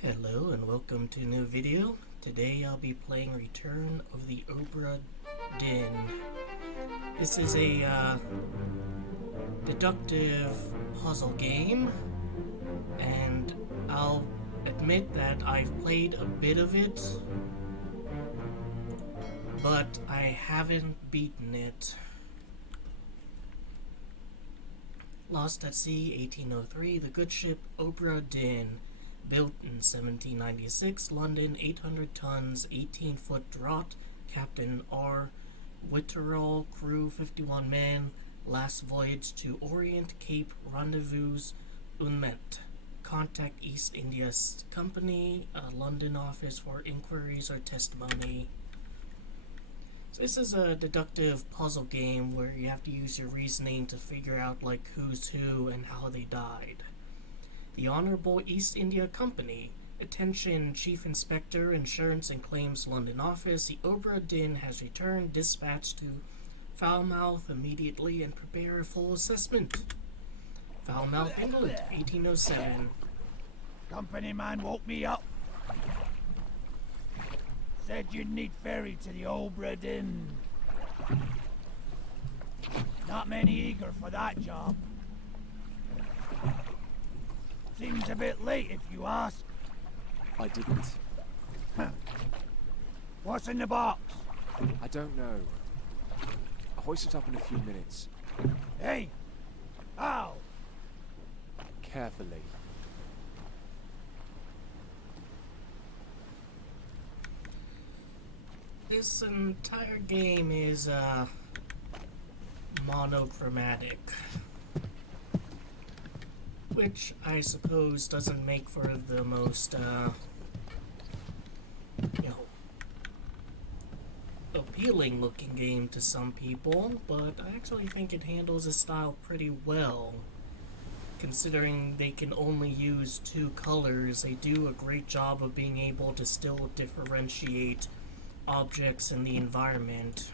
Hello and welcome to a new video. Today I'll be playing Return of the Obra Dinn. This is a deductive puzzle game, and I'll admit that I've played a bit of it, but I haven't beaten it. Lost at Sea, 1803, the good ship Obra Dinn. Built in 1796, London, 800 tons, 18-foot draught, Captain R. Witterall, crew 51 men, last voyage to Orient, Cape Rendezvous, Unmet. Contact East India Company, London office for inquiries or testimony. So this is a deductive puzzle game where you have to use your reasoning to figure out like who's who and how they died. The Honorable East India Company. Attention, Chief Inspector, Insurance and Claims London Office. The Obra Dinn has returned. Dispatch to Falmouth immediately and prepare a full assessment. Falmouth, England, 1807. Company man woke me up. Said you'd need ferry to the Obra Dinn. Not many eager for that job. Seems a bit late if you ask. I didn't. What's in the box? I don't know. I'll hoist it up in a few minutes. Hey! How? Carefully. This entire game is monochromatic, which I suppose doesn't make for the most, appealing looking game to some people, but I actually think it handles the style pretty well. Considering they can only use two colors, they do a great job of being able to still differentiate objects in the environment.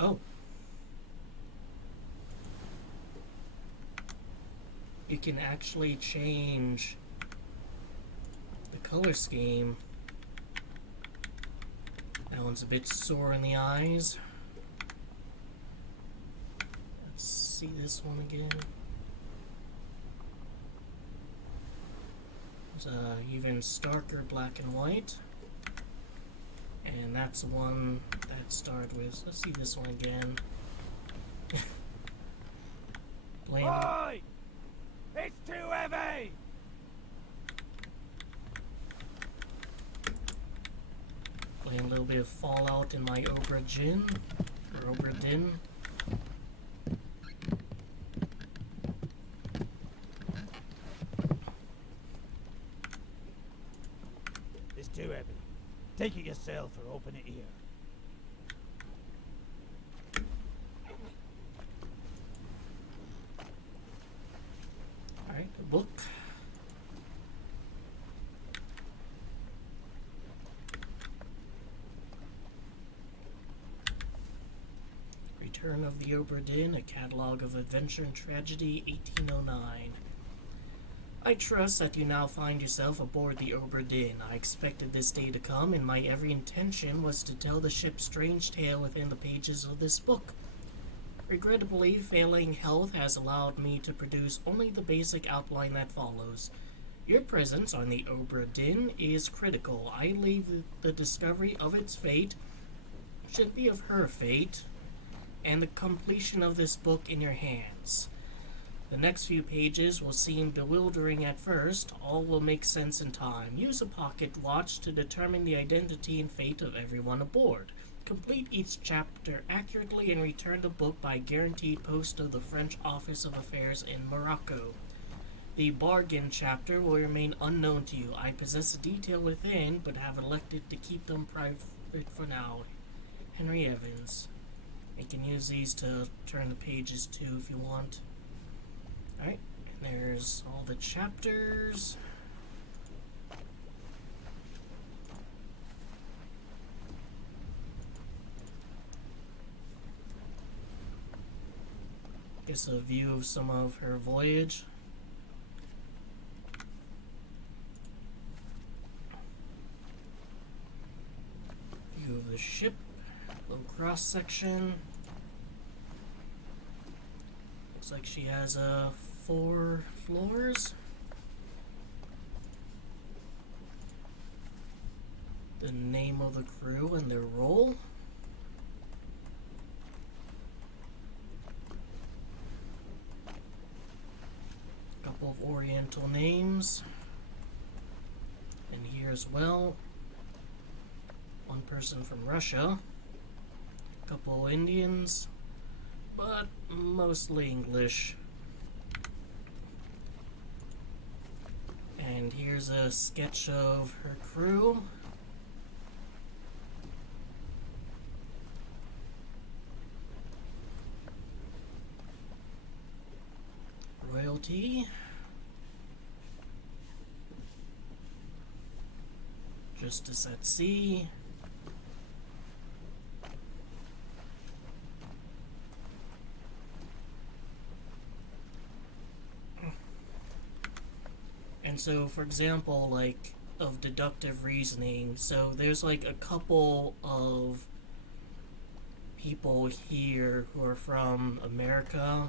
Oh. You can actually change the color scheme. That one's a bit sore in the eyes. Let's see this one again. There's even starker black and white. And that's the one that started with. Let's see this one again. Oi! It's too heavy! Playing a little bit of Fallout in my Obra Dinn, or Obra Dinn. It's too heavy. Take it yourself or open it here. Alright, a book. Return of the Obra Dinn, a catalog of adventure and tragedy, 1809. I trust that you now find yourself aboard the Obra Dinn. I expected this day to come, and my every intention was to tell the ship's strange tale within the pages of this book. Regrettably, failing health has allowed me to produce only the basic outline that follows. Your presence on the Obra Dinn is critical. I leave the discovery of its fate, should be of her fate, and the completion of this book in your hands. The next few pages will seem bewildering at first. All will make sense in time. Use a pocket watch to determine the identity and fate of everyone aboard. Complete each chapter accurately and return the book by guaranteed post of the French Office of Affairs in Morocco. The bargain chapter will remain unknown to you. I possess the detail within, but have elected to keep them private for now. Henry Evans. You can use these to turn the pages too if you want. Alright, There's all the chapters. Guess a view of some of her voyage. View of the ship. Little cross section. Looks like she has 4 floors. The name of the crew and their role. Couple of Oriental names. And here as well. One person from Russia. Couple Indians. But mostly English. And here's a sketch of her crew. Royalty. Justice at Sea. And so, for example, like, of deductive reasoning, so there's like a couple of people here who are from America.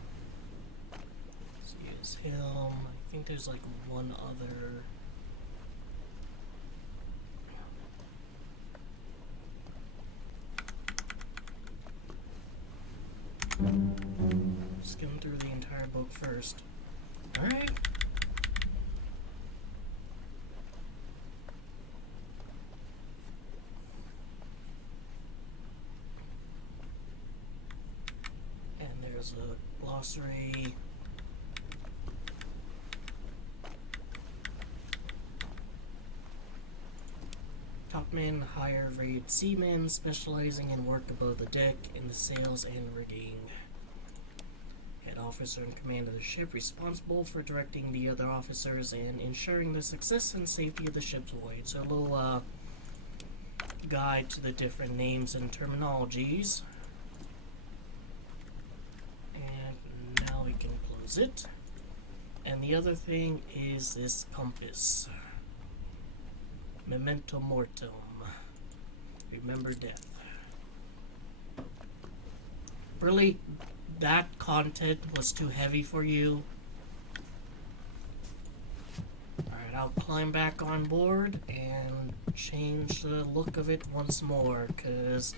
See, it's him. I think there's like one other. Skim through the entire book first. Alright. And there's a glossary. Topmen, higher rated seamen specializing in work above the deck in the sails and rigging. Head officer in command of the ship, responsible for directing the other officers and ensuring the success and safety of the ship's voyage. So a little guide to the different names and terminologies. And now we can close it. And the other thing is this compass. Memento mortem. Remember death. Really, that content was too heavy for you? Alright, I'll climb back on board and change the look of it once more, because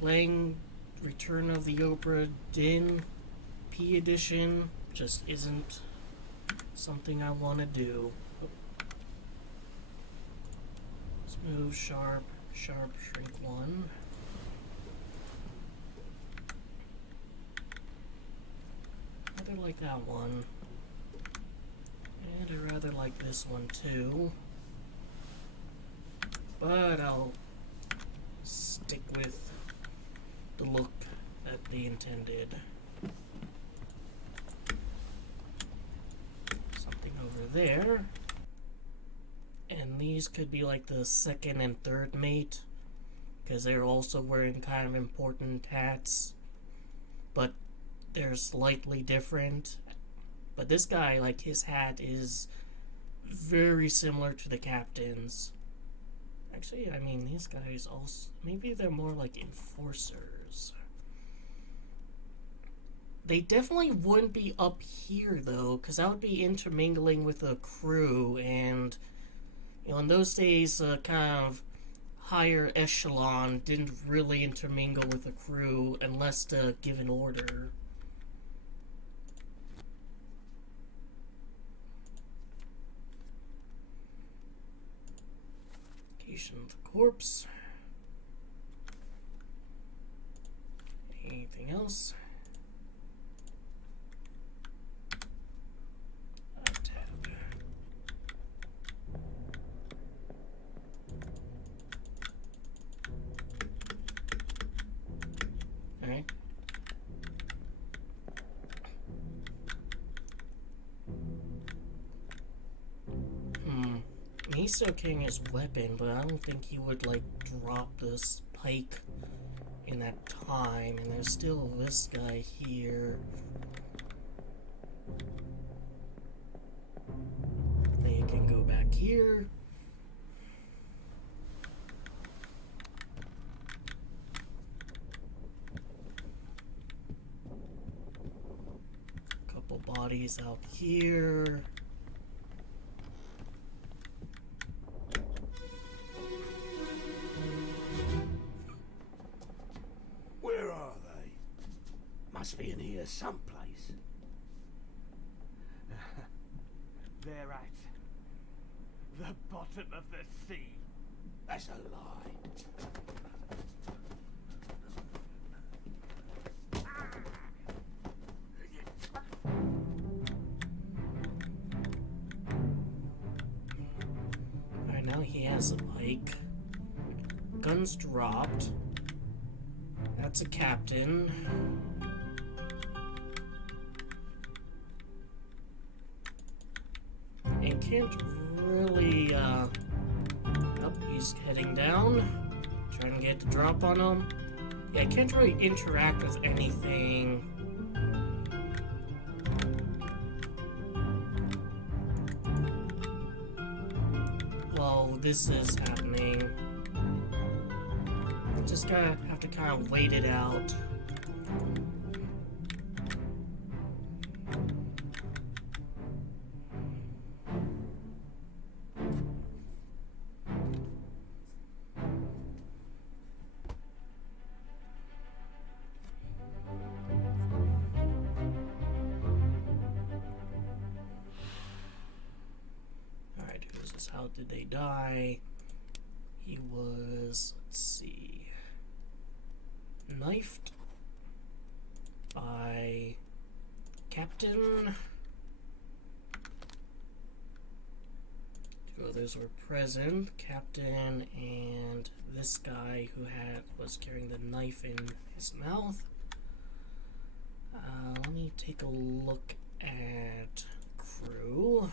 playing Return of the Obra Dinn P Edition just isn't something I want to do. Smooth, sharp, sharp, shrink 1. Rather like that one. And I rather like this one too. But I'll stick with the look that they intended. Something over there. And these could be like the second and third mate, because they're also wearing kind of important hats, but they're slightly different. But this guy, like, his hat is very similar to the captain's. Actually, I mean, these guys also, maybe they're more like enforcers. They definitely wouldn't be up here, though, because that would be intermingling with a crew, and you know, in those days, kind of higher echelon didn't really intermingle with the crew unless to give an order. Location of the corpse. Anything else? He's still carrying his weapon, but I don't think he would, like, drop this pike in that time. And there's still this guy here. They can go back here. Couple bodies out here. Where are they? Must be in here someplace. They're at the bottom of the sea. That's a lie. Alright, now he has a pike. Guns dropped. That's a captain. And can't really, oh, he's heading down. Trying to get the drop on him. Yeah, I can't really interact with anything. While this is happening. Just gotta have to kind of wait it out. Alright, this is how did they die? He was, let's see, knifed by Captain. Two others were present, Captain and this guy who was carrying the knife in his mouth. Let me take a look at crew.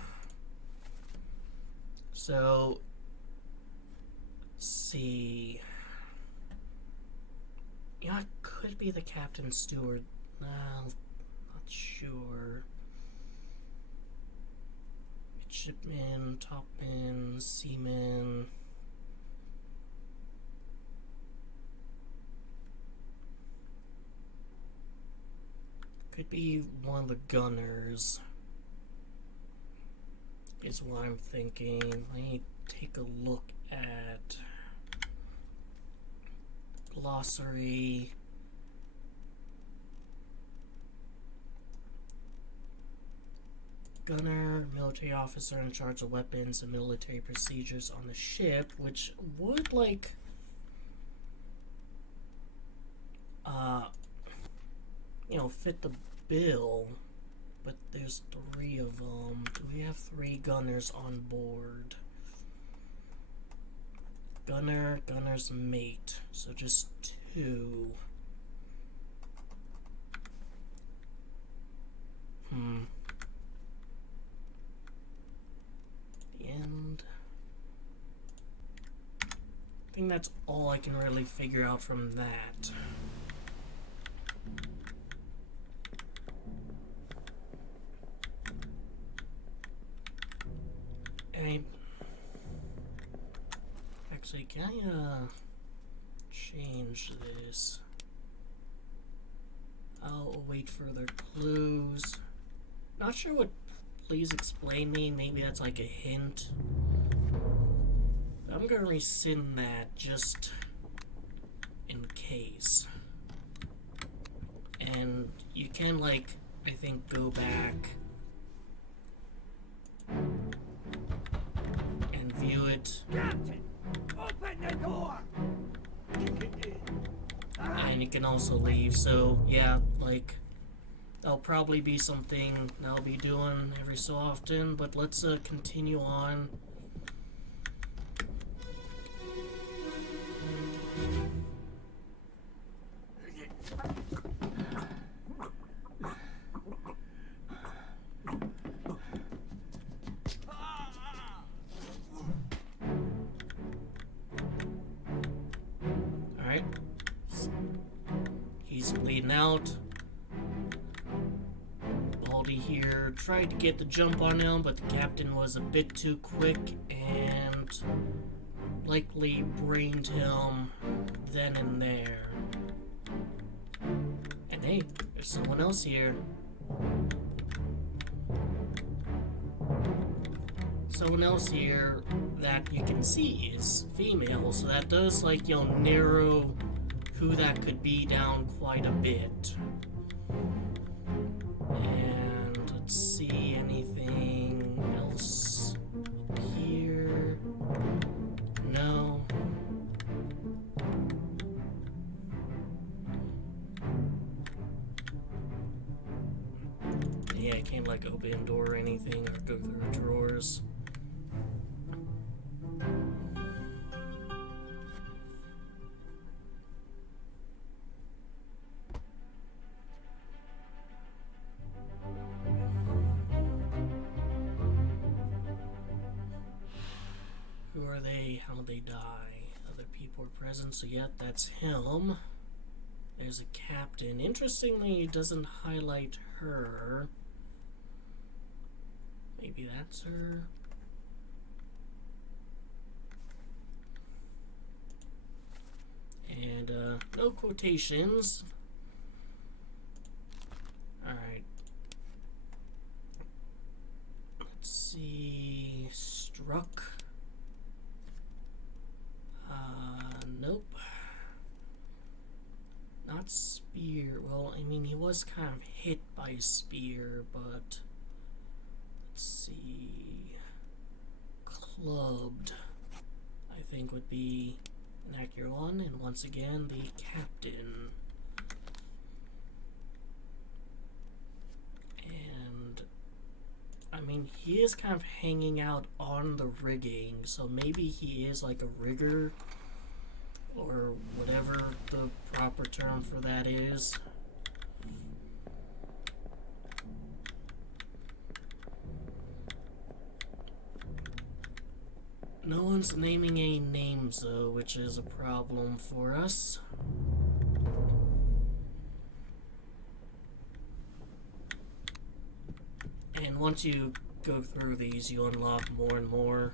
So, let's see. Yeah, it could be the captain steward. Not sure. Midshipman, topman, seaman. Could be one of the gunners. Is what I'm thinking. Let me take a look at glossary. Gunner, military officer in charge of weapons and military procedures on the ship, which would like fit the bill, but there's 3 of them. Do we have 3 gunners on board? Gunner's mate, so just 2. The end. I think that's all I can really figure out from that. Actually, can I change this? I'll await further clues. Not sure what please explain me. Maybe that's like a hint. I'm gonna rescind that just in case. And you can, like, I think go back and view it. Captain, open the door. And you can also leave. So yeah, like, that'll probably be something I'll be doing every so often. But let's continue on. heading out. Baldy here tried to get the jump on him, but the captain was a bit too quick and likely brained him then and there. And hey, there's someone else here. Someone else here that you can see is female, so that does, like, you know, narrow who that could be down quite a bit. And let's see, anything else up here? No. Yeah, I can't, like, open a door or anything or go through drawers. Who are they? How did they die? Other people are present, so yeah, that's him. There's a captain. Interestingly, it doesn't highlight her. Maybe that's her. And, no quotations. Alright. Let's see. Struck. Nope. Not spear. Well, I mean, he was kind of hit by a spear, but let's see. Clubbed, I think, would be an accurate one. And once again, the captain. And I mean, he is kind of hanging out on the rigging, so maybe he is like a rigger, or whatever the proper term for that is. No one's naming any names, though, which is a problem for us. And once you go through these, you unlock more and more.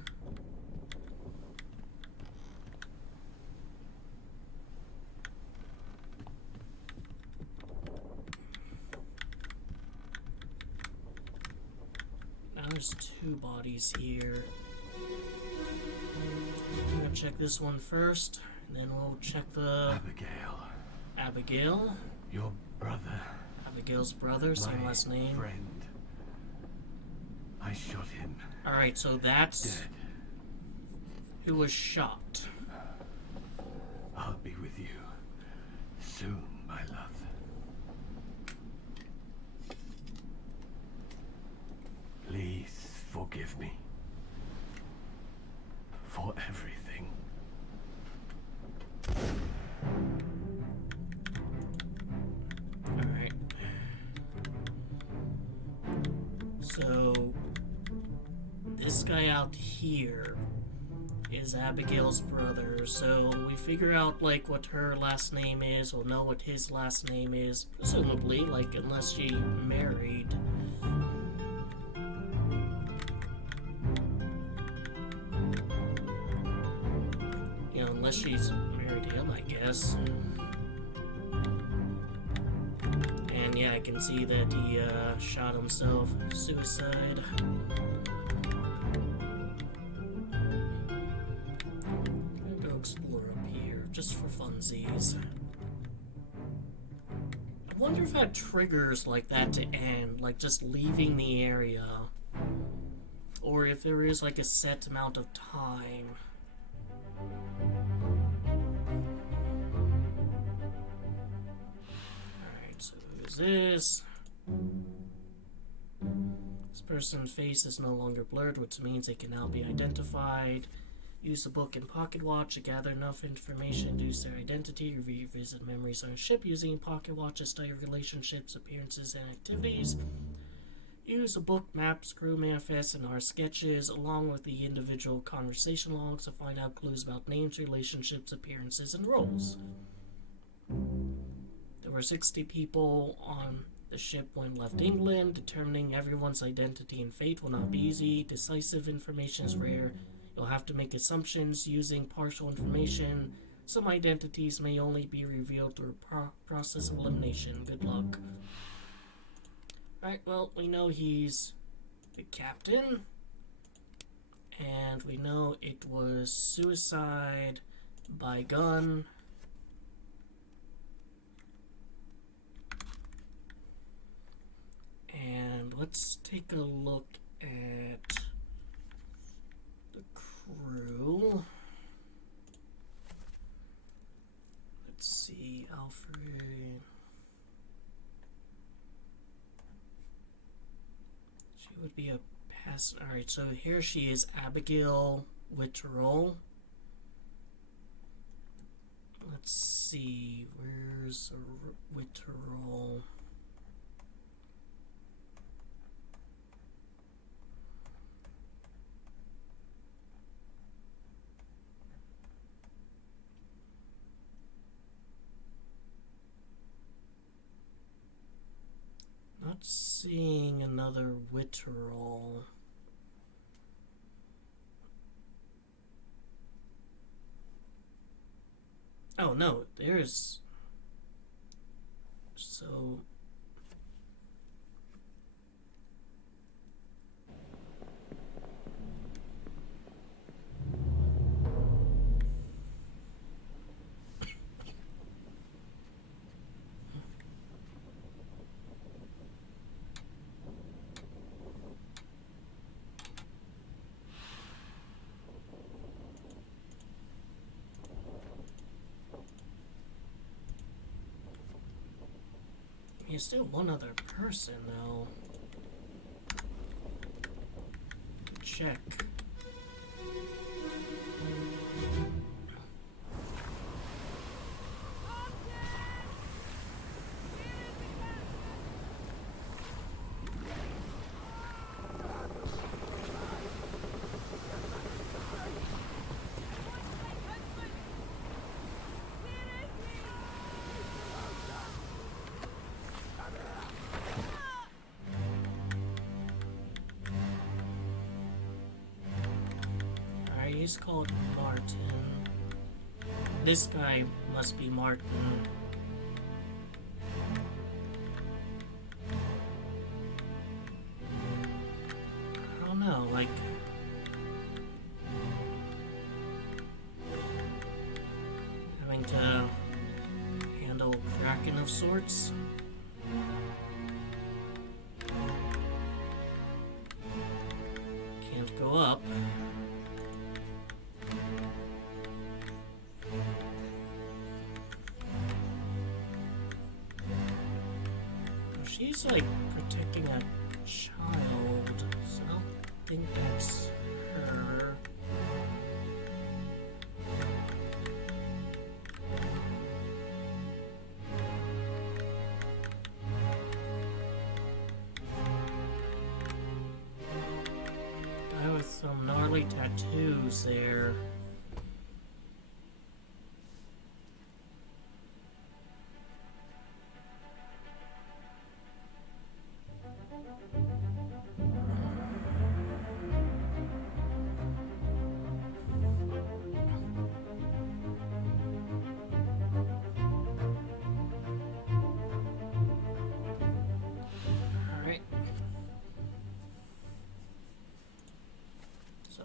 Now there's 2 bodies here. I'm gonna check this one first, and then we'll check the... Abigail. Your brother. Abigail's brother, same last name. Friend. I shot him. Alright, so that's Dead. who was shot. I'll be with you soon, my love. Please forgive me for everything. Alright. So, this guy out here is Abigail's brother, so we figure out, like, what her last name is, we'll know what his last name is, presumably, like, unless she married. You know, unless she's married to him, I guess. And yeah, I can see that he shot himself. Suicide. I'm gonna go explore up here, just for funsies. I wonder if that triggers like that to end, like just leaving the area. Or if there is like a set amount of time. Alright, so who's this? This person's face is no longer blurred, which means they can now be identified. Use the book and pocket watch to gather enough information to induce their identity, revisit memories on a ship using pocket watch to study relationships, appearances, and activities. Use the book, maps, crew manifests, and our sketches, along with the individual conversation logs to find out clues about names, relationships, appearances, and roles. The were 60 people on the ship when left England. Determining everyone's identity and fate will not be easy. Decisive information is rare. You'll have to make assumptions using partial information. Some identities may only be revealed through process of elimination. Good luck. Alright, well, we know he's the captain. And we know it was suicide by gun. And let's take a look at the crew. Let's see, Alfred. She would be a pass. Alright, so here she is, Abigail Witterell. Let's see, where's Witterell? Not seeing another Witterell. Oh no, there's... So... There's still one other person, though. Check. He's called Martin. This guy must be Martin. I don't know, like... having to handle a kraken of sorts. Can't go up. She's like protecting a child, so I don't think that's her. Guy with some gnarly tattoos there.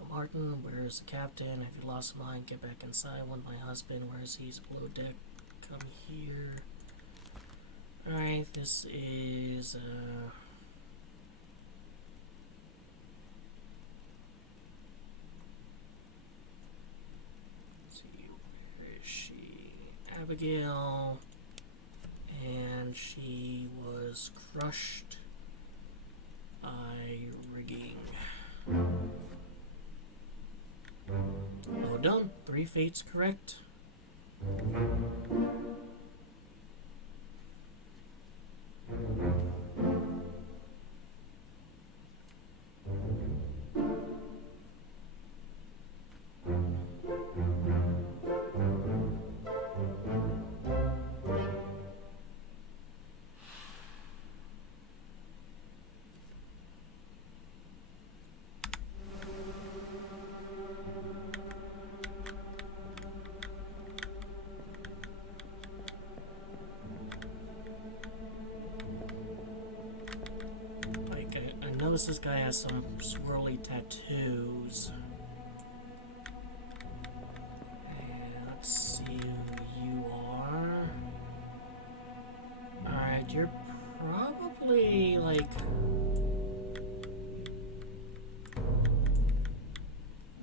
Martin, where's the captain? Have you lost mine? Get back inside. Want my husband? Where's he? He's below deck. Come here. Alright, this is, let's see, where is she? Abigail. And she was crushed by rigging. Well done. 3 fates correct. notice this guy has some swirly tattoos. And let's see who you are. Alright, you're probably like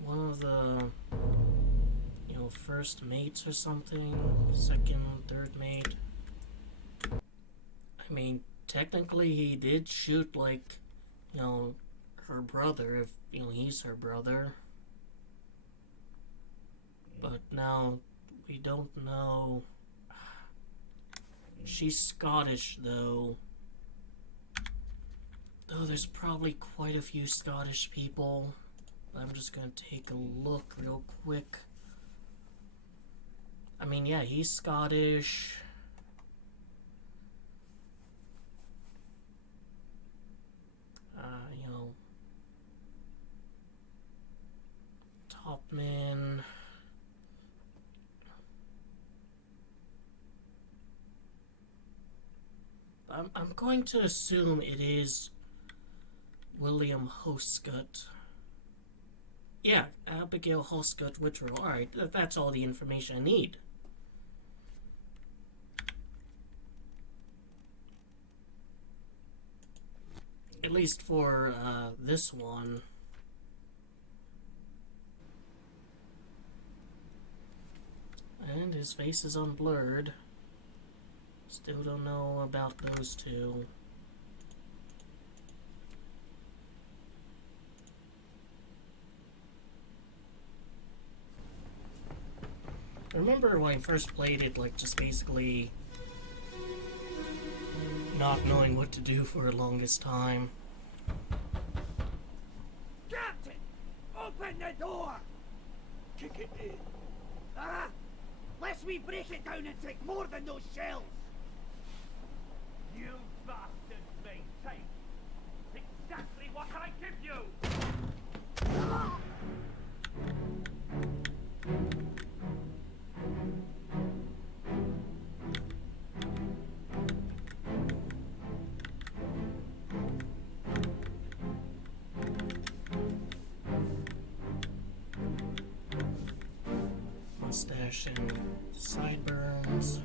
one of the, you know, first mates or something, second, third mate. I mean, technically he did shoot, like, you know, her brother, if, you know, he's her brother. But now we don't know. She's Scottish, though. Though there's probably quite a few Scottish people. I'm just gonna take a look real quick. I mean, yeah, he's Scottish. You know, Topman. I'm going to assume it is William Hoscut. Yeah, Abigail Hoscut Whitrow. Alright, that's all the information I need. At least for this one. And his face is unblurred. Still don't know about those two. I remember when I first played it, like, just basically not knowing what to do for the longest time. Captain! Open the door! Kick it in. Ah! Lest we break it down and take more than those shells! You bastards may take exactly what I give you! Ah! Mustache and sideburns.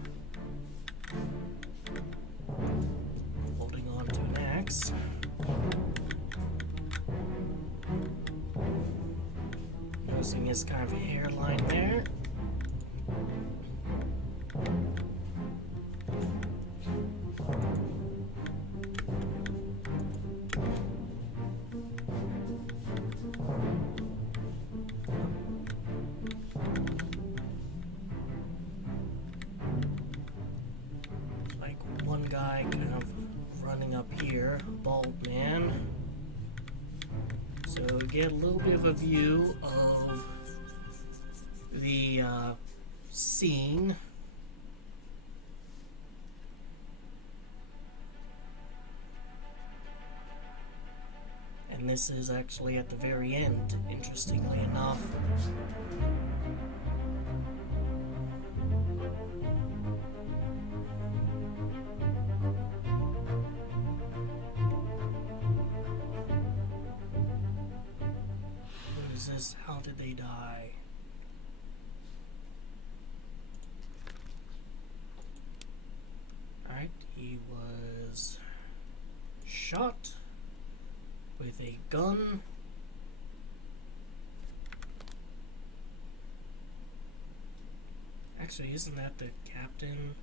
Holding on to an axe. Noticing his kind of hairline there. Like one guy kind of running up here, a bald man. So we get a little bit of a view of the scene. And this is actually at the very end, interestingly enough. Who is this? How did they die? Alright, he was shot with a gun. Actually, isn't that the captain?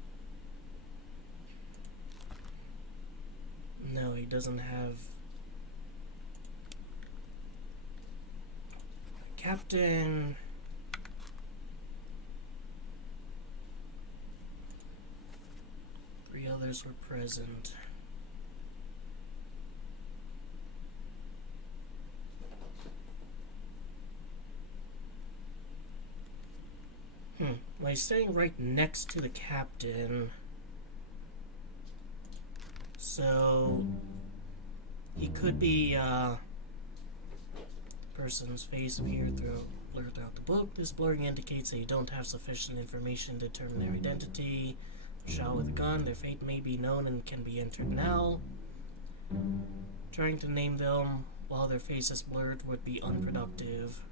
No, he doesn't have... Captain... Three others were present. Well, he's standing right next to the captain. So he could be person's face appeared blurred throughout the book. This blurring indicates that you don't have sufficient information to determine their identity. Shot with a gun, their fate may be known and can be entered now. Trying to name them while their face is blurred would be unproductive.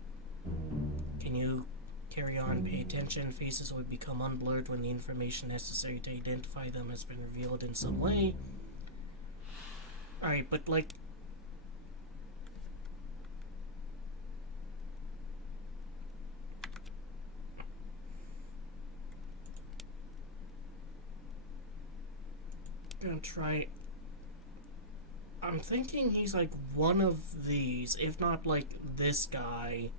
Can you carry on? Pay attention. Faces would become unblurred when the information necessary to identify them has been revealed in some way. Alright, but like... gonna try... I'm thinking he's like one of these, if not like this guy,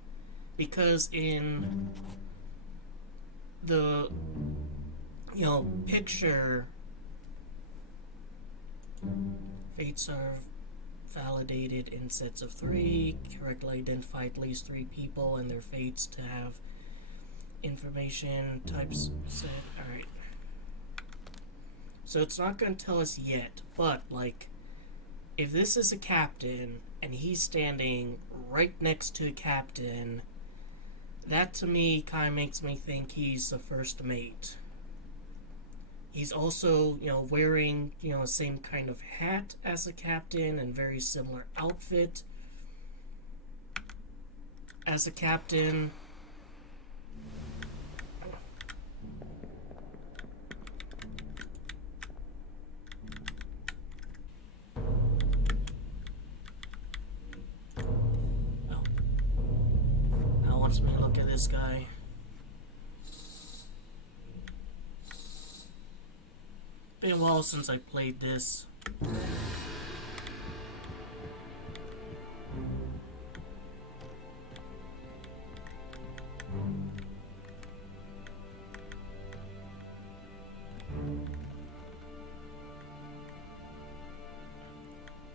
because in the, you know, picture, fates are validated in sets of 3, correctly identify at least 3 people and their fates to have information types set. Alright. So it's not going to tell us yet, but like, if this is a captain and he's standing right next to a captain, that to me kind of makes me think he's the first mate. He's also, you know, wearing, you know, the same kind of hat as a captain and very similar outfit as a captain. Wants me to look at this guy. Been a while since I played this.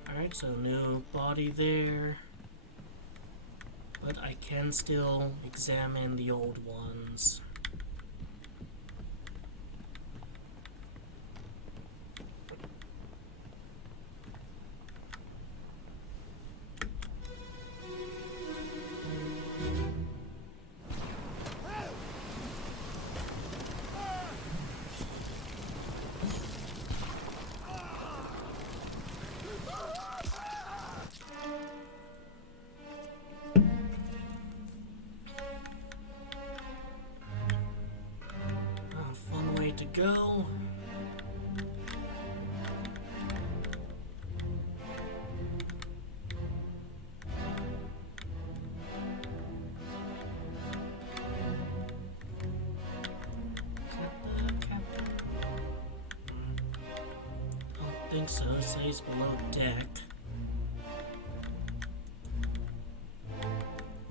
Alright, so new body there. But I can still examine the old ones. To go. Don't think so. It says below deck.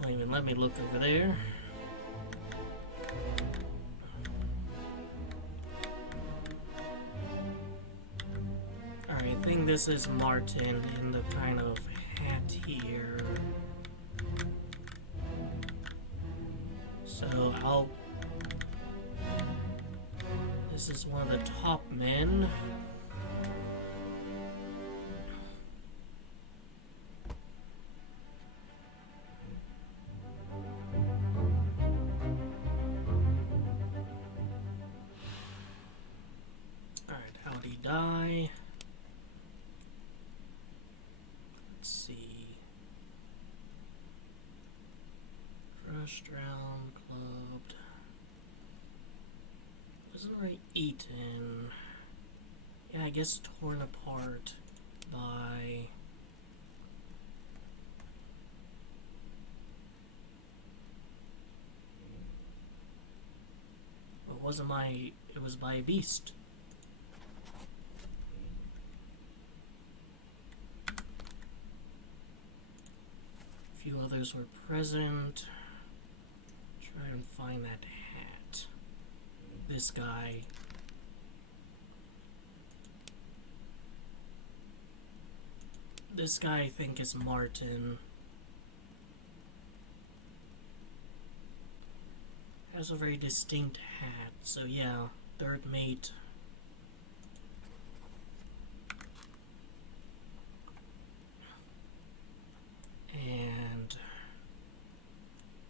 Won't even let me look over there. I think this is Martin in the kind of hat here. So this is one of the top men. Alright, how'd he die? Crushed, drowned, clubbed. Wasn't really eaten. Yeah, I guess torn apart by... It was by a beast. A few others were present. Try and find that hat. This guy. This guy, I think, is Martin. Has a very distinct hat, so yeah, third mate. And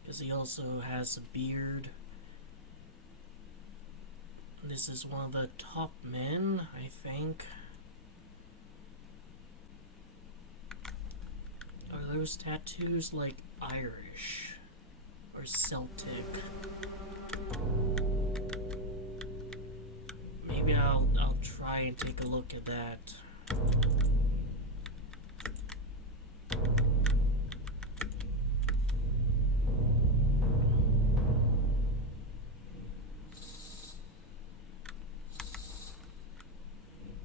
because he also has a beard. This is one of the top men, I think. those tattoos like Irish or Celtic? Maybe I'll try and take a look at that.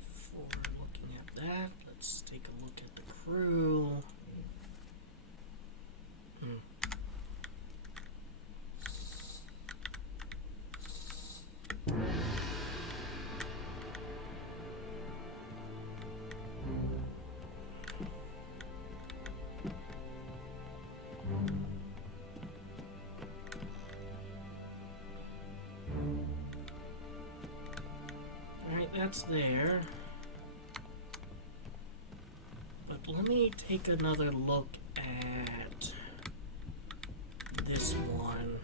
Before looking at that, let's take a look at the crew. Alright, that's there. But let me take another look at this one.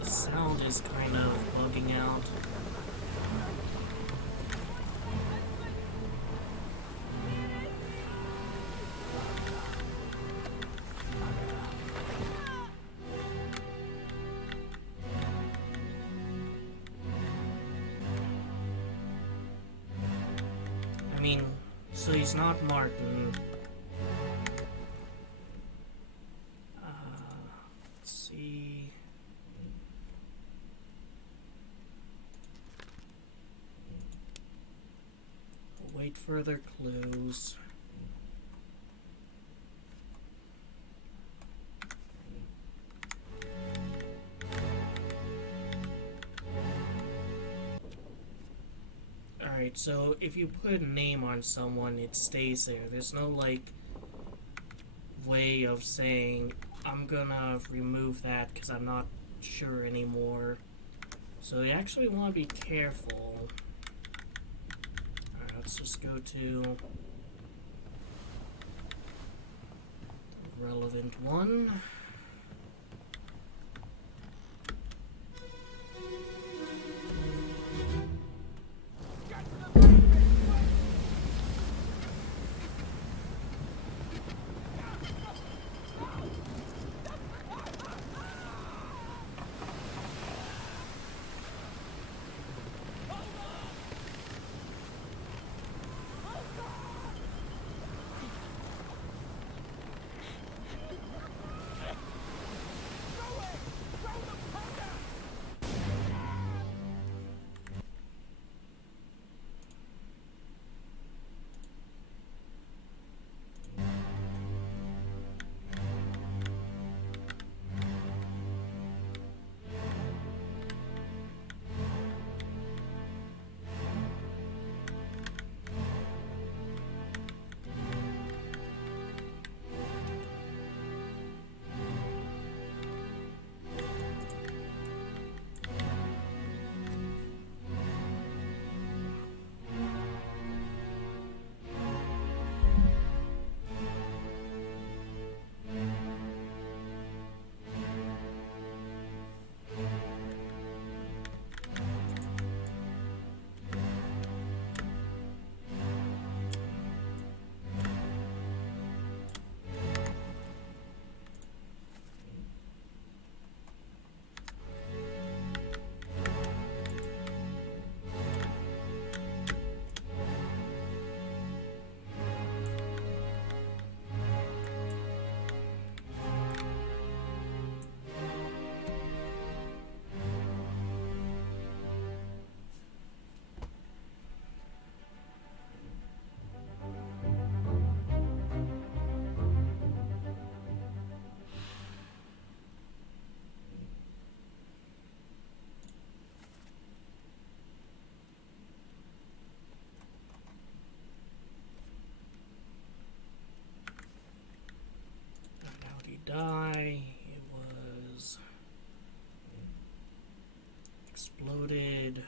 The sound is kind of bugging out. I mean, so he's not Martin. Let's see. Await further clues. Alright, so if you put a name on someone, it stays there. There's no, like, way of saying, I'm gonna remove that because I'm not sure anymore. So you actually want to be careful. Alright, let's just go to the relevant one. Die. It was exploded.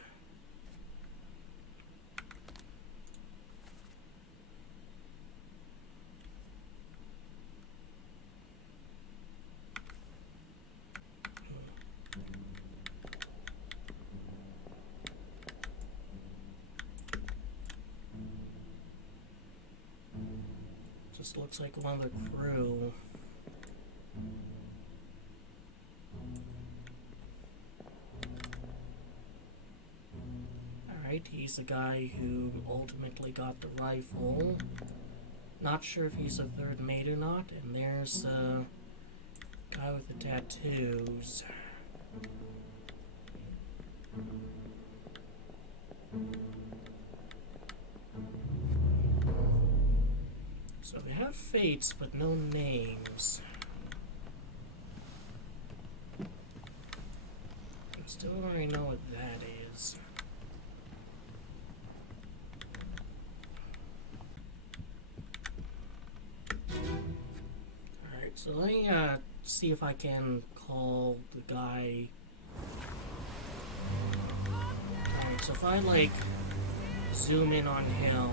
This looks like one of the crew. Alright, he's the guy who ultimately got the rifle. Not sure if he's a third mate or not. And there's a guy with the tattoos. So we have fates, but no names. I still don't really know what that is. Alright, so let me see if I can call the guy. Alright, so if I like zoom in on him.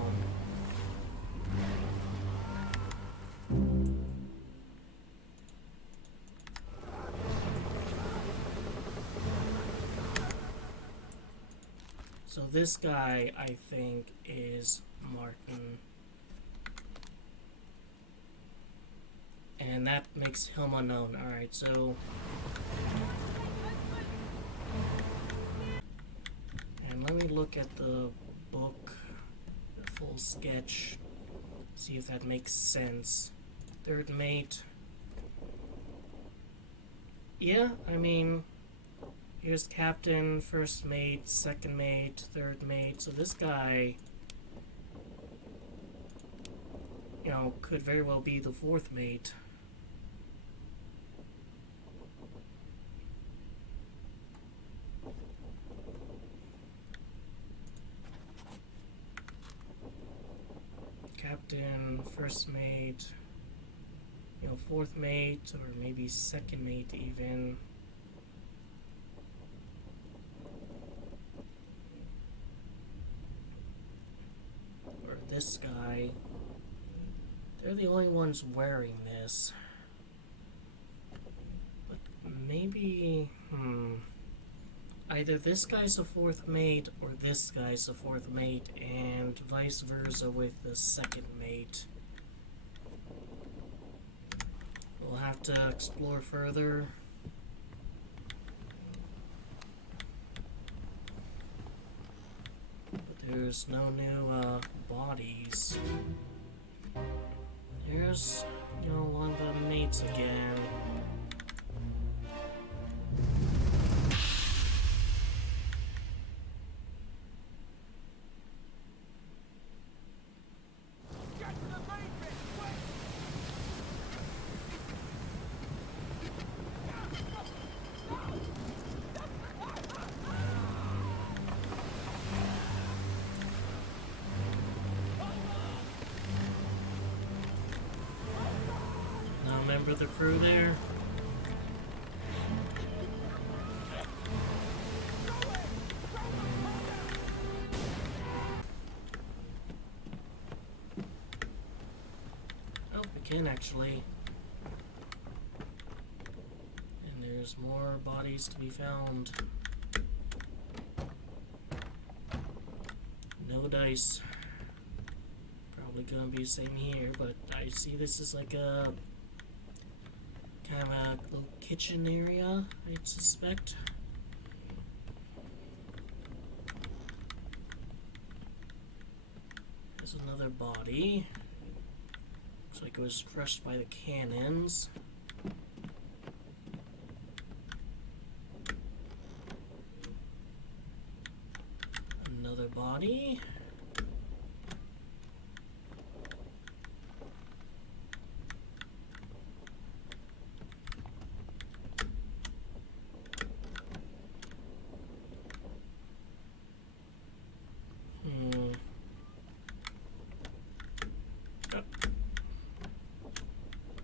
So this guy, I think, is Martin. And that makes him unknown. Alright, so... And let me look at the book, the full sketch, see if that makes sense. Third mate. Yeah, I mean... Here's captain, first mate, second mate, third mate. So this guy, you know, could very well be the fourth mate. Captain, first mate, you know, fourth mate, or maybe second mate even. This guy, they're the only ones wearing this. But maybe, either this guy's a fourth mate or this guy's a fourth mate, and vice versa with the second mate. We'll have to explore further. There's no new bodies. There's, you know, one of the mates again. Remember the crew there? Oh, we can actually. And there's more bodies to be found. No dice. Probably gonna be the same here, but I see this is like a kind of a little kitchen area, I'd suspect. There's another body. Looks like it was crushed by the cannons. Another body.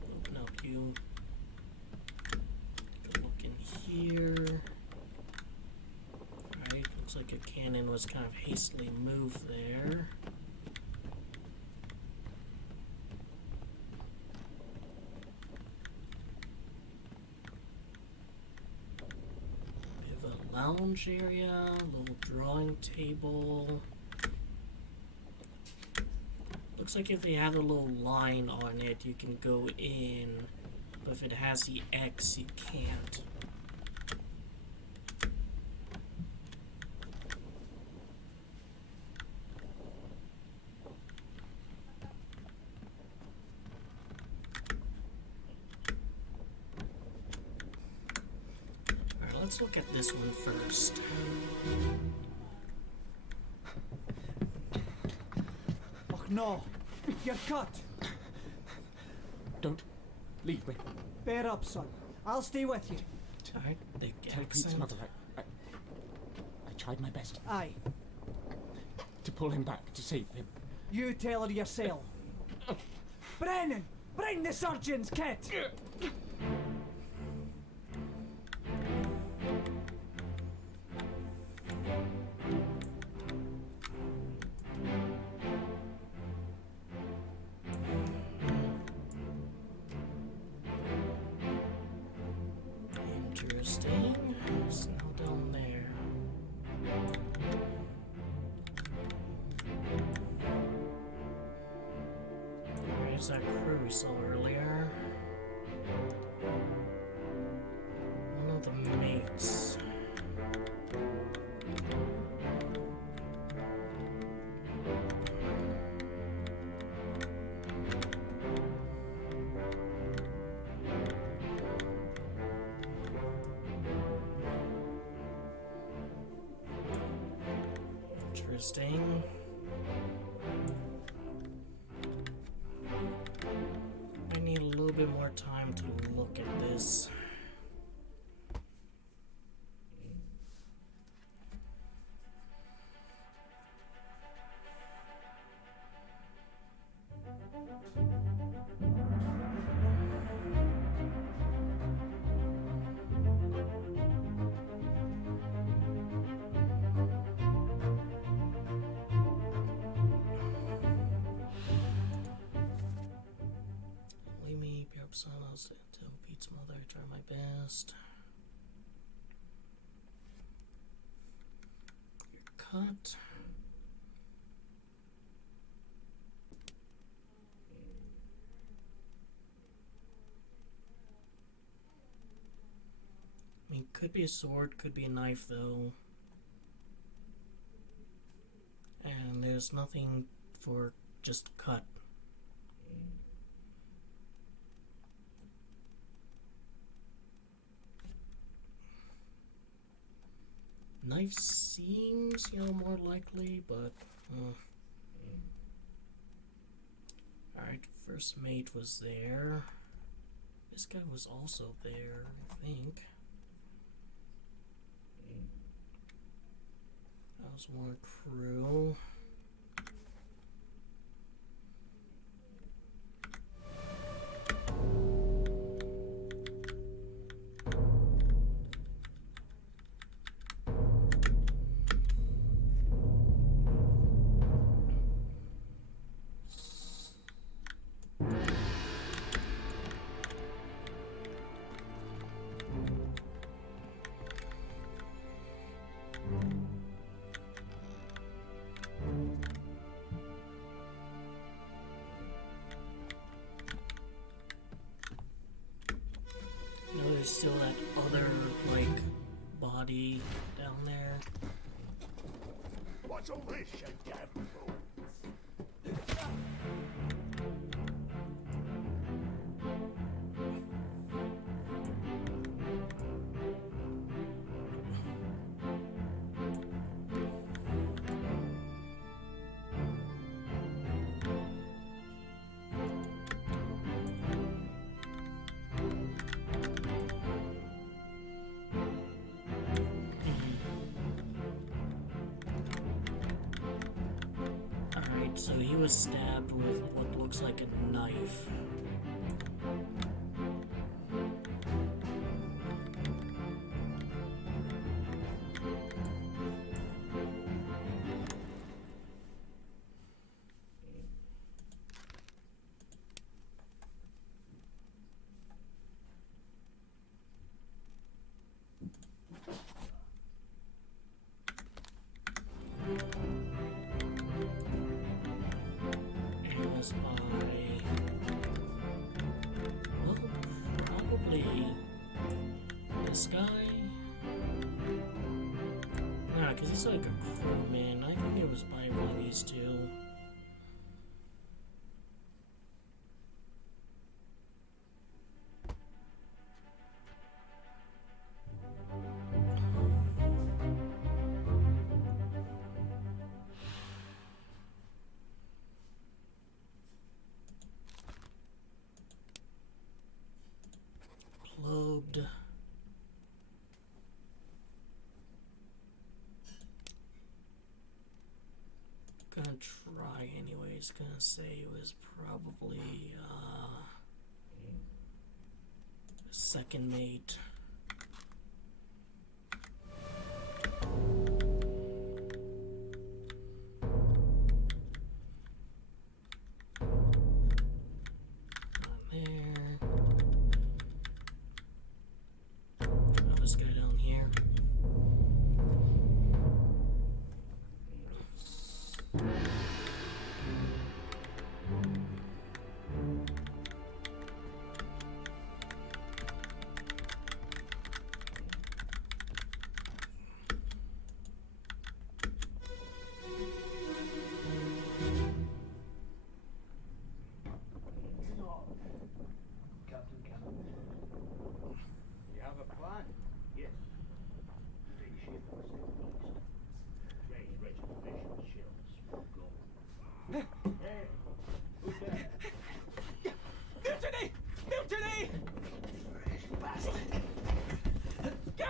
Open up you. Good look in here. Alright, looks like a cannon was kind of hastily moved there. We have a lounge area, a little drawing table. looks like if they have a little line on it, you can go in. But if it has the X, you can't. Alright, let's look at this one first. Oh no! You're cut! Don't leave me. Bear up, son. I'll stay with you. Alright, the Tell Pete's accent. mother I tried my best Aye. to pull him back, to save him. You tell her yourself. Brennan! Bring the surgeon's kit! Interesting. It's now down there. Where's that crew we saw earlier? One of the mates. Interesting. I need a little bit more time to look at this. Leave me, be up, son. I'll tell Pete's mother I try my best. You're cut. I mean, could be a sword, could be a knife, though. And there's nothing for just cut. Knife seems, more likely, but... Alright, first mate was there. This guy was also there, I think. That was more crew. No, there's still that other, body down there. What's all this, you damn fool? Alright, so he was stabbed with what looks like a knife. this guy? Nah, because he's like a crewman. I think it was by one of these two. Lobed. Gonna try anyways. Gonna say it was probably second mate. Not there. Try this guy down here. Captain Cannon. You have a plan? Yes. Big ship in the southeast. Raise registration shells for gold. Hey, who's that? Mutiny! Mutiny! Bastard! No!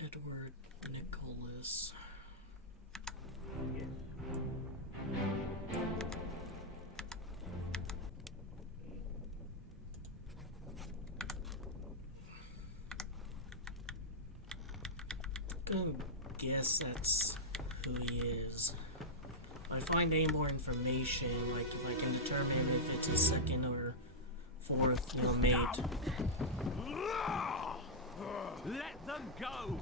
Edward Nicholas. Gonna guess that's who he is. If I find any more information, like if I can determine if it's his second or fourth, mate. Let them go!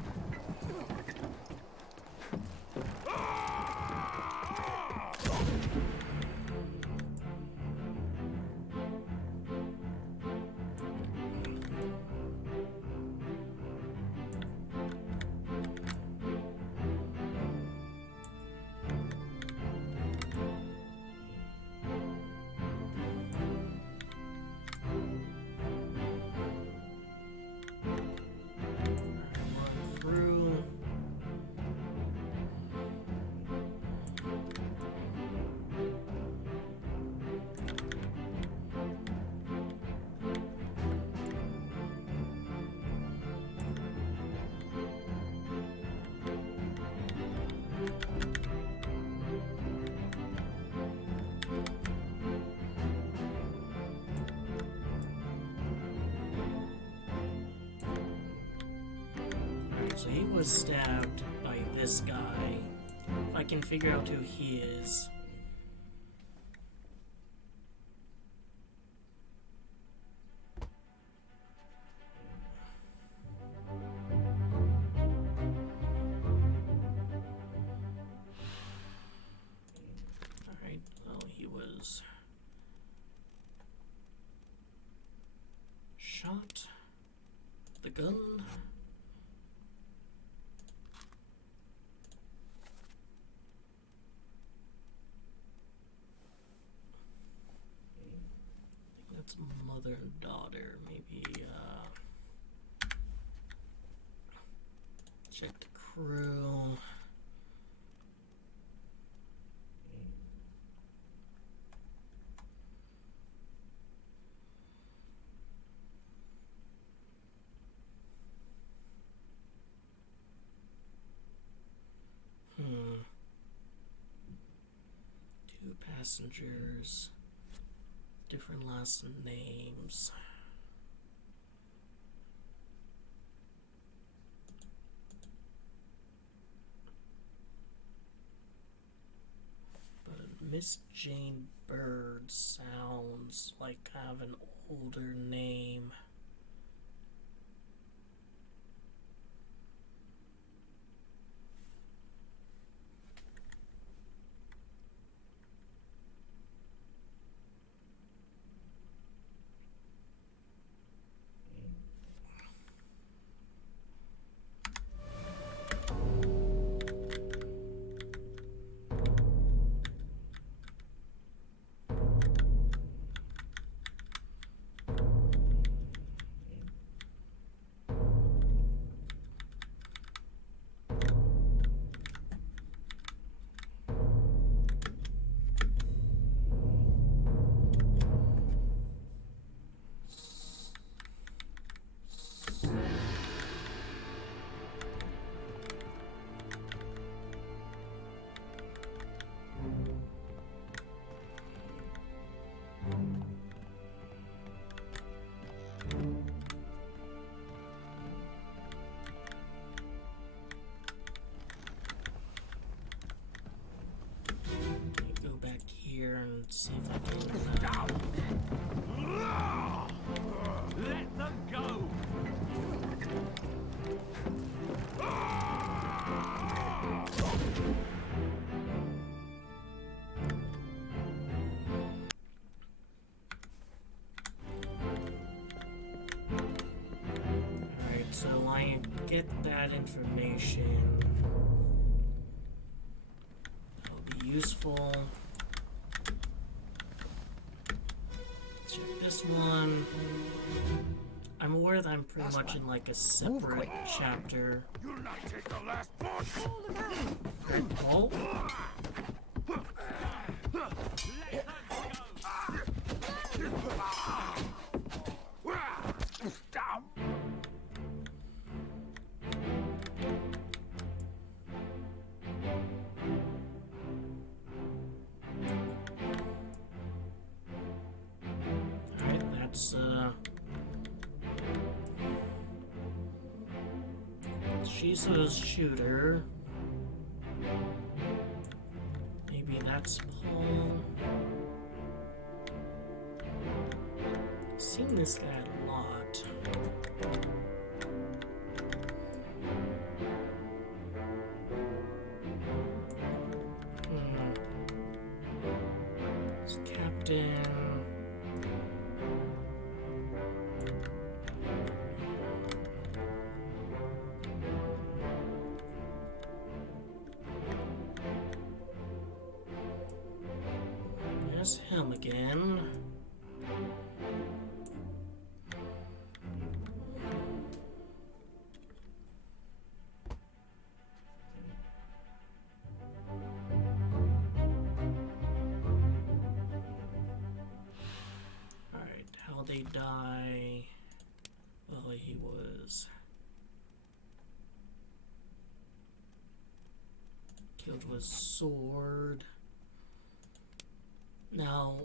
Run through. Alright, so he was stabbed by this guy. If I can figure out who he is. Alright, well, he was shot with the gun. That's mother and daughter. Maybe, check the crew. Two passengers. Different last names. But Miss Jane Bird sounds like kind of an older name. See if I can. Let them go! Alright, so I get that information. That'll be useful. Check this one. I'm aware that I'm pretty much in like a separate chapter. You'll not take the last one. Oh. Alright, that's she's a shooter. Maybe that's Paul. Seen this guy a lot. captain. There's him again. Alright, how they die. Well, he was killed with sword. Now,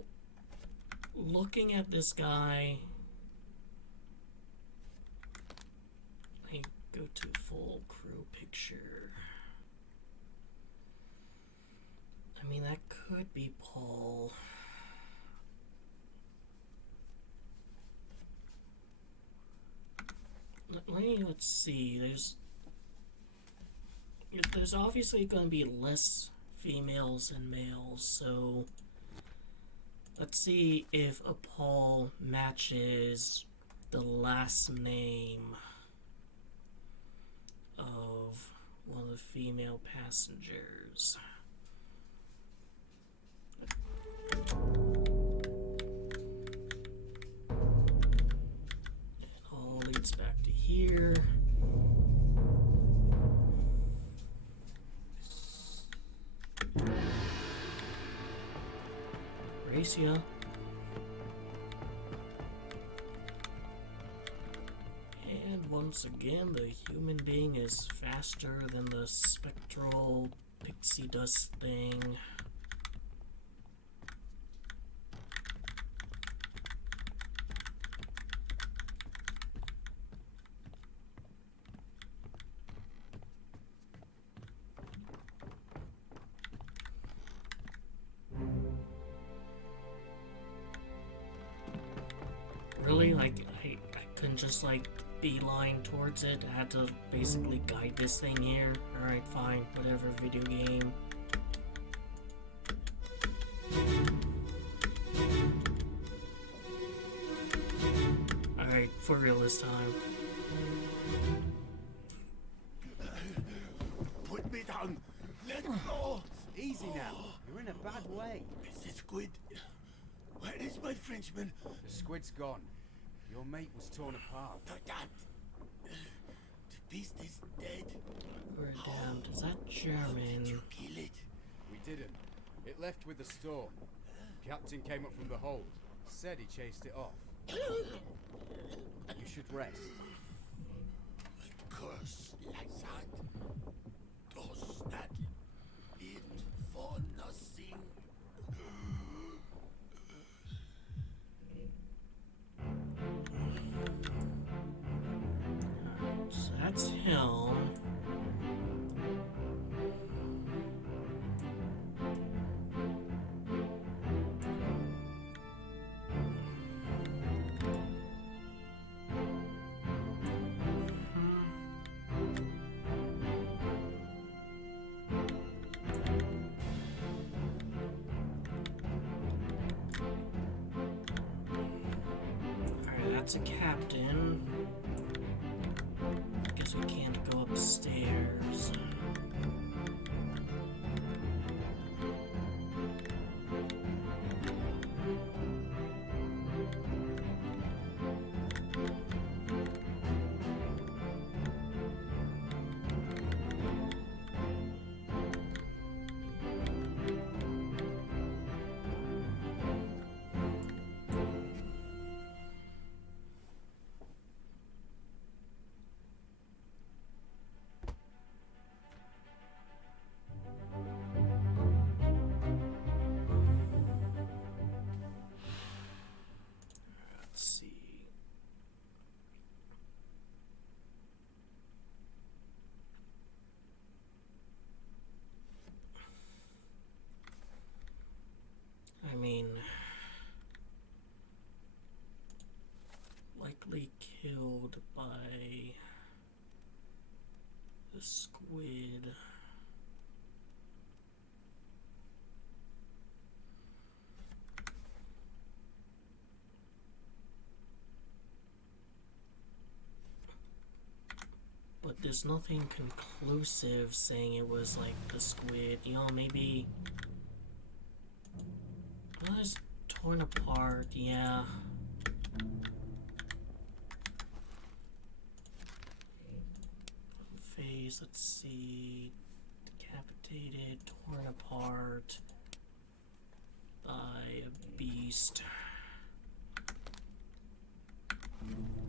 looking at this guy, let me go to full crew picture. I mean, that could be Paul. Let's see. There's obviously going to be less females than males, so let's see if a Paul matches the last name of one of the female passengers. It all leads back to here. Racia. And once again, the human being is faster than the spectral pixie dust thing. Really? Like, I couldn't just, like, beeline towards it. I had to basically guide this thing here. Alright, fine. Whatever, video game. Alright, for real this time. Put me down. Let go. Easy now. You're in a bad way. Is the squid? Where is my Frenchman? The squid's gone. Your mate was torn apart. That. The beast is dead. We're damned. Is that German? Did you kill it? We didn't. It left with the storm. Captain came up from the hold. Said he chased it off. You should rest. A curse like that does not live for nothing. Alright, so that's him. That's a captain. Guess we can't go upstairs. Let's see. I mean, likely killed by the squid. there's nothing conclusive saying it was like the squid. You know, maybe. Well, it's torn apart, yeah. Face, let's see. Decapitated, torn apart by a beast.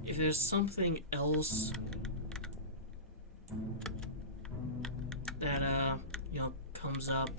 If there's something else that, you know, comes up.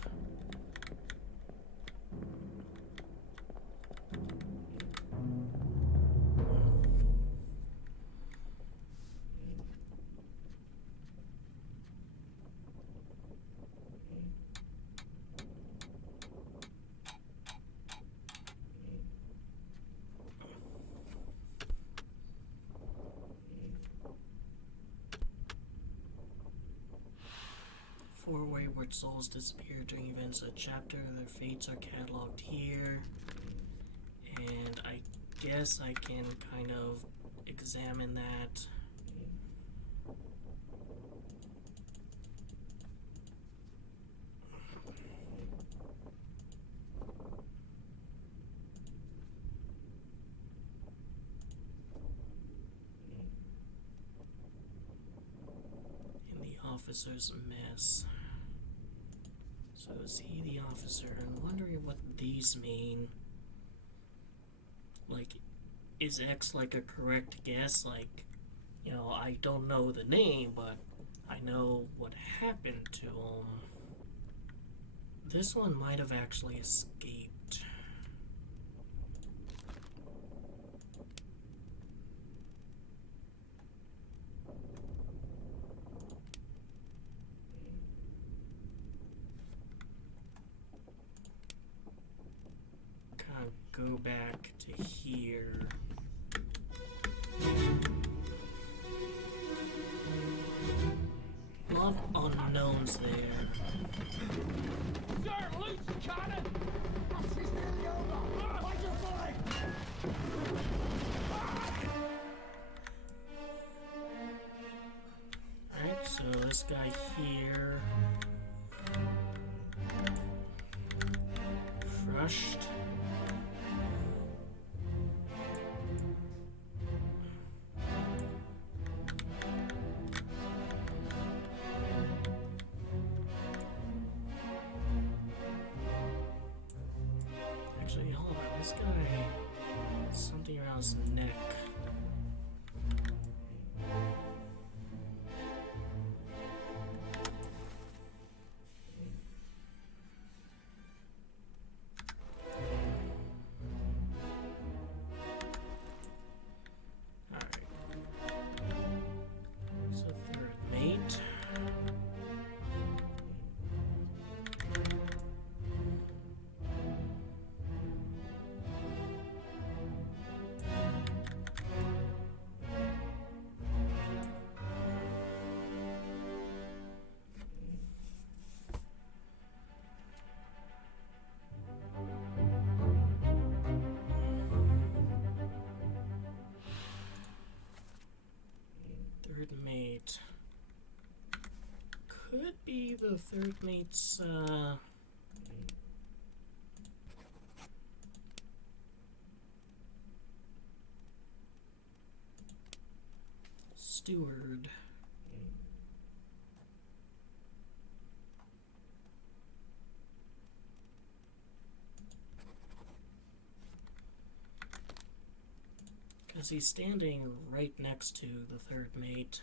Four wayward souls disappear during events of the chapter. Their fates are cataloged here. And I guess I can kind of examine that. In the officer's mess. So is he the officer? I'm wondering what these mean. Like, is X like a correct guess? Like, you know, I don't know the name, but I know what happened to him. This one might have actually escaped. Kind of go back to here. A lot of unknowns there. Sir, loose cannon! She's nearly over! Find your footing! Alright, so this guy here. Crushed. Actually, hold on, this guy, something around his neck. Alright. So third mate. Third mate. Could be the third mate's, steward. Because he's standing right next to the third mate.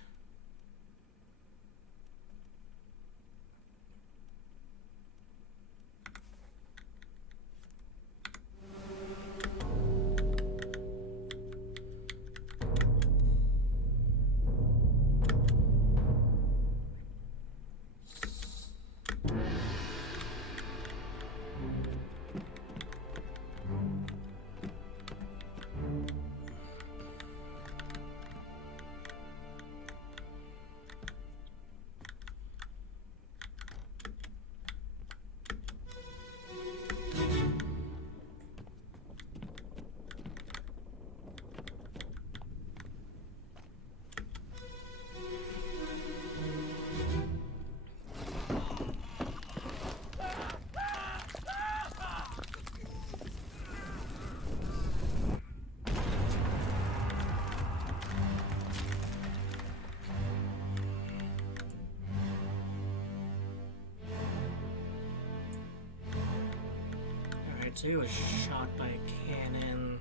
Alright, so he was shot by a cannon.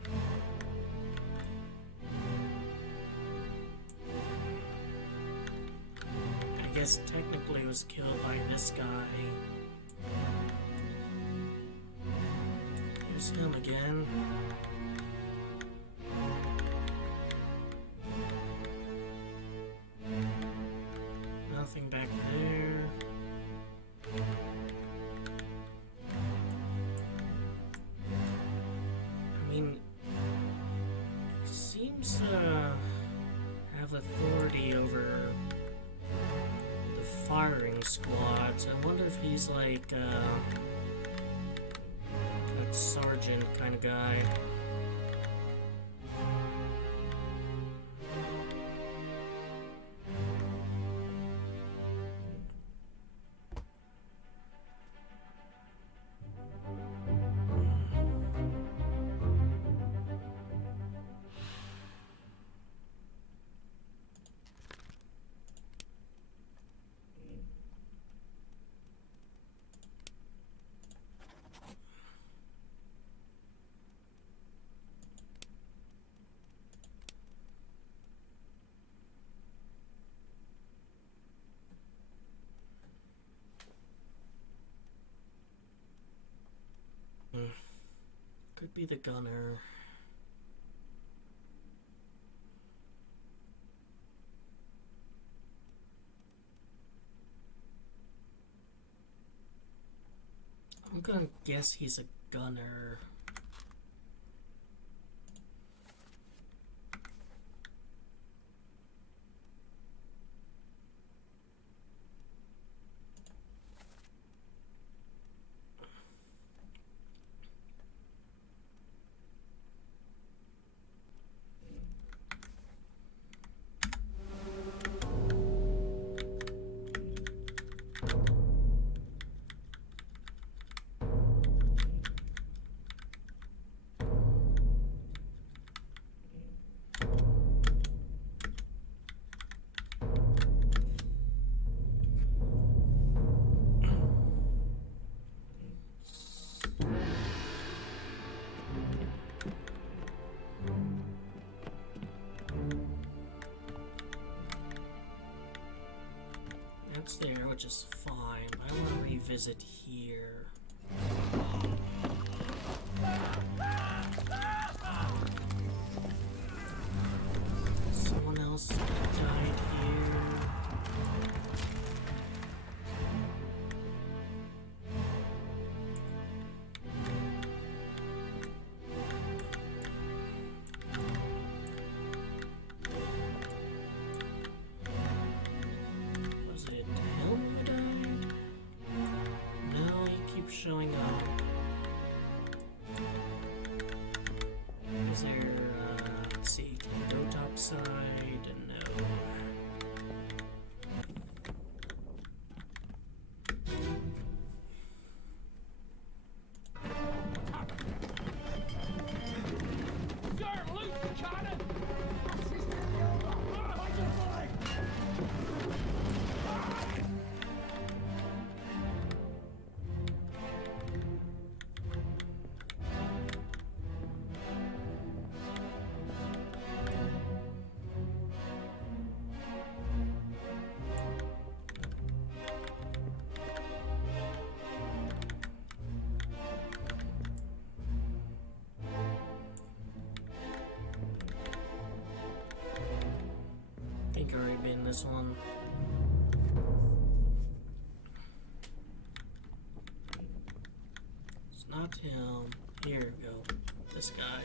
I guess technically was killed by this guy. Here's him again. Nothing back there. I mean, he seems to have authority over the firing squads. I wonder if he's like that sergeant kind of guy. Could be the gunner. I'm gonna guess he's a gunner. That's there, which is fine, but I want to revisit here. Someone else died here. Was it him who died? No, he keeps showing up. Is there, let's see, can you go topside? No. Start loose, China! I think I've already been this one. It's not him. Here we go. This guy.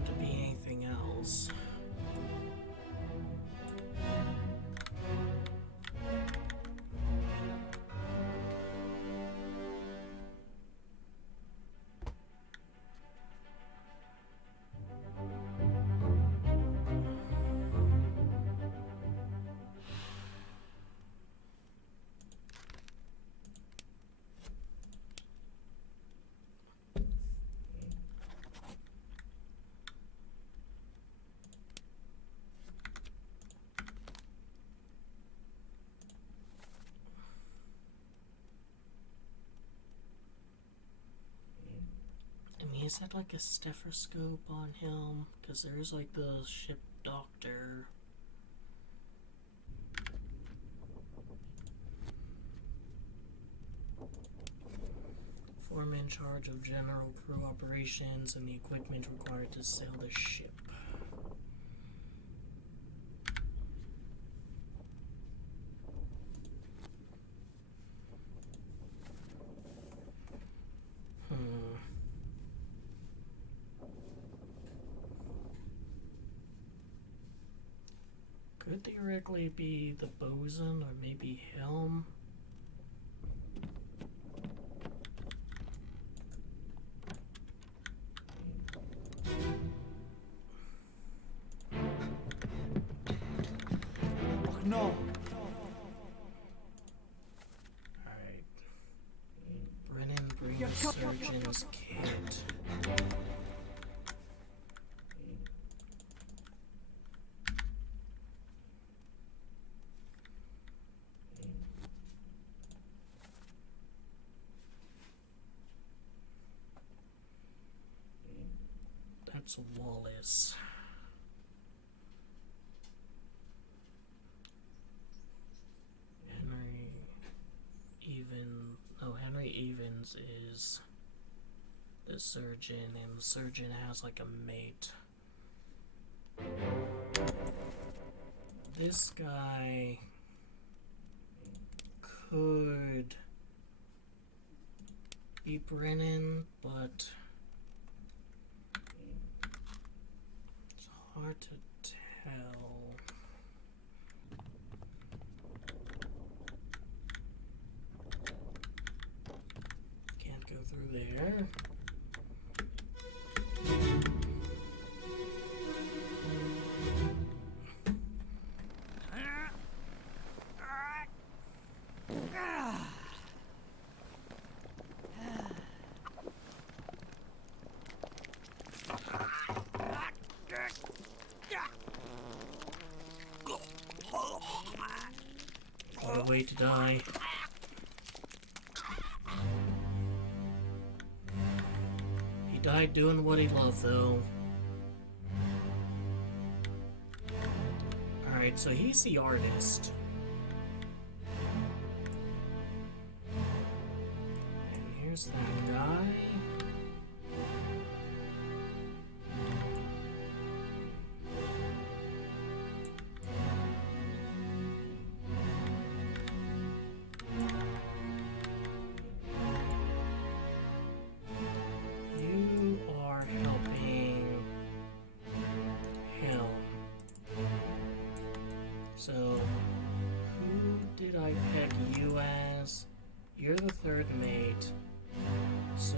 seem to be anything else. I mean, is that like a stethoscope on him? Because there's like the ship doctor. Foreman in charge of general crew operations and the equipment required to sail the ship. Could theoretically be the bosun or maybe helm. Oh no! Alright. Brennan, bring the surgeon's kit. That's Wallace. Henry Evans is the surgeon, and the surgeon has like a mate. This guy could be Brennan, but it's hard to tell. Can't go through there. What a way to die. He died doing what he loved, though. Alright, so he's the artist. And here's that guy. So, who did I pick you as? You're the third mate. So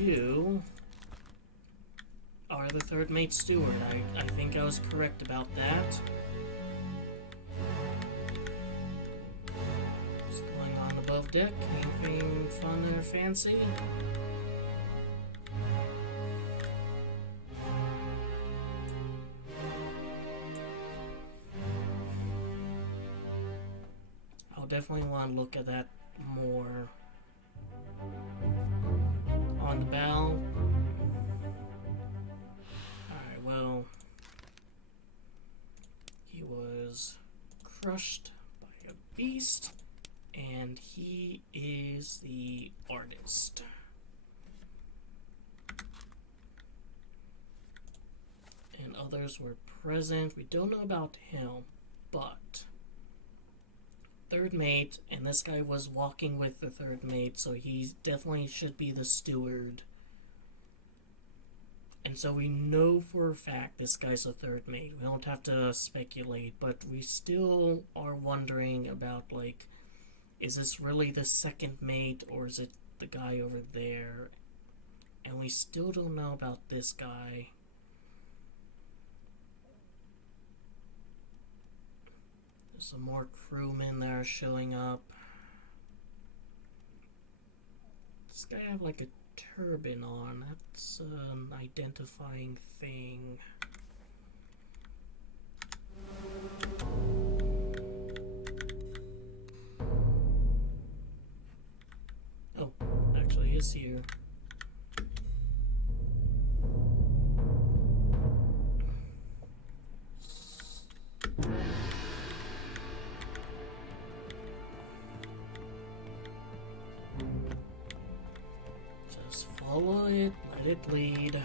you are the third mate steward. I think I was correct about that. What's going on above deck? Anything fun or fancy? Definitely want to look at that more. On the bow. Alright, well, he was crushed by a beast, and he is the artist. And others were present. We don't know about him, but third mate, and this guy was walking with the third mate, so he definitely should be the steward. And so we know for a fact this guy's a third mate. We don't have to speculate, but we still are wondering about, like, is this really the second mate, or is it the guy over there? And we still don't know about this guy. There's some more crewmen that are showing up. This guy have like a turban on. That's an identifying thing. Oh, actually he's here. Just follow it, let it lead.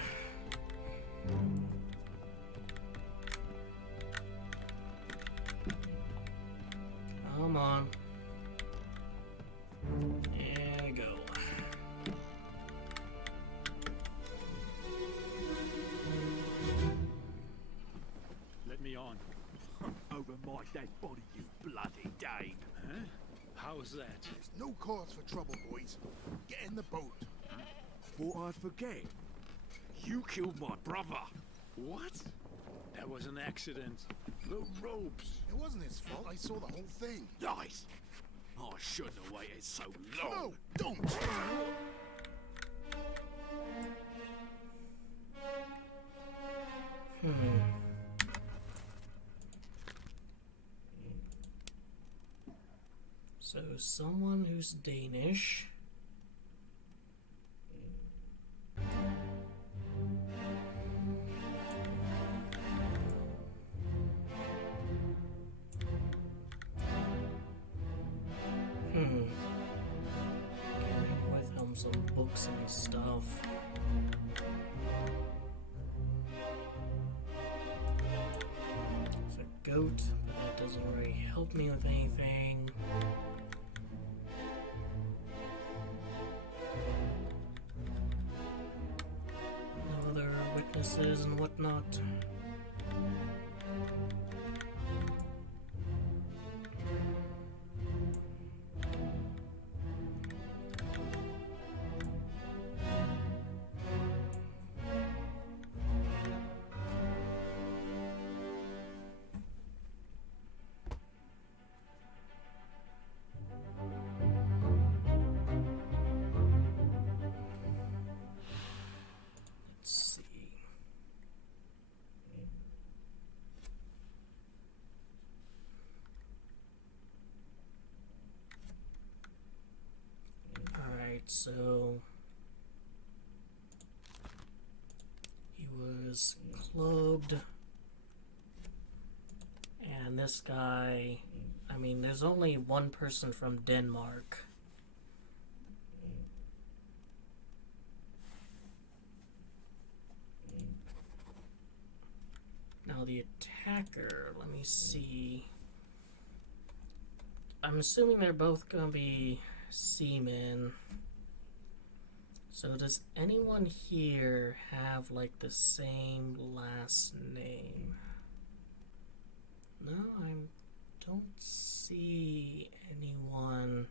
Come on. There we go. Let me on. Over my dead body, you bloody Dane. Huh? How's that? There's no cause for trouble, boys. Get in the boat. Thought I'd forget. You killed my brother. What? That was an accident. The ropes. It wasn't his fault. I saw the whole thing. Nice. I shouldn't have waited so long. No, don't. So someone who's Danish. Carrying with him some books and stuff. It's a goat, but that doesn't really help me with anything. No other witnesses and whatnot. Let's see. Alright, so he was clubbed, and this guy, I mean, there's only one person from Denmark. Now the attacker, let me see. I'm assuming they're both gonna be seamen. So does anyone here have like the same last name? No, I don't see anyone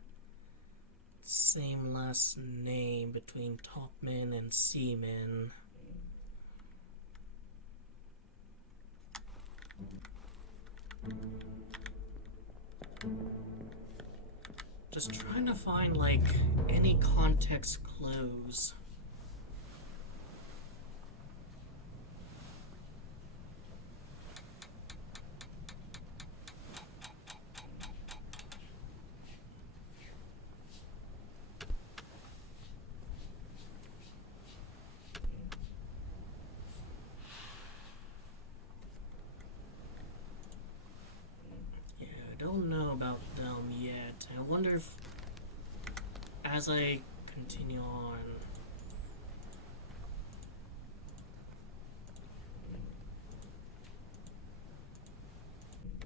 same last name between topmen and seamen. Just trying to find like any context clues. Yeah, I don't know about them yet. I wonder if, as I continue on,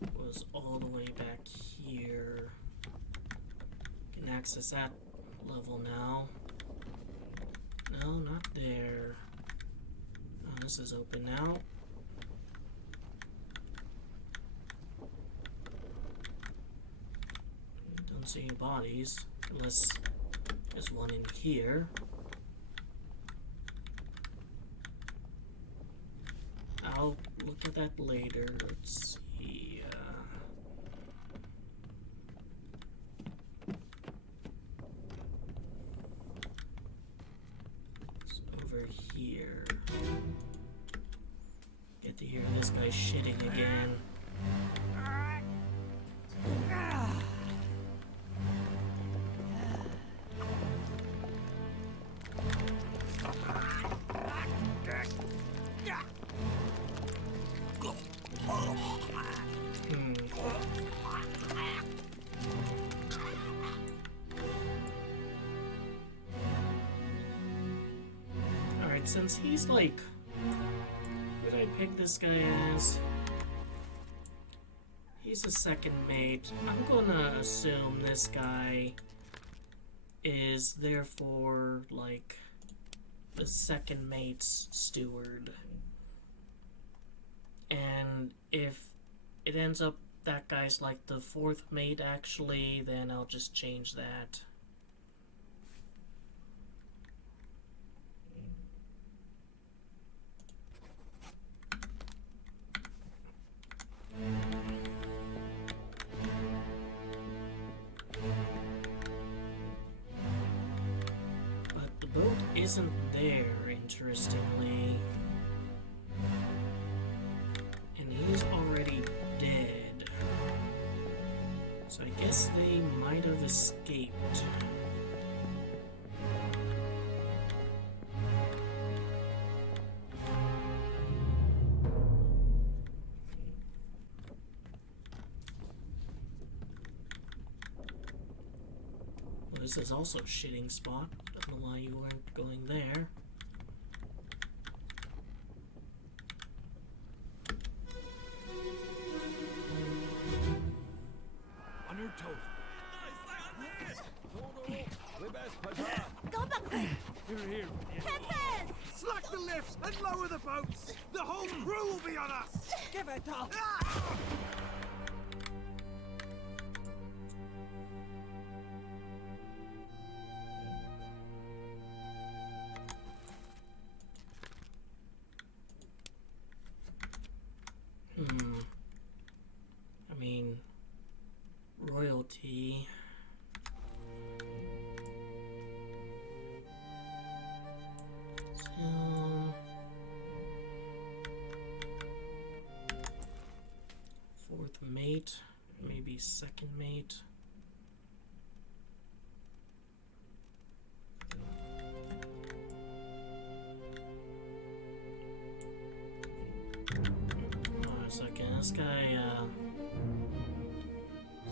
it was all the way back here. Can access that level now. No, not there. this is open now. Don't see any bodies, unless there's one in here. I'll look at that later. Let's see. It's over here. Get to hear this guy shitting again. Alright, since he's like... Who did I pick this guy as? He's a second mate. I'm gonna assume this guy is therefore like the second mate's steward. And if it ends up that guy's like the fourth mate actually, then I'll just change that. But the boat isn't there, interestingly. And he's already dead. So I guess they might have escaped. Well, this is also a shitting spot. Don't know why you weren't going there. On your toes. Go back there! Here. Captain! Slack the lifts and lower the boats! The whole crew will be on us! Give it up! I mean, royalty. So, fourth mate, maybe second mate. Hold on a second, this guy,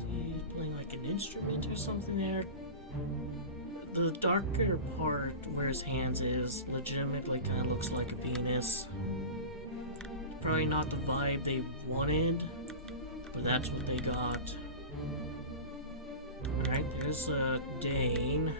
he's playing like an instrument or something there. The darker part where his hands is legitimately kind of looks like a penis. Probably not the vibe they wanted, but that's what they got. Alright, there's Dane.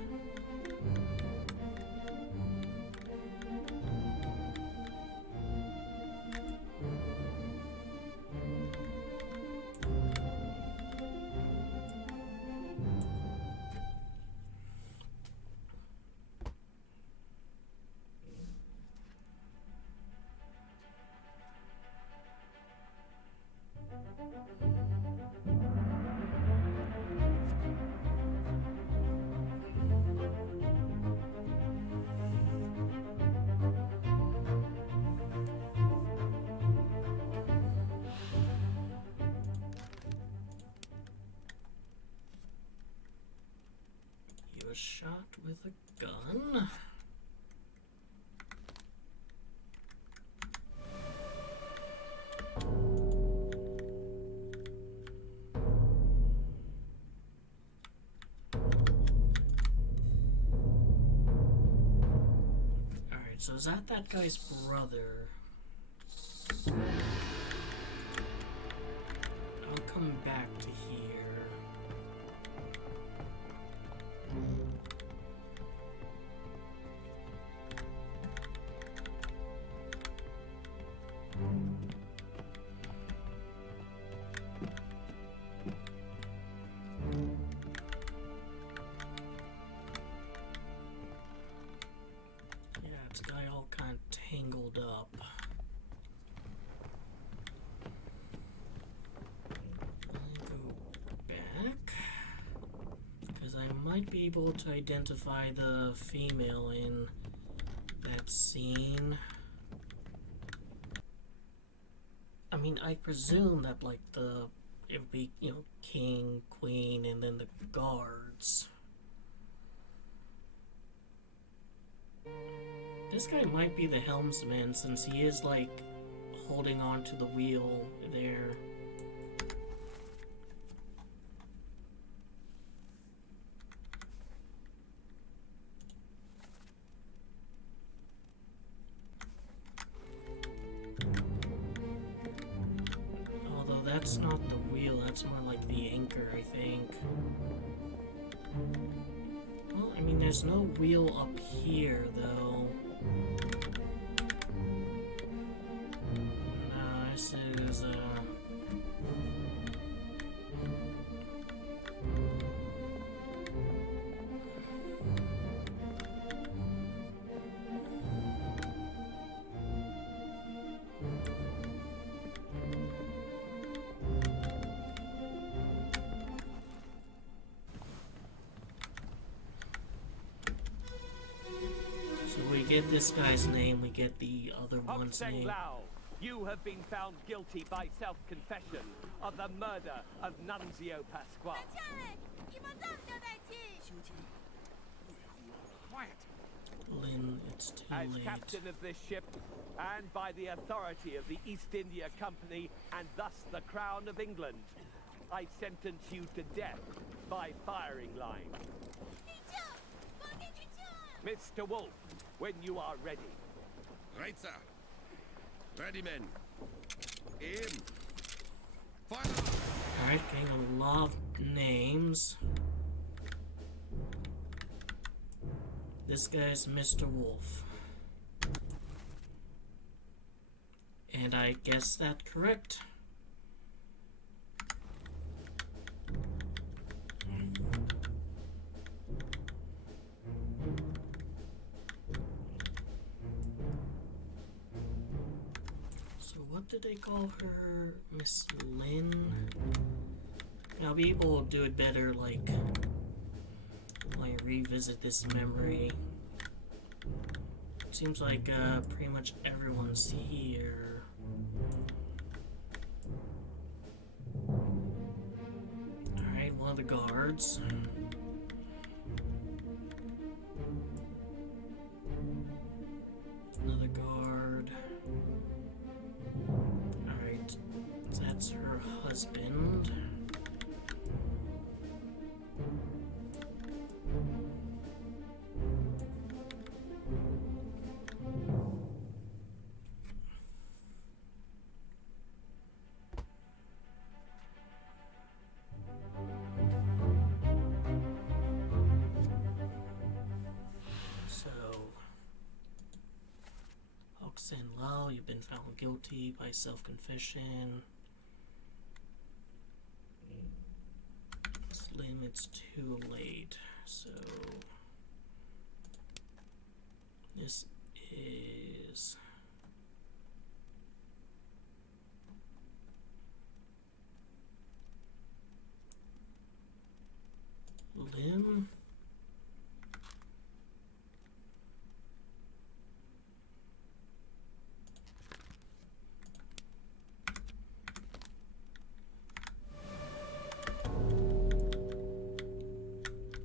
He was shot with a gun. Alright, so is that guy's brother? I'll come back to here. might be able to identify the female in that scene. I mean, I presume that, like, it would be, you know, king, queen, and then the guards. This guy might be the helmsman, since he is, like, holding on to the wheel there. Although that's not the wheel, that's more like the anchor, I think. Well, I mean, there's no wheel up here, though. No, this is, so we get this guy's name, we get the other one's Hokseng name. Lao, you have been found guilty by self-confession of the murder of Nunzio Pasquale. Quiet. Lynn, it's too As late. captain of this ship, and by the authority of the East India Company, and thus the Crown of England, I sentence you to death by firing line. Mr. Wolf, when you are ready. Right, sir. Ready, men. Aim. Fire! Alright, getting a lot of names. This guy's Mr. Wolf. And I guess that correct. So what did they call her? Miss Lynn? I'll be able to do it better, like, when I revisit this memory. Seems like pretty much everyone's here. Alright, one of the guards. Another guard. Alright, that's her husband. So, Hokseng Lao, you've been found guilty by self-confession. Slim, it's too late. So, this is Lim.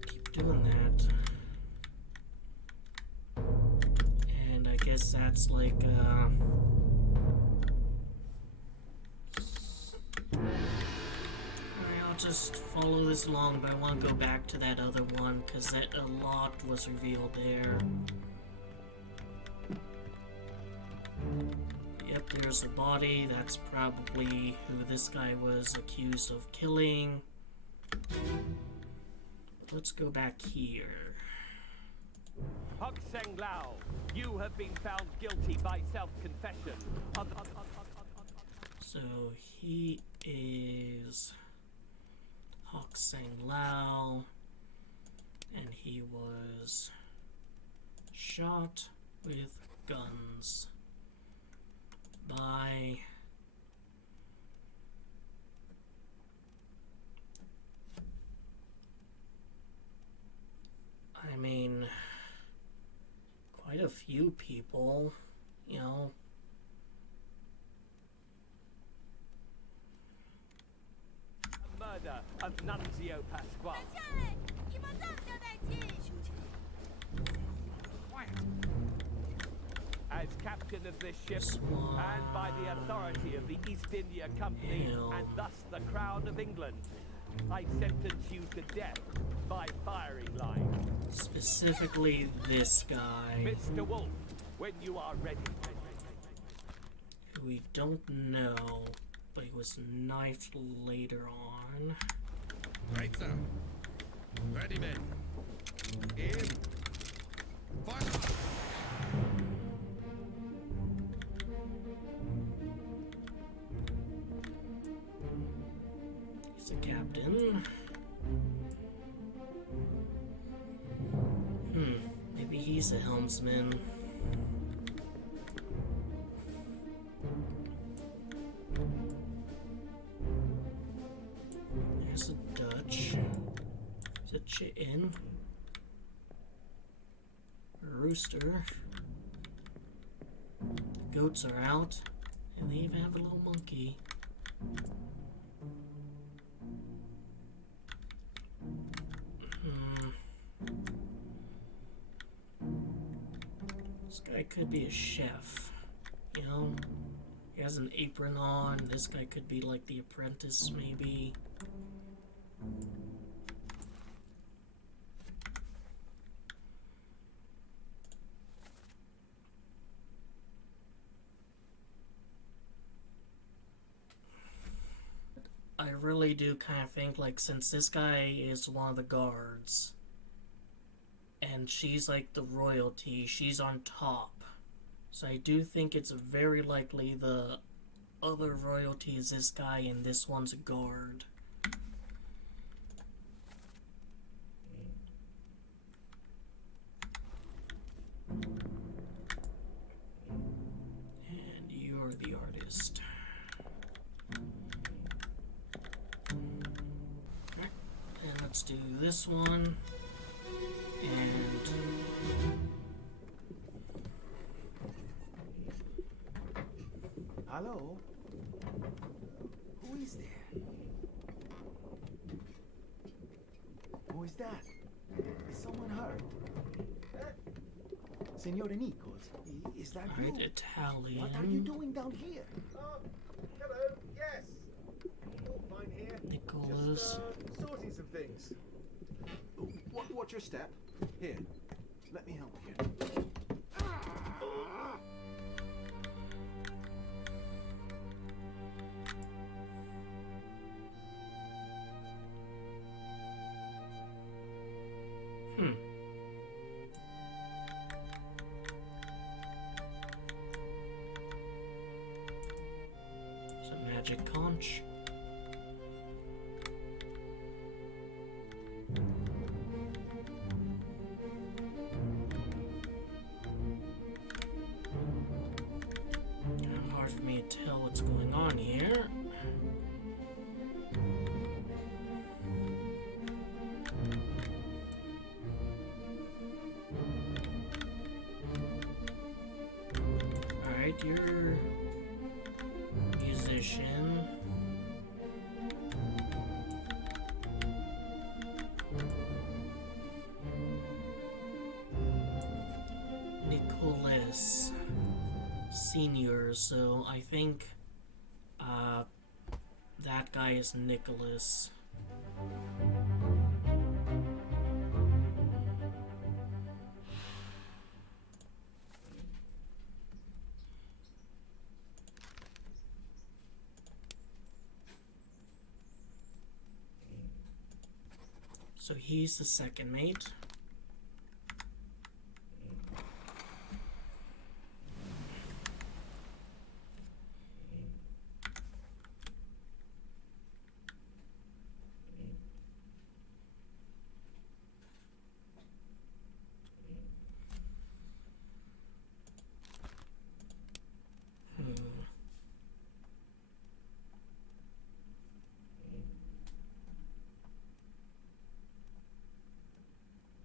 Keep doing that. And I guess that's like, I'll just follow this along, but I want to go back to that other one, because a lot was revealed there. Yep, there's the body. That's probably who this guy was accused of killing. But let's go back here. Hokseng Lao, you have been found guilty by self-confession of... So he is Hokseng Lao, and he was shot with guns by few people, you know. Murder of Nunzio Pasquale. As captain of this ship, and by the authority of the East India Company, and thus the Crown of England, I sentence you to death by firing line. Specifically this guy, Mr. Wolf, when you are ready. who we don't know, but he was knifed later on. Right, sir. Ready, men. Aim. Fire! He's a captain. Maybe he's a helmsman. There's a Dutch. There's a chicken. A rooster. The goats are out. And they even have a little monkey. This guy could be a chef, you know? He has an apron on. This guy could be like the apprentice, maybe. I really do kind of think, like, since this guy is one of the guards, and she's like the royalty, she's on top. So I do think it's very likely the other royalty is this guy and this one's a guard. And you're the artist. Okay. And let's do this one. And hello? Who is there? Who is that? Is someone hurt? Signore Nichols, is that you? Alright, Italian. What are you doing down here? Oh, hello. Yes. All fine here. Nicholas. Just, sorting some things. Watch your step. Here, let me help you. It's a magic conch. Hard for me to tell what's going on here. Alright, you're a musician. Nicholas Senior, so I think that guy is Nicholas. So he's the second mate.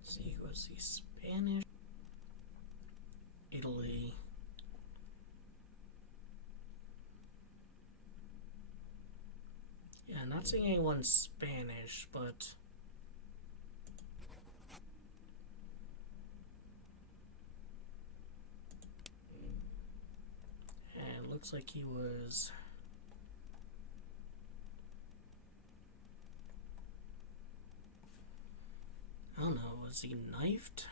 See, was he Spanish? not seeing anyone Spanish, but and it looks like he was I don't know, was he knifed?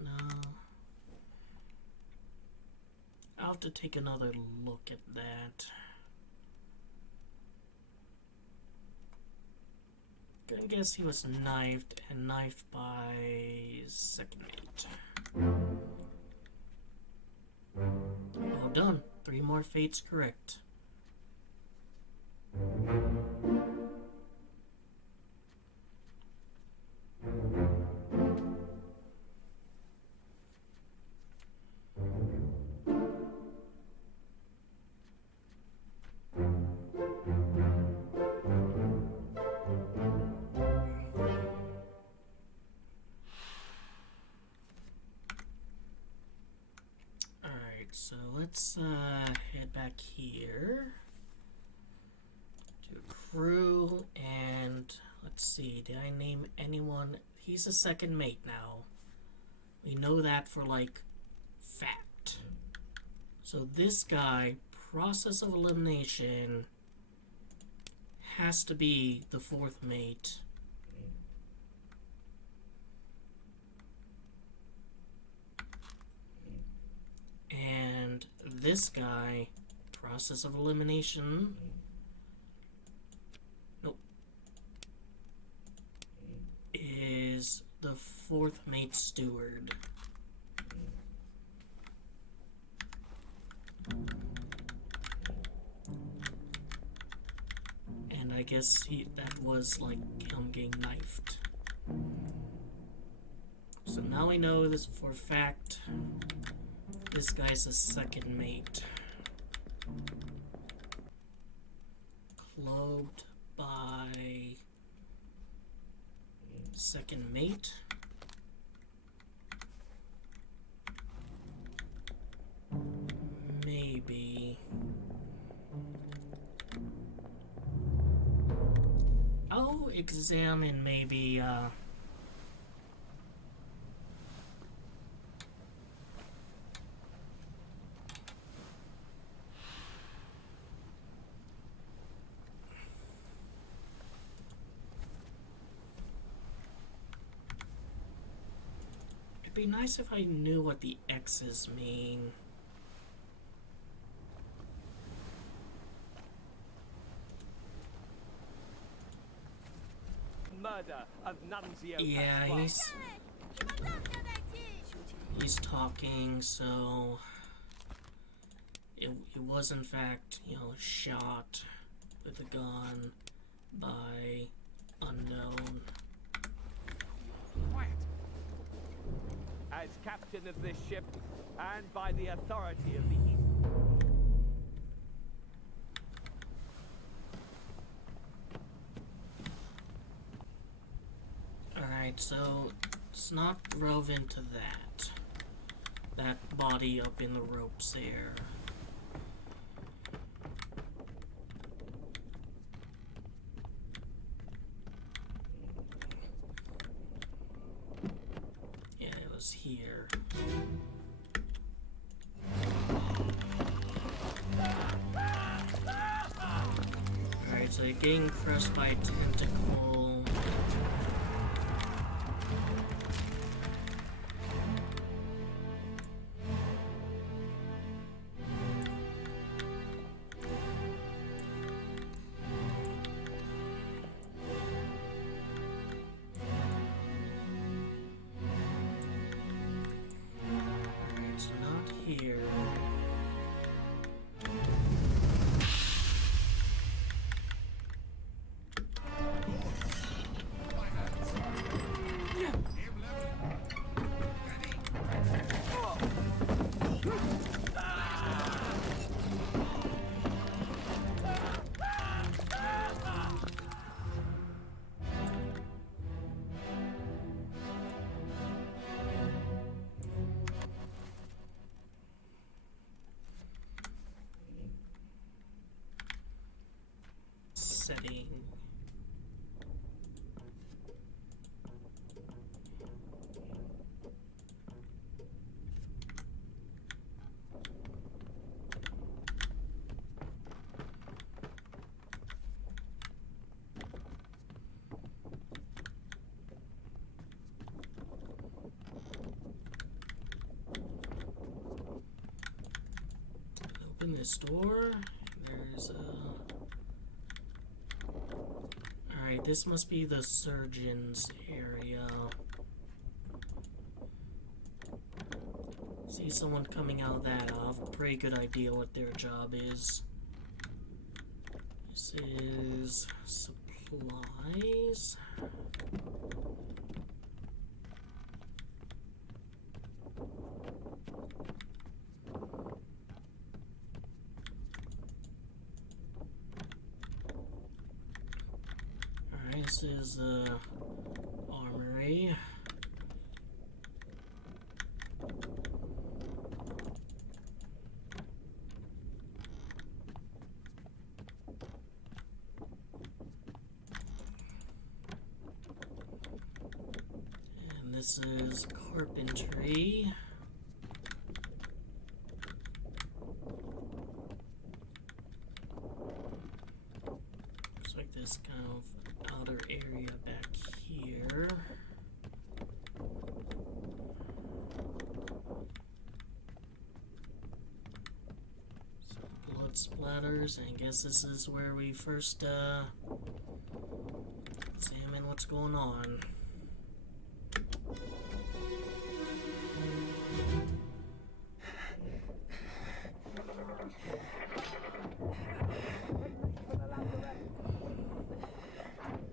No. I'll have to take another look at that. Gonna guess he was knifed, and knifed by second mate. Well done. 3 more fates correct. So let's head back here to crew, and let's see, did I name anyone? He's a second mate now. We know that for like fact. So this guy, process of elimination, has to be the 4th mate. And this guy, process of elimination, nope, is the 4th mate steward. And I guess that was like him getting knifed. So now we know this for a fact. This guy's a second mate. Cloaked by second mate. Maybe. I'll examine maybe it'd be nice if I knew what the X's mean. Murder of Nunzio. Yeah, he's talking, so it was in fact, you know, shot with a gun by unknown. Quiet. As captain of this ship, and by the authority of the East. Alright, so it's not relevant to that. That body up in the ropes there. Yeah, it was here. Alright, so you're getting crushed by a tentacle. Here. this door. There's a... Alright, this must be the surgeon's area. See someone coming out of that. I have a pretty good idea what their job is. This is supplies. Alright, this is the armory. And this is carpentry. Looks like this kind of outer area back here. Some blood splatters, and I guess this is where we first examine what's going on.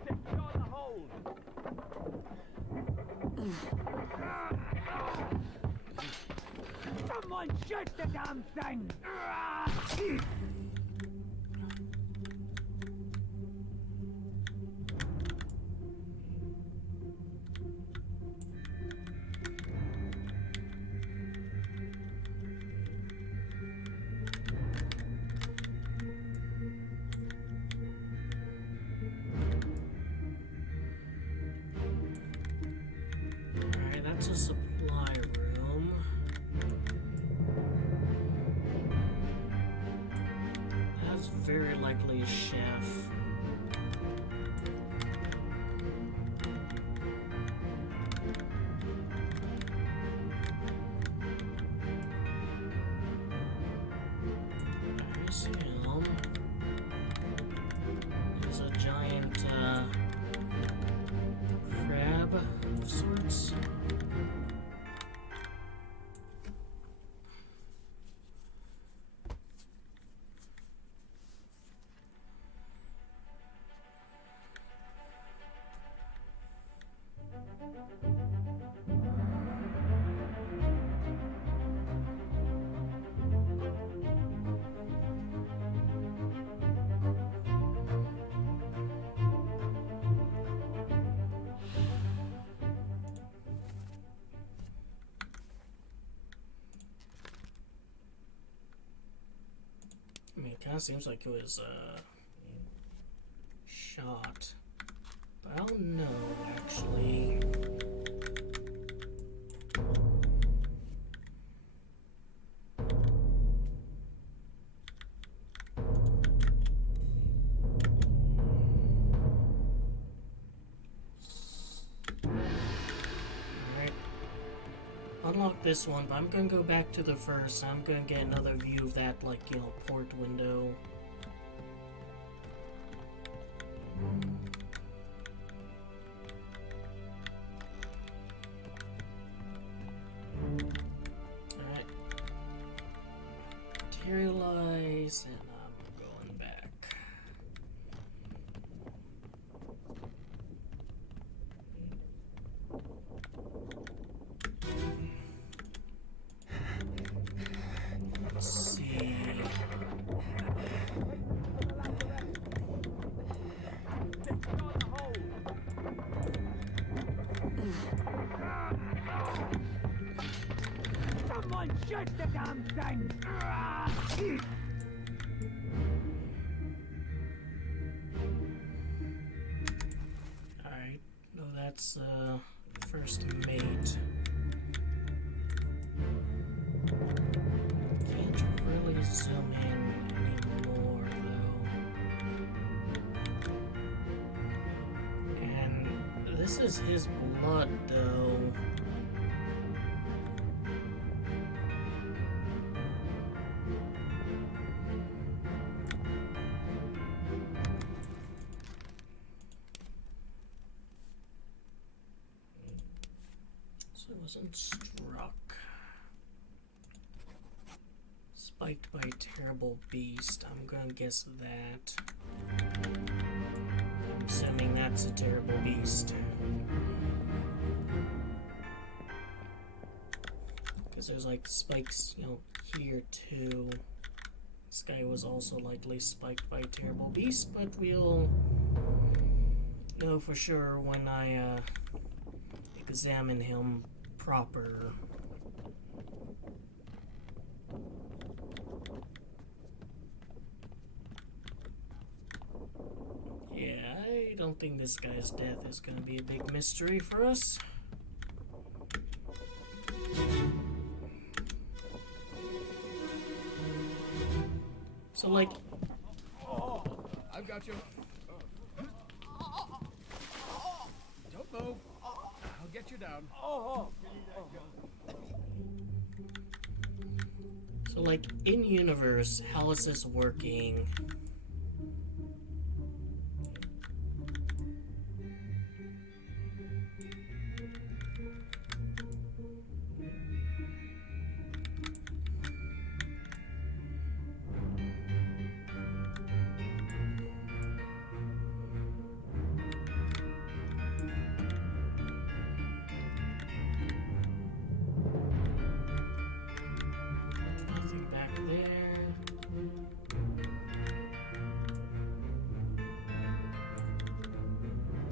Secure the hold. Someone shoot the damn thing! Alright, that's a supply room. That's very likely a chef. I see him. There's a giant crab of sorts. I mean, it kind of seems like it was shot, but I don't know actually. Alright. Unlock this one, but I'm gonna go back to the first. I'm gonna get another view of that, like, you know, port window. Alright. Materialize, and I'm going back. Let's see. Secure the hold. Someone shoot the damn thing! Alright, no, that's first mate. Can't really zoom in anymore though. And this is his blood though. Wasn't struck. Spiked by a terrible beast. I'm gonna guess that. I'm assuming that's a terrible beast. Because there's like spikes, you know, here too. This guy was also likely spiked by a terrible beast, but we'll know for sure when I examine him proper. Yeah, I don't think this guy's death is going to be a big mystery for us. So, like... I've got you. Don't move. I'll get you down. So, like, in-universe, how is this working? Nothing back there.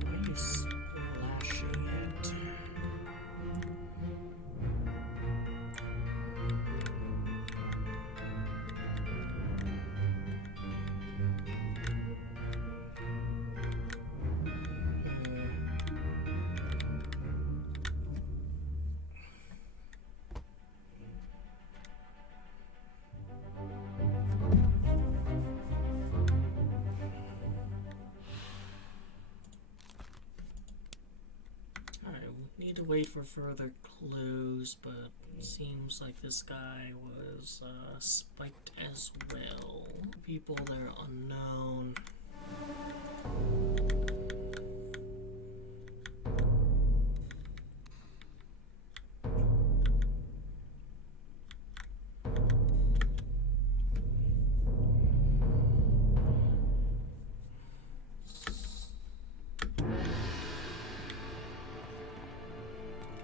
Why are you splashing it? Alright, we need to wait for further clues, but it seems like this guy was spiked as well. People that are unknown.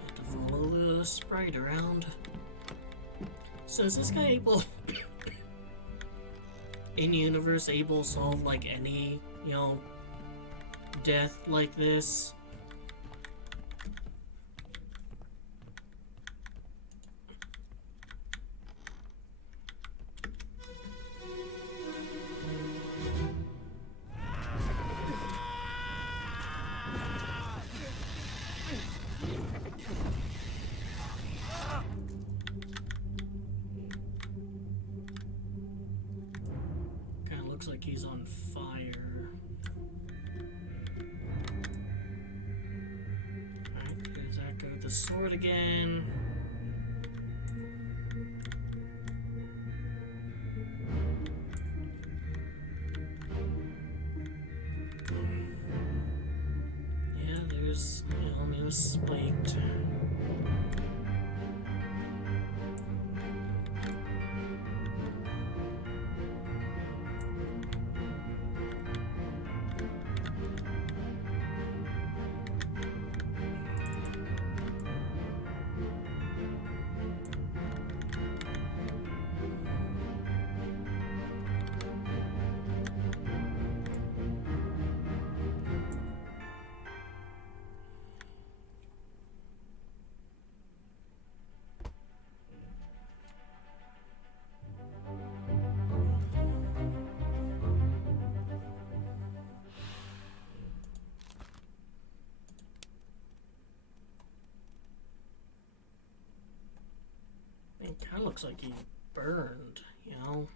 Have to follow the sprite around. So is this guy able in universe able to solve like any, you know, death like this? Kind of looks like he's on fire. Alright, there's Echo with the sword again. Yeah, there's, you know, he was spiked. It kind of looks like he burned, you know?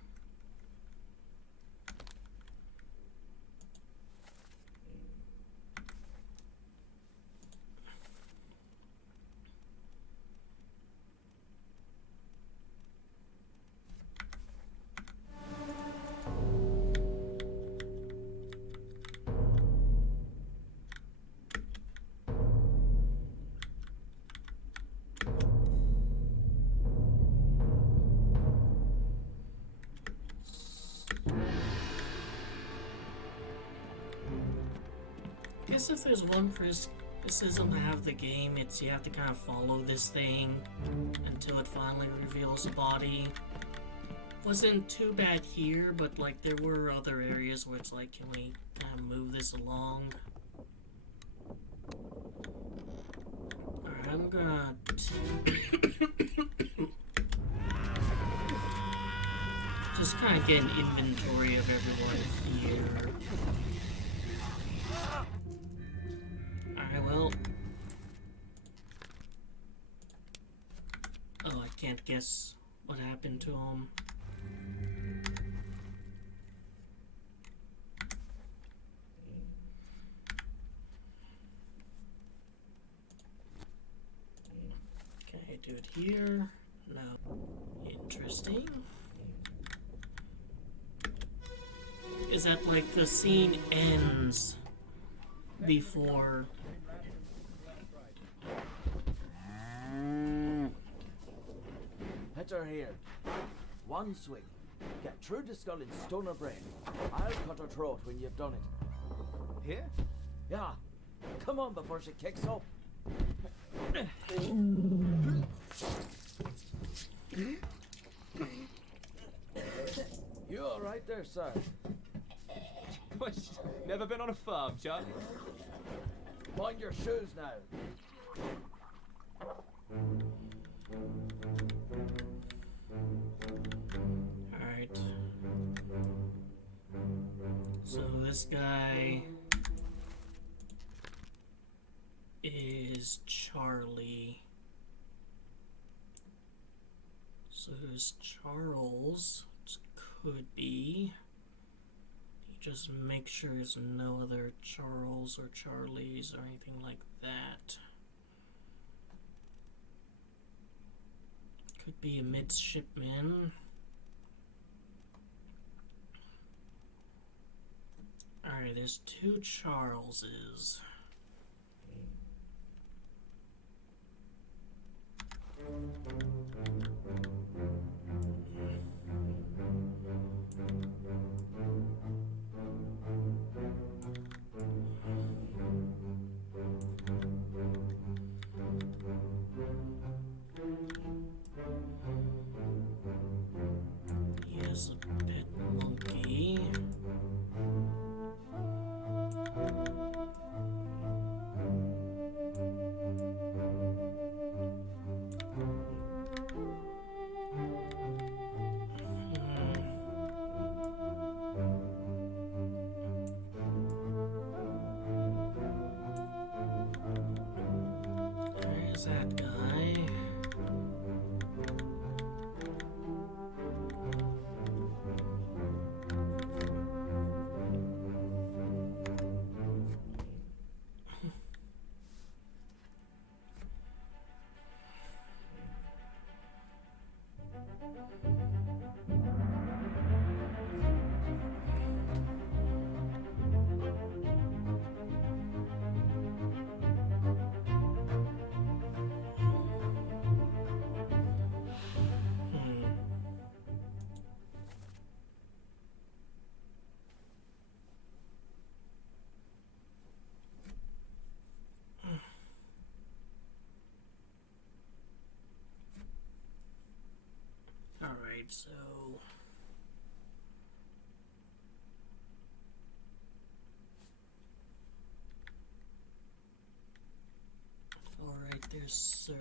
guess if there's one criticism I have the game, it's you have to kind of follow this thing until it finally reveals the body. Wasn't too bad here, but like there were other areas where it's like, can we kind of move this along? Alright, I'm gonna just kind of get an inventory of everyone here. Alright, well. Oh, I can't guess what happened to him. Can I do it here? No. Interesting. Is that like the scene ends before? Hit her here. One swing. Get through the skull in stone or brain. I'll cut her throat when you've done it. Here? Yeah. Come on before she kicks up. You all right there, sir? Never been on a farm, Charlie? Mind your shoes now. Alright. So this guy is Charlie. So there's Charles, which could be. You just make sure there's no other Charles or Charlies or anything like that. Could be a midshipman. Alright, there's two Charleses. He is a bit monkey. There's that guy. Alright, so alright, there's Sir.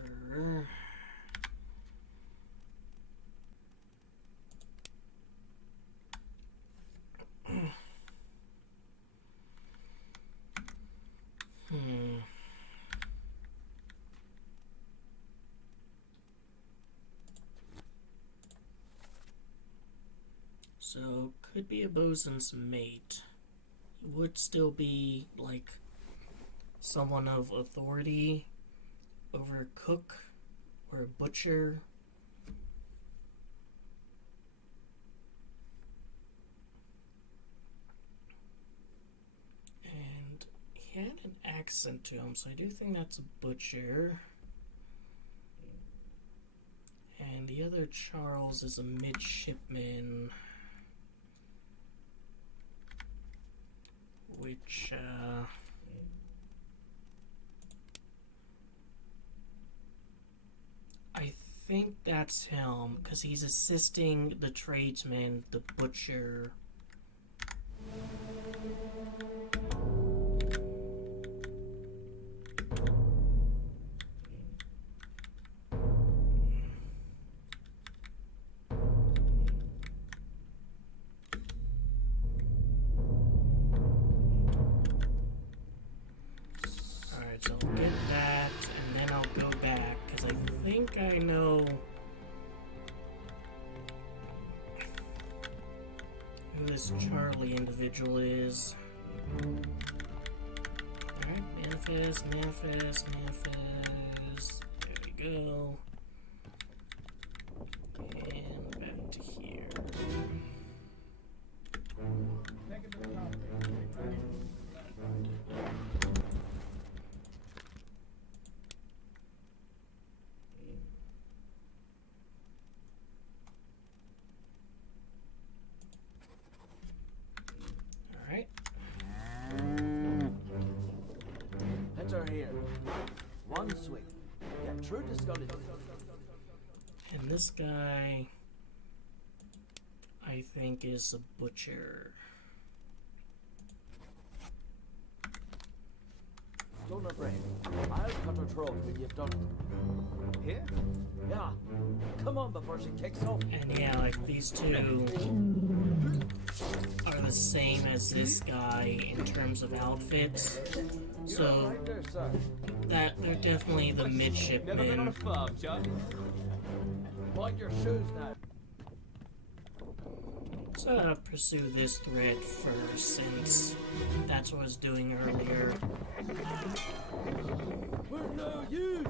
So, could be a bosun's mate. He would still be, like, someone of authority over a cook or a butcher. And he had an accent to him, so I do think that's a butcher. And the other Charles is a midshipman. Which, think that's him, because he's assisting the tradesman, the butcher. Alright, so I'll get that, and then I'll go back, because I think I know who this Charlie individual is. Alright, manifest, manifest, manifest. There we go. And back to here. Alright. Enter here. One swing. Get through the skull. And this guy, I think, is a butcher. Stoner brain. I'll cut her throat when you've done it. Here? Yeah. Come on before she kicks off. And yeah, like these two are the same as this guy in terms of outfits. So Right there, sir. that they're definitely the Never been on a midshipmen. farm, John. Mind your shoes now. So I'll pursue this thread first, since that's what I was doing earlier. We're no use.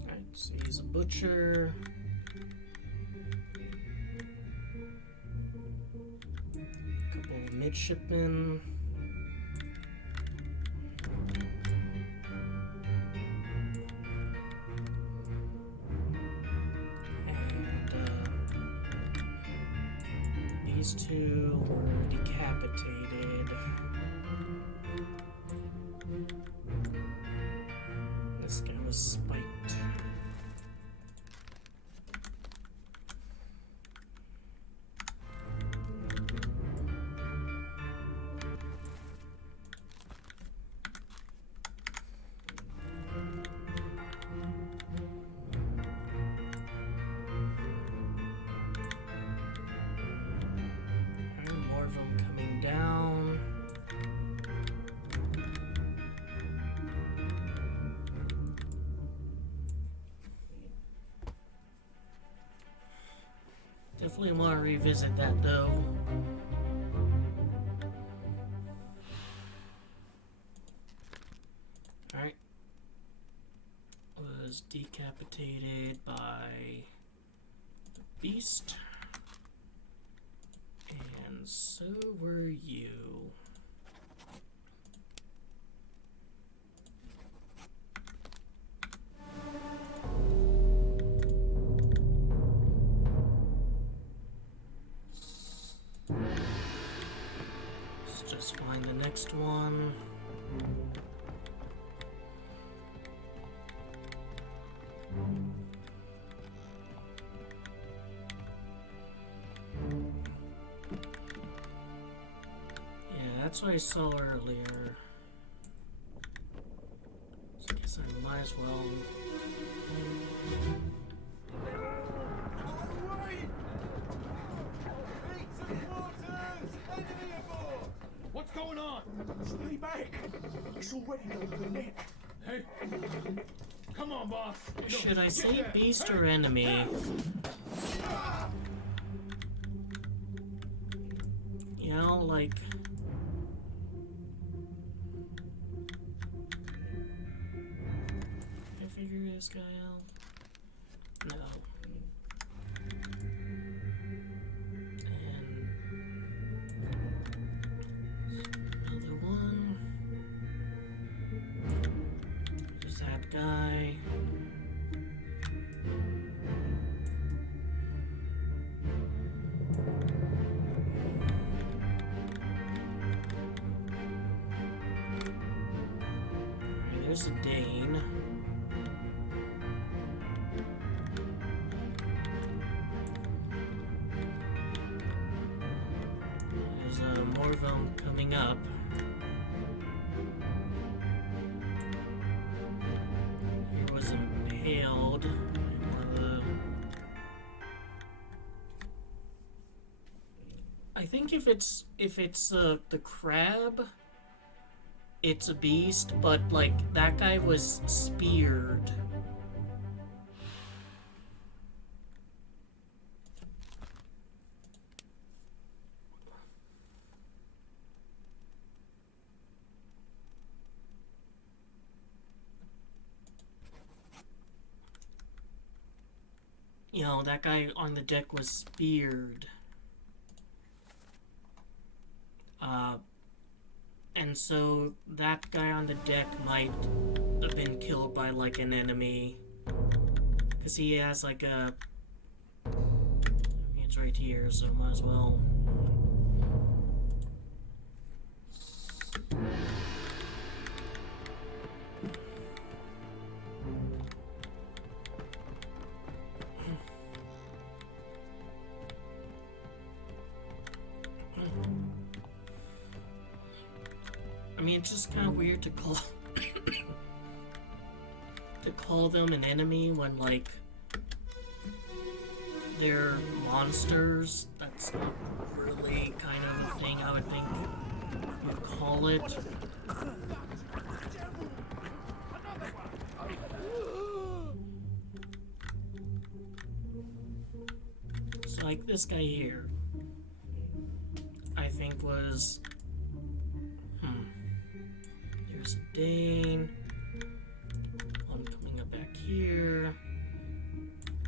Alright, so he's a butcher. Couple of midshipmen. And these two were decapitated. This guy was spiked. Alright, more of them coming down. Definitely want to revisit that though. Alright. Was decapitated by the beast. And so were you. Let's just find the next one. Yeah, that's what I saw earlier. So I guess I might as well. What's going on? Stay back! It's already over the neck. Hey, come on, boss. Should I say beast or enemy? You know, like. Can I figure this guy out? No. And another one. Just There's a Dane. There's more of them coming up. He was impaled by one of the... I think if it's the crab, it's a beast, but like that guy was speared. You know, that guy on the deck was speared. And so that guy on the deck might have been killed by like an enemy. Because he has like a... I mean, it's right here, so might as well. I mean, it's just kind of weird to call to call them an enemy when like they're monsters. That's not really kind of the thing I would think you'd call it. So like this guy here, I think was... There's a Dane. One coming up back here.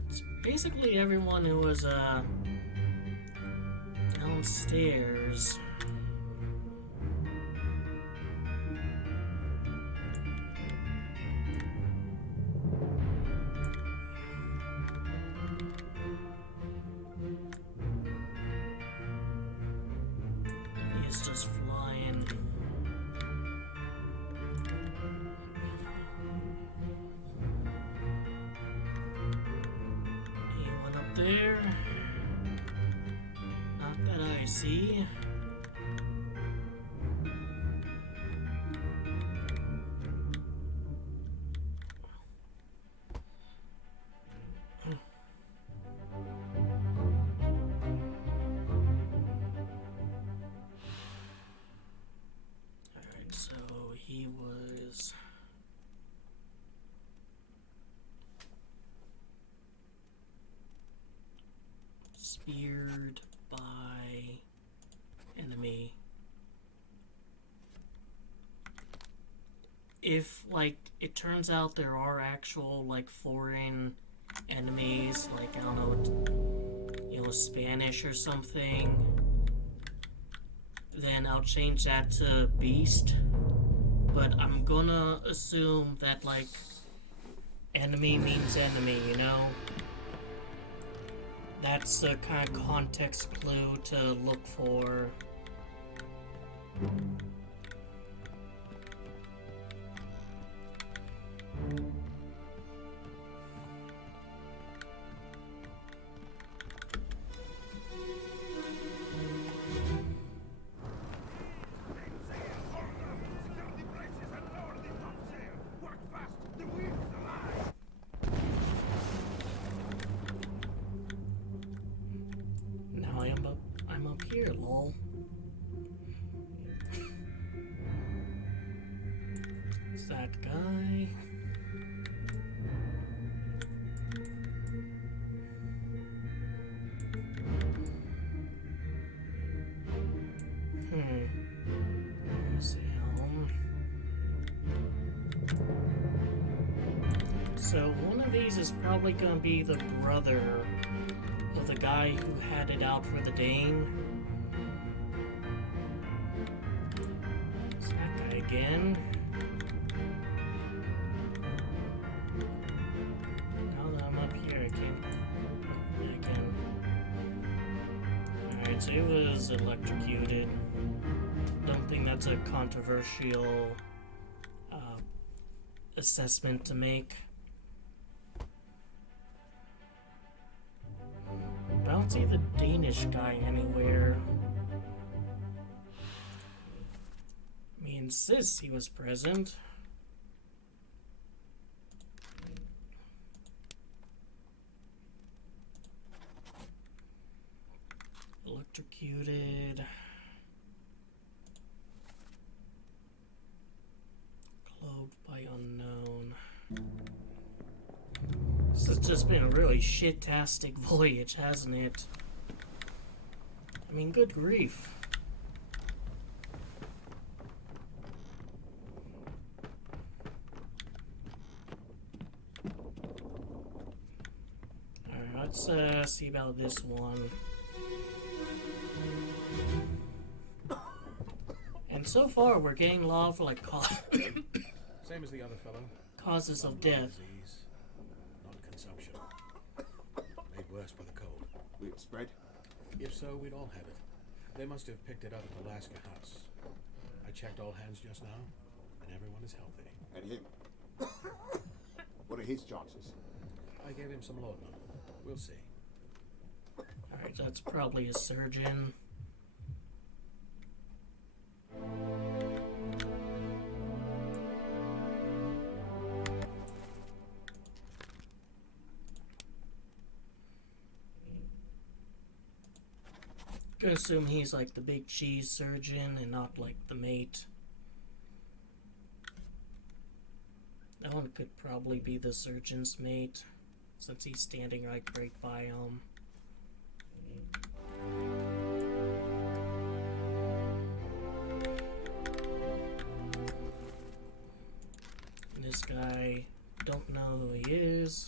It's basically everyone who was downstairs. He's just flying. Anyone up there? Not that I see. Alright, so he was... speared by enemy. If, like, it turns out there are actual, like, foreign enemies, like, I don't know, you know, Spanish or something, then I'll change that to beast. But I'm gonna assume that, like, enemy means enemy, you know? That's the kind of context clue to look for. Now I'm up here, lol. It's that guy. There's the helm. So one of these is probably gonna be the brother of the guy who had it out for the Dane. It's that guy again. Now that I'm up here, I can't... Oh, yeah, I can. Alright, so he was electrocuted. Don't think that's a controversial assessment to make. I don't see the Danish guy anywhere. He insists he was present. Electrocuted. Clothed by unknown. This has just been a really shit-tastic voyage, hasn't it? I mean, good grief. Alright, let's see about this one. And so far, we're getting a lot of, like, Same as the other fellow. causes of death. Disease, not consumption. Made worse by the cold. Will it spread? If so, we'd all have it. They must have picked it up at the Alaska house. I checked all hands just now, and everyone is healthy. And him? What are his chances? I gave him some laudanum. We'll see. Alright, that's probably a surgeon. Gonna assume he's like the big cheese surgeon and not like the mate. That one could probably be the surgeon's mate, since he's standing like right by him. And this guy, don't know who he is.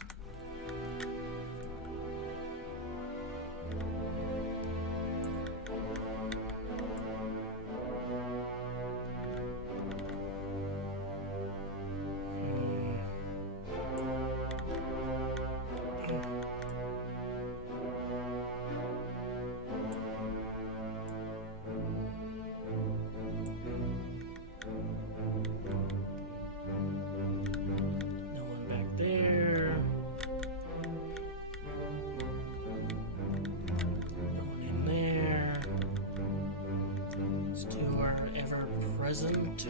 Present.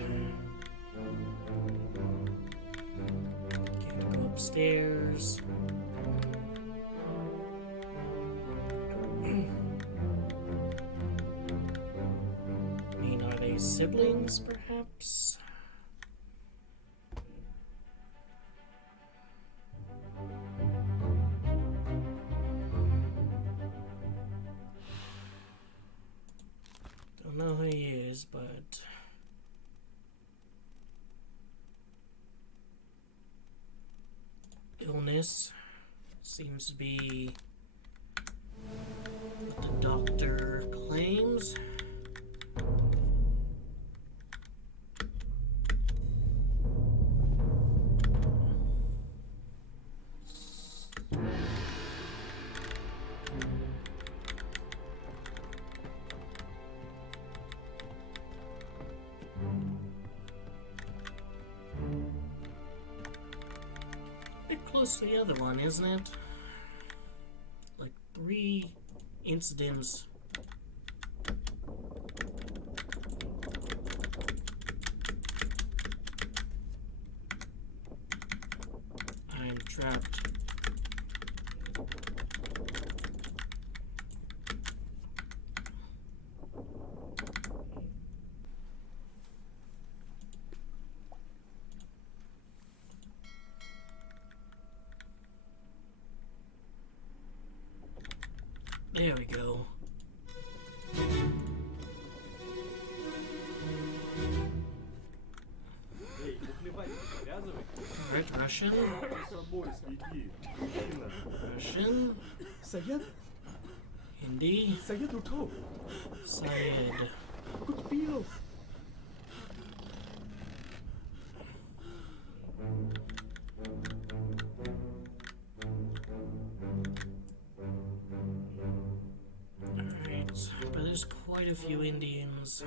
Can't go upstairs. I mean, are they siblings, perhaps? Don't know who he is, but illness seems to be what the doctor claims. Close to the other one, isn't it? Like 3 incidents. I'm trapped. There we go. Alright, Russian. Russian. Sayed. Hindi. Sayed uto. Syed. Kuch pilo. Alright, but there's quite a few Indians.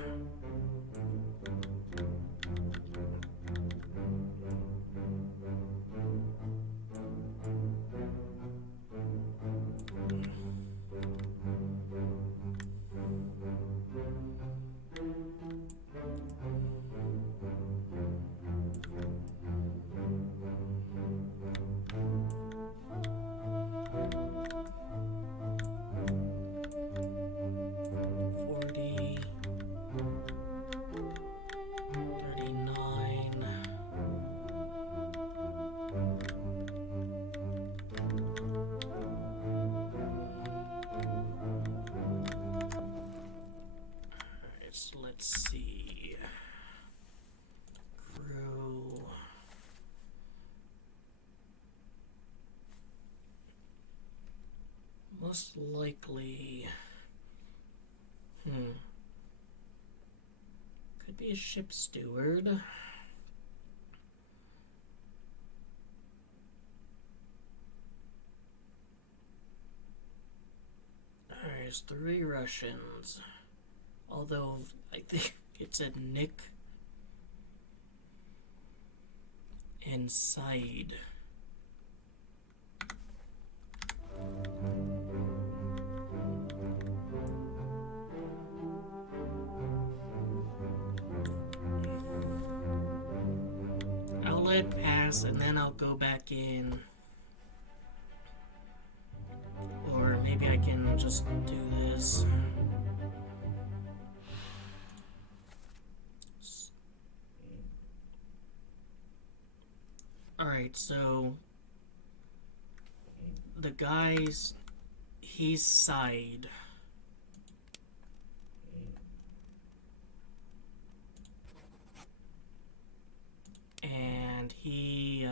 most likely... Could be a ship steward. There's 3 Russians. Although, I think it said Nick and Said. I'll let it pass and then I'll go back in. Or maybe I can just do this. Alright, so the guy's, he's side. And he,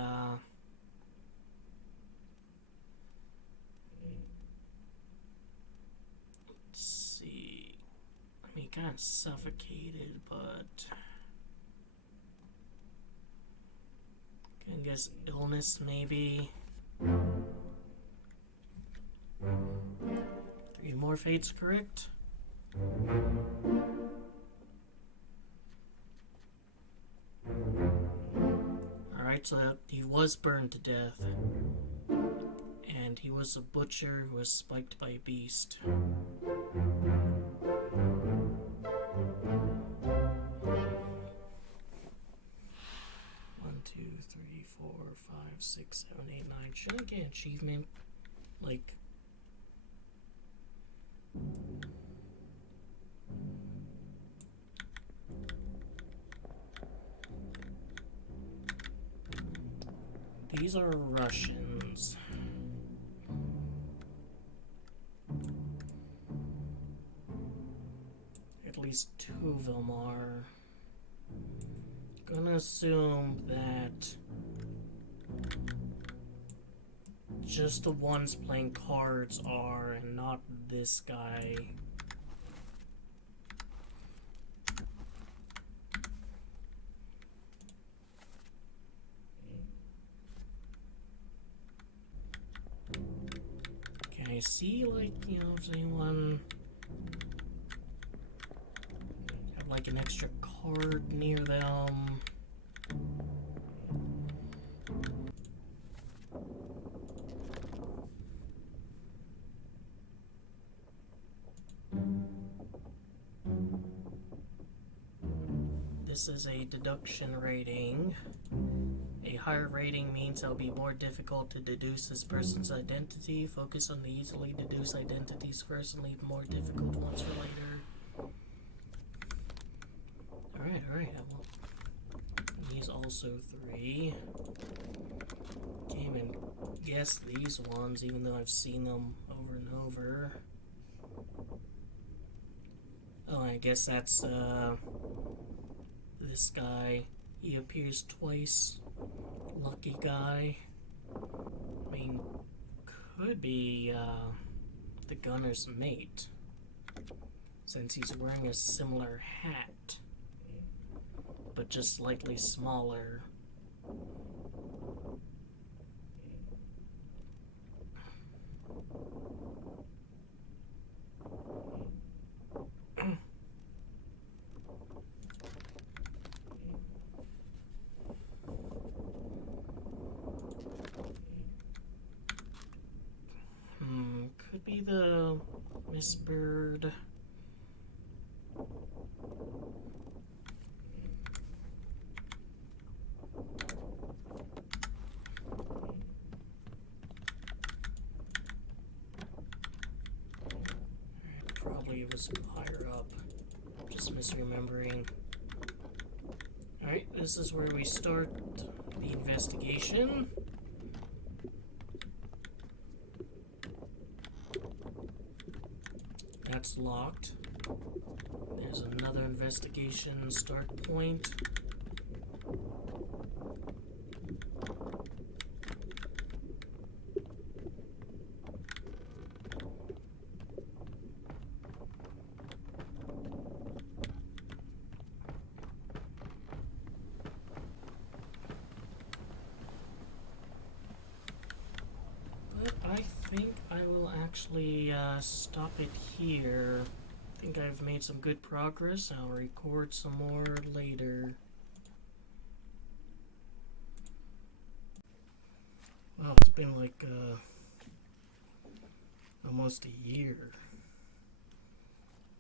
let's see, I mean, kind of suffocated, but I guess illness, maybe. 3 more fates, correct? Alright, so he was burned to death. And he was a butcher who was spiked by a beast. 3, 4, 5, 6, 7, 8, 9. Should I get an achievement? Like... These are Russians. At least 2 of them are. Gonna assume that just the ones playing cards are, and not this guy. Can I see, like, you know, if anyone have like an extra card near them? This is a deduction rating. A higher rating means it'll be more difficult to deduce this person's identity. Focus on the easily deduced identities first and leave more difficult ones for later. Alright, these also 3. Can't even guess these ones, even though I've seen them over and over. Oh, I guess that's, this guy. He appears twice. Lucky guy. I mean, could be, the gunner's mate, since he's wearing a similar hat, but just slightly smaller. Could be the Miss Bird. Probably was higher up. Just misremembering. Alright, this is where we start the investigation. That's locked. There's another investigation start point. stop it here. I think I've made some good progress. I'll record some more later. Wow, it's been like almost a year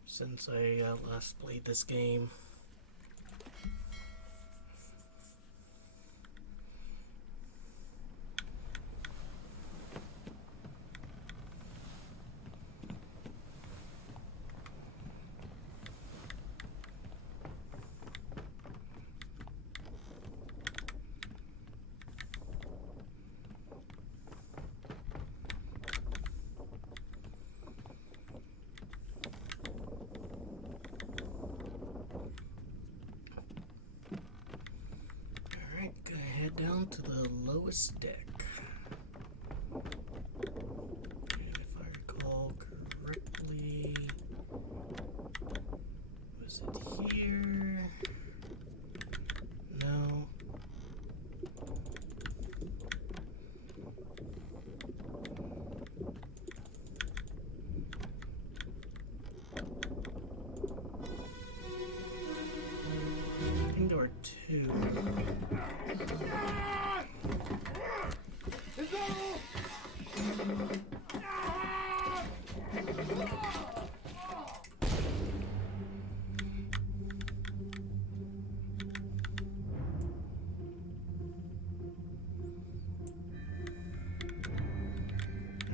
since I last played this game. Down to the lowest deck. And if I recall correctly, was it here? No. I think there were two.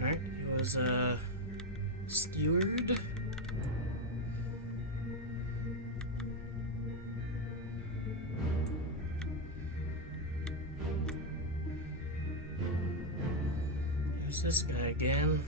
Alright, he was a steward. There's this guy again.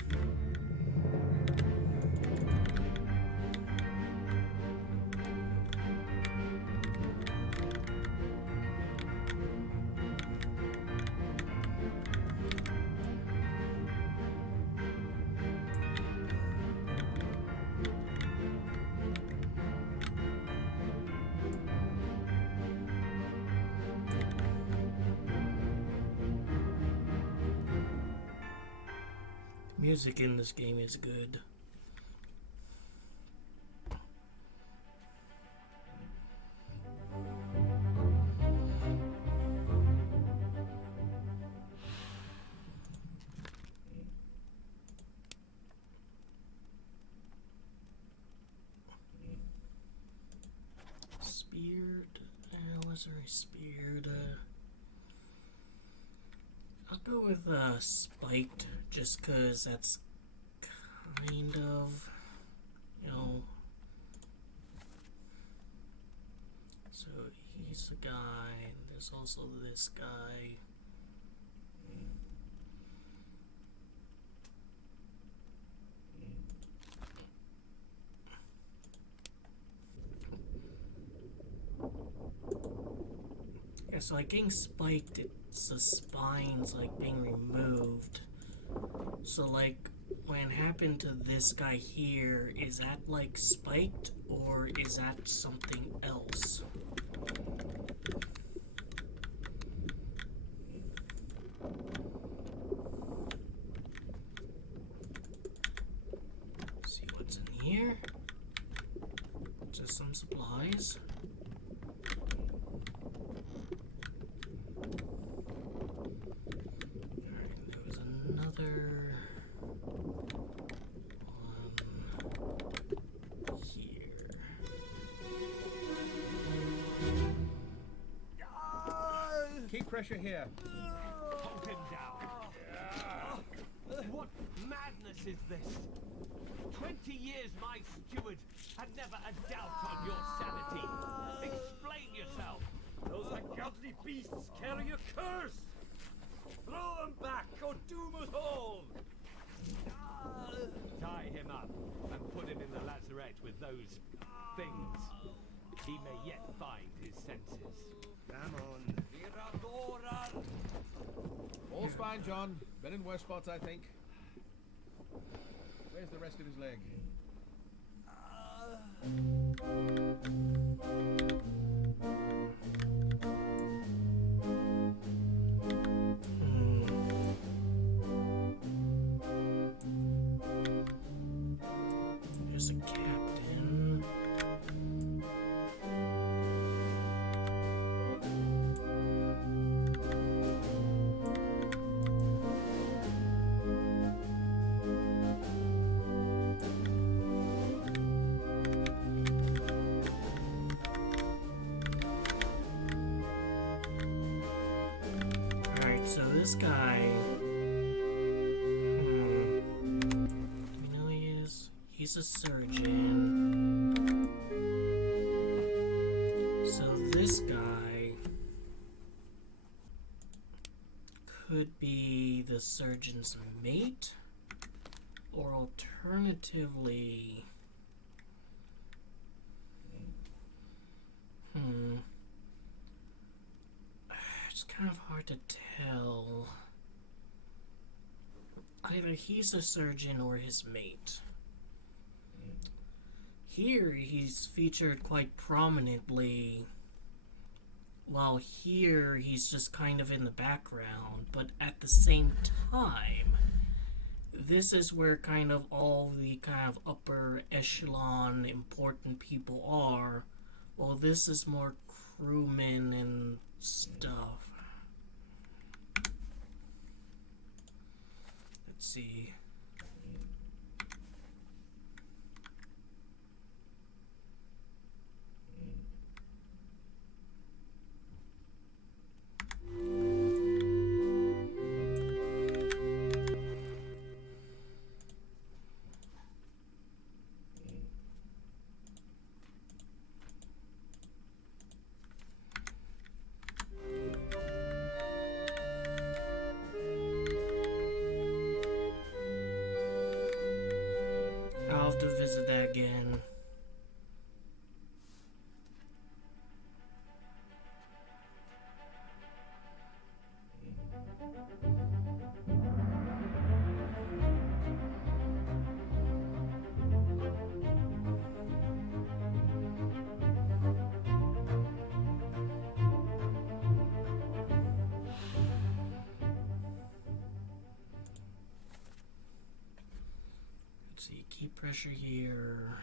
Music in this game is good. Speared? Was there a speared? I'll go with spiked, just cause that's kind of, you know. So he's a guy. There's also this guy. Yeah, so like getting spiked, it's the spines like being removed. So like when it happened to this guy here, is that like spiked or is that something else? See what's in here. Just some supplies. Another one here. Keep pressure here. Hold him down. What madness is this? 20 years my steward had never a doubt on your sanity. Explain yourself. Those ungodly beasts carry a curse! Throw them back or doom us all! Tie him up and put him in the lazarette with those things. He may yet find his senses. Come on. All's fine, John. Been in worse spots, I think. Where's the rest of his leg? this guy... Do we know who he is? He's a surgeon. So this guy could be the surgeon's mate, or alternatively... It's kind of hard to tell. Either he's a surgeon or his mate. Here, he's featured quite prominently, while here, he's just kind of in the background. But at the same time, this is where kind of all the kind of upper echelon important people are, while this is more crewmen and stuff. Let's see. I'll have to visit that again. Let's see, keep pressure here.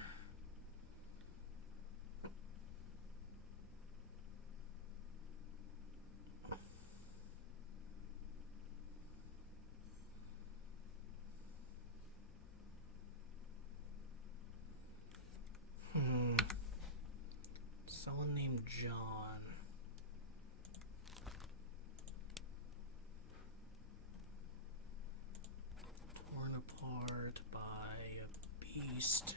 Someone named John. Torn apart by a beast.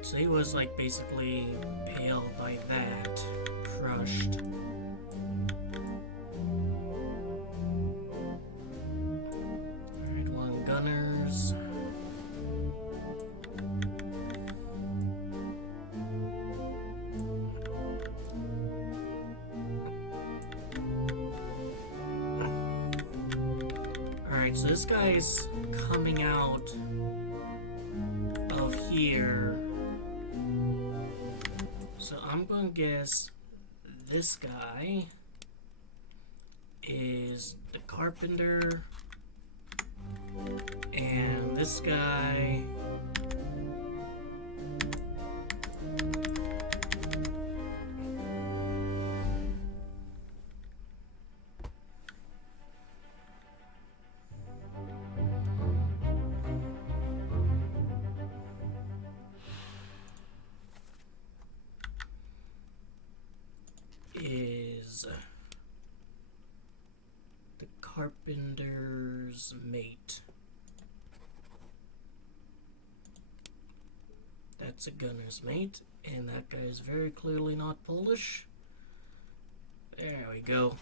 So he was like basically paled by that, crushed. Alright, one gunners. Alright, so this guy's coming out of here. So I'm gonna guess this guy is the carpenter, and this guy is the carpenter's mate. That's a gunner's mate, and that guy is very clearly not Polish. There we go.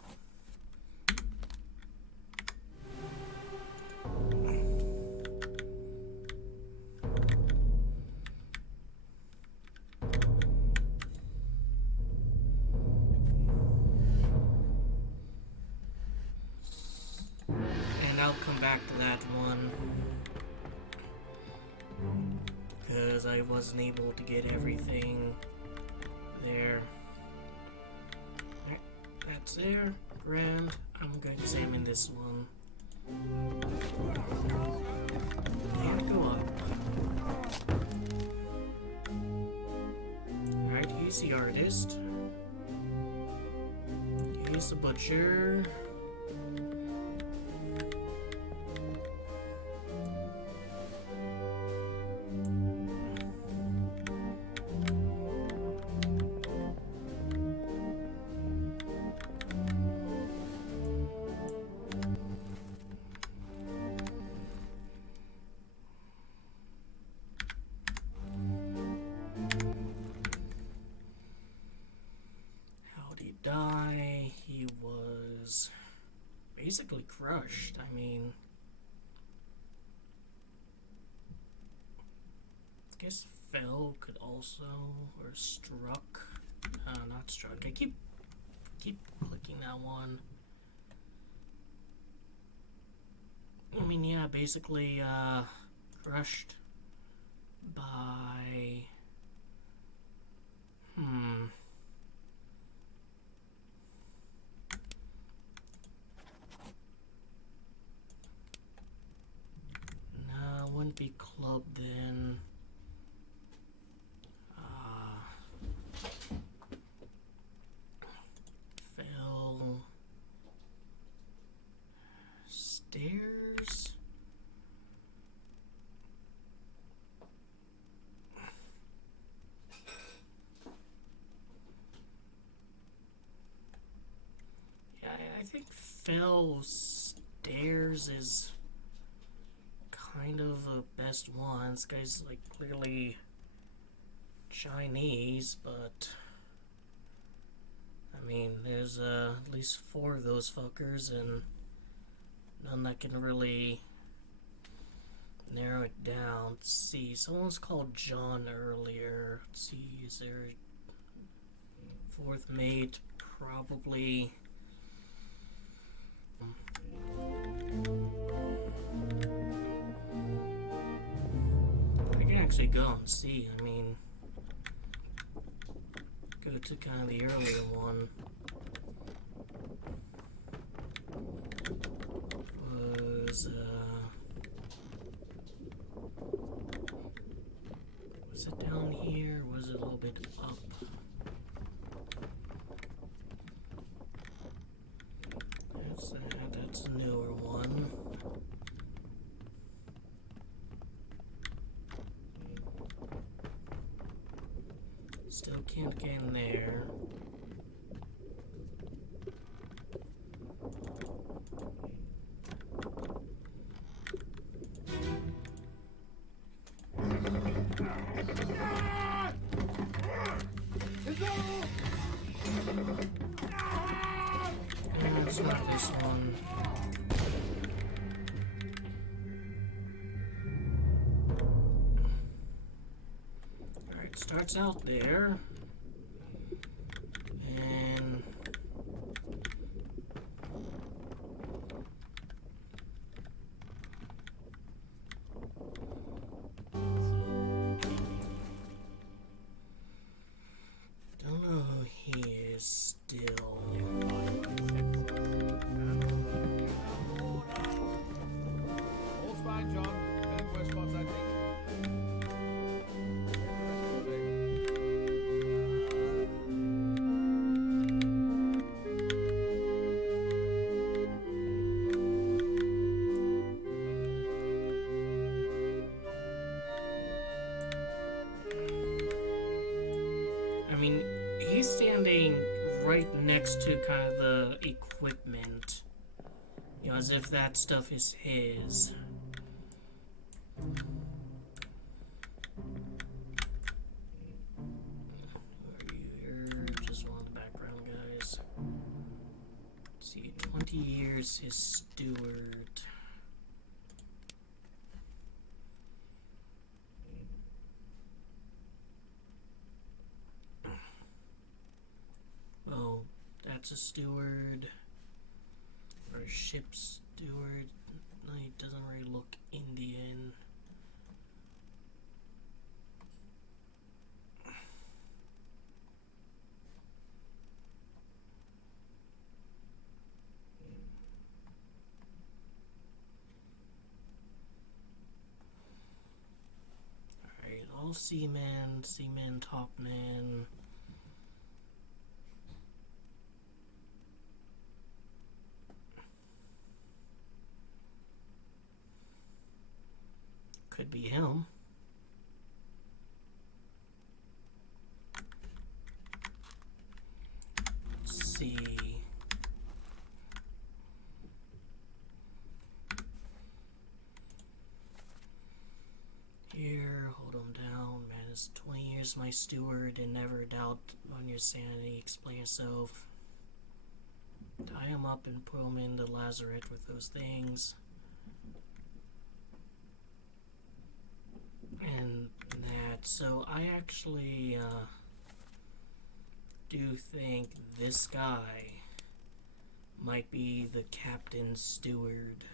And I'll come back to that one, because I wasn't able to get everything there. Alright, that's there. Grand. I'm going to examine this one. And go up. Alright, he's the artist. He's the butcher. Die. He was basically crushed. I mean, I guess fell could also, or struck. Not struck. I keep clicking that one. I mean, yeah, basically crushed by wouldn't be clubbed then. Fell stairs. Yeah, I think fell stairs is kind of the best one. This guy's like clearly Chinese, but I mean, there's at least 4 of those fuckers, and none that can really narrow it down. Let's see, someone was called John earlier. Let's see, is there a 4th mate? Probably. Actually go and see. I mean, go to kind of the earlier one. Was it down here? Or was it a little bit up? That's that. That's a newer one. Still can't get in there. Yeah, it's not this one. Starts out there, and don't know who he is still. All's fine, John. Men in worse spots, I think. I mean, he's standing right next to kind of the equipment, you know, as if that stuff is his. See, 20 years his steward. Oh, that's a steward. Or a ship's steward. No, he doesn't really look Indian. Alright, all seaman, top man. Could be him. Let's see. Here, hold him down. Man, it's 20 years my steward and never doubt on your sanity. Explain yourself. Tie him up and put him in the lazaret with those things. And that, so I actually do think this guy might be the captain's steward.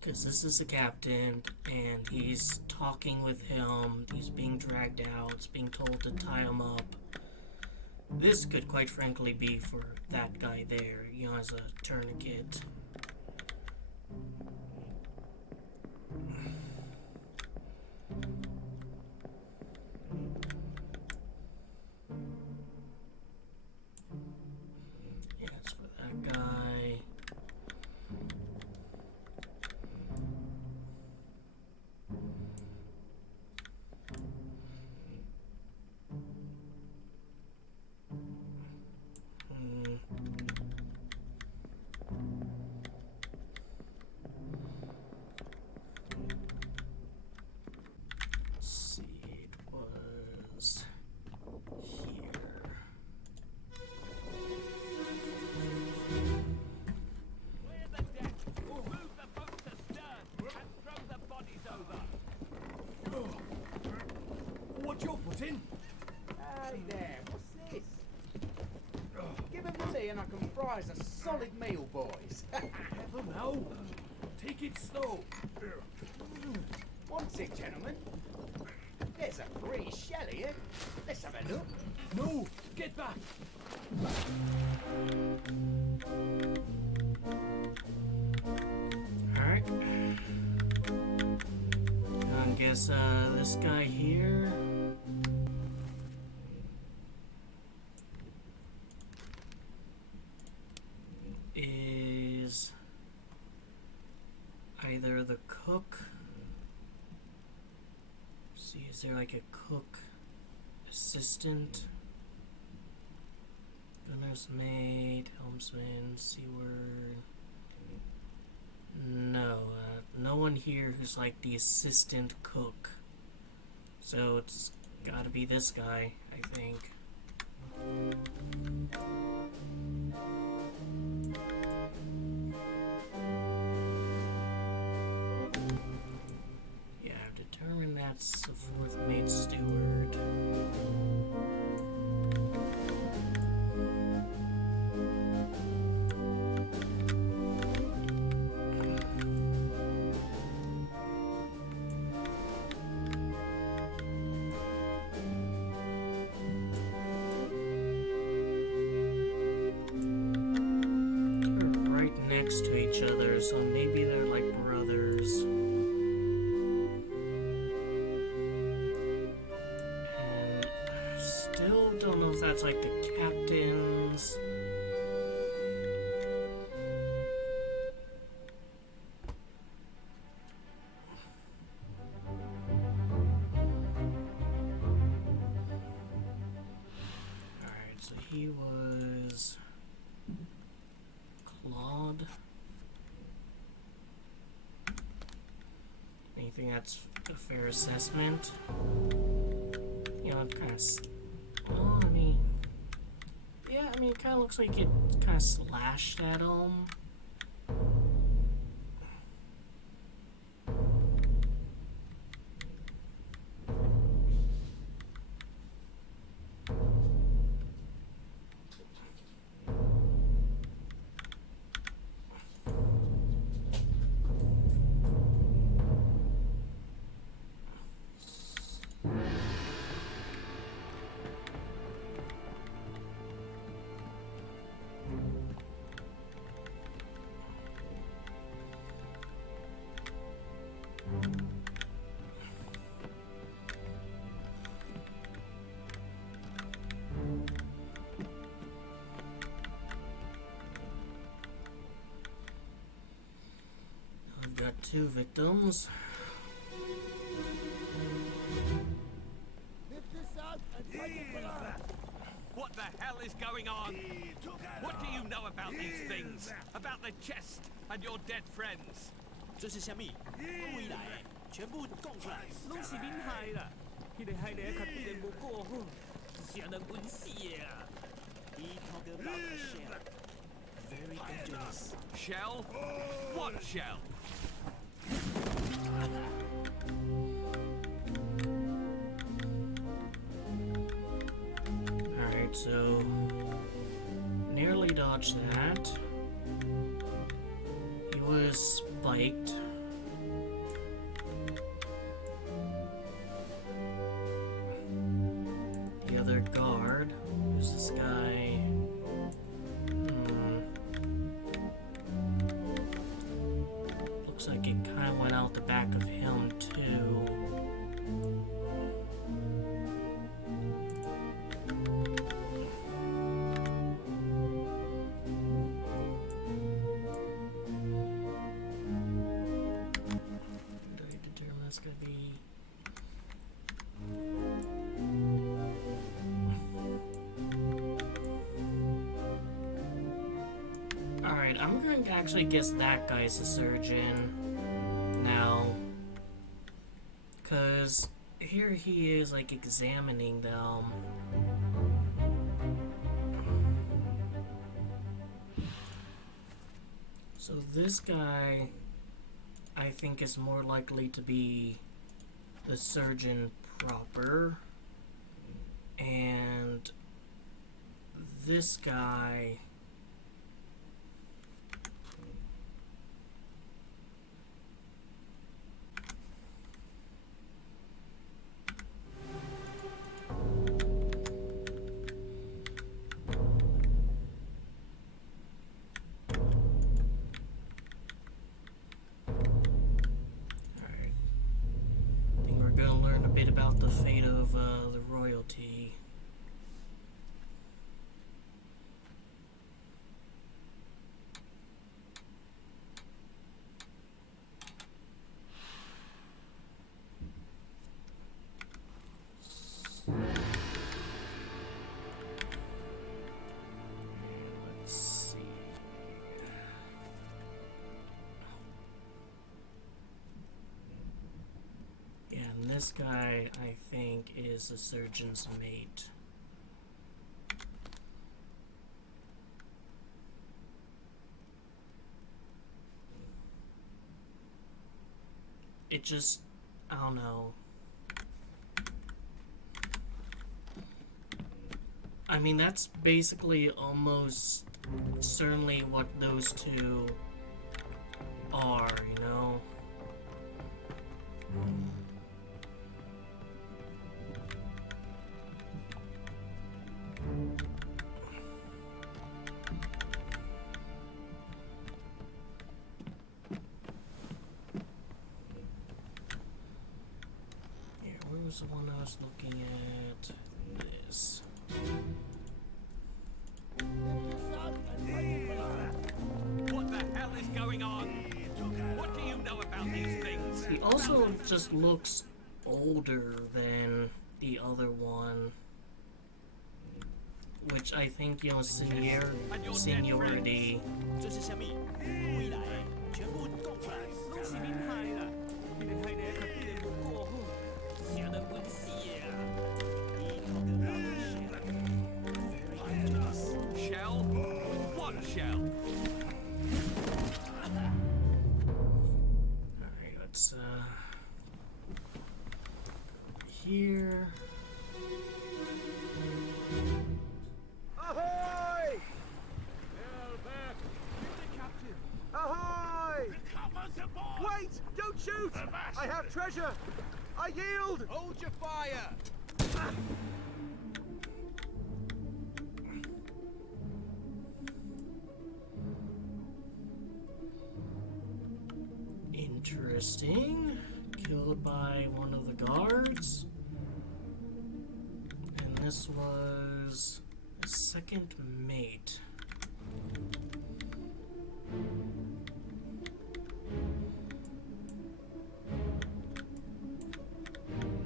Because this is the captain, and he's talking with him, he's being dragged out, he's being told to tie him up. This could quite frankly be for that guy there, you know, as a tourniquet. Yeah, it's for that guy. What's your foot in? Hey there, what's this? Give him to me and I can fry us a solid meal, boys. Never know. Take it slow. What's it, gentlemen? There's a free shell here. Let's have a look. No, get back. Alright. I guess this guy here is either the cook. See, is there like a cook assistant? Gunner's maid, helmsman, seaward. No, no one here who's like the assistant cook. So it's gotta be this guy, I think. Yeah, I've determined that's the fourth maid steward. Next to each other, so maybe they're like brothers. And I still don't know if that's like the captains. Alright, so he was Claude. Anything think that's a fair assessment. You know, it kind of. Well, I mean. Yeah, I mean, it kind of looks like it kind of slashed at him. I've got 2 victims. What the hell is going on? What do you know about these things? About the chest and your dead friends? 这是虾米？未来的，全部供出来。拢是恁害啦！迄个害人较对人无过好，是让人稳死的啊！He talk about a shell, very dangerous. Shell? What shell? Alright, so nearly dodged that. He was spiked. The other guard, who's this guy? Looks like it kind of went out the back of him too. That's gonna be. Alright, I'm going to actually guess that guy's a surgeon now. Because here he is, like, examining them. So this guy, I think, is more likely to be the surgeon proper. And this guy... about the fate of the royalty. Let's see. Yeah, and this guy, I think, is the surgeon's mate. It just, I don't know. I mean, that's basically almost certainly what those two are, you know? Yeah, where was the one I was looking at? This. What the hell is going on? What do you know about these things? He also just looks older than the other one. Which I think, you know, seniority. 这是虾米？未来的，全部供出来。拢是恁害啦！迄个害人较对 here. Ahoy! Well, back. The captain. Ahoy! Wait! Don't shoot! I have treasure! I yield! Hold your fire! Interesting. Killed by one of the guards. And this was his second mate.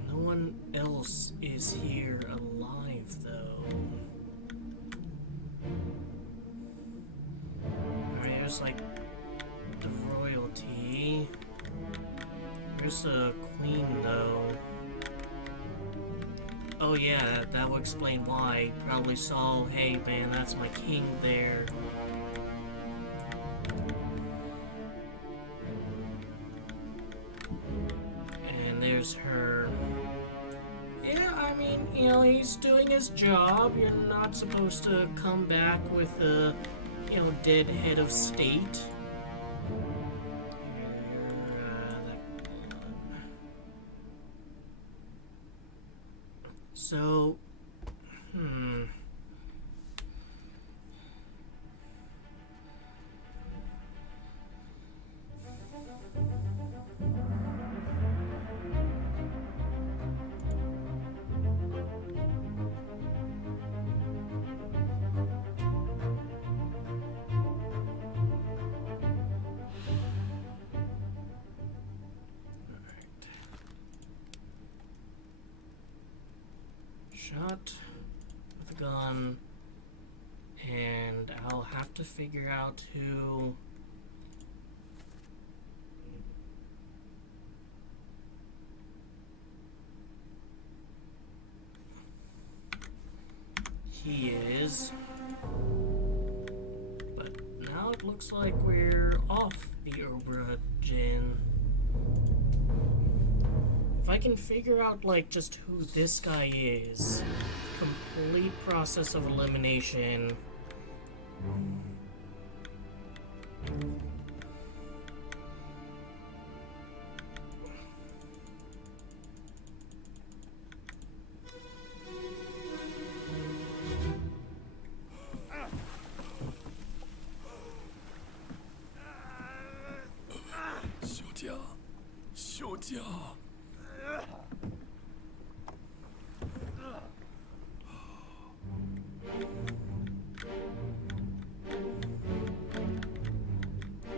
No one else is here alive, though. Alright, here's like the royalty. Here's a queen, though. Oh yeah, that would explain why. Probably saw, hey man, that's my king there. And there's her. Yeah, I mean, you know, he's doing his job. You're not supposed to come back with a, you know, dead head of state. So, shot with a gun, and I'll have to figure out who he is. But now it looks like we're off the Obra Dinn. If I can figure out, like, just who this guy is, complete process of elimination.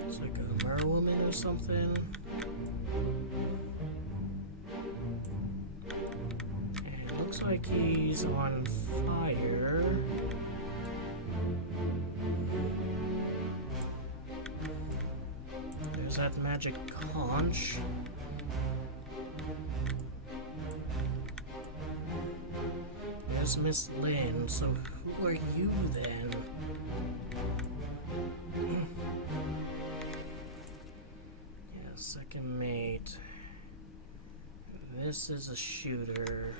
It's like a merwoman or something. And it looks like he's on fire. There's that magic conch. There's Miss Lynn, so who are you then? Yeah, second mate. This is a shooter.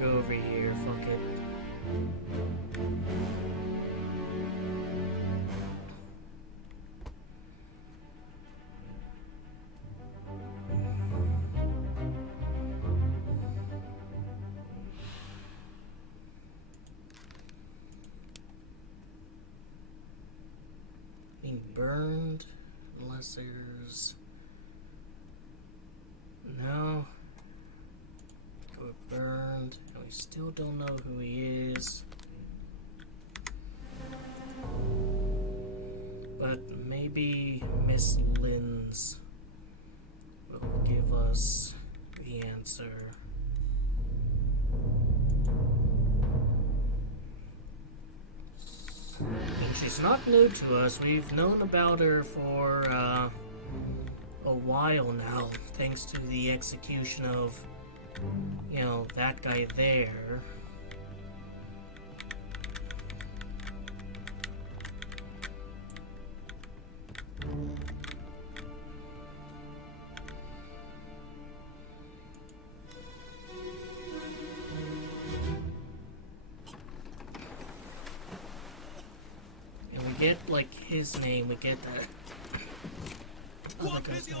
Go over here, fuck it. Being burned, unless there's no. Burned, and we still don't know who he is. But maybe Miss Lynn's will give us the answer. And she's not new to us. We've known about her for a while. while now, thanks to the execution of, you know, that guy there. And we get, like, his name, we get that. Other guy's name.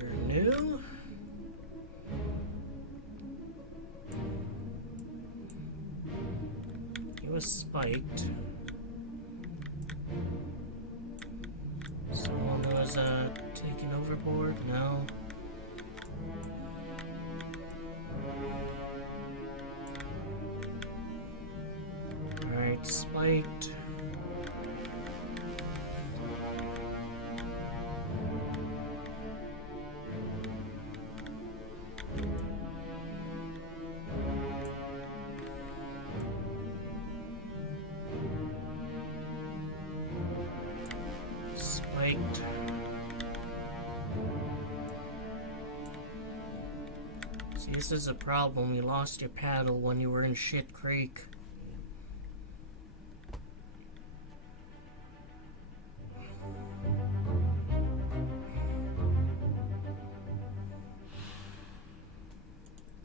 You're new? He was spiked. Someone was taken overboard? No. Alright, spiked. Spiked. See, this is a problem. You lost your paddle when you were in Shit Creek.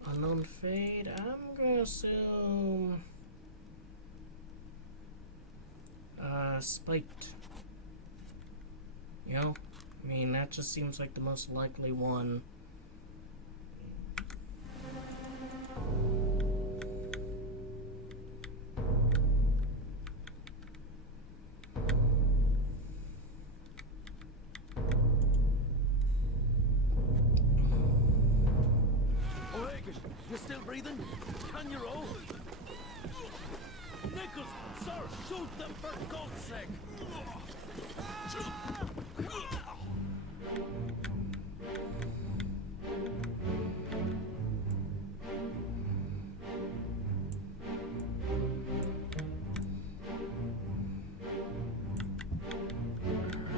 Unknown fade. I'm gonna assume spiked. You know, I mean, that just seems like the most likely one. You're still breathing? Can you roll? Nichols, sir, shoot them for God's sake!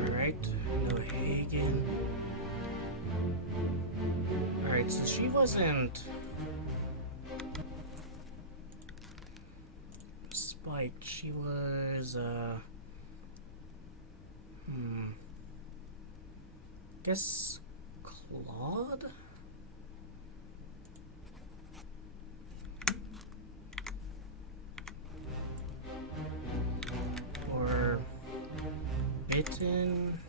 Alright, no Hagen. Alright, so she wasn't spiked, she was, guess clawed? Or bitten?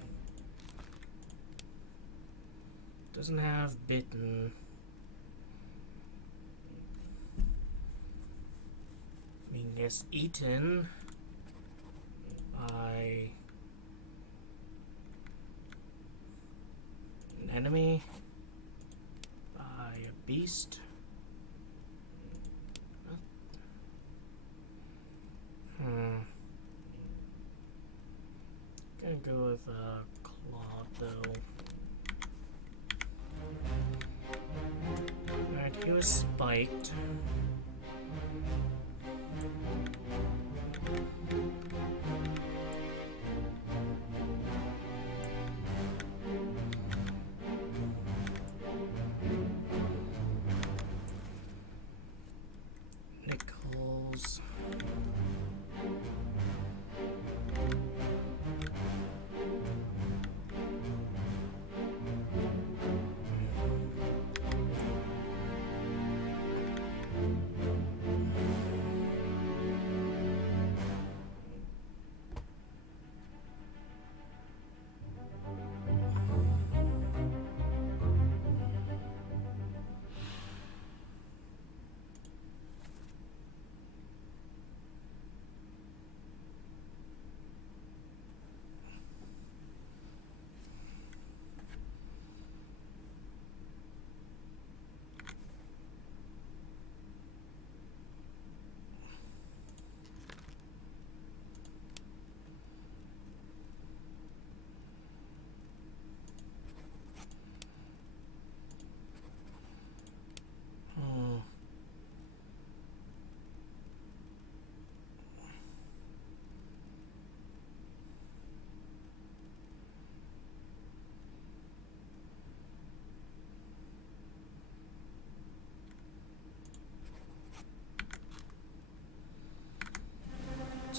Doesn't have bitten. I mean, guess eaten by an enemy, by a beast. Gonna go with claw though. Alright, he was spiked. Nichols.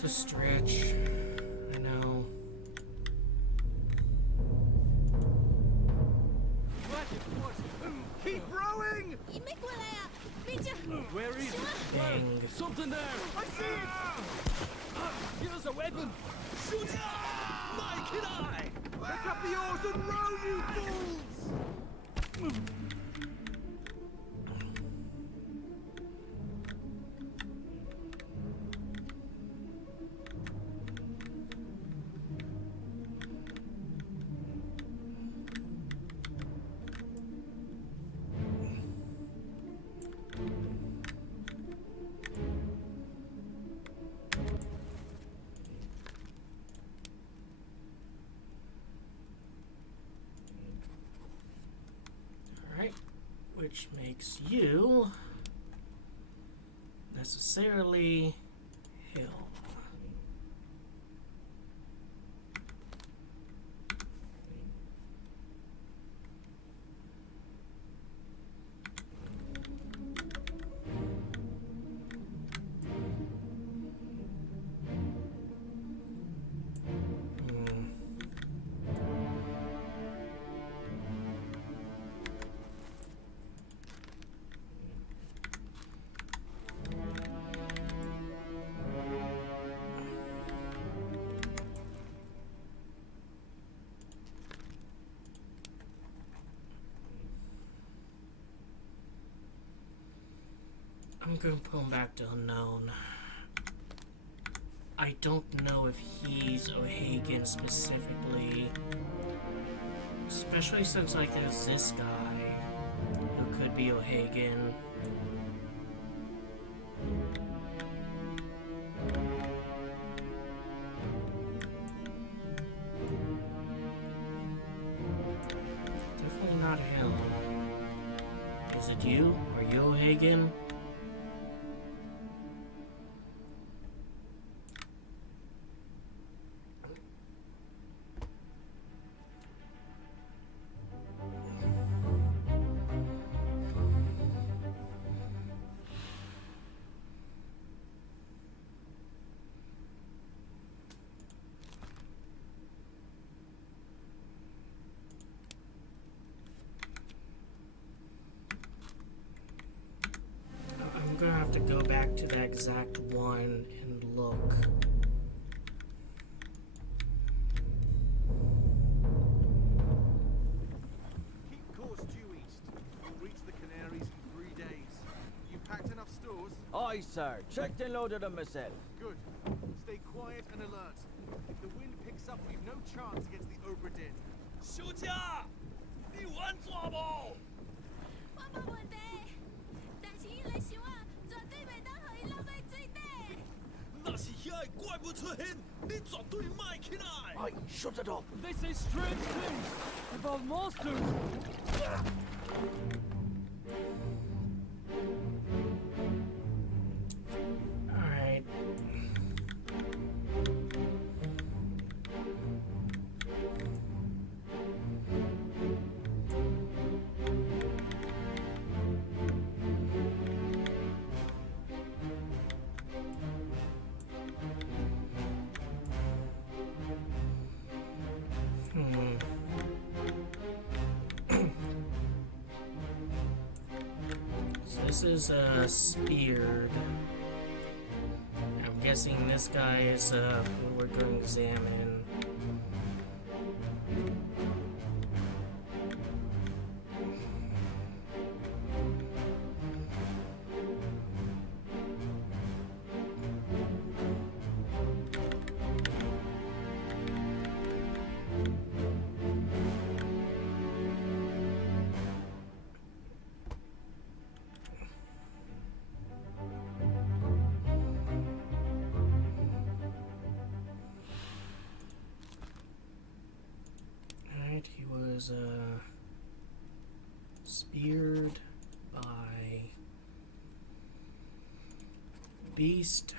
It's a stretch. I know. Keep rowing! Where is it? Dang. Something there! I see it! Here's a weapon! Shoot it! My kid eye! Pick up the oars and row, you fools! Alright. Which makes you necessarily hill. I'm gonna pull him back to unknown. I don't know if he's O'Hagan specifically. Especially since, like, there's this guy who could be O'Hagan. Definitely not him. Is it you? Are you O'Hagan? I'm gonna have to go back to that exact one and look. Keep course due east. We'll reach the Canaries in 3 days. You packed enough stores? Aye, sir. Checked and loaded them myself. Good. Stay quiet and alert. If the wind picks up, we've no chance against the Obra Dinn. 休假！你玩抓不？我冇问题，但是伊来想啊，绝对袂当互伊留在水底。那是遐个怪物出现，你绝对卖起来！ Aye, shut it up. They say strange things about monsters. Alright. So this is speared. I'm guessing this guy is who we're going to examine. Alright, he was speared by Beast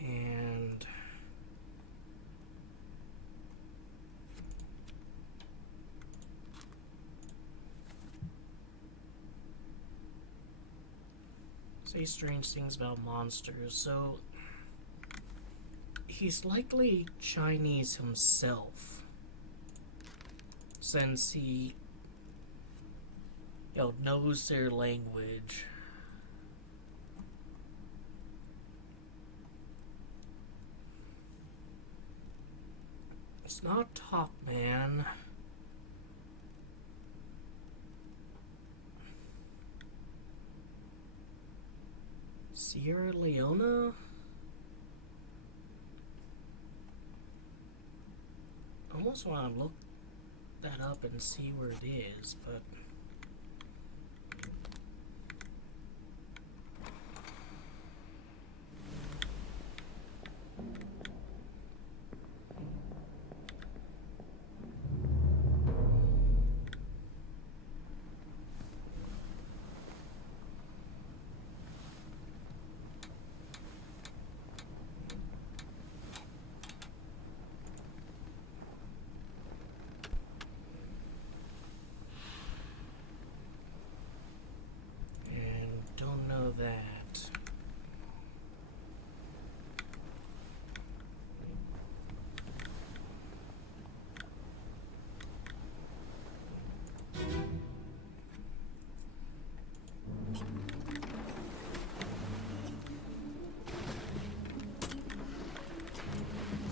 and say strange things about monsters. So he's likely Chinese himself, since he, knows their language. It's not Top Man. Sierra Leone? I almost want to look that up and see where it is, but that.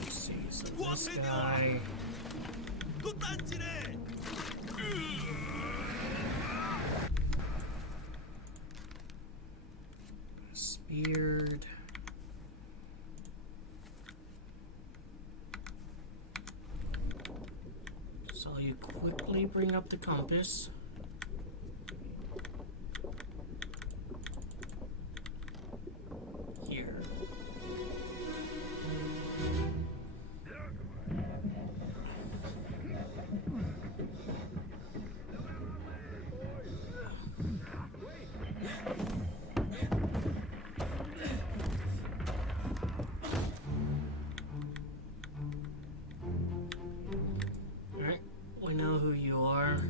Let's see, so this guy. Speared. So you quickly bring up the compass. Here. Alright, we know who you are.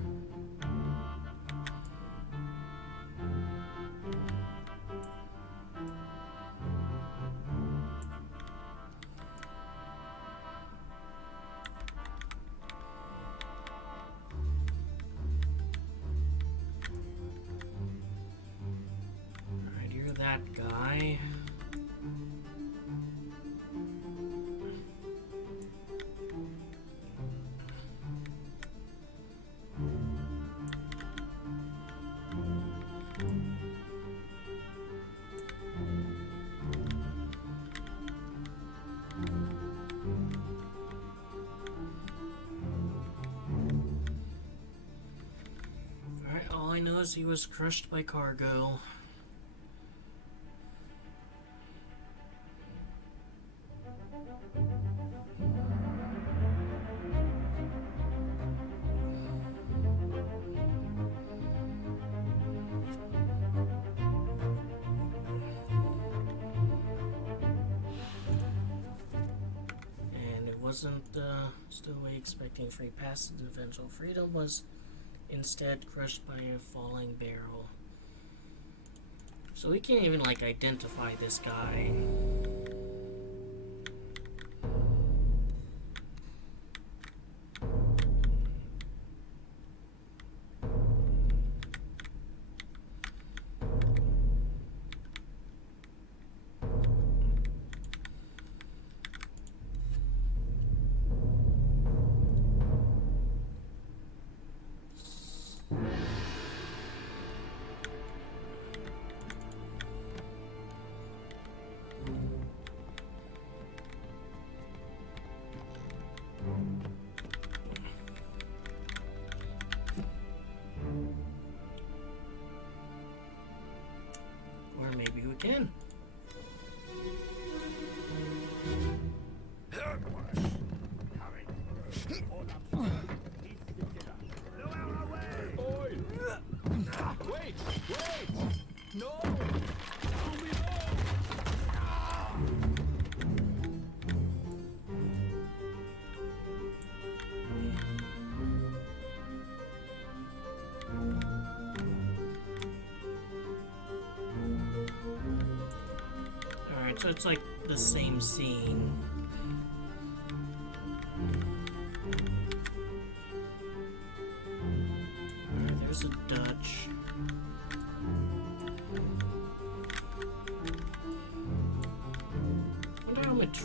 Alright, you're that guy. Alright, all I know is he was crushed by cargo. And it wasn't Stowaway expecting free passage. Eventual freedom was instead crushed by a falling barrel. So we can't even like identify this guy. Or maybe we can. Wait! Wait! No! Let me go! Alright, so it's like the same scene.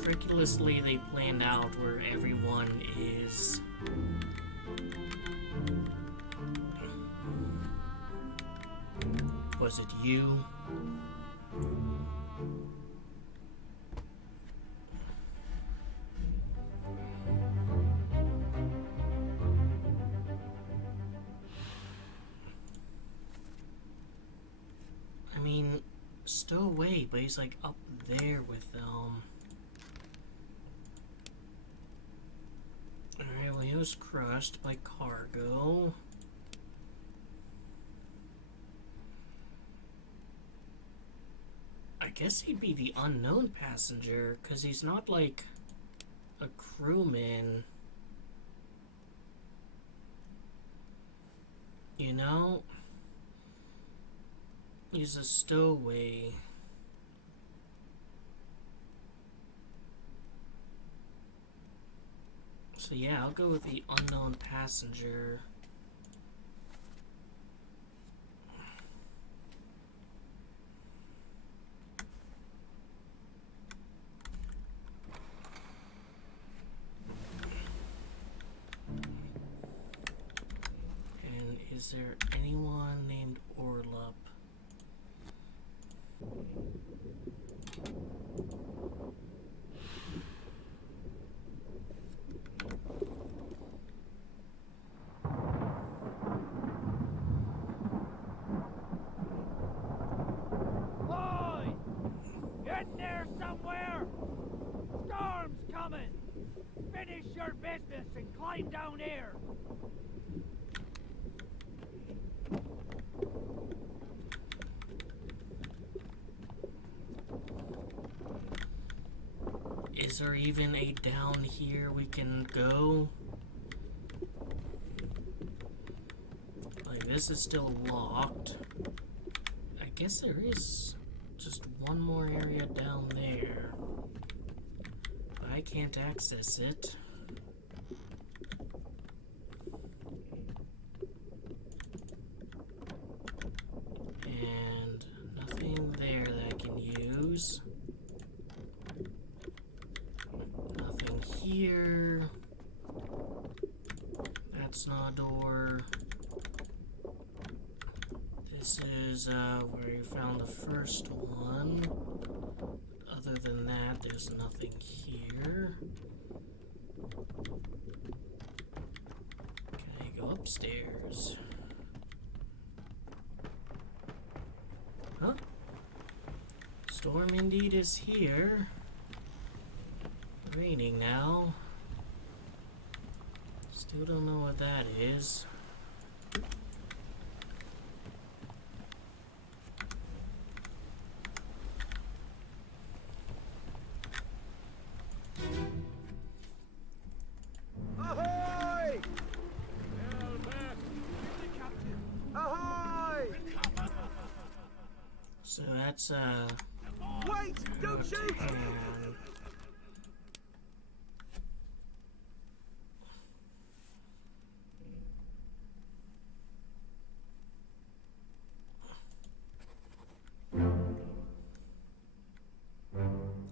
meticulously they planned out where everyone is. Was it you? I mean, stowaway, but he's like up there with them. Alright, well, he was crushed by cargo. I guess he'd be the unknown passenger, because he's not like a crewman. You know? He's a stowaway. So yeah, I'll go with the unknown passenger. And is there anyone named Orlup? Boy! In there somewhere! Storm's coming! Finish your business and climb down here! Is there even a down here we can go? Like, this is still locked. I guess there is just one more area down there. But I can't access it. And nothing there that I can use. Nothing here. That's not a door. This is where you found the first one. Other than that, there's nothing here. Can I go upstairs? Huh? Storm indeed is here. Raining now. Still don't know what that is. Ahoy! Ahoy! So that's Wait! Don't shoot!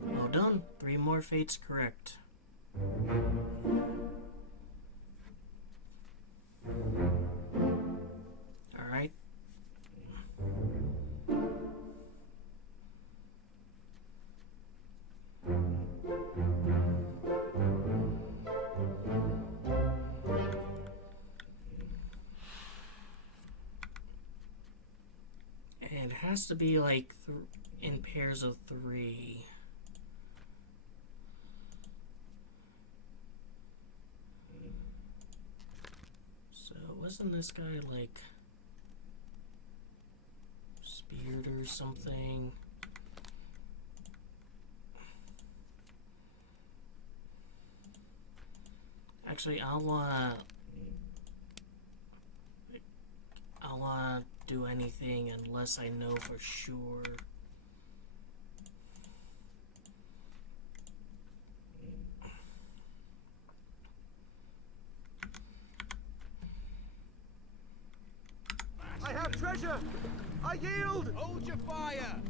Well done. 3 more fates correct. Alright. And it has to be like in pairs of 3. So wasn't this guy like speared or something? Actually, I wanna do anything unless I know for sure. I have treasure! I yield! Hold your fire!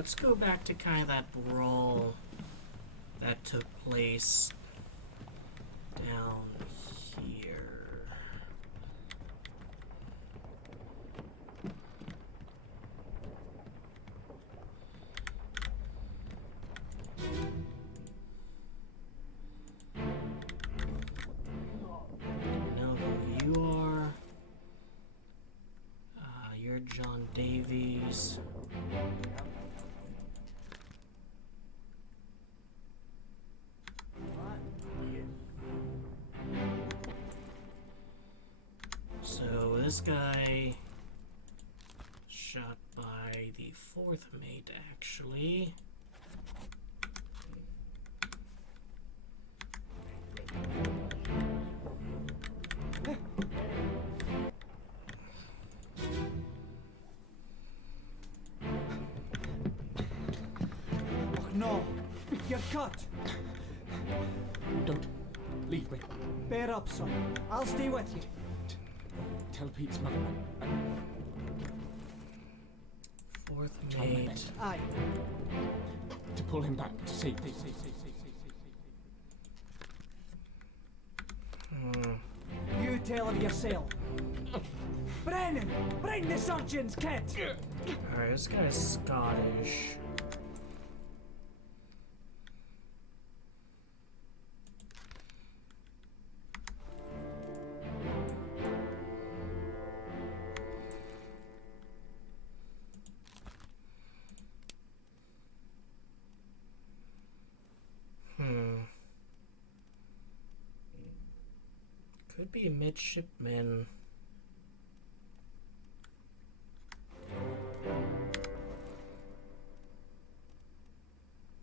let's go back to kind of that brawl that took place down here. You know who you are. You're John Davies. So this guy shot by the fourth mate, actually. Oh no! You're cut! Don't leave me. Bear up, son. I'll stay with you. Tell Pete's mother Fourth Try my mate. best. Aye. to pull him back to safety. You tell her yourself. Brennan! Bring the surgeon's kit! Alright, this guy's Scottish. Could be a midshipman.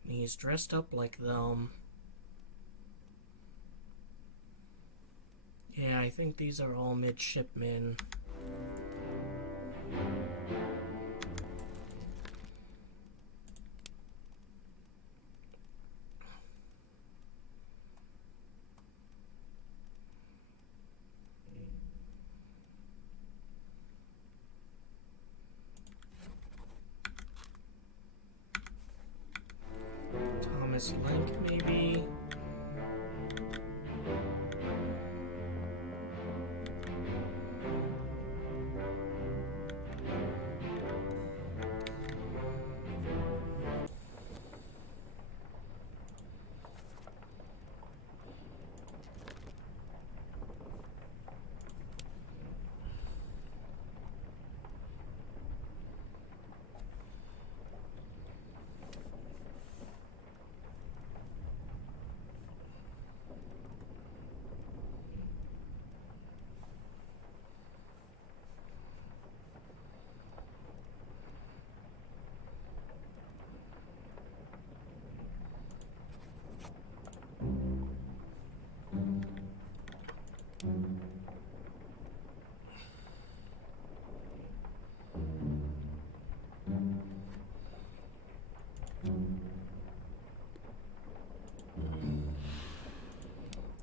He's dressed up like them. Yeah, I think these are all midshipmen. Thomas Link, maybe?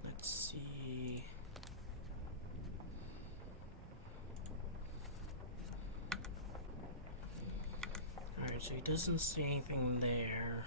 Let's see. Alright, so he doesn't see anything there.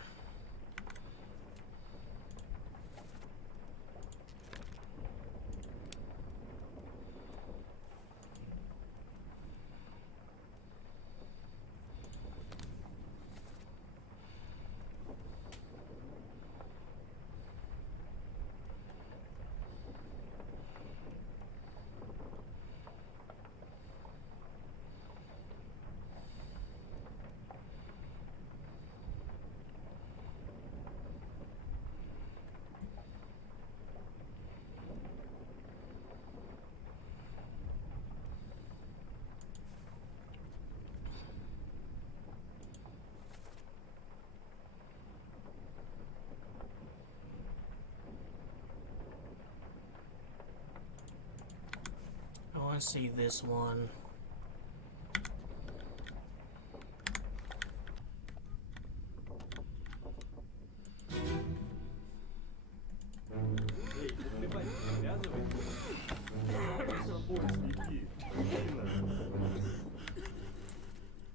I want to see this one.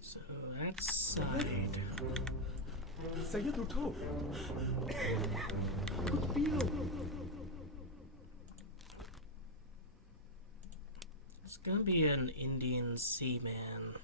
So that's side. Saya tu tahu. Aku bilang. It's gonna be an Indian seaman.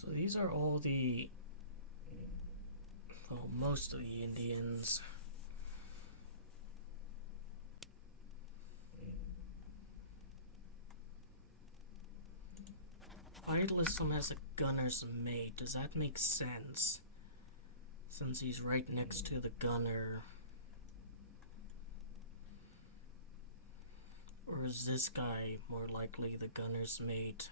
So these are all the, well, most of the Indians. Vitalism has a gunner's mate. Does that make sense? Since he's right next to the gunner. Or is this guy more likely the gunner's mate?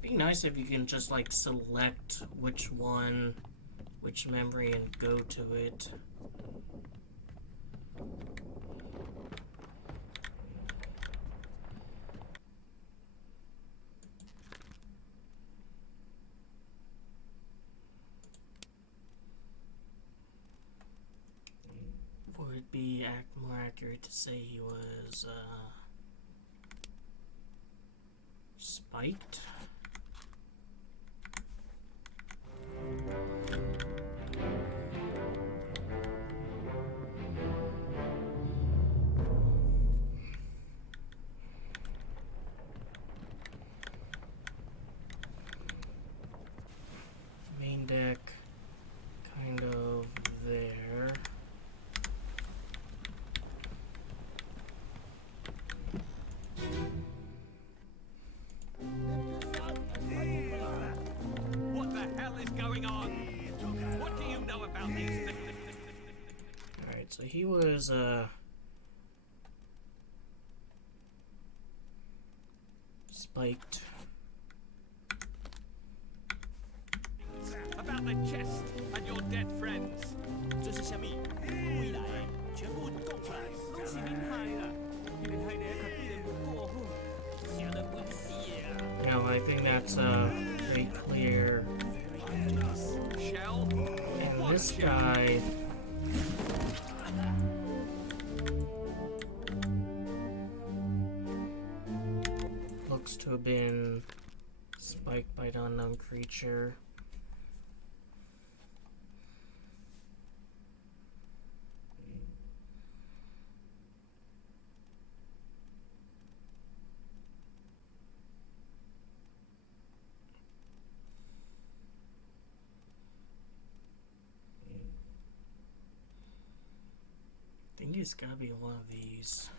Be nice if you can just like select which memory and go to it. Would it be more accurate to say he was spiked? Main deck, kind of there. What the hell is going on? What do you know about these things? Alright, so he was spiked. About the chest and your dead friends. 这是什么？未來全部供出來，攏是恁害啦！你哋害你較比人過好，成日本死啊！ Now I think that's pretty clear. Shell? And this guy looks to have been spiked by an unknown creature. I think it's gotta be one of these.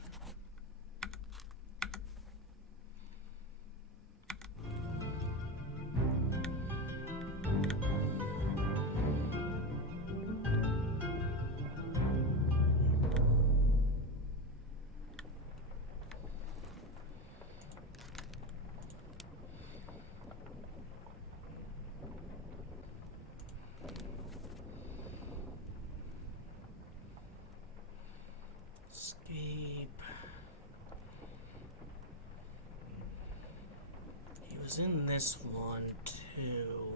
Escape. He was in this one too.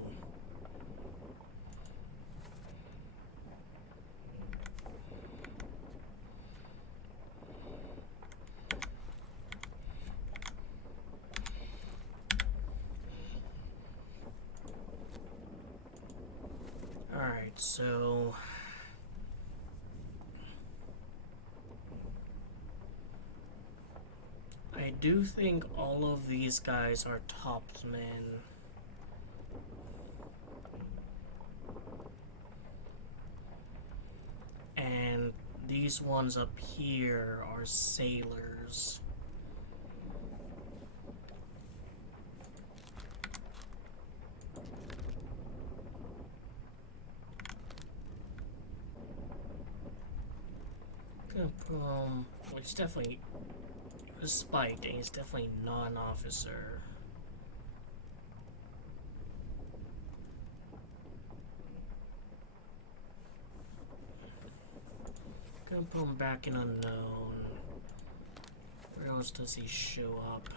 Alright, so I do think all of these guys are topsmen. And these ones up here are sailors. Gonna put well, he's definitely was spiked, and he's definitely not an officer. Gonna put him back in unknown. Where else does he show up?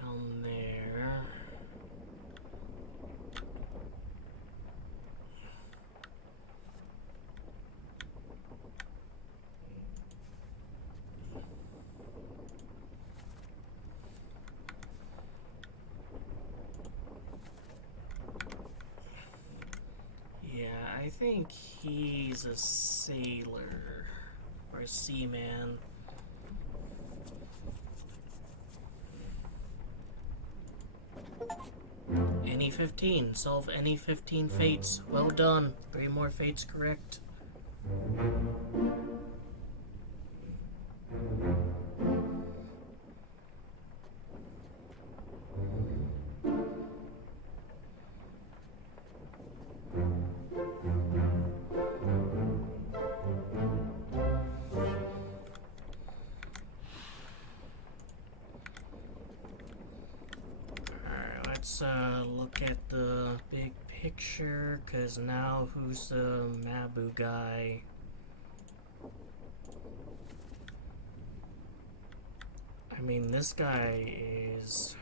Down there. Yeah, I think he's a sailor or a seaman. Any 15. Solve any 15 fates. Well done. 3 more fates correct. Let's look at the big picture, cause now who's the Mabu guy? I mean, this guy is...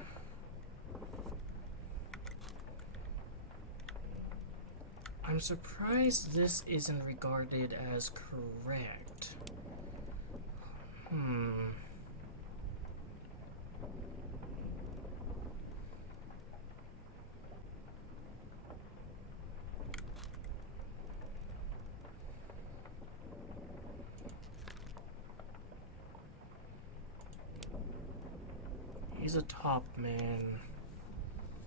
I'm surprised this isn't regarded as correct. He's a top man.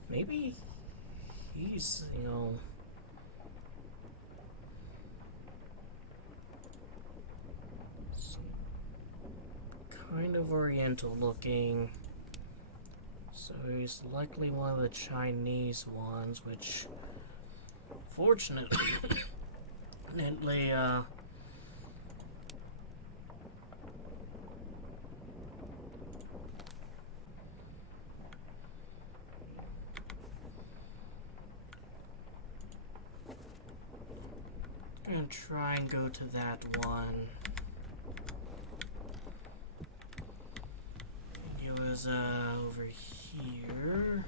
Maybe he's, you know... kind of oriental looking. So he's likely one of the Chinese ones, which fortunately gonna try and go to that one. It was over here.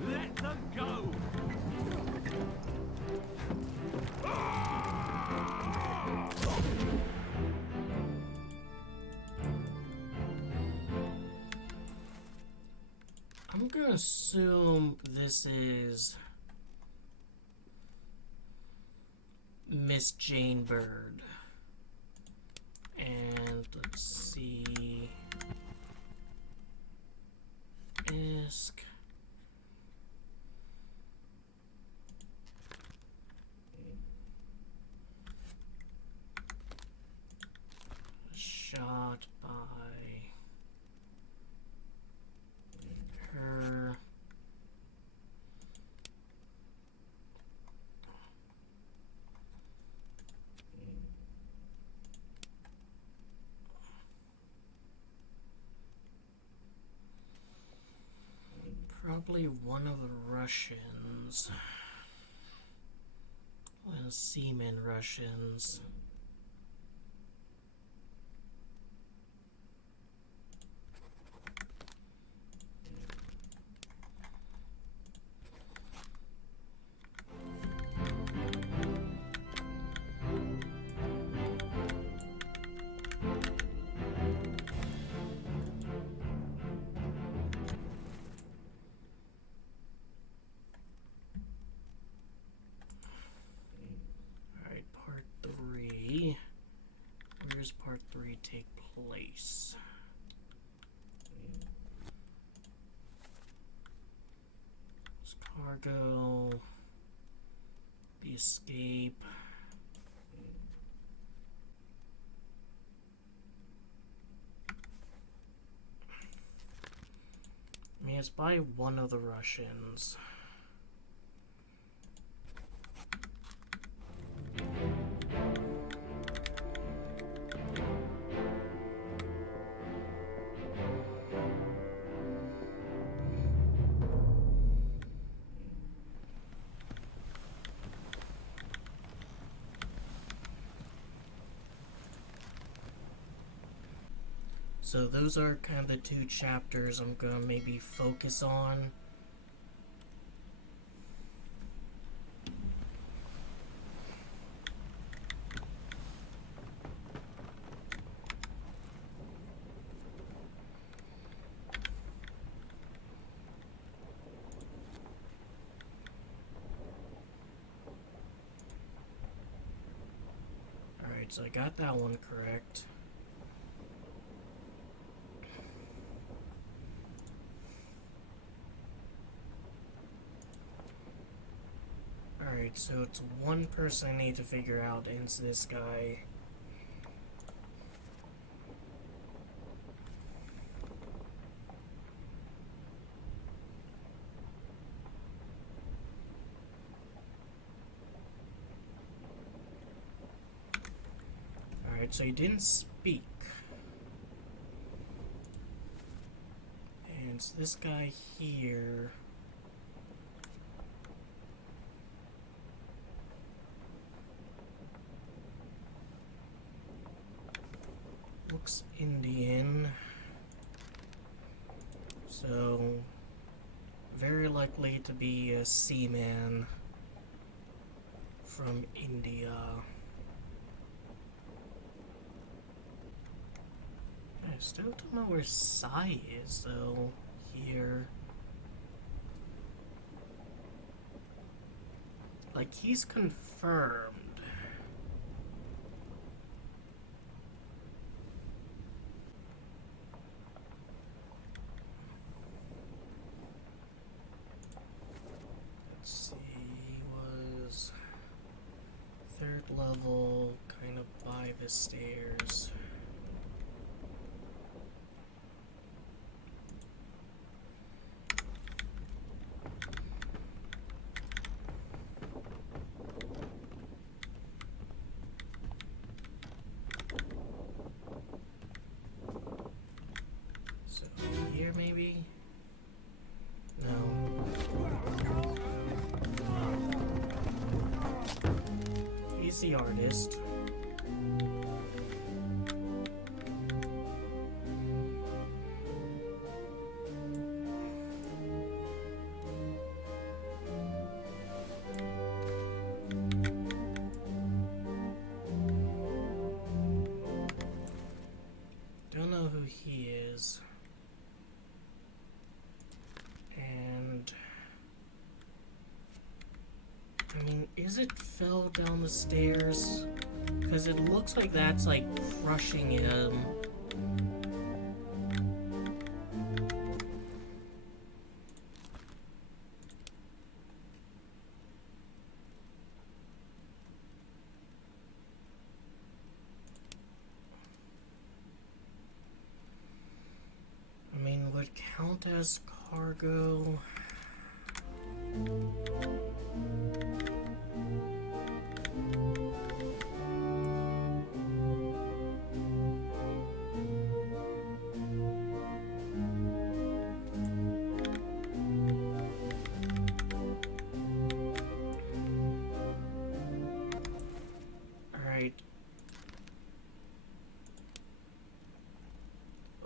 Let them go! I'm gonna assume this is Miss Jane Bird. And let's see. Isk. Shot by her. Probably one of the Russians. One of the seamen Russians. Where's part 3 take place? It's cargo, the escape. It's by one of the Russians. So those are kind of the two chapters I'm gonna maybe focus on. Alright, so I got that one correct. Alright, so it's one person I need to figure out, and it's this guy. Alright, so he didn't speak. And it's this guy here. Looks Indian, so very likely to be a seaman from India. I still don't know where Sai is though, here. Like, he's confirmed. Level, kind of by the stairs. So here maybe? No. He's the artist. Don't know who he is. And I mean, is it fell down the stairs? Because it looks like that's like crushing him. I mean, would count as cargo.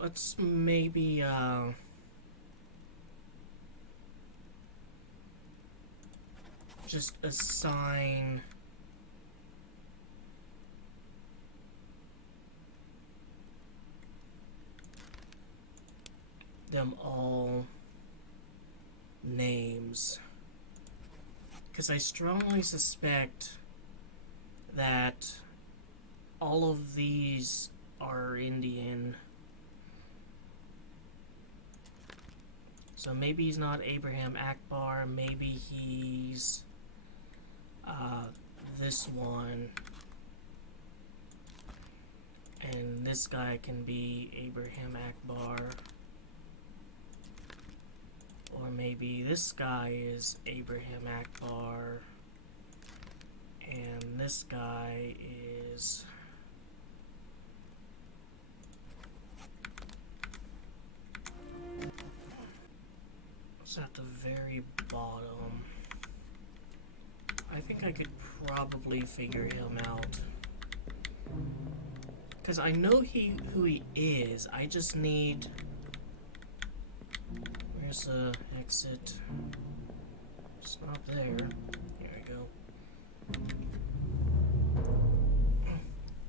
Let's maybe, just assign them all names, because I strongly suspect that all of these are Indian. So maybe he's not Abraham Akbar, maybe he's this one, and this guy can be Abraham Akbar. Or maybe this guy is Abraham Akbar. And this guy is... It's at the very bottom. I think I could probably figure him out. Because I know who he is. I just need... Where's the exit? It's not there. There we go.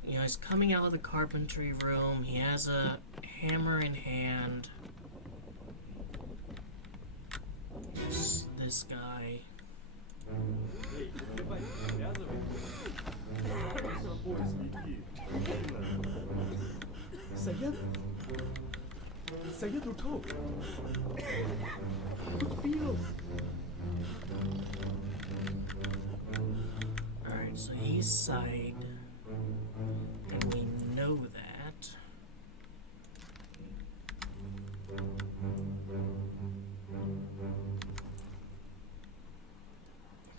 You know, he's coming out of the carpentry room. He has a hammer in hand. It's this guy. Sayed? Sayed uठो कुछ P low. Alright, so he's Said. And we know that.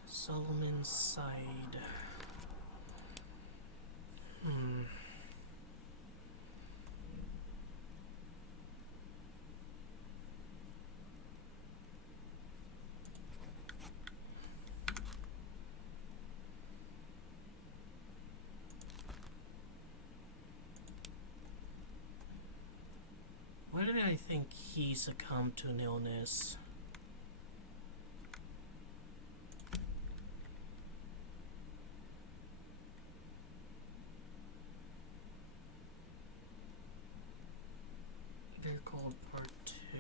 Solomon Said. Why did I think he succumbed to an illness? They're called Part 2.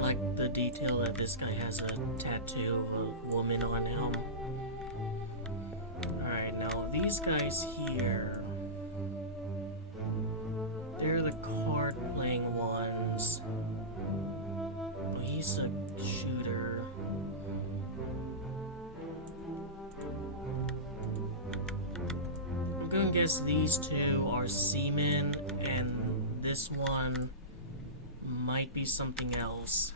Like the detail that this guy has a tattoo of a woman on him. Alright, now these guys here, they're the card playing ones. Oh, he's a shooter. I'm gonna guess these two are seamen, and this one might be something else.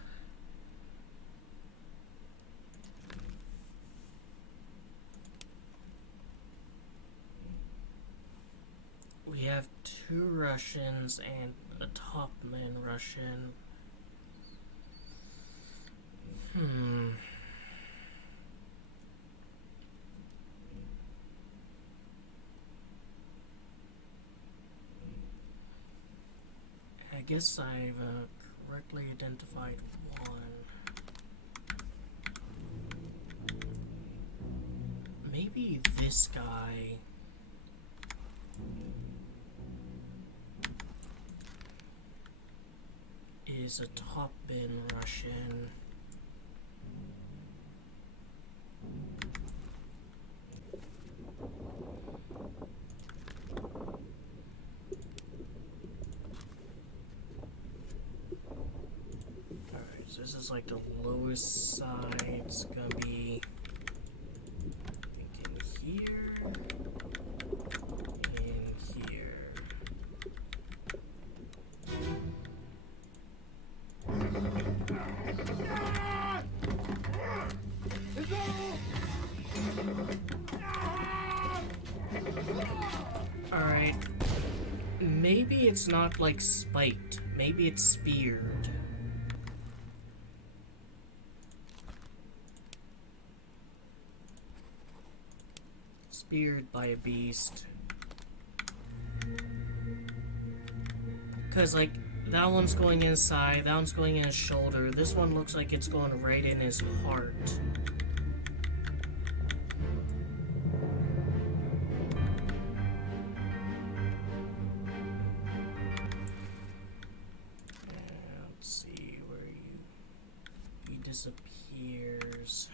We have 2 Russians and a topman Russian. I guess I've correctly identified one. Maybe this guy. Is a top bin Russian. Alright, so this is like the lowest side. It's gonna be in here. In here. Alright. Maybe it's not like spiked. Maybe it's speared. Speared by a beast. Cause like that one's going inside, that one's going in his shoulder. This one looks like it's going right in his heart. Let's see where he disappears.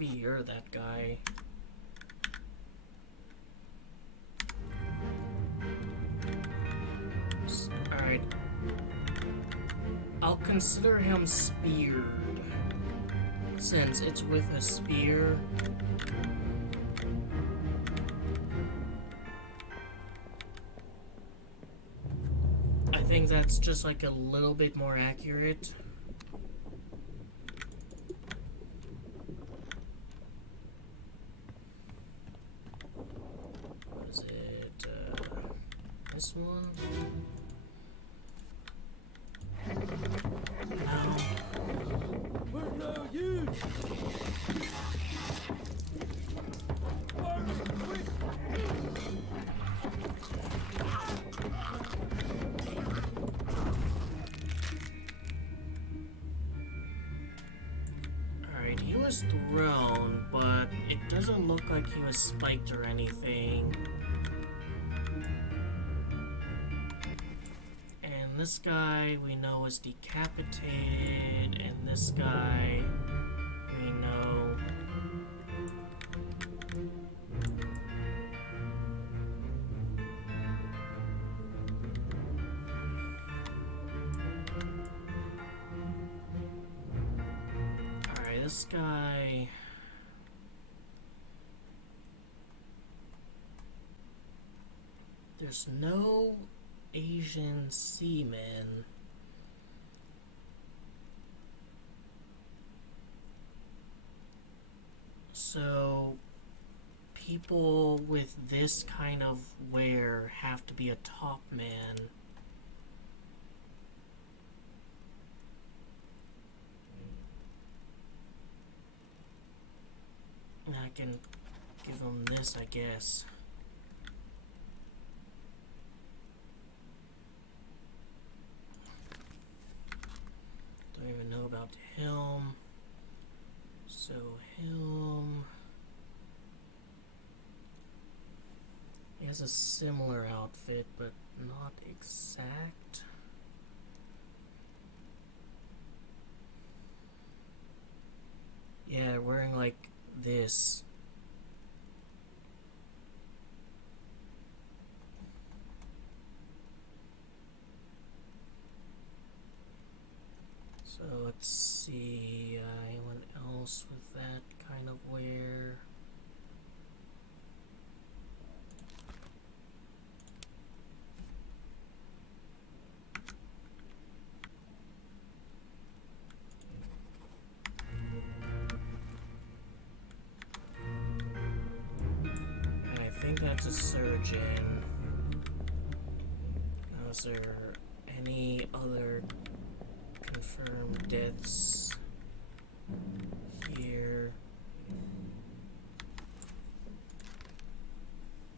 Maybe you're that guy. Alright. I'll consider him speared. Since it's with a spear. I think that's just like a little bit more accurate. Was it this one? No. Where are you? Alright, he was thrown, but it doesn't look like he was spiked or anything. And this guy we know was decapitated, and this guy we know this guy. There's no Asian seamen. So people with this kind of wear have to be a top man. I can give him this, I guess. Don't even know about him. So him. He has a similar outfit, but not exact. Yeah, wearing like this. So let's see, anyone else with that kind of wear? I think that's a surgeon. Now, is there any other confirmed deaths here?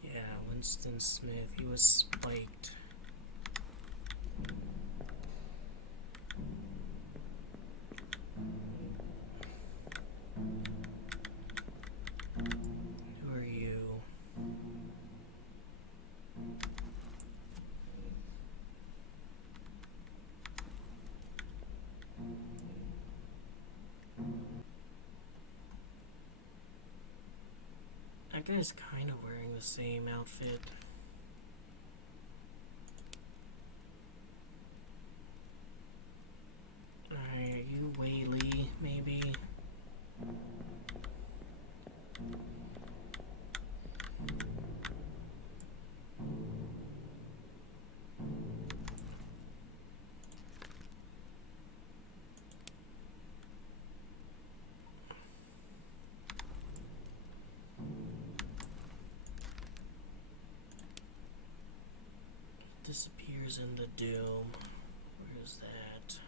Yeah, Winston Smith, he was spiked. Who are you? That guy's kind of wearing the same outfit. Alright, are you Whaley, maybe? Disappears in the doom. Where is that?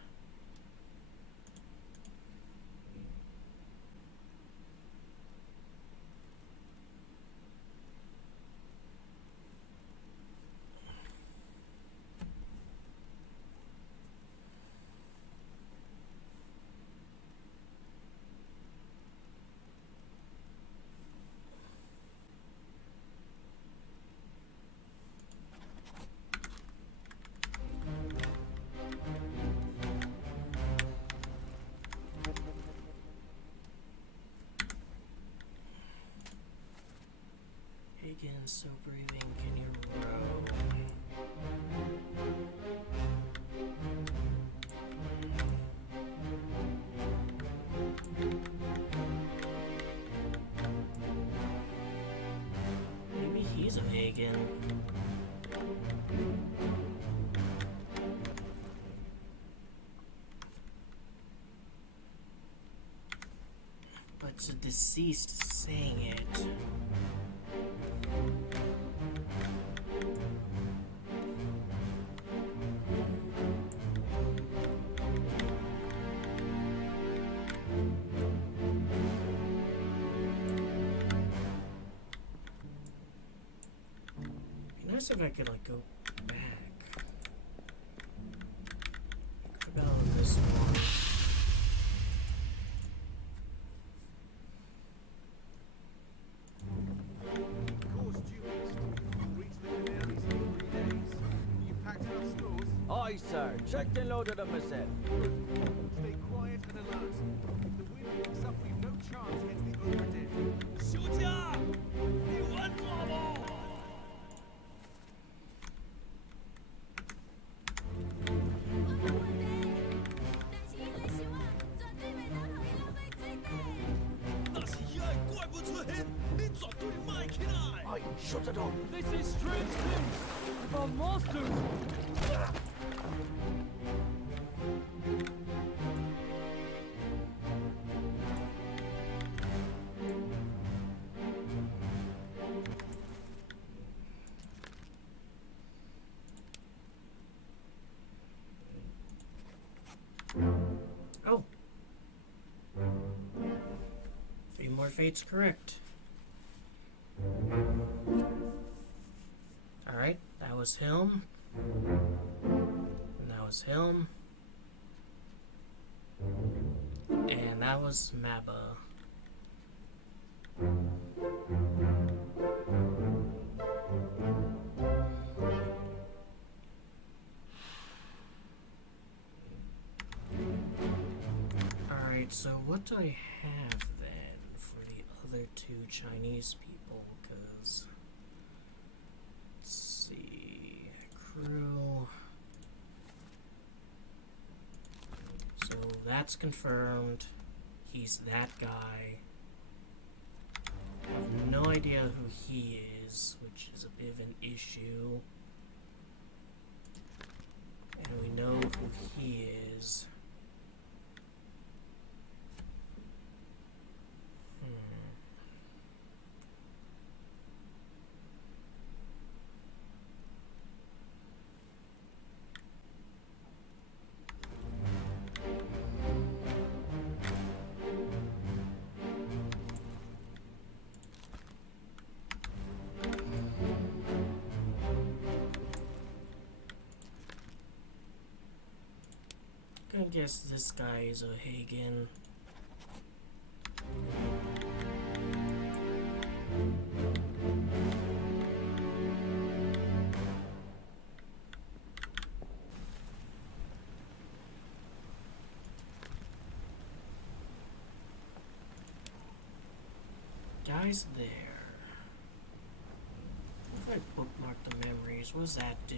And so breathing, can you row? Maybe he's a Hagen. But it's a deceased saying it. Be nice if I could like go back. What about this one? Course due east. You'll reach the Canaries in 3 days. You packed enough stores? Aye, sir. Checked and loaded them myself. Stay quiet and alert. If the wind picks up, we've no chance against the Obra Dinn. 休假，你稳妥不？ 那是野怪物出现，你绝对卖起来！ Aye, shut it up. This is strange things about monsters. Oh. 3 more fates correct. Alright, that was him. And that was him. And that was Maba. Alright, so what do I have then for the other 2 Chinese people? Because, let's see, crew. So that's confirmed. He's that guy. I have no idea who he is, which is a bit of an issue. And we know who he is. I guess this guy is a Hagen. Guy's there. What if I bookmark the memories? What does that do?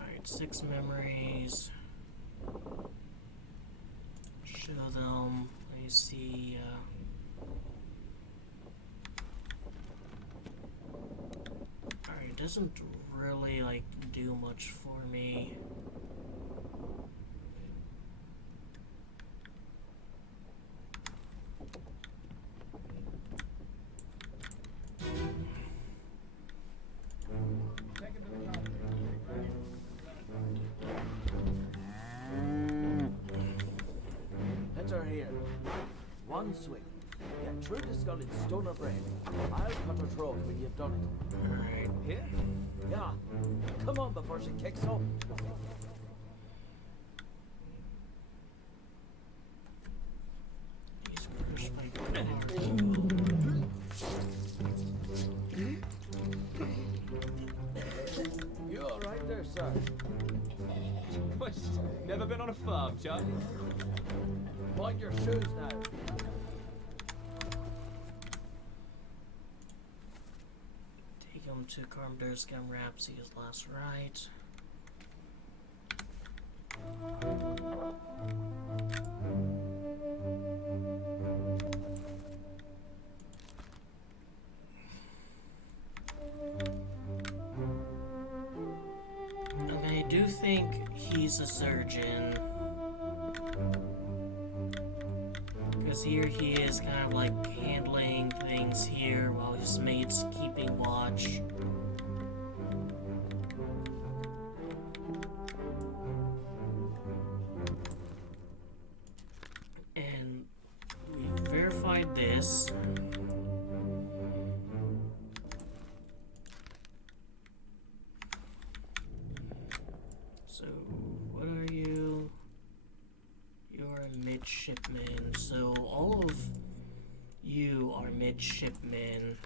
Alright, 6 memories. Show them. Let me see. Alright, it doesn't really like do much for me. Enter here. One swing. Get through the skull in stone or brain. I'll cut her throat when you've done it. Alright. Here? Yeah. Come on before she kicks up. He's crushed my guard. You all right there, sir? What? Never been on a farm, John? Mind your shoes now. Take him to Carmderskam Rapsy's last right. Okay, I do think he's a surgeon. Because here he is kind of like handling things here while his mate's keeping watch. And we verified this. So, what are you? You're a midshipman. So, all of you are midshipmen.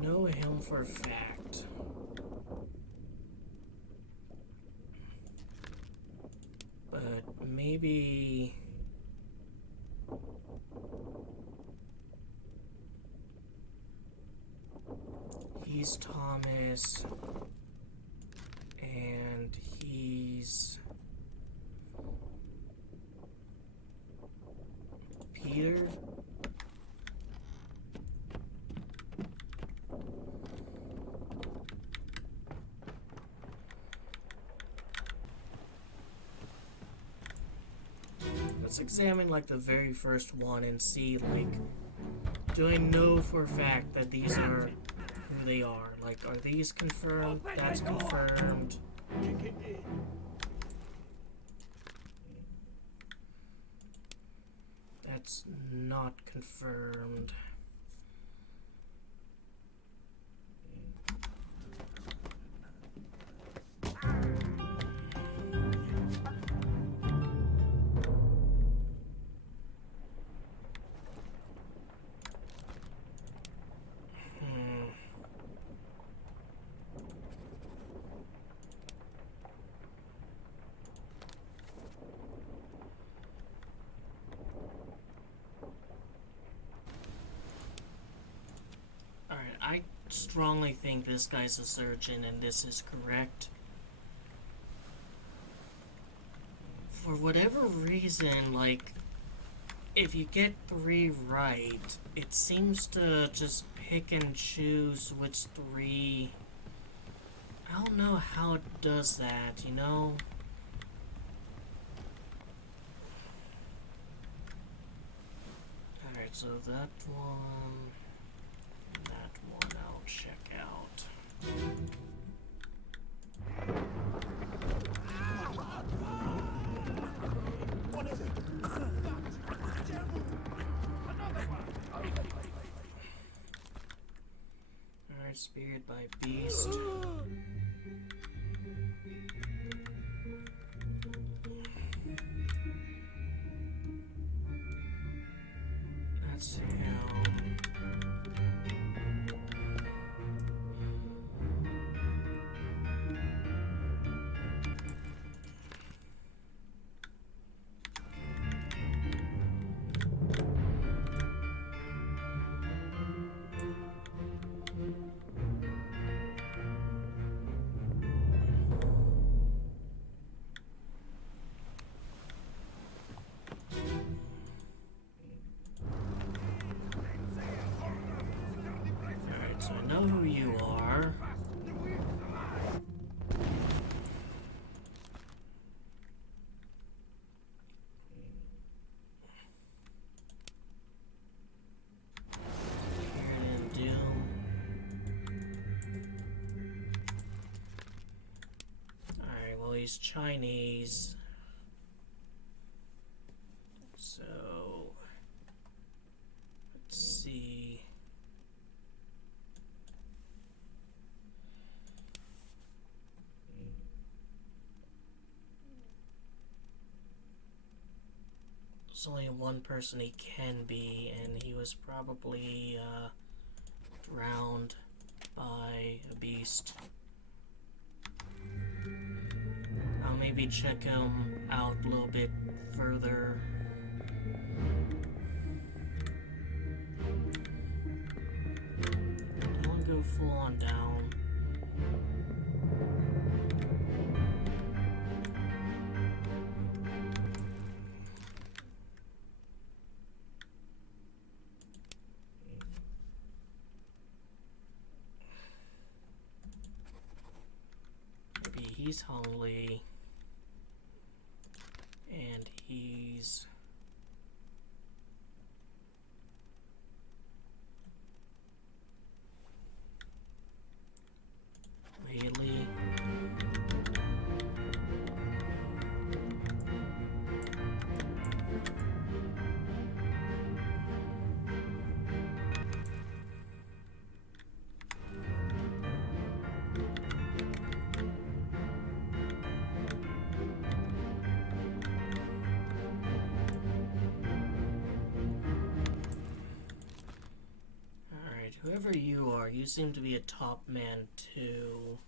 We know him for a fact. But maybe... he's Thomas, and he's Peter. Let's examine like the very first one and see, like, do I know for a fact that these are who they are? Like, are these confirmed? That's confirmed. That's not confirmed. I strongly think this guy's a surgeon and this is correct. For whatever reason, like, if you get 3 right, it seems to just pick and choose which 3... I don't know how it does that, you know? Alright, so that one... I'll check out. What is it? Alright, Spirit by Beast. That's him. So I know who you are. he's Chinese. So let's see. There's only one person he can be, and he was probably drowned by a beast. I'll maybe check him out a little bit further. Don't go full on down. Maybe he's hungry. And he's really. Alright, whoever you are, you seem to be a top man too.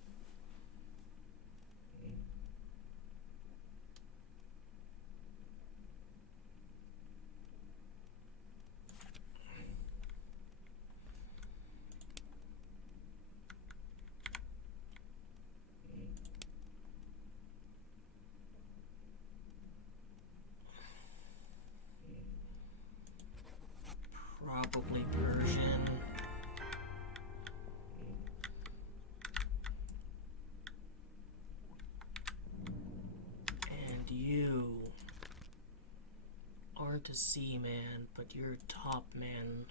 Probably Persian. And you aren't a seaman, but you're a top man.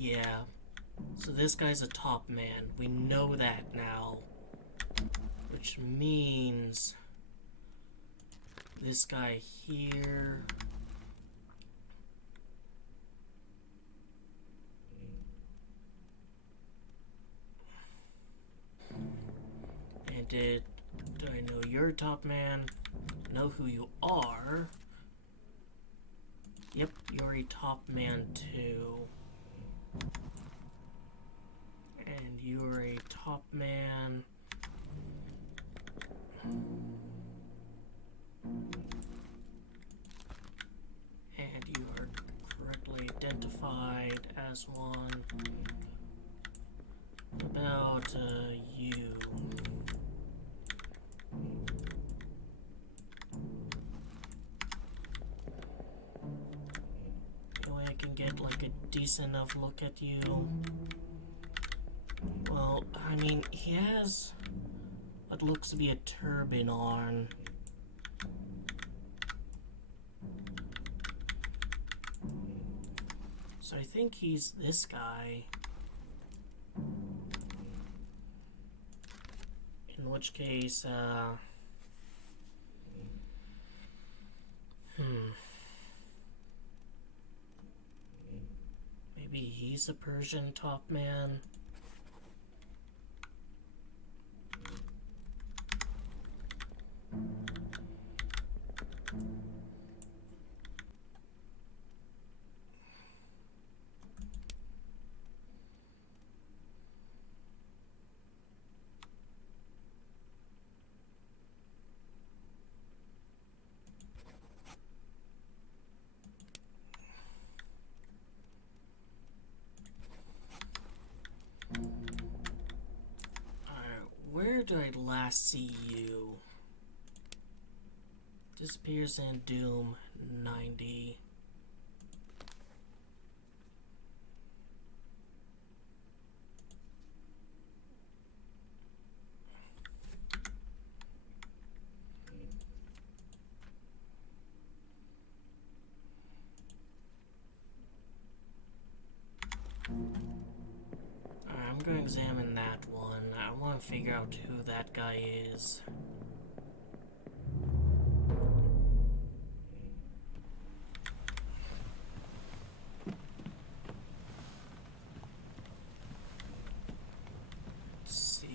Yeah, so this guy's a top man. We know that now. Which means this guy here. And do I know you're a top man? Know who you are. Yep, you're a top man too. And you're a top man. And you are correctly identified as one. About you. The way I can get like a decent enough look at you. Well, I mean, he has what looks to be a turban on. So I think he's this guy. In which case, maybe he's a Persian top man. Where did I last see you? Disappears in Doom 90. to examine that one. I want to figure out who that guy is. Let's see.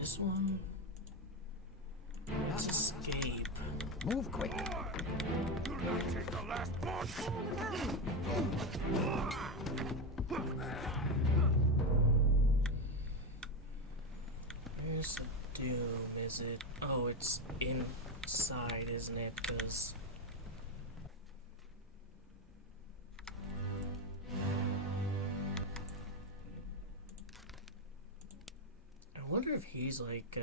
This one? Let's escape. Move quick. Do not take the last punch. Where's the doom? Is it? Oh, it's inside, isn't it? Because I wonder if he's like,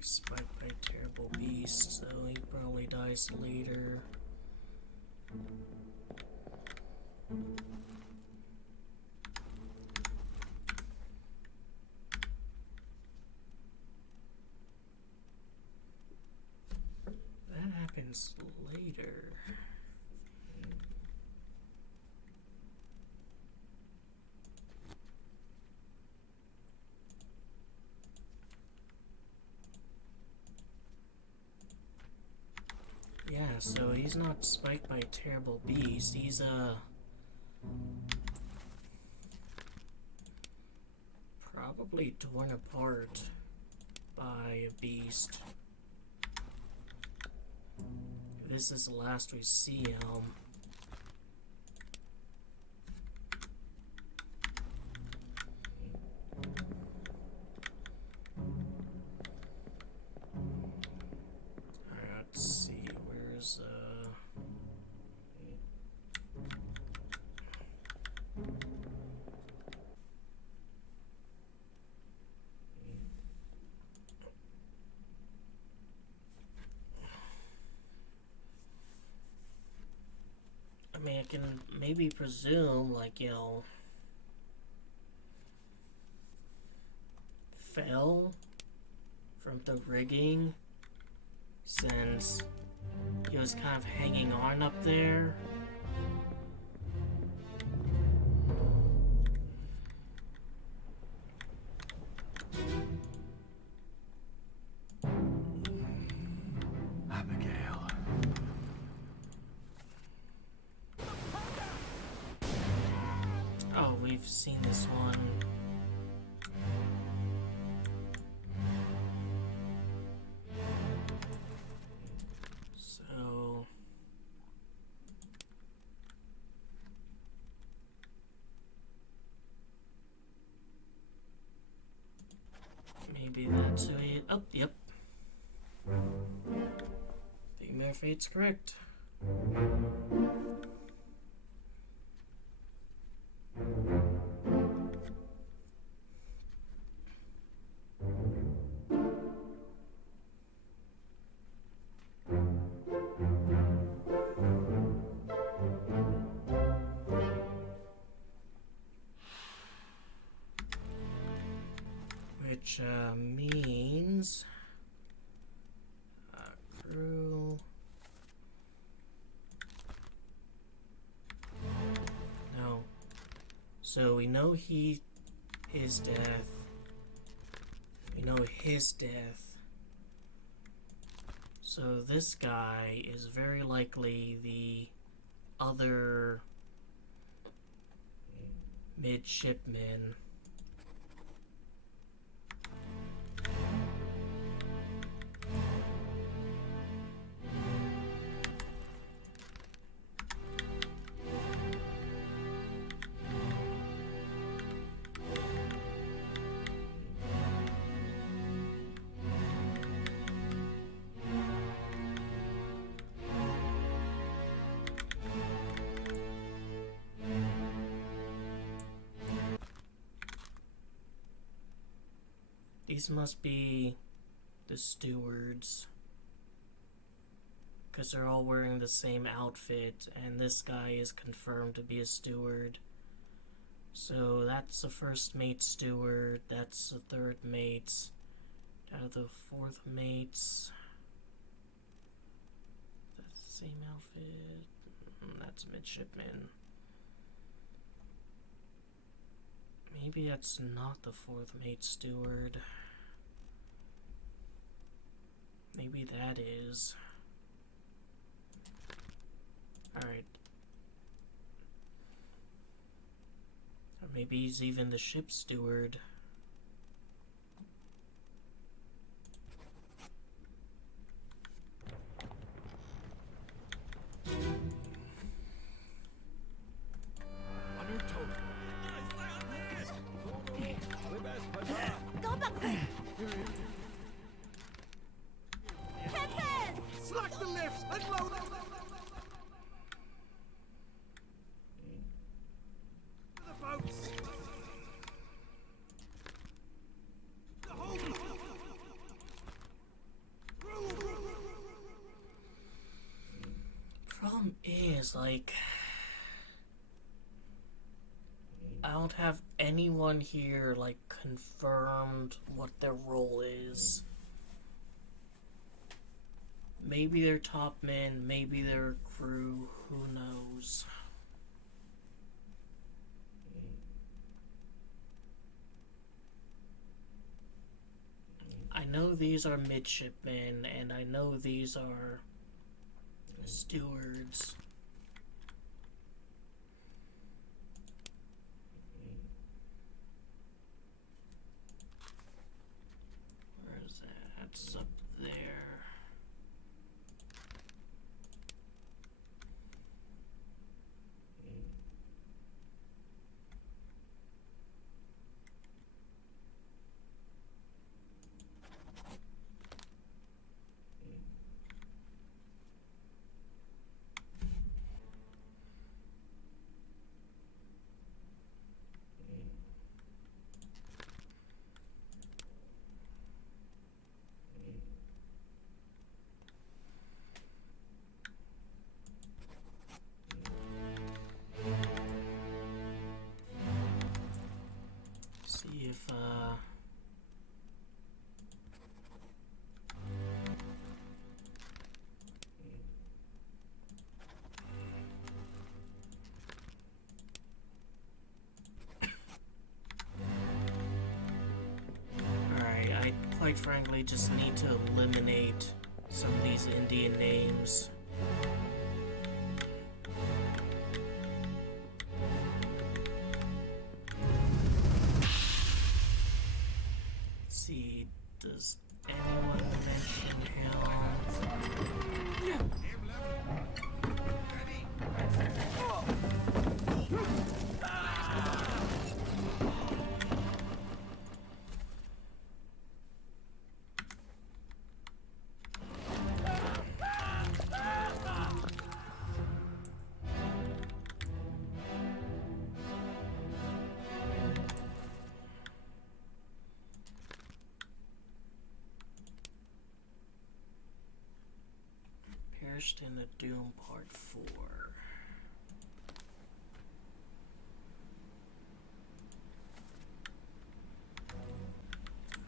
spiked by a terrible beast, so he probably dies later. That happens later. Yeah, so he's not spiked by a terrible beast, he's probably torn apart by a beast. This is the last we see him. Let's see, where's I mean, I can maybe presume, like, you know, fell from the rigging since he was kind of hanging on up there. Abigail. Oh, we've seen this one. So maybe that's who he... Oh, yep. The Fate's correct. So we know his death. We know his death. So this guy is very likely the other midshipman. These must be the stewards, because they're all wearing the same outfit, and this guy is confirmed to be a steward. So that's the first mate steward, that's the third mate, out of the fourth mates. That's the same outfit, that's midshipman. Maybe that's not the fourth mate steward. Maybe that is. Alright. Or maybe he's even the ship steward. Go back there! Captain! Slack the lifts and load the boats! The whole... Problem is, like, I don't have anyone here, like, confirmed what their role is. Maybe they're top men, maybe they're crew, who knows. I know these are midshipmen, and I know these are stewards. Where is that? It's up there. See if Alright, I quite frankly just need to eliminate some of these Indian names. Let's see, does anyone mention him? Perished in the Doom Part 4.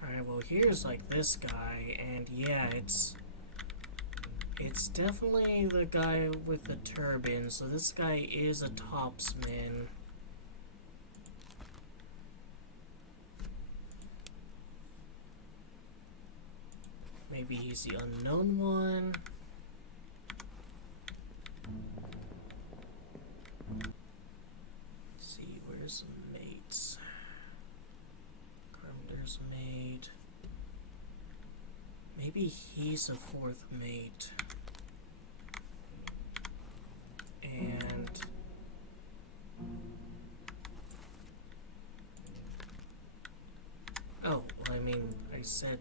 Alright, well here's like this guy, and yeah, it's definitely the guy with the turban, so this guy is a topsman. maybe he's the unknown one. Let's see, where's the mates? There's a mate. Maybe he's a fourth mate. And oh, I mean, I said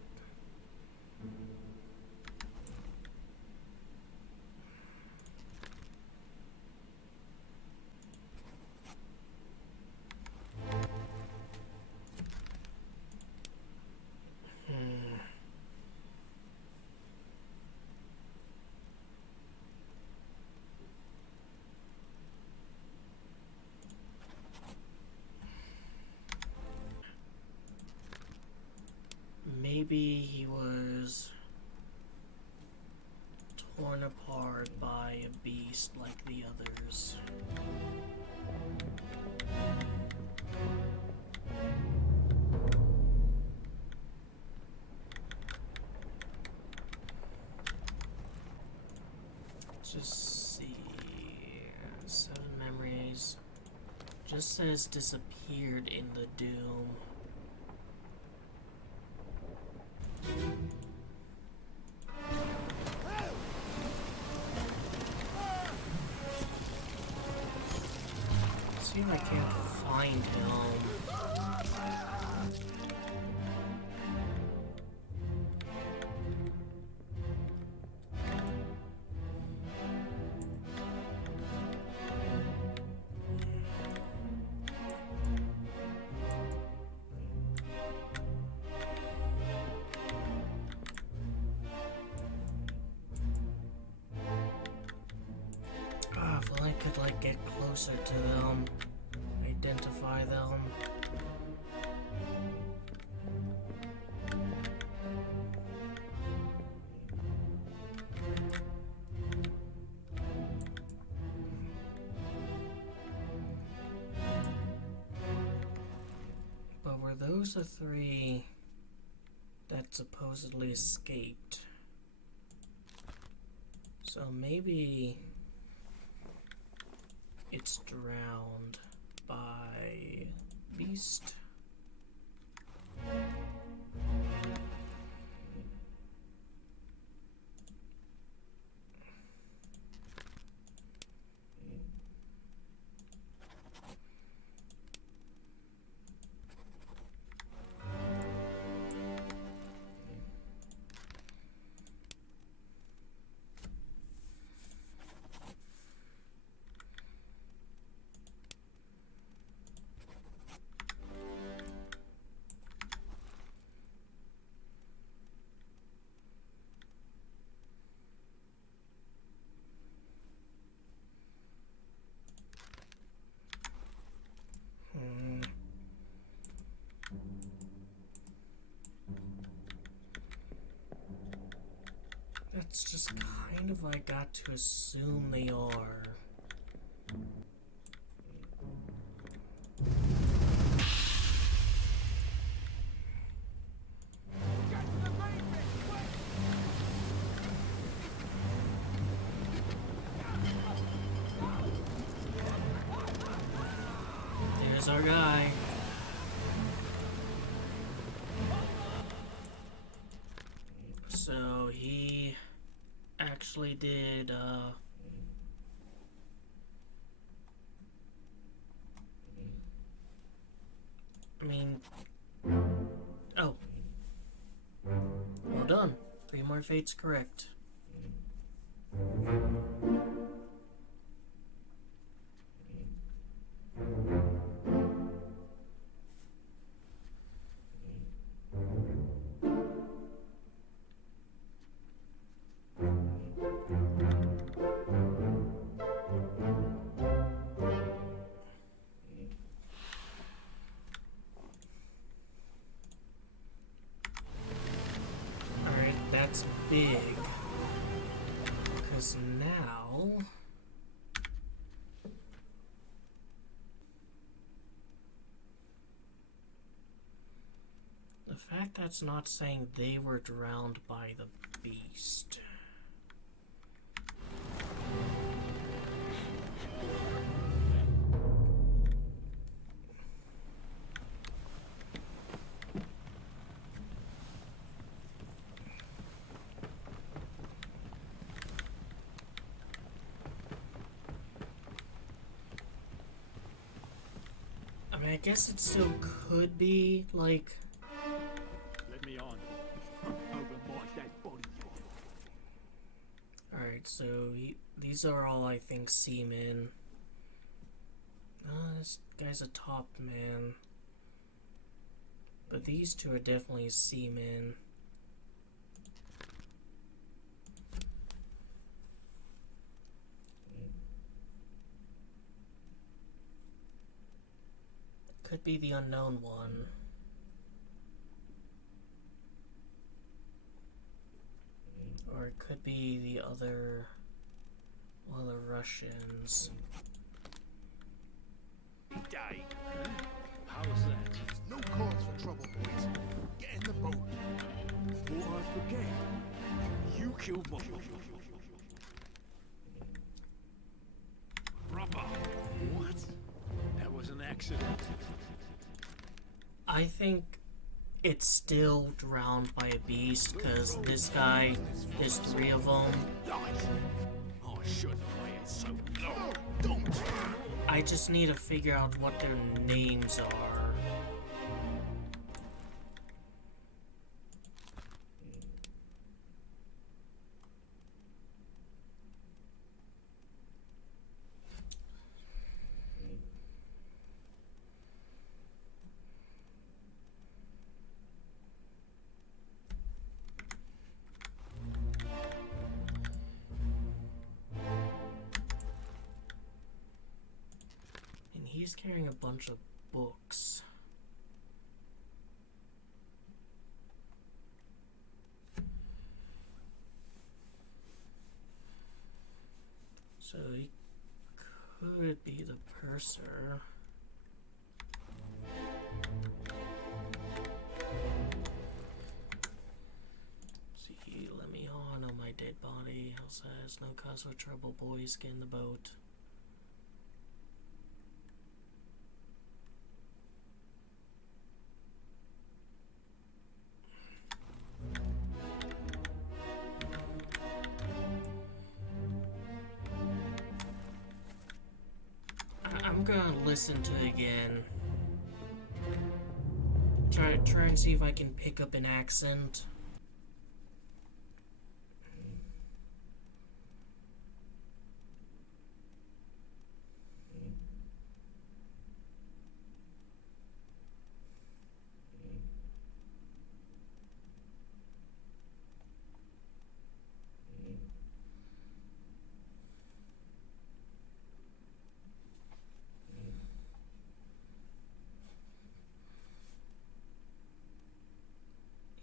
maybe he was torn apart by a beast like the others. Just see. 7 memories. Just says disappeared in the doom. See if I can't find him. If I could, like, get closer to them, identify them. But were those the 3 that supposedly escaped? So maybe it's drowned by beast. That's just kind of, I got to assume they are. There's our guy. So he actually did, I mean, oh. Well done. 3 more fates correct. Alright, that's big. that's not saying they were drowned by the beast. I mean, I guess it still could be, like... Let me on. Over my dead body. Alright, so these are all, I think, seamen. This guy's a top man. But these two are definitely seamen. Could be the unknown one. Or it could be the other... one of the Russians. Day. How's that? No cause for trouble, boys. Get in the boat. Before I forget, you killed my brother. What? That was an accident. I think it's still drowned by a beast, because this guy, there's 3 of them. I shouldn't have made it so long. Don't. I just need to figure out what their names are. He's carrying a bunch of books. So he could be the purser. See, let me on my dead body. How's that? No cause for trouble, boys. Get in the boat. I'm gonna listen to it again. Try and see if I can pick up an accent.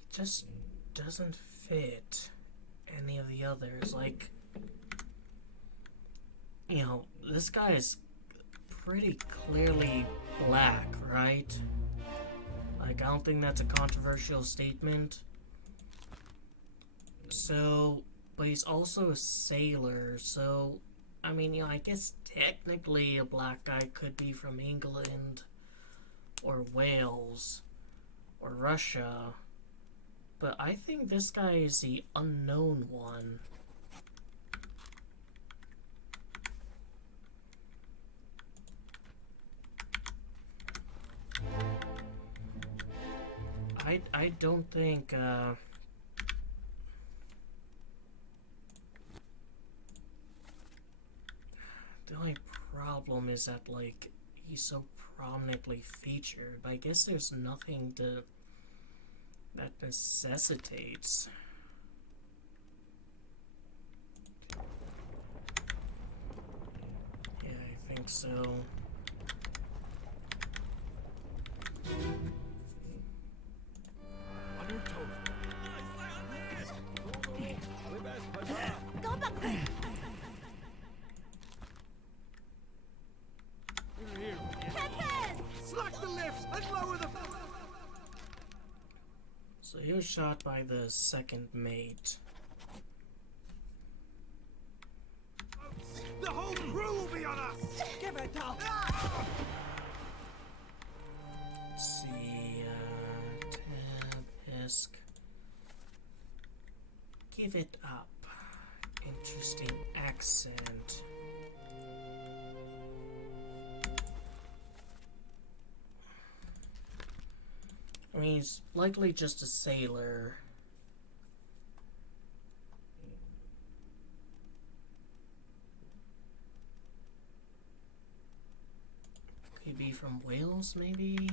Just doesn't fit any of the others. Like, you know, this guy is pretty clearly black, right? Like, I don't think that's a controversial statement. So, but he's also a sailor, so, I mean, you know, I guess technically a black guy could be from England, or Wales, or Russia. But I think this guy is the unknown one. I don't think, the only problem is that, like, he's so prominently featured. I guess there's nothing that necessitates. Yeah, I think so. Captain! Slack the lifts and lower the... So he was shot by the second mate. The whole crew will be on us! Give it up! Let's see, tab, isk. Give it up. Interesting accent. I mean, he's likely just a sailor. Could he be from Wales, maybe?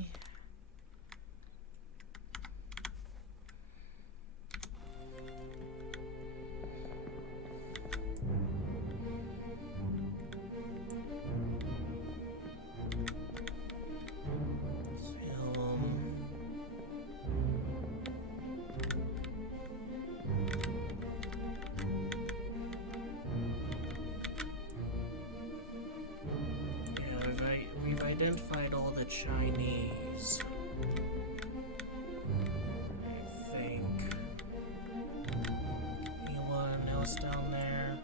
We've identified all the Chinese. I think. Anyone else down there?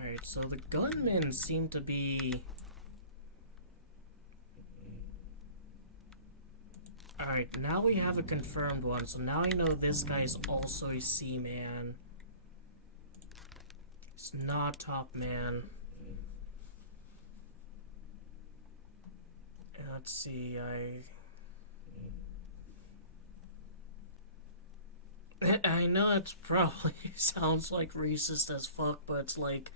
Alright, so the gunmen seem to be... Alright, now we have a confirmed one, so now I know this guy's also a seaman. It's not top man. Let's see, I know it probably sounds like racist as fuck, but it's like...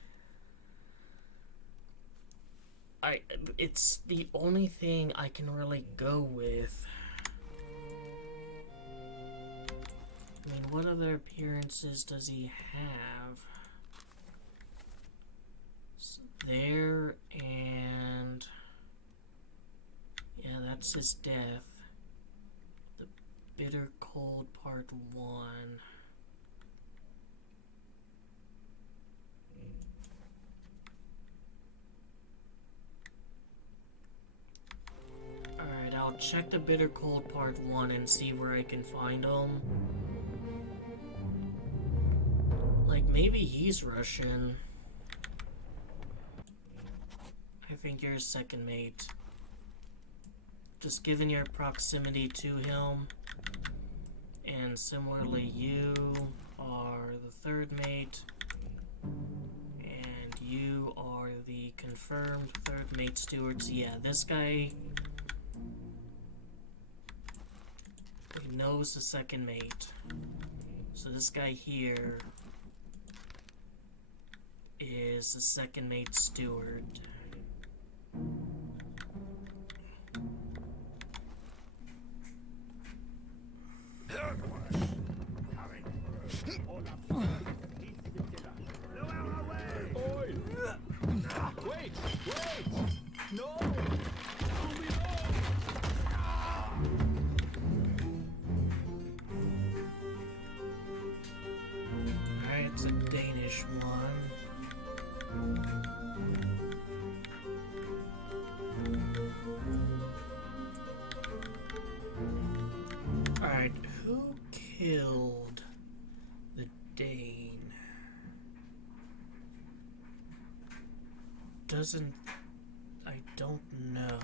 it's the only thing I can really go with. I mean, what other appearances does he have? So there, and... yeah, that's his death. The Bitter Cold Part 1. Alright, I'll check the Bitter Cold Part 1 and see where I can find him. Like, maybe he's Russian. I think you're second mate. Just given your proximity to him. And similarly, you are the third mate. And you are the confirmed third mate stewards. Yeah, this guy... he knows the second mate. So this guy here is the second mate steward. Wait! No! Alright, it's a Danish one. Alright, who killed the Dane? I don't know.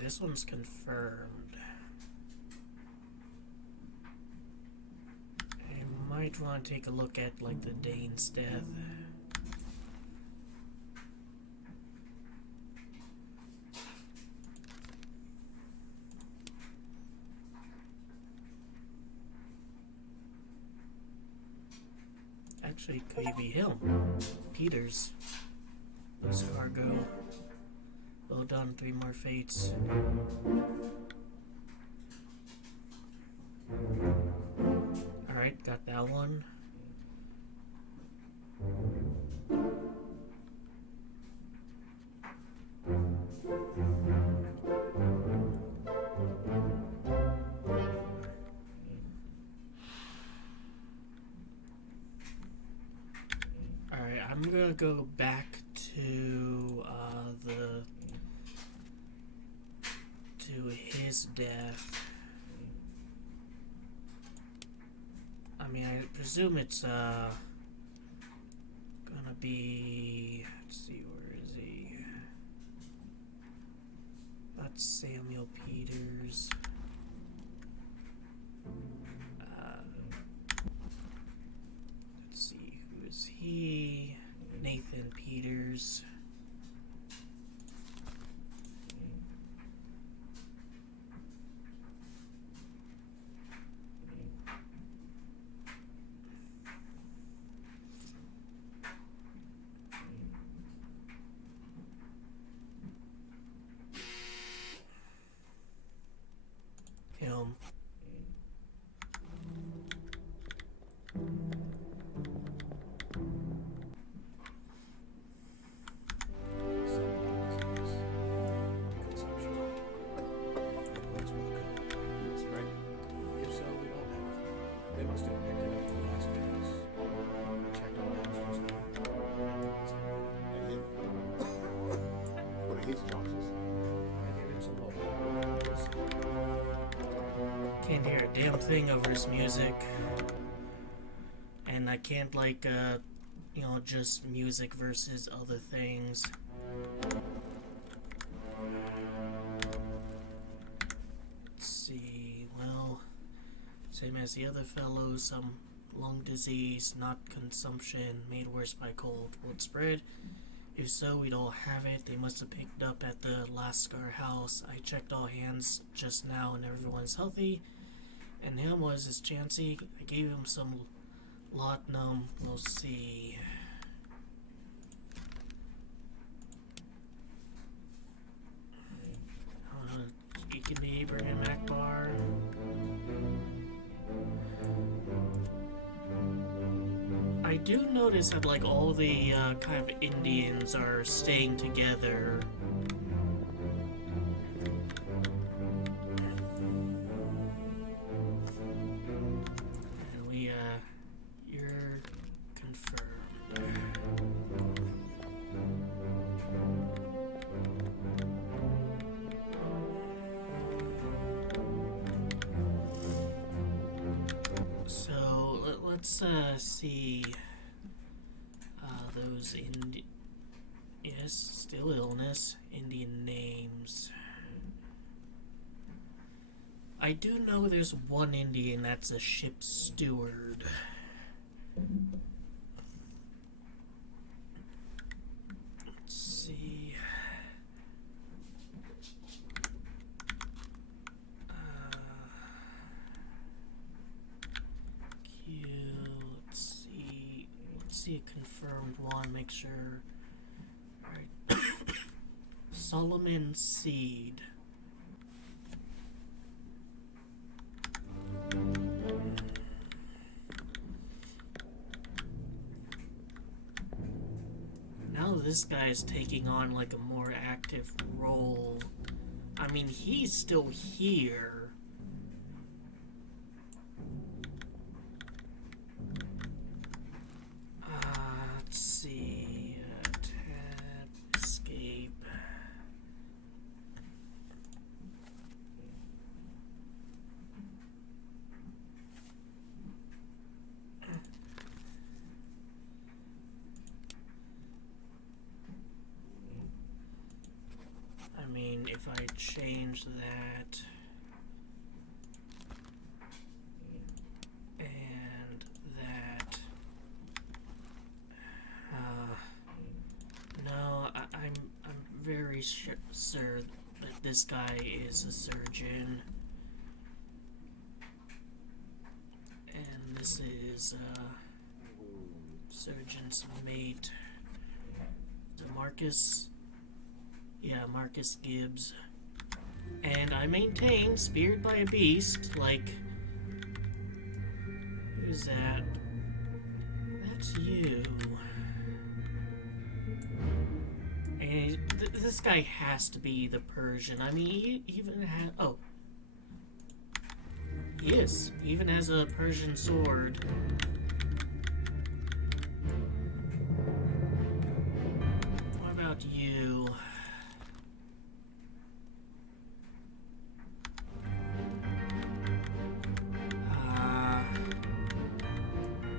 This one's confirmed. I might want to take a look at, like, the Dane's death. actually, could be him. Peters. This cargo. Well done, 3 more fates. Alright, got that one. Alright, I'm gonna go back to his death. I mean, I presume it's gonna be, let's see, where is he? That's Samuel Peters. Let's see, who is he? Nathan Peters. Him. Can't hear a damn thing over his music. And I can't, like, you know, just music versus other things. Let's see, well, same as the other fellows, some lung disease, not consumption, made worse by cold. Will it spread? If so, we'd all have it. They must have picked up at the Lascar house. I checked all hands just now and everyone's healthy. And him was his chancy. I gave him some laudanum. We'll see. Speaking to Abraham Akbar. I do notice that, like, all the kind of Indians are staying together. And we, you're confirmed. So, let's, see, those yes, still illness, Indian names. I do know there's one Indian that's a ship steward. Let's see. Let's see a confirmed one, make sure. Alright. Solomon Seed. Now this guy is taking on, like, a more active role. I mean, he's still here. Let's see. Tab, escape. I mean, if I change that and that, no, I'm very sure that this guy is a surgeon, and this is Surgeon's mate. Marcus. Yeah, Marcus Gibbs. And I maintain, speared by a beast, like... Who's that? That's you. And this guy has to be the Persian. I mean, he even has... Oh. He is. He even has a Persian sword. What about you?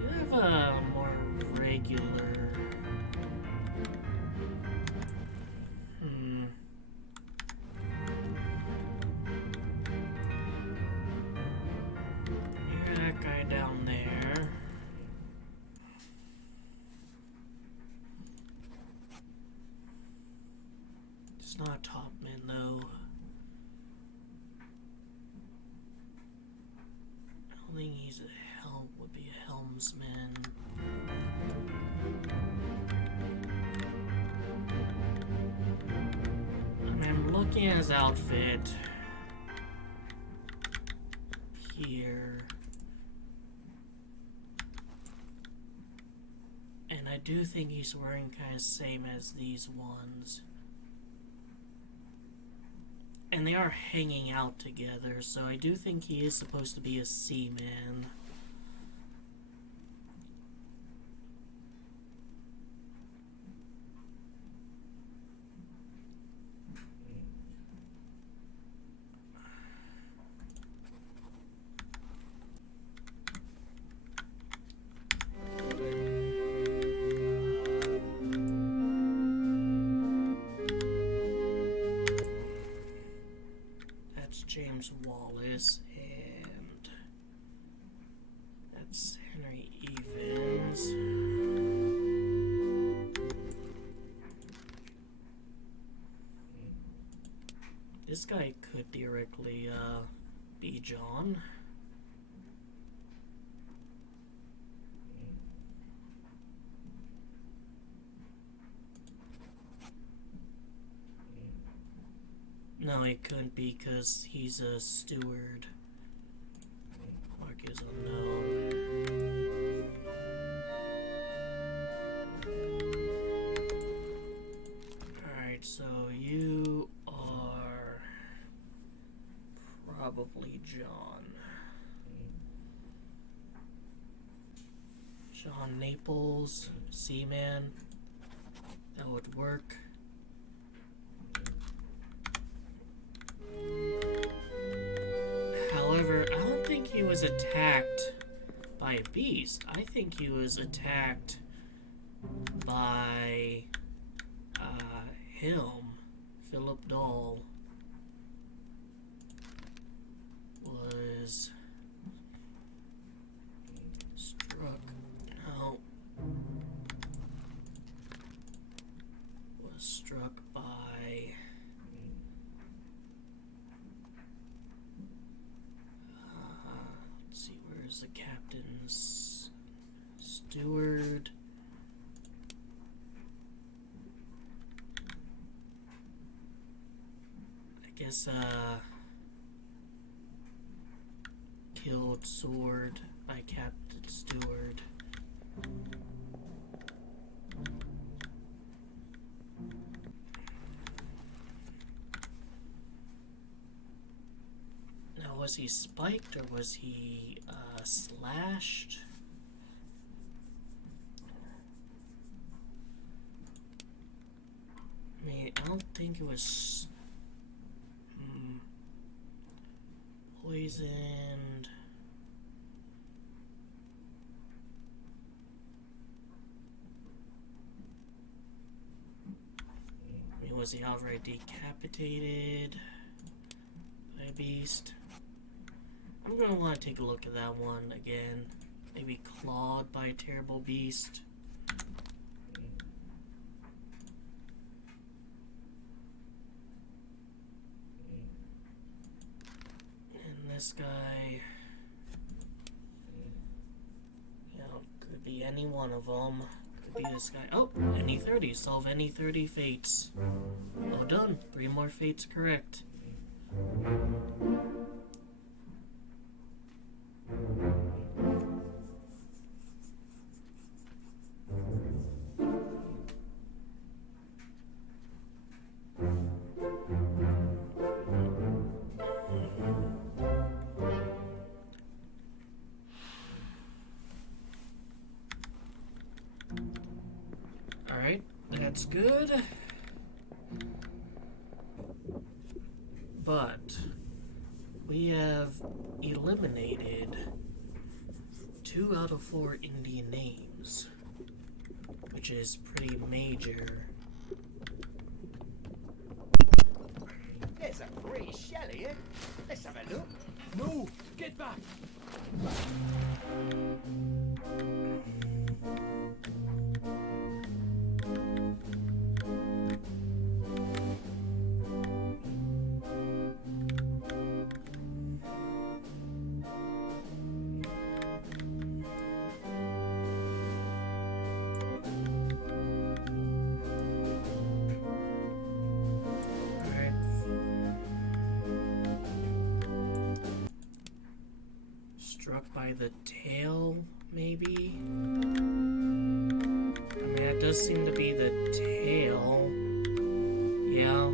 You have a more regular... You're that guy down there. It's not a topman, though. I don't think he's a would be a helmsman. I mean, I'm looking at his outfit here. And I do think he's wearing kind of same as these ones. And they are hanging out together, so I do think he is supposed to be a seaman. James Wallace, and that's Henry Evans. This guy could theoretically be John. No, it couldn't be because he's a steward. Mark is unknown. Alright, so you are probably John. John Naples, Seaman. That would work. However, I don't think he was attacked by a beast. I think he was attacked by him. Philip Dahl was struck. No. Was struck by... let's see, where's the captain's steward? I guess, killed sword by Captain Steward. Now, was he spiked or was he slashed? I mean, I don't think it was poisoned. I mean, was he outright decapitated by a beast? I'm gonna want to take a look at that one again. Maybe clawed by a terrible beast. And this guy, you know, could be be any one of them. Could be this guy. Oh, any 30. Solve any 30 fates. Well done. 3 more fates correct. Alright, that's good. But we have eliminated 2 out of 4 Indian names, which is pretty major. There's a free shell here. Let's have a look. No! Get back! Struck by the tail, maybe? I mean, that does seem to be the tail. Yeah.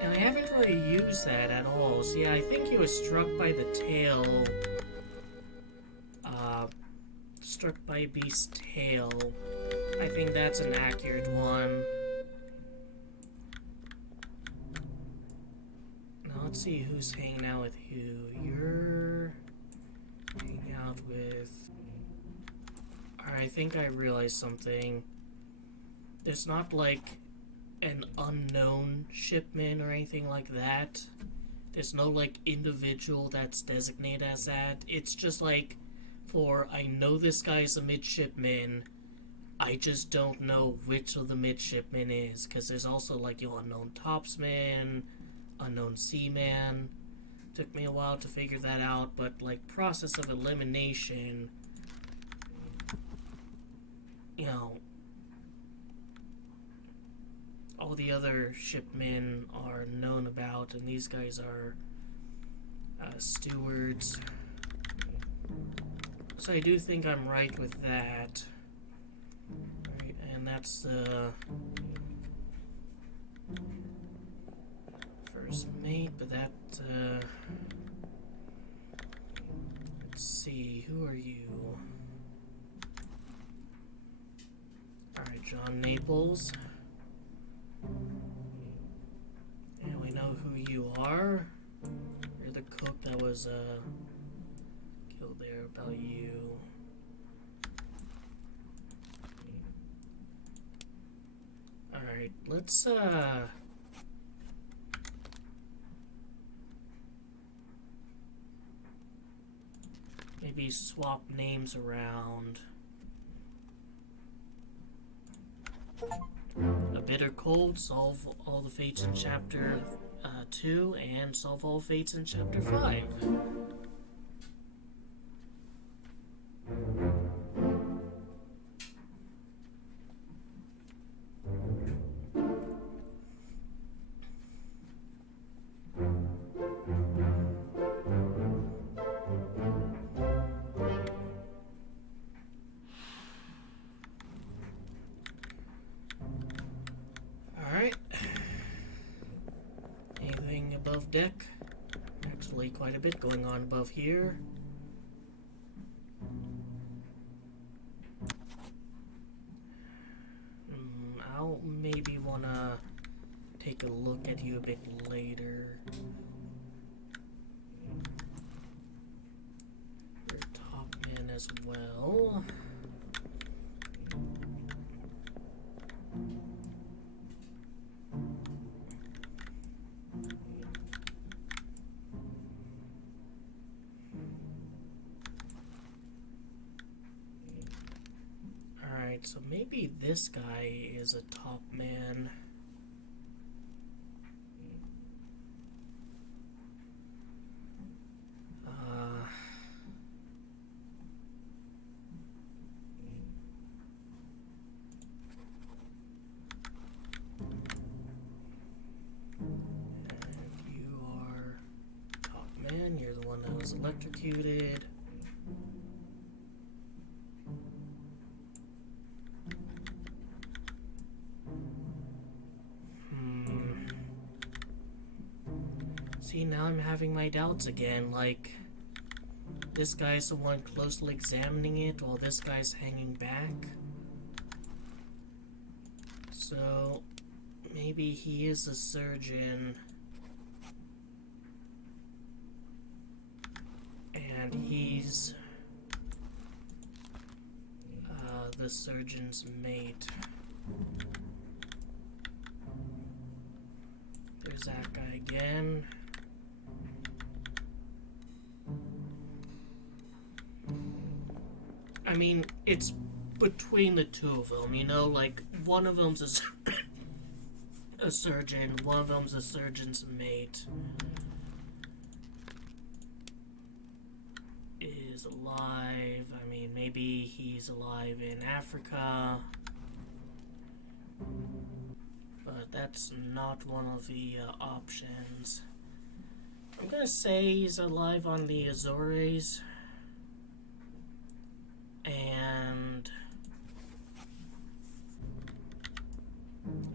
And I haven't really used that at all. So yeah, I think he was struck by the tail. Struck by a beast's tail. I think that's an accurate one. Let's see who's hanging out with who. You're hanging out with... Alright, I think I realized something. There's not like an unknown shipment or anything like that. There's no like individual that's designated as that. It's just like, for I know this guy's a midshipman, I just don't know which of the midshipmen is. Because there's also like your unknown topsman, unknown seaman. Took me a while to figure that out, but like process of elimination, you know, all the other shipmen are known about, and these guys are stewards. So I do think I'm right with that. Right, and that's the first mate, but that, let's see, who are you? Alright, John Naples. And we know who you are. You're the cook that was, killed there. About you. Alright, let's, maybe swap names around. A bitter cold, solve all the fates in chapter 2, and solve all fates in chapter 5. Alright. Anything above deck? Actually, quite a bit going on above here. I'll maybe wanna take a look at you a bit later. You're top man as well. Alright, so maybe this guy is a top man. again. You're the one that was electrocuted. See, now I'm having my doubts again. Like, this guy's the one closely examining it while this guy's hanging back. So, maybe he is a surgeon. And he's the surgeon's mate. There's that guy again. I mean, it's between the two of them, you know? Like, one of them's a surgeon, one of them's a surgeon's mate. Is alive. I mean, maybe he's alive in Africa. But that's not one of the options. I'm gonna say he's alive on the Azores. And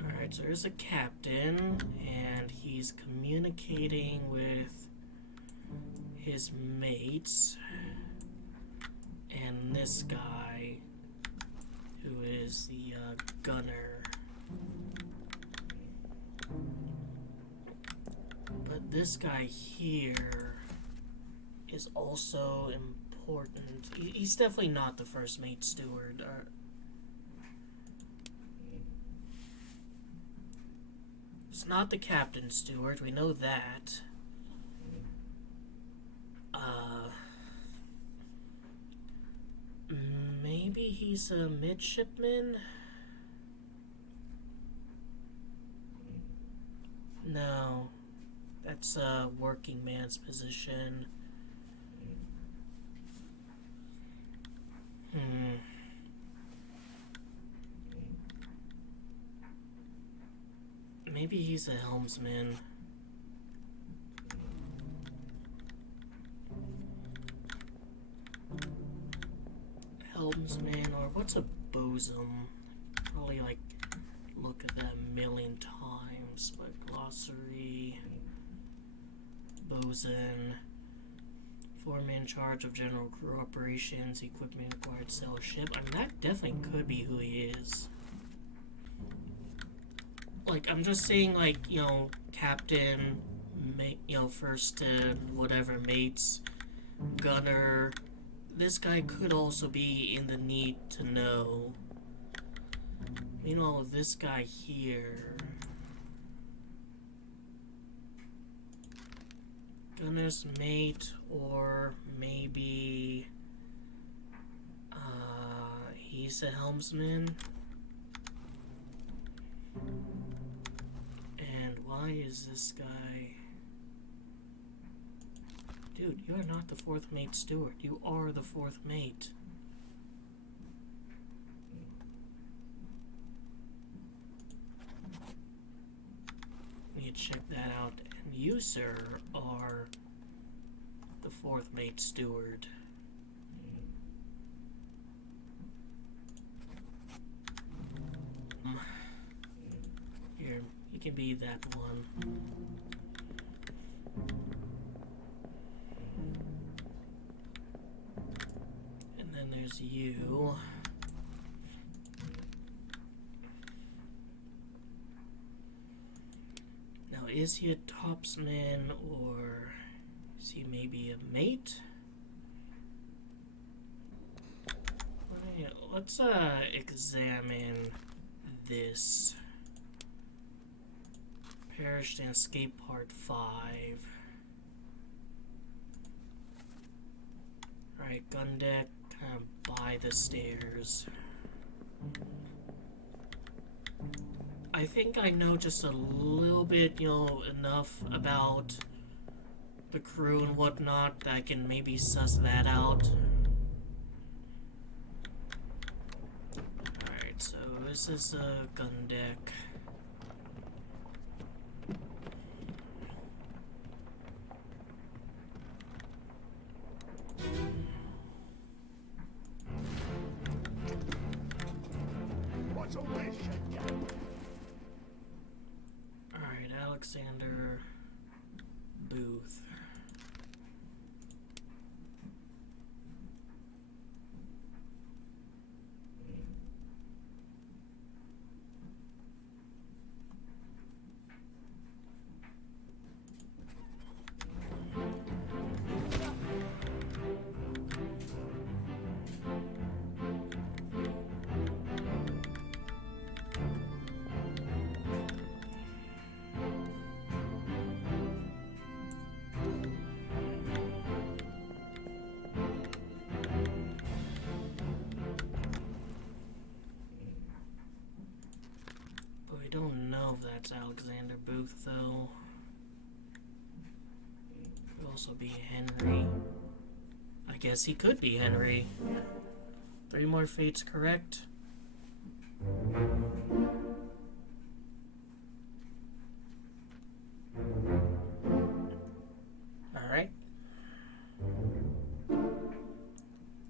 alright, so there's a captain, and he's communicating with his mates, and this guy who is the gunner. But this guy here is also important. He's definitely not the first mate steward. It's not the captain steward, we know that. Maybe he's a midshipman? No. That's a working man's position. Maybe he's a helmsman. Helmsman, or what's a bosun? Probably like look at that a million times, but glossary, bosun, foreman in charge of general crew operations, equipment required to sail a ship. I mean, that definitely could be who he is. Like, I'm just saying, like, you know, captain, you know, first whatever, mates, gunner. This guy could also be in the need to know. Meanwhile, this guy here, gunner's mate, or maybe he's a helmsman. And why is this guy? Dude, you're not the fourth mate steward. You are the fourth mate. We need to check that out. And you, sir, are the fourth mate steward. Here, you can be that one. And then there's you. Now, is he a topsman, or is he maybe a mate? Let's examine this. Perished and Escape Part 5. Right, gun deck, kind of by the stairs. I think I know just a little bit, you know, enough about the crew and whatnot that I can maybe suss that out. Alright, so this is a gun deck. Booth. I don't know if that's Alexander Booth, though. Could also be Henry. I guess he could be Henry. 3 more fates correct. Alright.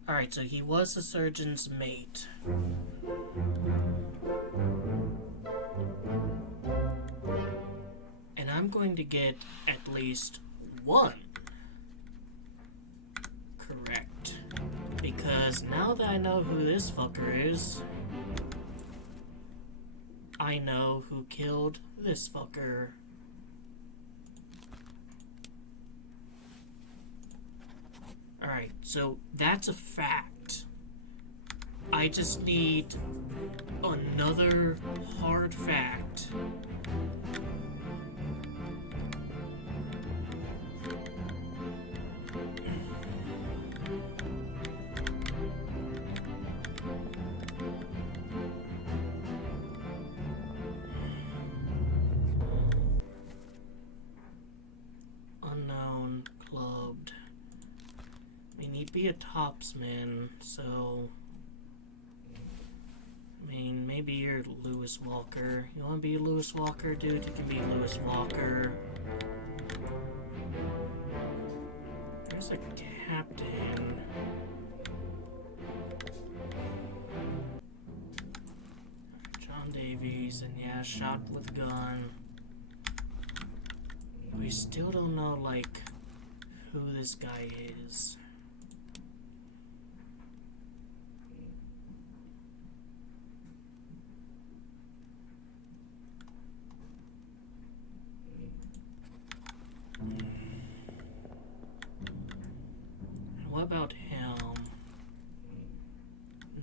Alright, so he was the surgeon's mate. And I'm going to get at least 1 correct. Because now that I know who this fucker is, I know who killed this fucker. Alright, so that's a fact. I just need another hard fact. Unknown, clubbed. I mean, he'd be a topsman, so... I mean, maybe you're Lewis Walker. You wanna be Lewis Walker, dude? You can be Lewis Walker. There's a captain. John Davies, and yeah, shot with gun. We still don't know, like, who this guy is. What about Helm?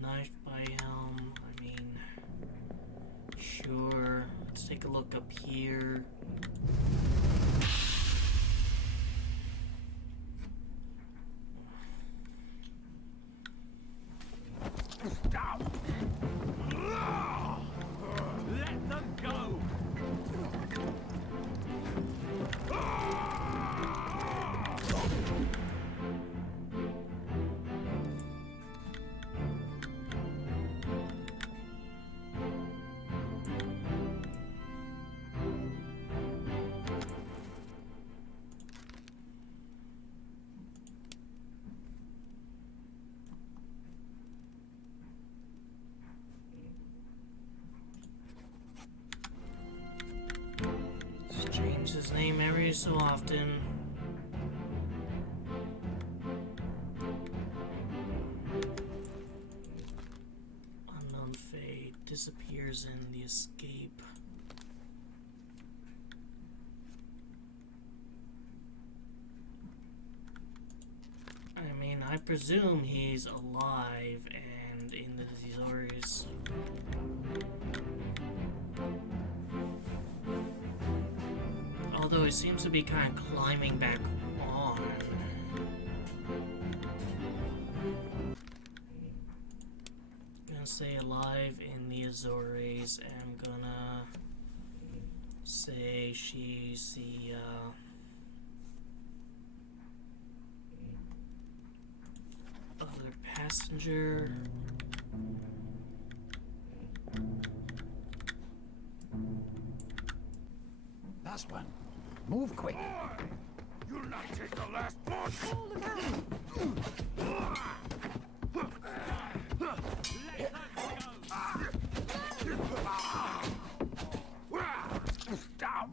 Knife by Helm? I mean, sure. Let's take a look up here. Let them go! Just change his name every so often. Unknown fate disappears in the escape. I mean, I presume he's alive and in the Azores. Although it seems to be kind of climbing back on. I'm gonna say alive in the Azores, and I'm gonna say she's the other passenger. Last one. Move quick. You'll not take the last one! Down.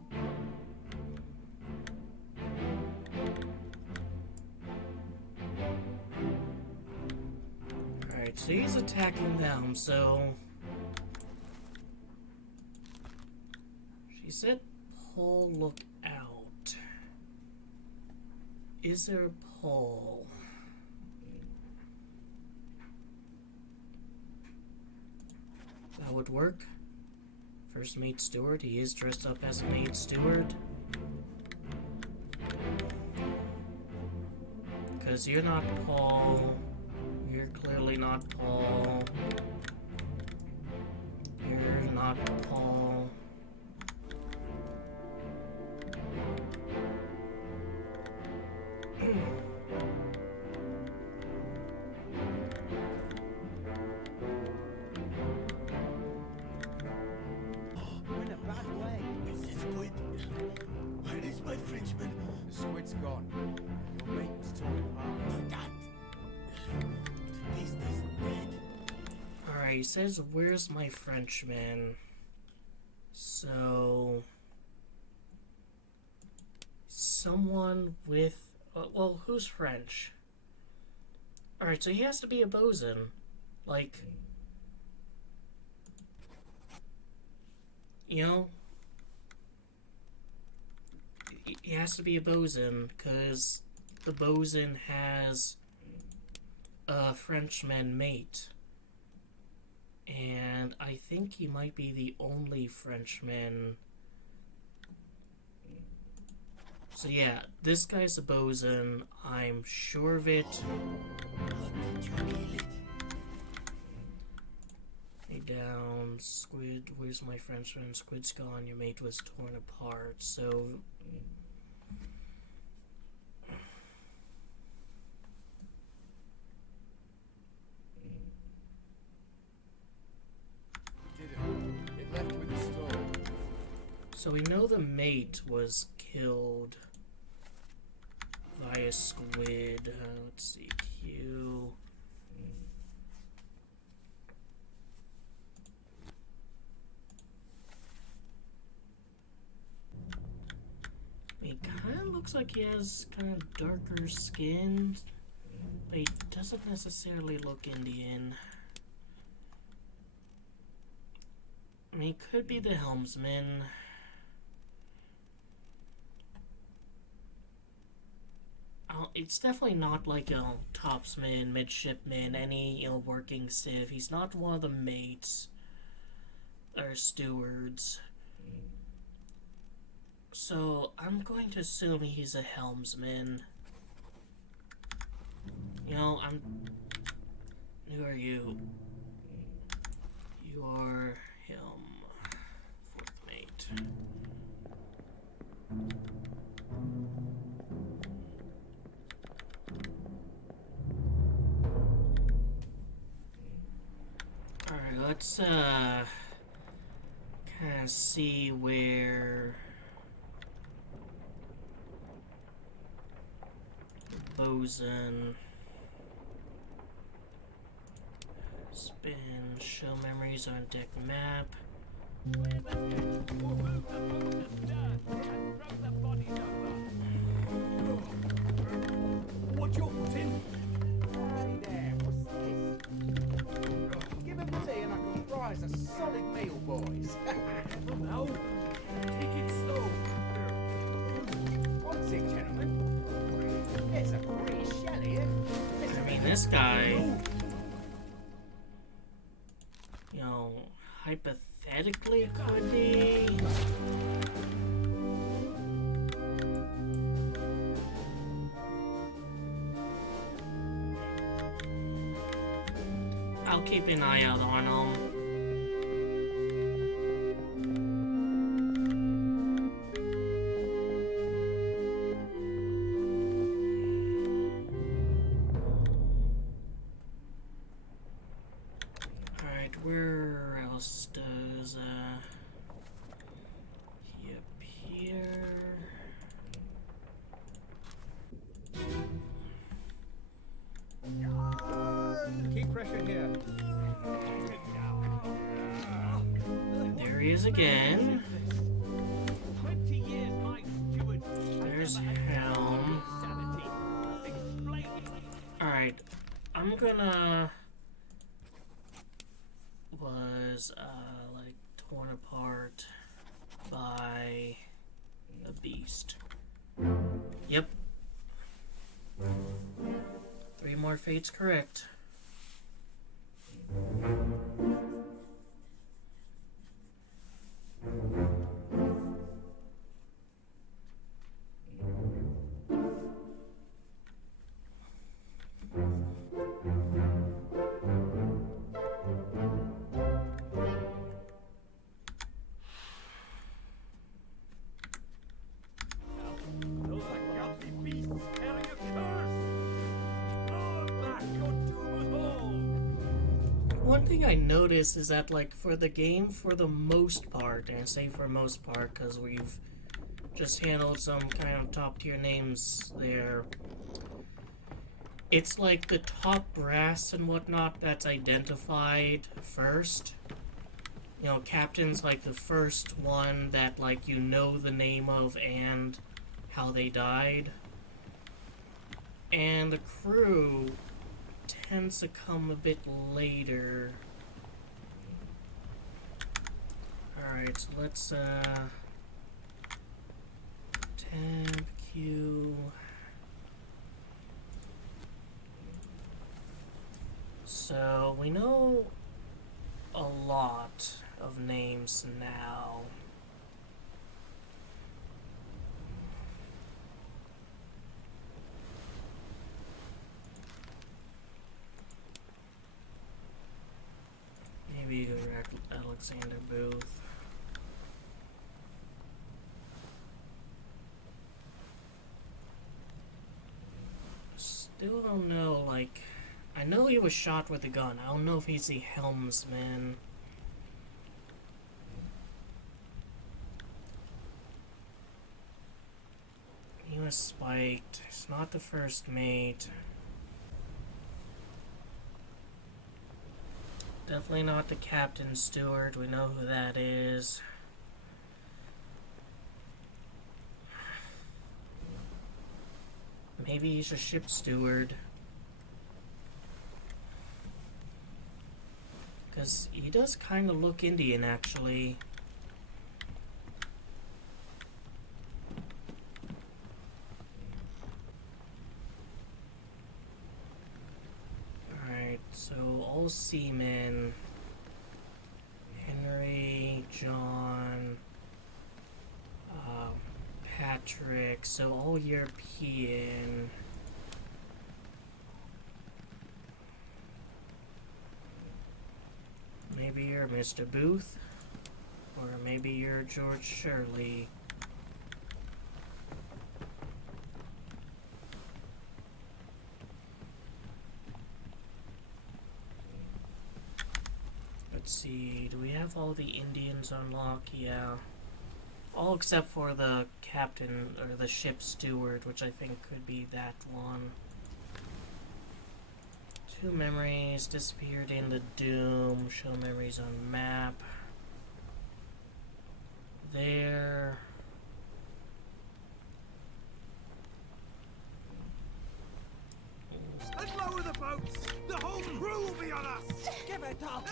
Alright, so he's attacking them, so... She said, Paul, look out. Is there a Paul? That would work. First Mate Steward, he is dressed up as a Mate Steward. Because you're not Paul. You're clearly not Paul. You're not Paul. In a bad way. Is this squid? Where is my Frenchman? The squid's gone. Your mate was torn apart. That. The beast is dead. Alright, he says, where's my Frenchman? So... Someone with... well, who's French? Alright, so he has to be a bosun. Like... You know? He has to be a bosun, because the bosun has a Frenchman mate. And I think he might be the only Frenchman. So yeah, this guy's a bosun. I'm sure of it. How did you kill it? Hey down, Squid. Where's my Frenchman? Squid's gone. Your mate was torn apart. So... It left with the store. So we know the mate was killed via Squid. Let's see, Q. He kind of looks like he has kind of darker skin, but he doesn't necessarily look Indian. I mean, he could be the helmsman. It's definitely not like a topsman, midshipman, any working civ. He's not one of the mates or stewards. So I'm going to assume he's a helmsman. Who are you? You are him. Fourth mate. Alright, let's kind of see where the bosun spin, show memories on deck map. What you putting? Hey there, what's this? Give him tea and I can fry us a solid meal, boys. No, take it slow. What's it, gentlemen? It's a pretty shell here. I mean, this guy, hypothetically could be. I'll keep an eye out on him. Alright, where else does he appear? Keep pressure here. There he is again. There's Helm. Alright, I'm gonna was like torn apart by a beast. Yep. 3 more fates correct. Those ghastly beasts carry a curse! Throw them back or doom us all! One thing I noticed is that, like, for the game, for the most part, and I say for most part because we've just handled some kind of top tier names there, it's like the top brass and whatnot that's identified first. You know, captain's like the first one that, like, you know the name of and how they died. And the crew tends to come a bit later. Alright, so let's, temp Q. So, we know a lot of names now. Maybe you go Alexander Booth. Still don't know, like, I know he was shot with a gun. I don't know if he's the helmsman. He was spiked. He's not the first mate. Definitely not the captain steward. We know who that is. Maybe he's a ship steward. Because he does kind of look Indian, actually. Alright, so all seamen. Henry, John, Patrick, so all European. Maybe you're Mr. Booth, or maybe you're George Shirley. Let's see, do we have all the Indians unlocked? Yeah. All except for the captain, or the ship steward, which I think could be that one. 2 memories disappeared in the Doom. Show memories on map. There. And lower the boats! The whole crew will be on us! Give it up!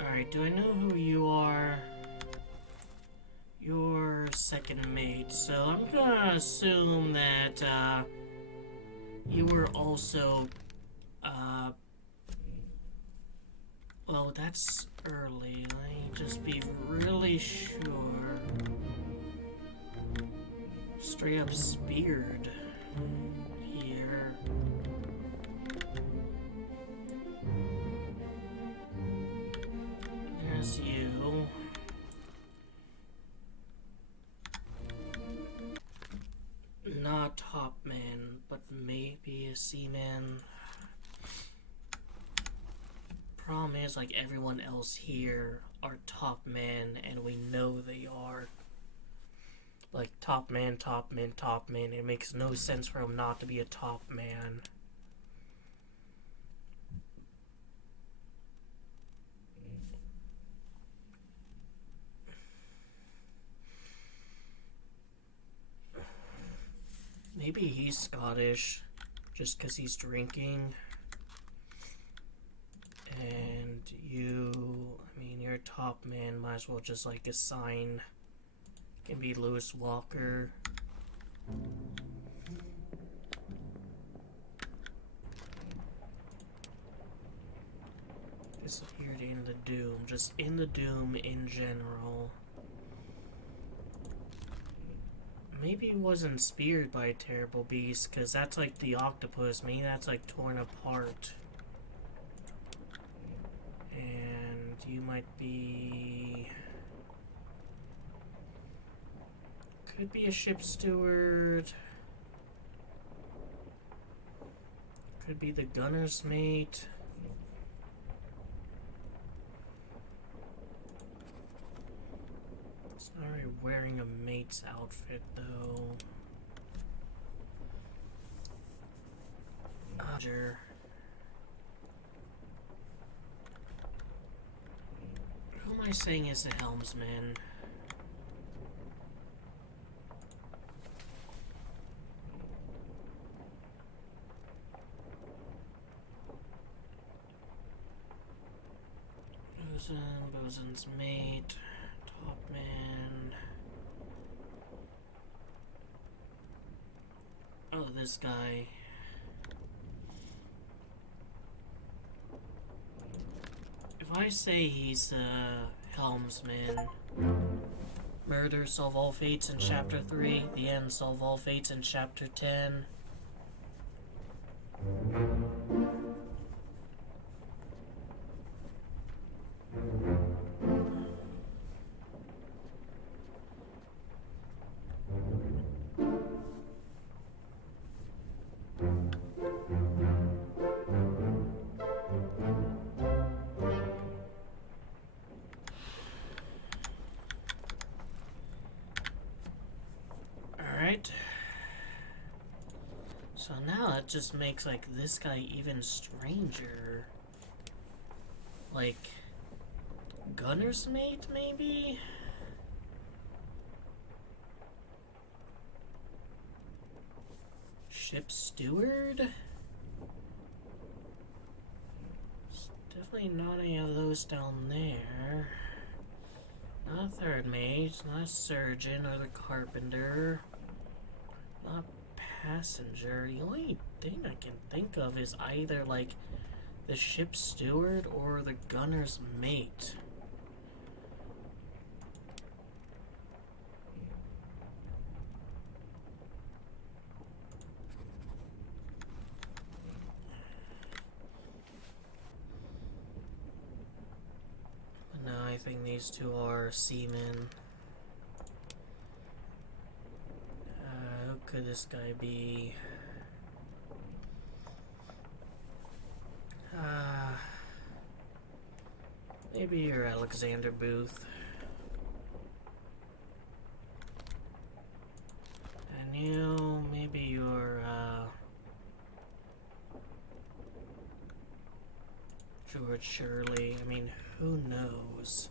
Alright, do I know who you are? You're second mate, so I'm gonna assume that, you were also, well, that's early. Let me just be really sure. Straight up speared here. There's you. Not top man, but maybe a seaman. Problem is, like, everyone else here are top men, and we know they are. Like, top man, top man, top man. It makes no sense for him not to be a top man. Maybe he's Scottish, just because he's drinking. I mean, your top man, might as well just like assign. Can be Lewis Walker. Disappeared in the Doom. Just in the Doom in general. Maybe he wasn't speared by a terrible beast, because that's like the octopus. Maybe that's like torn apart. And you might be... Could be a ship steward. Could be the gunner's mate. It's not really wearing a mate's outfit though. Roger. Who am I saying is the helmsman? Bosun's mate, top man. Oh, this guy. If I say he's a helmsman, murder, solve all fates in chapter 3, the end, solve all fates in chapter 10. Alright. So now it just makes like this guy even stranger. Like gunner's mate, maybe? Ship steward? It's definitely not any of those down there. Not a third mate, not a surgeon or the carpenter. Not passenger. The only thing I can think of is either like the ship steward or the gunner's mate. But no, I think these two are seamen. Who could this guy be? Maybe you're Alexander Booth. And you, maybe you're, George Shirley. I mean, who knows?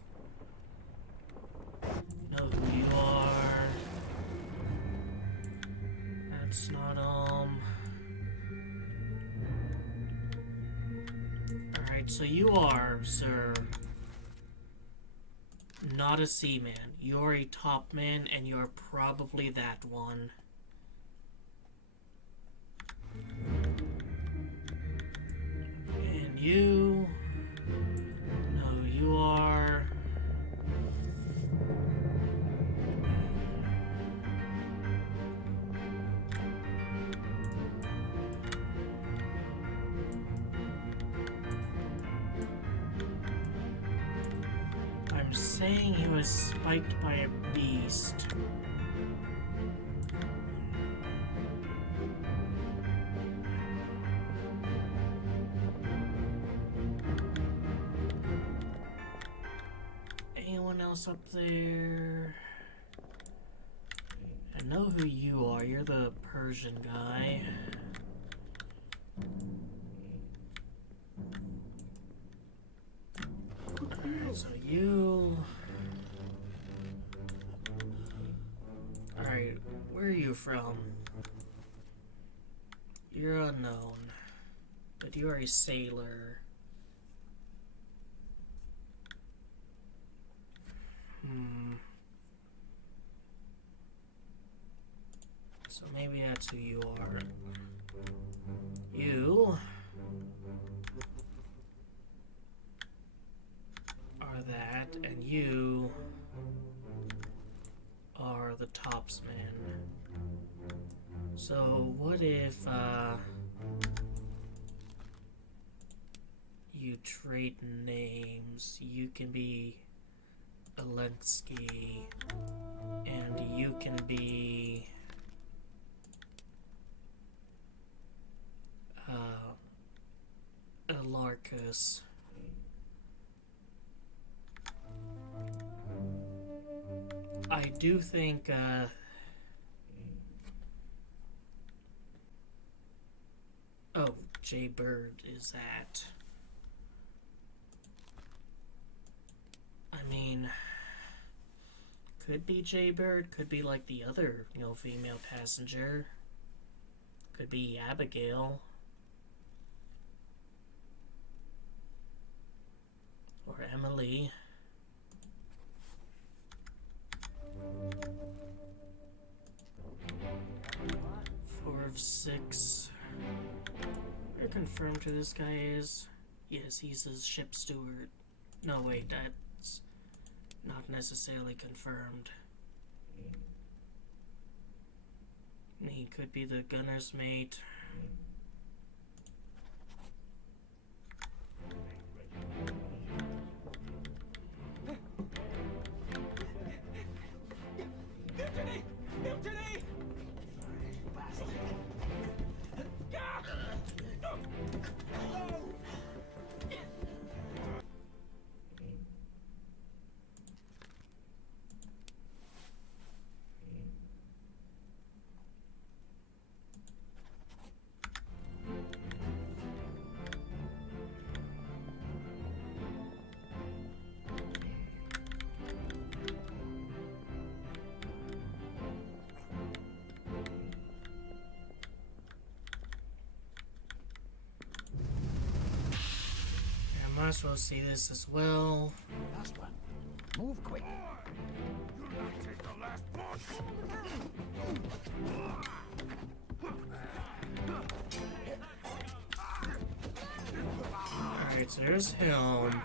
Know who you are. That's not, Alright, so you are, sir, not a seaman. You're a top man, and you're probably that one. And you... No, you are... I'm saying he was spiked by a beast. Anyone else up there? I know who you are. You're the Persian guy. Alright, so you... Alright, where are you from? You're unknown, but you are a sailor. So maybe that's who you are. You are that, and you are the topsman. So what if you trade names? You can be Alensky, and you can be Alarcus. I do think oh, Jay Bird is that. I mean, could be Jay Bird, could be like the other, female passenger. Could be Abigail. Or Emily. 4 of 6. We're confirmed who this guy is. Yes, he's a ship steward. No, wait, that's not necessarily confirmed. He could be the gunner's mate. Mutiny! Mutiny! I might as well see this as well. Last one. Move quick. You'll not take the last Alright, so there's him.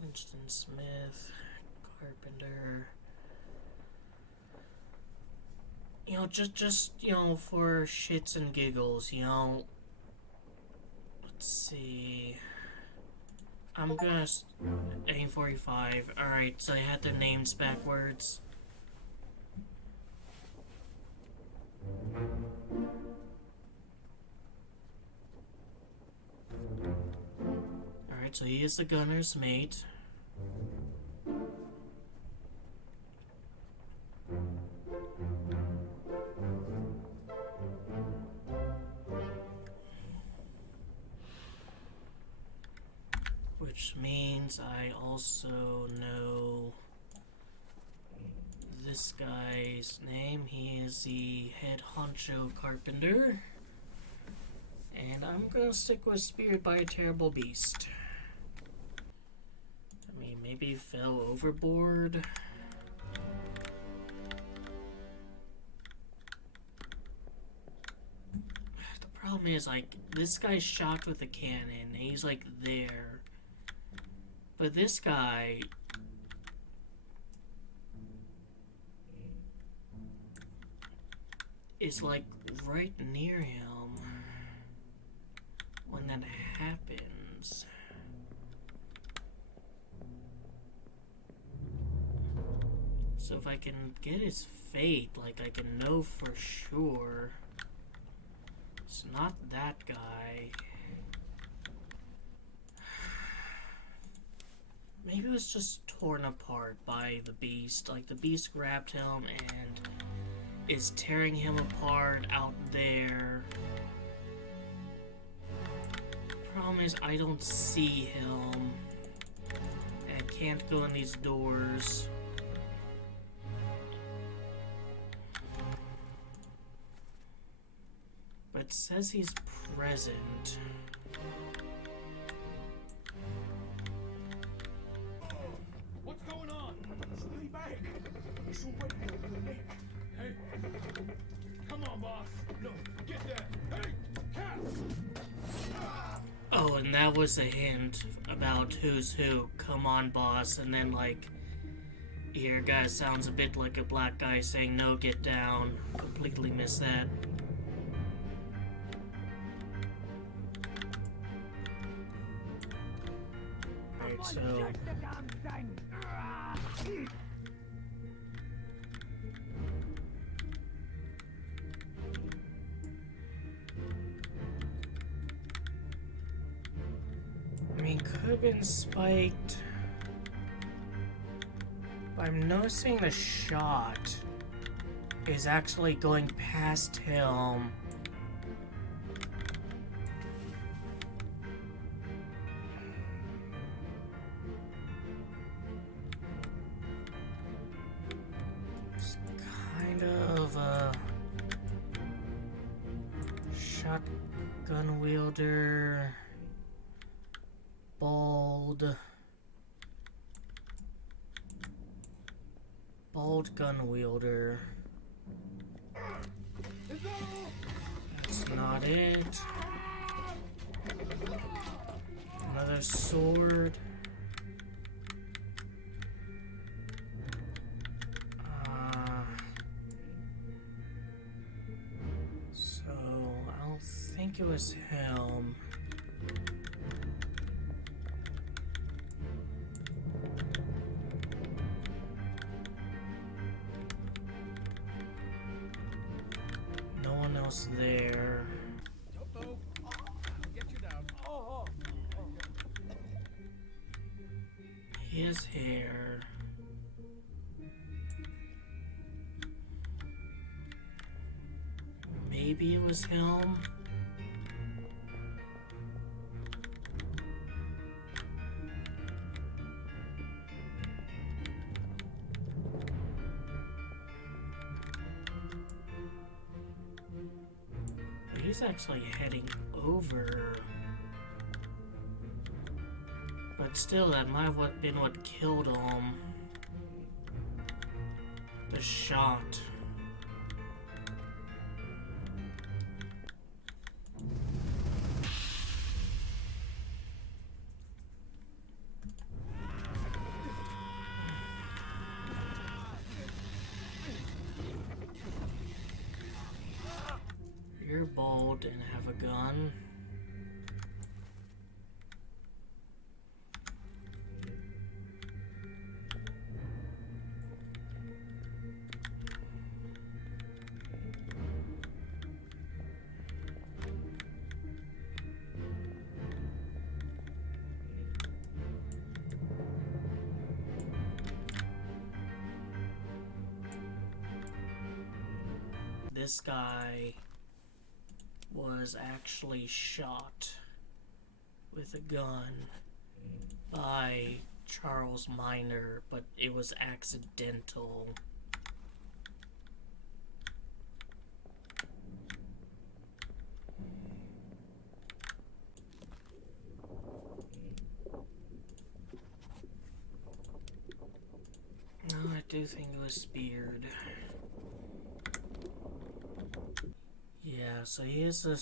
Winston Smith, Carpenter. Just for shits and giggles, Let's see. I'm gonna aim 45. Alright, so I had their names backwards. Alright, so he is the gunner's mate. Which means I also know this guy's name. He is the head honcho carpenter. And I'm gonna stick with Speared by a Terrible Beast. I mean, maybe he fell overboard. The problem is, this guy's shot with a cannon, and he's, there. But this guy... is, right near him when that happens. So if I can get his fate, I can know for sure it's not that guy. Maybe it was just torn apart by the beast. The beast grabbed him and is tearing him apart out there. Problem is, I don't see him. I can't go in these doors. says he's present. What's going on? Stay back. It's already on your neck. Hey. Come on, boss. No, get there. Hey, cat. Oh, and that was a hint about who's who. Come on, boss. And then, like, your guy sounds a bit like a black guy saying, no, get down. Completely missed that. Alright, so... I mean, could have been spiked. But I'm noticing the shot is actually going past him. It's kind of a shotgun wielder. Bald gun wielder. That's not it. Another sword. So I don't think it was him. There. Topo, I'll get you down. His hair. Maybe it was him. He's actually heading over. But still, that might have been what killed him. The shot. You're bald and have a gun. This guy was actually shot with a gun by Charles Minor, but it was accidental. No, I do think it was speared. Yeah, so he is the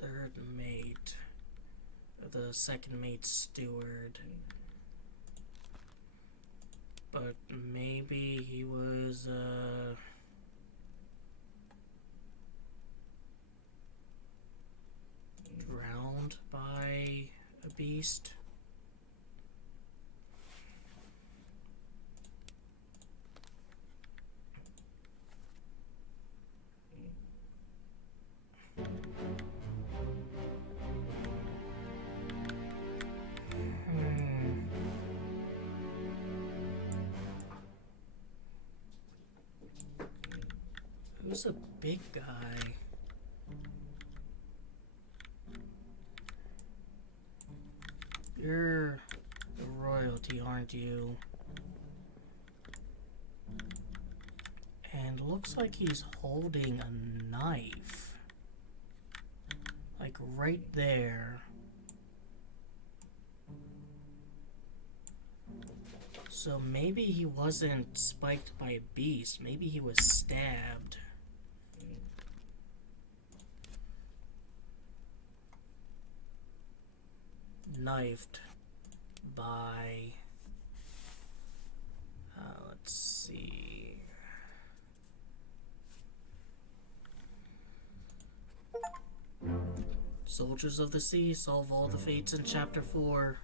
third mate, or the second mate's steward. But maybe he was, drowned by a beast. Who's a big guy? You're the royalty, aren't you? And looks like he's holding a knife. Like right there. So maybe he wasn't spiked by a beast. Maybe he was stabbed. Knifed by... let's see... Soldiers of the Sea, solve all the fates in Chapter 4.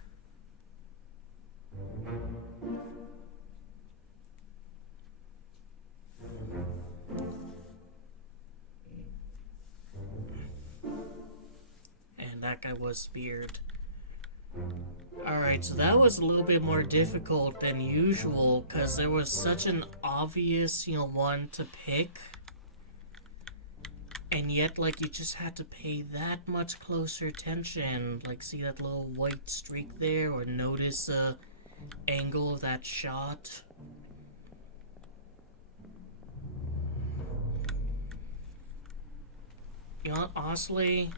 And that guy was speared. Alright, so that was a little bit more difficult than usual, because there was such an obvious, one to pick. And yet, like, you just had to pay that much closer attention. Like, see that little white streak there? Or notice the angle of that shot? You know, honestly,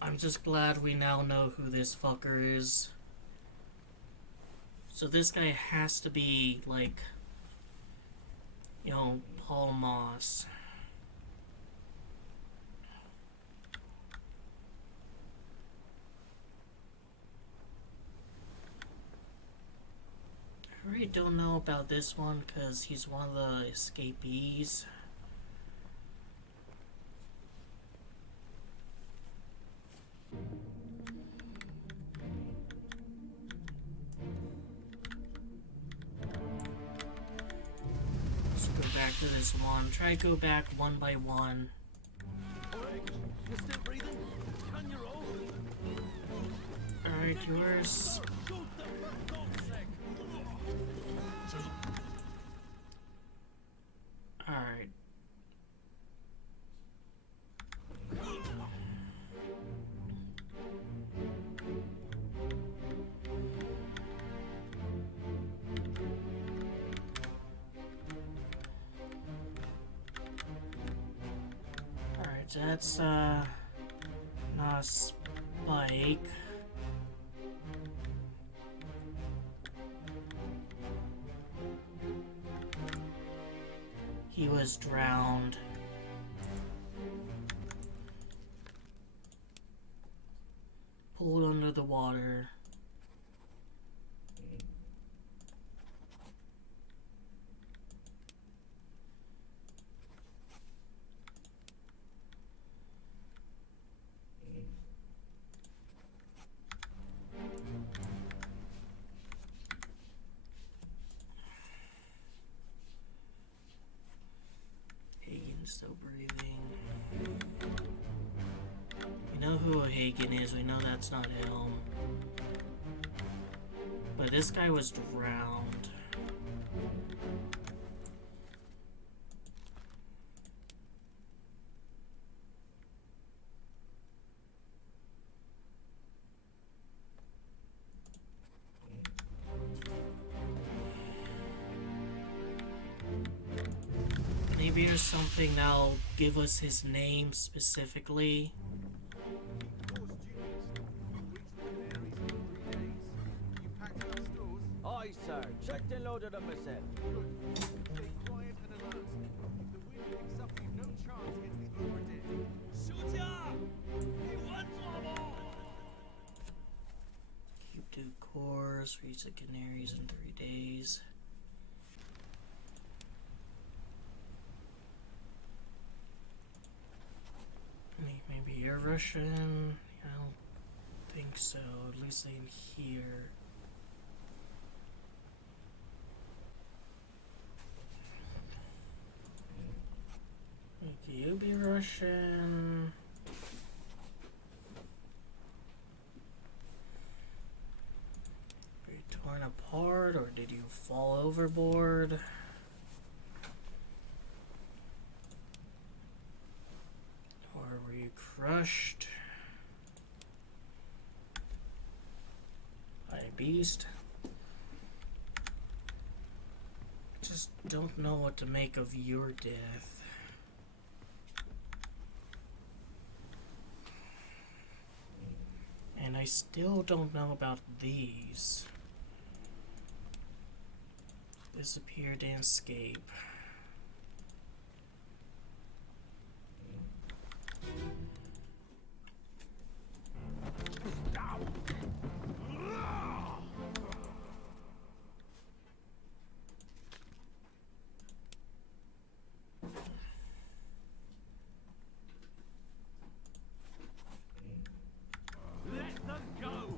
I'm just glad we now know who this fucker is. So this guy has to be, like... Paul Moss. I really don't know about this one because he's one of the escapees. Back to this one. Try to go back one by one. You're still breathing? Can you roll? Alright, yours. Alright. That's, not a spike. He was drowned. Pulled under the water. Still breathing. We know who O'Hagan is. We know that's not him. But this guy was drowned. Maybe there's something that'll give us his name specifically. Aye, sir. Checked and loaded them myself. Good. Stay quiet and alert. If the wind picks up, we've no chance against the Obra Dinn. Shoot ya! He wants trouble! Keep 2 cores, reach the Canaries in 3 days. Maybe you're Russian? I don't think so, at least in here. Maybe you be Russian? Were you torn apart or did you fall overboard? Were you crushed by a beast? I just don't know what to make of your death. I still don't know about these. Disappeared and escape. Let them go!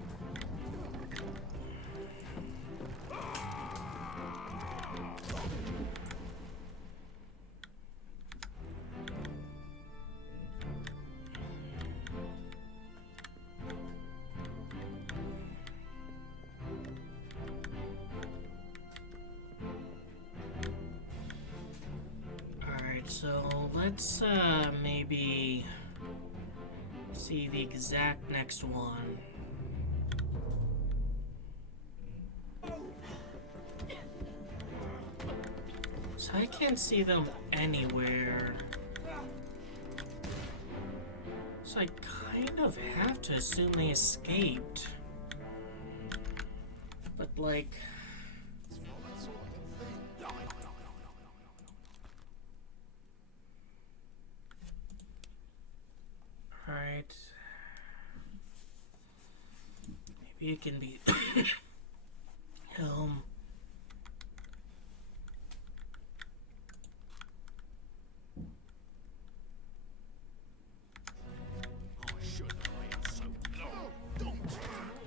Alright, so let's maybe see the exact next one. So I can't see them anywhere. So I kind of have to assume they escaped. But like... Alright. Maybe it can be...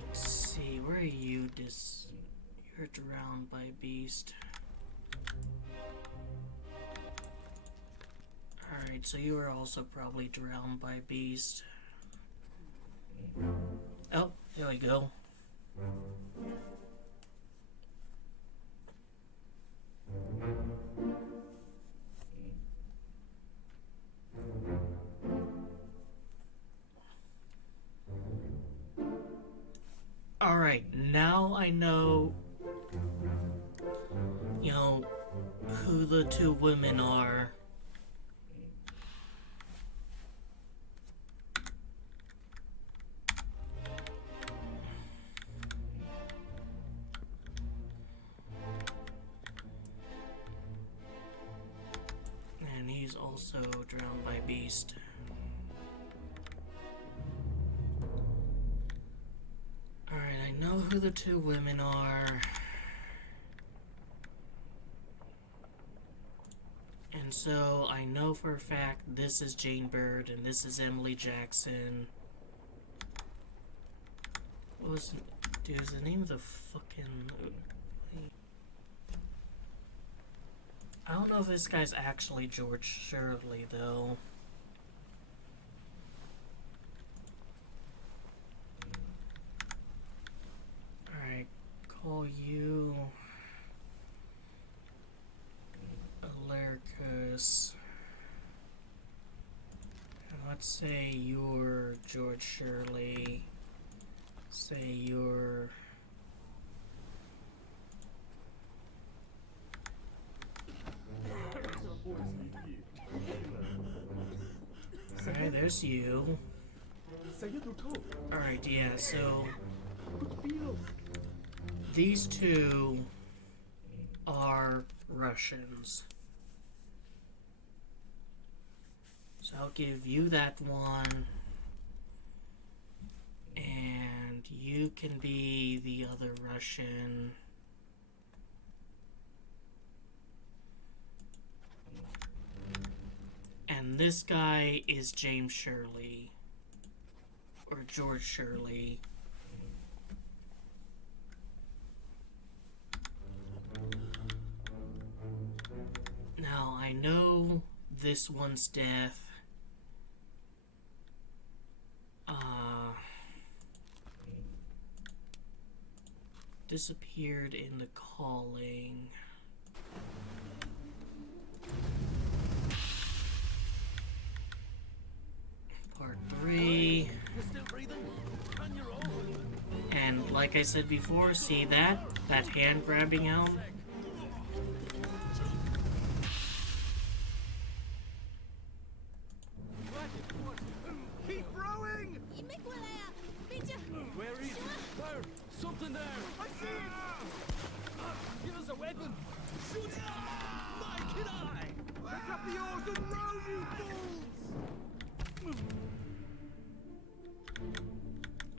Let's see, where are you? You're drowned by beast. Alright, so you were also probably drowned by beast. Oh, there we go. Alright, now I know, you know, who the two women are. And he's also drowned by beast. Alright, I know who the two women are. And so I know for a fact this is Jane Bird and this is Emily Jackson. What was the name of the fucking... I don't know if this guy's actually George Shirley though. Alright, call you Alaricus. And let's say you're George Shirley. Say you're Alright, there's you. Alright, yeah, so these two are Russians. So I'll give you that one. And you can be the other Russian. And this guy is James Shirley. Or George Shirley. Now, I know this one's death. Disappeared in the calling. Part 3. And like I said before, see that hand grabbing out? Keep rowing! Where Pick up the oars and row, you fools!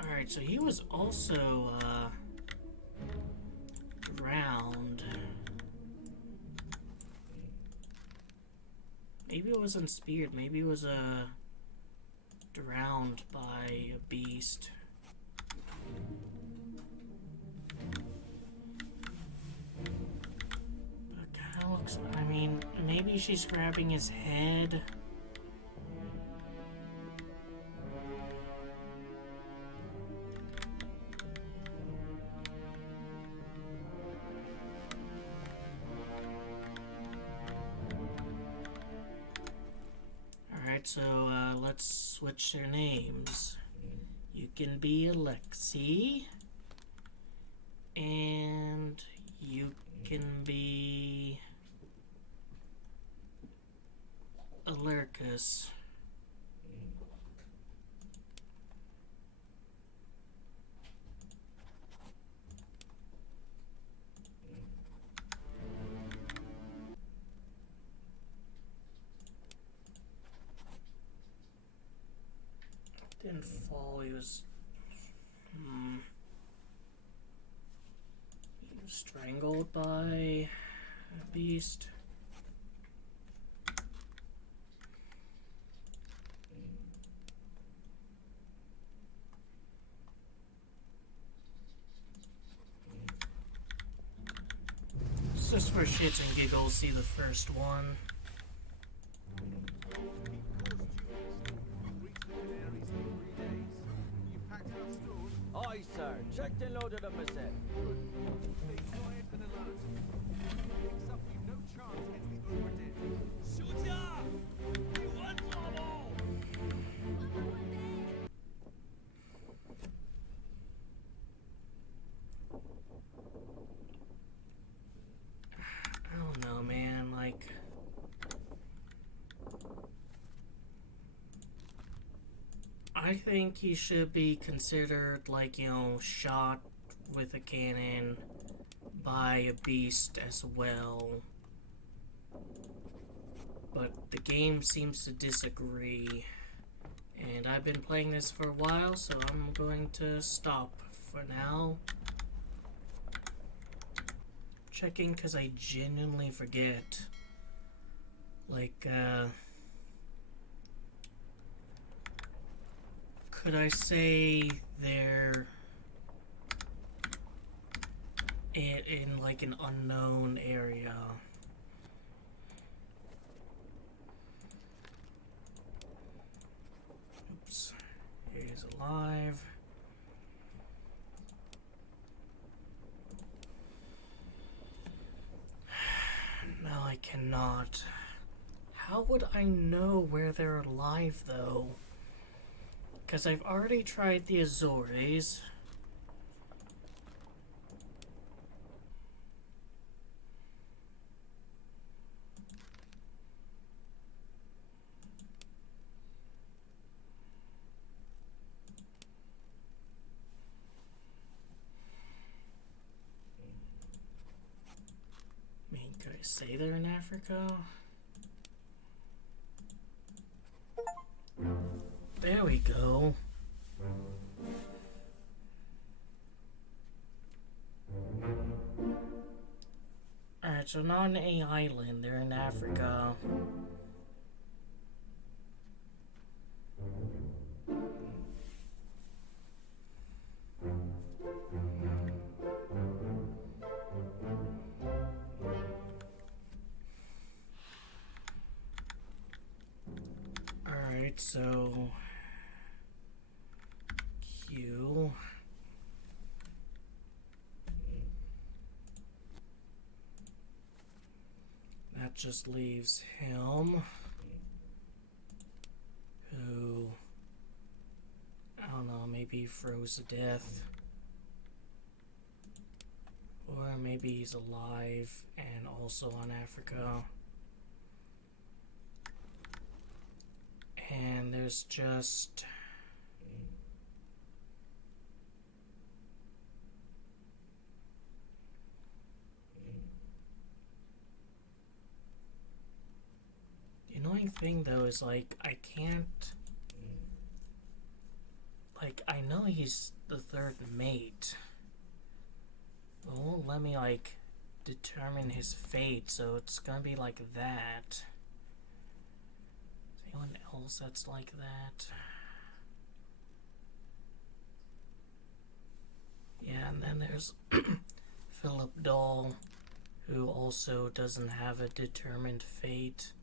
Alright, so he was also, drowned. Maybe it wasn't speared, maybe it was, drowned by a beast. But kinda looks, I mean, maybe she's grabbing his head. Alright, so let's switch their names. You can be Alexi, and you can be Alercus. Didn't fall, he was strangled by a beast. It's just for shits and giggles, see the first one. Aye, sir. Checked and loaded them, I said. Stay quiet and alert. Picks up you no chance against the Obra Dinn. I don't know, man, like... I think he should be considered, like, you know, shot with a cannon by a beast as well. But the game seems to disagree. And I've been playing this for a while, so I'm going to stop for now. Checking because I genuinely forget. Like, could I say they're in like an unknown area? Oops. He's alive. No, I cannot. How would I know where they're alive, though? Because I've already tried the Azores. I mean, could I say they're in Africa? There we go. Alright, so not on a island, they're in Africa. Alright, so Q. That just leaves him, who, I don't know, maybe froze to death. Or maybe he's alive and also on Africa. And there's just... annoying thing though is like I can't. Like I know he's the third mate, but it won't let me like determine his fate. So it's gonna be like that. Is anyone else that's like that? Yeah, and then there's Philip Dahl, who also doesn't have a determined fate.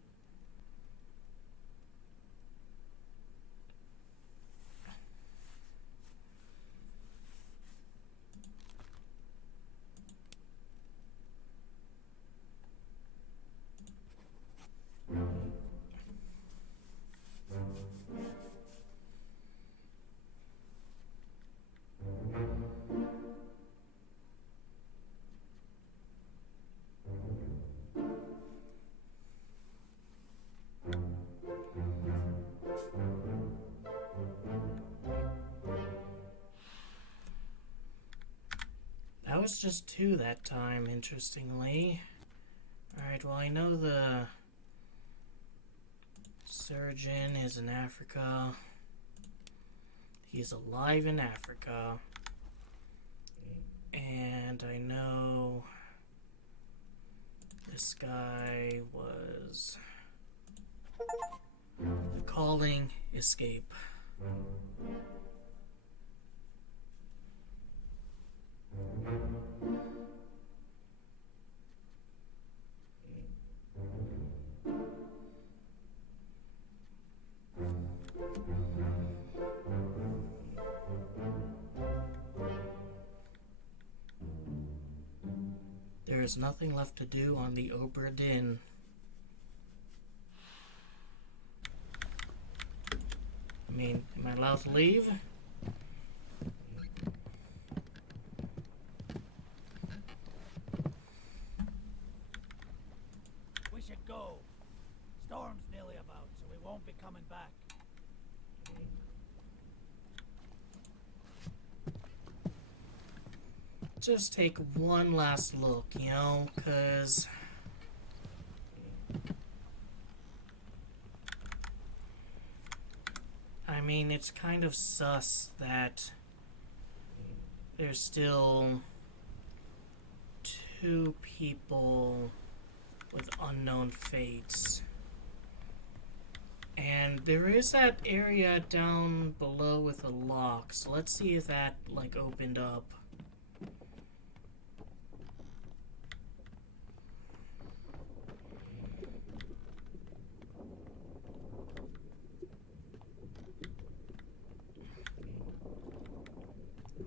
That was just 2 that time, interestingly. Alright, well I know the surgeon is in Africa. He's alive in Africa. And I know this guy was the Calling Escape. There is nothing left to do on the Obra Dinn. I mean, am I allowed to leave? We should go. Storm's nearly about, so we won't be coming back. Just take one last look, you know, because I mean, it's kind of sus that there's still 2 people with unknown fates. And there is that area down below with a lock, so let's see if that, like, opened up.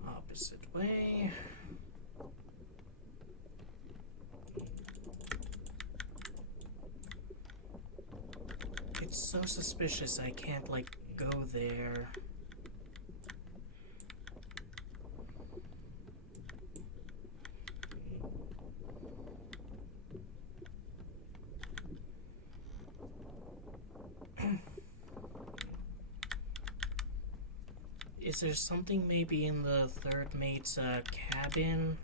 Opposite way. It's so suspicious I can't, like, go there. Is there something maybe in the third mate's cabin?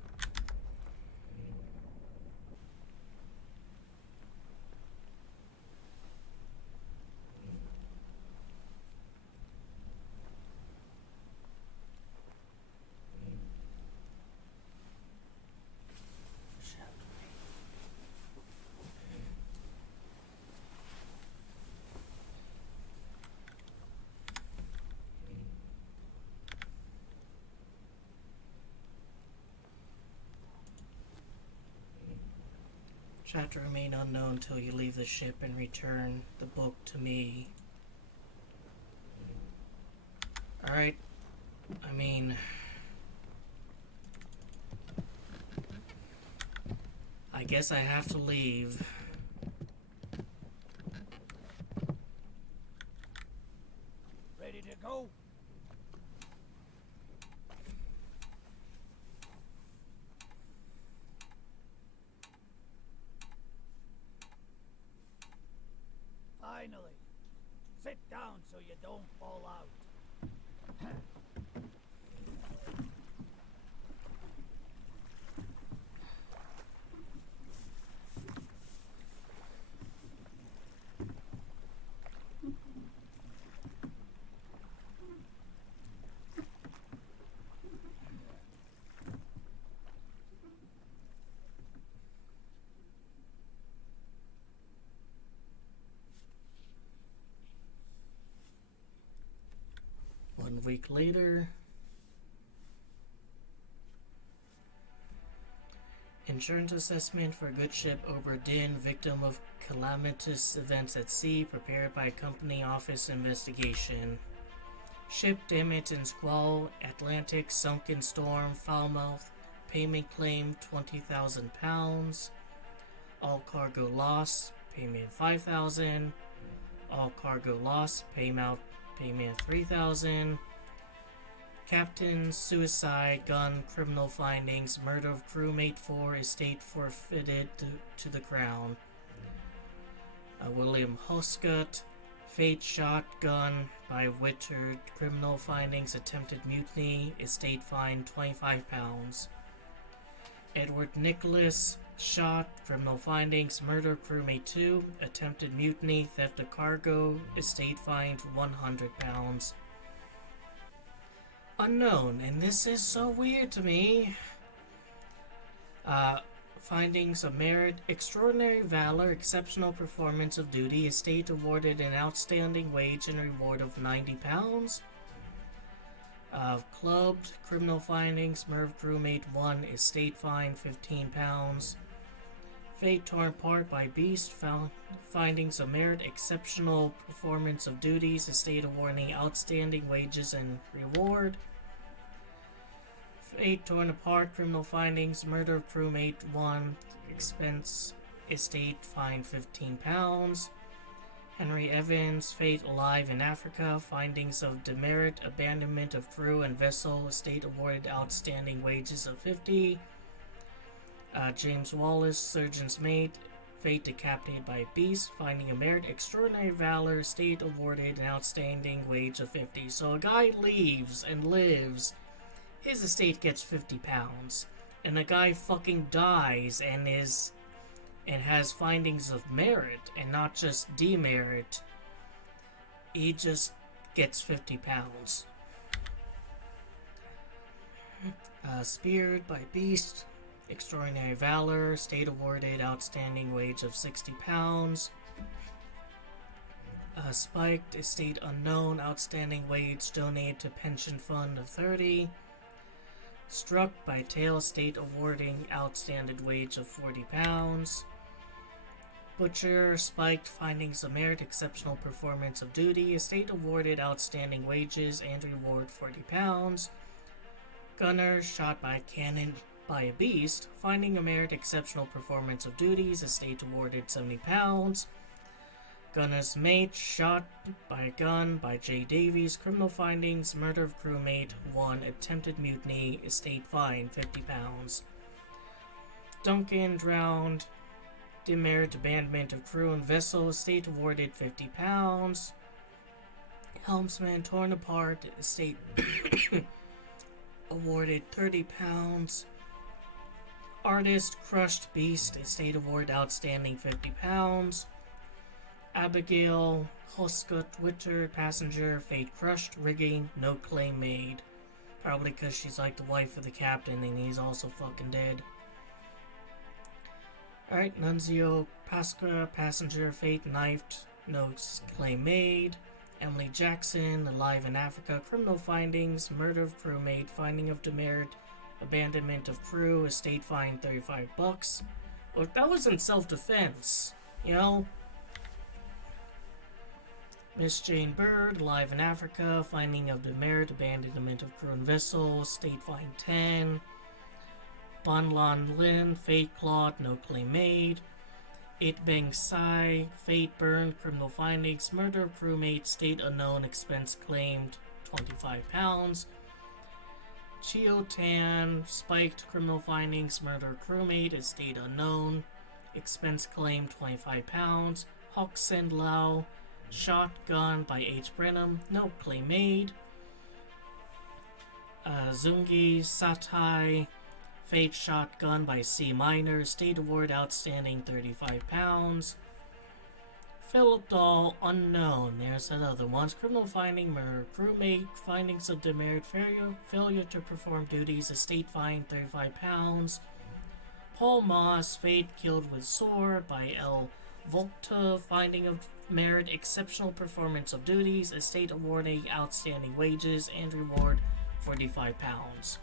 Shall to remain unknown till you leave the ship and return the book to me. Alright. I mean... I guess I have to leave. Ready to go? Finally. Sit down so you don't fall out. 1 week later. Insurance assessment for good ship Obra Dinn, victim of calamitous events at sea, prepared by company office investigation. Ship damage in squall, Atlantic, sunken storm, Falmouth, payment claim £20,000. All cargo loss, payment $5,000. All cargo loss, payment $3,000. Captain, suicide, gun, criminal findings, murder of crewmate 4, estate forfeited to the crown. William Hoscott, fate, shotgun by Witter, criminal findings, attempted mutiny, estate fine £25. Edward Nicholas, shot, criminal findings, murder, crewmate 2, attempted mutiny, theft of cargo, estate fined £100. Unknown, and this is so weird to me. Findings of merit, extraordinary valor, exceptional performance of duty, estate awarded an outstanding wage and reward of £90. Clubbed, criminal findings, Merv crewmate 1, estate fine £15. Fate torn apart by beast, findings of merit, exceptional performance of duties, estate awarding outstanding wages and reward. Fate torn apart, criminal findings, murder of crewmate 1, expense, estate fine £15. Henry Evans, fate alive in Africa, findings of demerit, abandonment of crew and vessel, estate awarded outstanding wages of $50. James Wallace, surgeon's mate, fate decapitated by a beast, finding of merit, extraordinary valor, estate awarded an outstanding wage of $50. So a guy leaves and lives, his estate gets £50, and a guy fucking dies and has findings of merit and not just demerit, he just gets £50. Speared by beast, extraordinary valor, state awarded outstanding wage of £60. Spiked, estate unknown, outstanding wage donated to pension fund of $30. Struck by tail, state awarding outstanding wage of £40. Butcher, spiked, findings of merit, exceptional performance of duty, estate awarded outstanding wages and reward £40. Gunner, shot by cannon by a beast, finding of merit, exceptional performance of duties, estate awarded £70. Gunner's mate, shot by a gun by J. Davies, criminal findings, murder of crewmate 1, attempted mutiny, estate fine £50. Duncan, drowned, demerit, abandonment of crew and vessel, estate awarded £50. Helmsman, torn apart, estate awarded £30. Artist, crushed beast, estate award outstanding £50. Abigail, Hoscott, Witter, passenger, fate crushed, rigging, no claim made. Probably because she's like the wife of the captain and he's also fucking dead. Alright, Nunzio, Pasqua, passenger, fate knifed, no claim made. Emily Jackson, alive in Africa, criminal findings, murder of crewmate, finding of demerit, abandonment of crew, estate fine $35. Well, that was in self-defense, you know? Miss Jane Bird, alive in Africa, finding of demerit, abandonment of crew and vessel, estate fine 10. Ban Lan Lin, fate clawed, no claim made. It Bang Sai, fate burned, criminal findings, murder of crewmate, state unknown, expense claimed £25. Chio Tan, spiked, criminal findings, murder of crewmate, estate unknown, expense claimed £25. Hok Sen Lao, shotgun by H. Brenham, no claim made. Zungi Satai, fate shotgun by C. Minor, state award outstanding £35. Philip Dahl, unknown. There's that other ones. Criminal finding, murder, crewmate, findings of demerit, failure to perform duties, estate fine £35. Paul Moss, fate killed with sword by L. Volta, finding of merit, exceptional performance of duties, estate awarding outstanding wages and reward £45.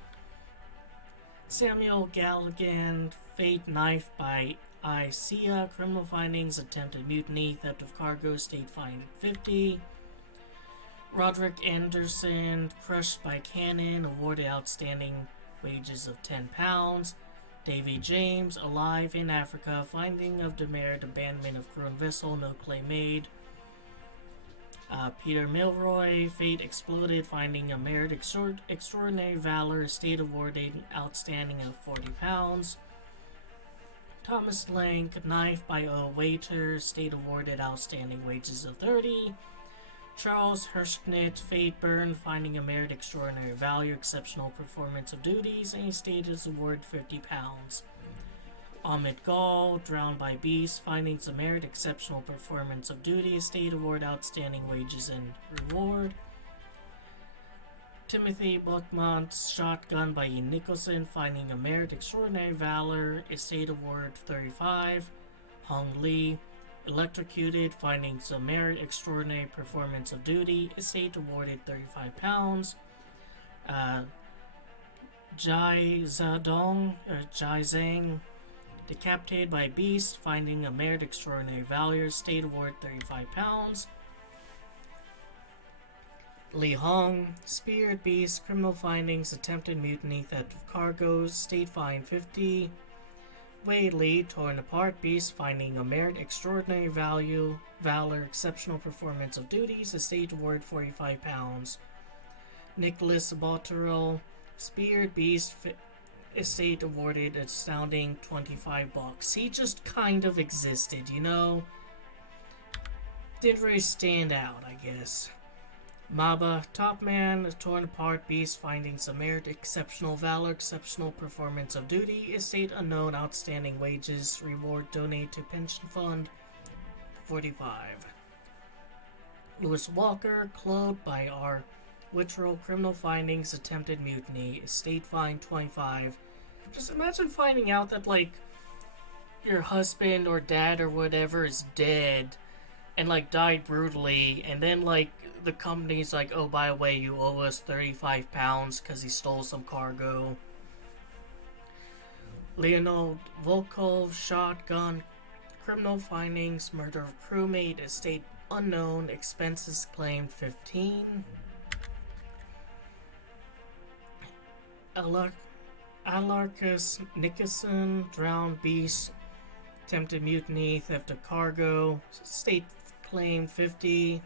Samuel Galligan, fate knife by Isia, criminal findings, attempted mutiny, theft of cargo, state fine at 50. Roderick Anderson, crushed by cannon, awarded outstanding wages of £10. Davy James, alive in Africa, finding of demerit, abandonment of crew and vessel, no claim made. Peter Milroy, fate exploded, finding of merit, extraordinary valor, estate awarded, outstanding of £40. Thomas Lang, knife by a waiter, state awarded, outstanding wages of 30. Charles Hirschknecht, fate burned, finding a merit, extraordinary value, exceptional performance of duties, and estate is awarded £50. Ahmed Gall, drowned by beast, findings of merit, exceptional performance of duty, estate award, outstanding wages and reward. Timothy Buckmont, shotgun by Ian Nicholson, finding of merit, extraordinary valor, estate award 35. Hong Lee, electrocuted, findings of merit, extraordinary performance of duty, estate awarded £35. Jai Zhang, decapitated by beast, finding of merit, extraordinary valor, estate award £35. Li Hong, spirit beast, criminal findings, attempted mutiny, theft of cargoes, state fine 50. Wei Li, torn apart beast, finding of merit, extraordinary valor, exceptional performance of duties, estate award £45. Nicholas Botterill, spirit beast, estate awarded astounding $25. He just kind of existed, you know? Didn't really stand out, I guess. Maba, top man, torn apart beast, findings of merit, exceptional valor, exceptional performance of duty, estate unknown, outstanding wages, reward donate to pension fund, 45. Lewis Walker, clothed by R. Wittrell, criminal findings, attempted mutiny, estate fine 25. Just imagine finding out that, like, your husband or dad or whatever is dead and, like, died brutally, and then, like, the company's like, oh, by the way, you owe us £35 because he stole some cargo. Leonid Volkov, shotgun, criminal findings, murder of crewmate, estate unknown, expenses claimed 15. Alarcus Nicholson, drowned beast, attempted mutiny, theft of cargo, state claim 50.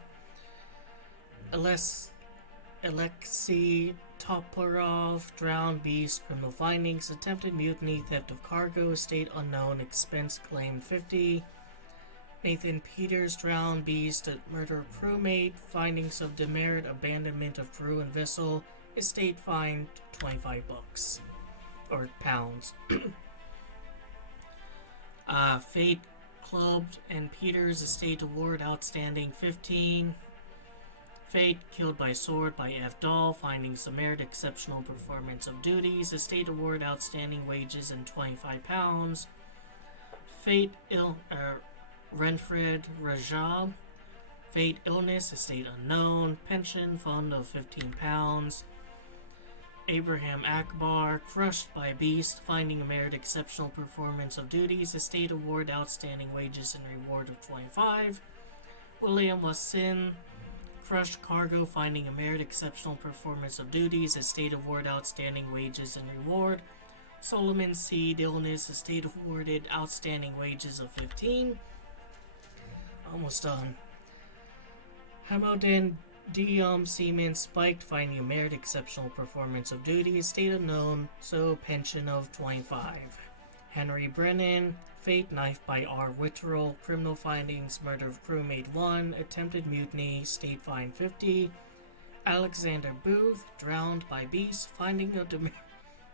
Alexei Toporov, drowned beast, criminal findings, attempted mutiny, theft of cargo, state unknown, expense claim 50. Nathan Peters, drowned beast, murder of crewmate, findings of demerit, abandonment of crew and vessel, estate fined $25 or pounds. Fate clubbed and Peters, estate award outstanding 15. Fate killed by sword by F. Dahl, findings of merit, exceptional performance of duties, estate award outstanding wages and £25. Fate Renfred Rajab, fate illness, estate unknown, pension fund of £15. Abraham Akbar, crushed by beast, finding of merit, exceptional performance of duties, estate award outstanding wages and reward of 25. William Wassin, crushed cargo, finding of merit, exceptional performance of duties, estate award outstanding wages and reward. Solomon Seed, illness, estate awarded outstanding wages of 15. Almost done. Hamilton Dium Seaman, spiked, finding of merit, exceptional performance of duty, estate unknown, so pension of 25. Henry Brennan, fate, knife by R. Wittrell, criminal findings, murder of crewmate 1, attempted mutiny, state fine 50. Alexander Booth, drowned by beast, finding of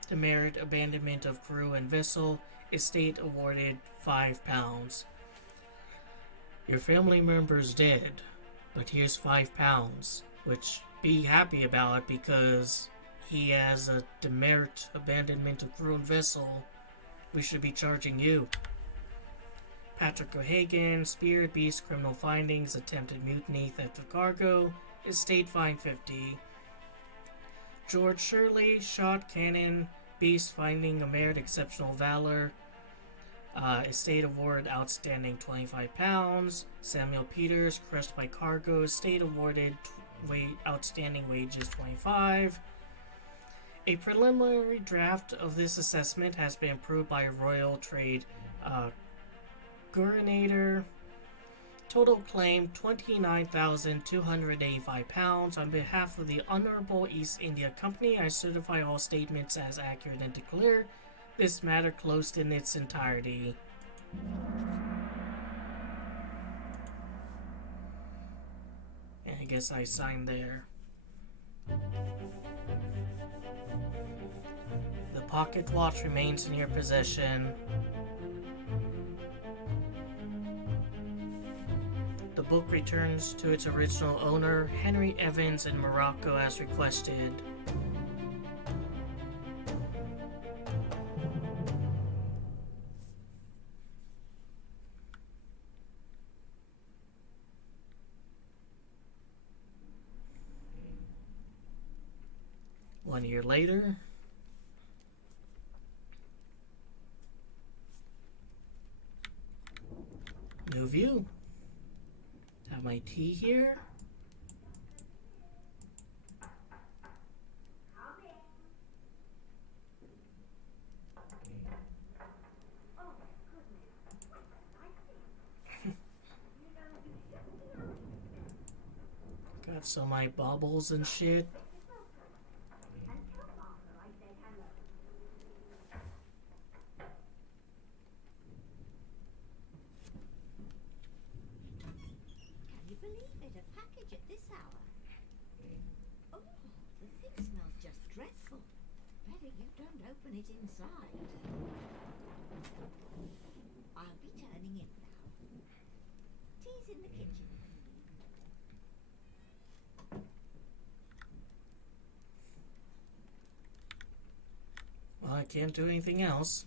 demerit, abandonment of crew and vessel, estate awarded £5. Your family member's dead, but here's £5, which be happy about it because he has a demerit, abandonment of crew and vessel. We should be charging you. Patrick O'Hagan, Spirit Beast, Criminal Findings, Attempted Mutiny, Theft of Cargo, Estate Fine 50. George Shirley, Shot Cannon, Beast Finding a Merit Exceptional Valor, Estate Award Outstanding £25. Samuel Peters, Crushed by Cargo, Estate Awarded Outstanding Wages $25. A preliminary draft of this assessment has been approved by Royal Trade Gurinator. Total claim £29,285. On behalf of the Honorable East India Company, I certify all statements as accurate and declare this matter closed in its entirety. And I guess I signed there. The pocket watch remains in your possession. The book returns to its original owner, Henry Evans, in Morocco as requested. One year later, new view. Have my tea here. Got some of my bubbles and shit. Open it inside. I'll be turning in now. Tea's in the kitchen. Well, I can't do anything else.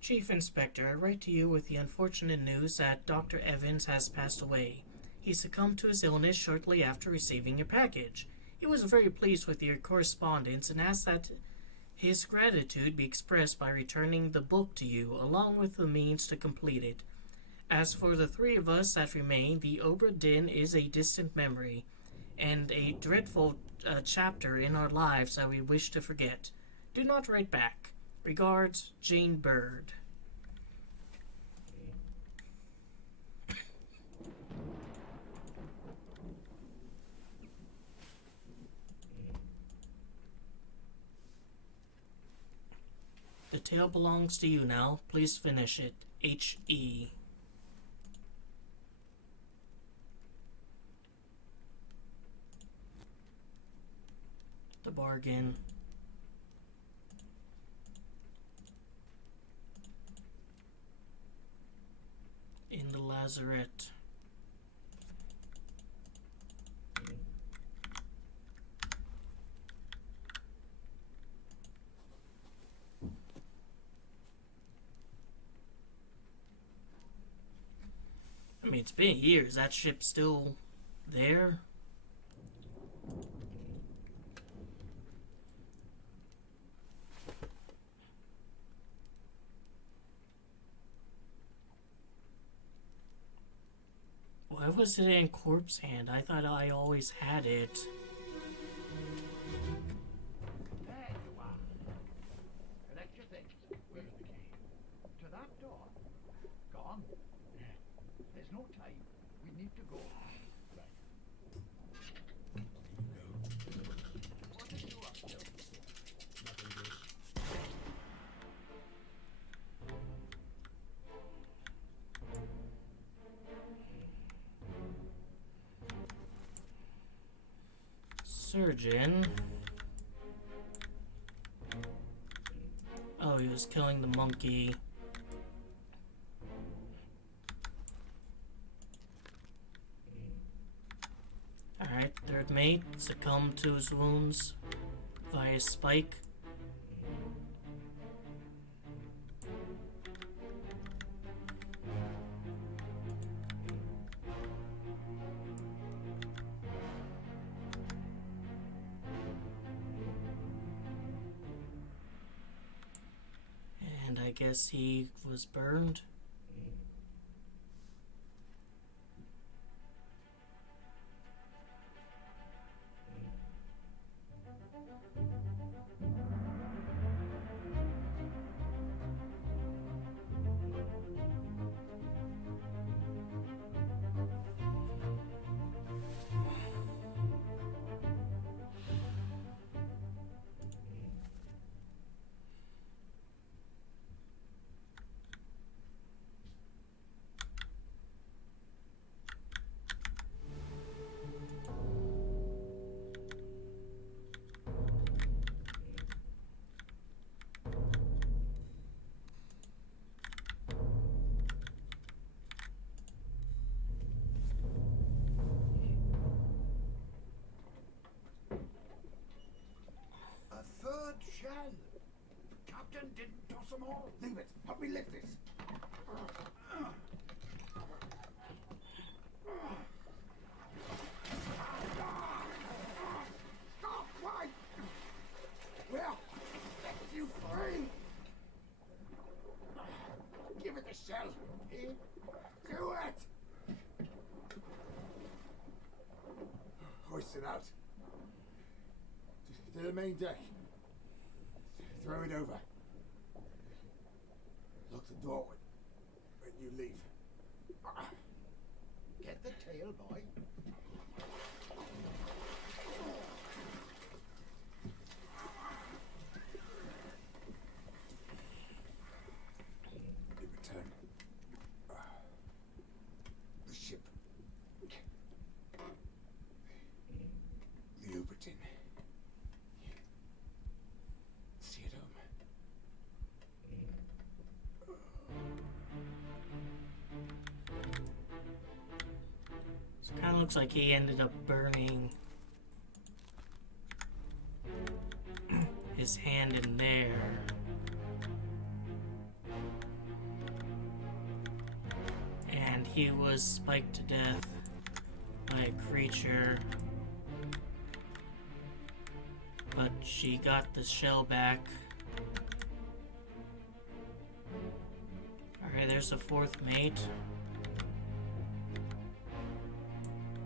Chief Inspector, I write to you with the unfortunate news that Dr. Evans has passed away. He succumbed to his illness shortly after receiving your package. He was very pleased with your correspondence and asked that his gratitude be expressed by returning the book to you, along with the means to complete it. As for the three of us that remain, the Obra Dinn is a distant memory, and a dreadful chapter in our lives that we wish to forget. Do not write back. Regards, Jane Bird. The tale belongs to you now. Please finish it. H.E. The bargain. In the lazarette. I mean, it's been years. That ship's still there. Why was it in Corpse Hand? I thought I always had it. There you are. Collect your things. Where's the key? To that door. Gone. There's no time. We need to go. Right. What are you up to? Nothing, Bruce. Surgeon. Oh, he was killing the monkey. Third mate succumbed to his wounds via spike. And I guess he was burned. A third shell. Captain didn't toss them all. Leave it. Help me lift this. Stop! Why? Well, set you free. Give it the shell. Here. Do it. Hoist it out. To the main deck. Throw it over. Lock the door when you leave. Get the tail, boy. In return, the ship. The Obra Dinn. See it home. So it kind of looks like he ended up burning his hand in there. And he was spiked to death by a creature. But she got the shell back. Alright, there's the fourth mate.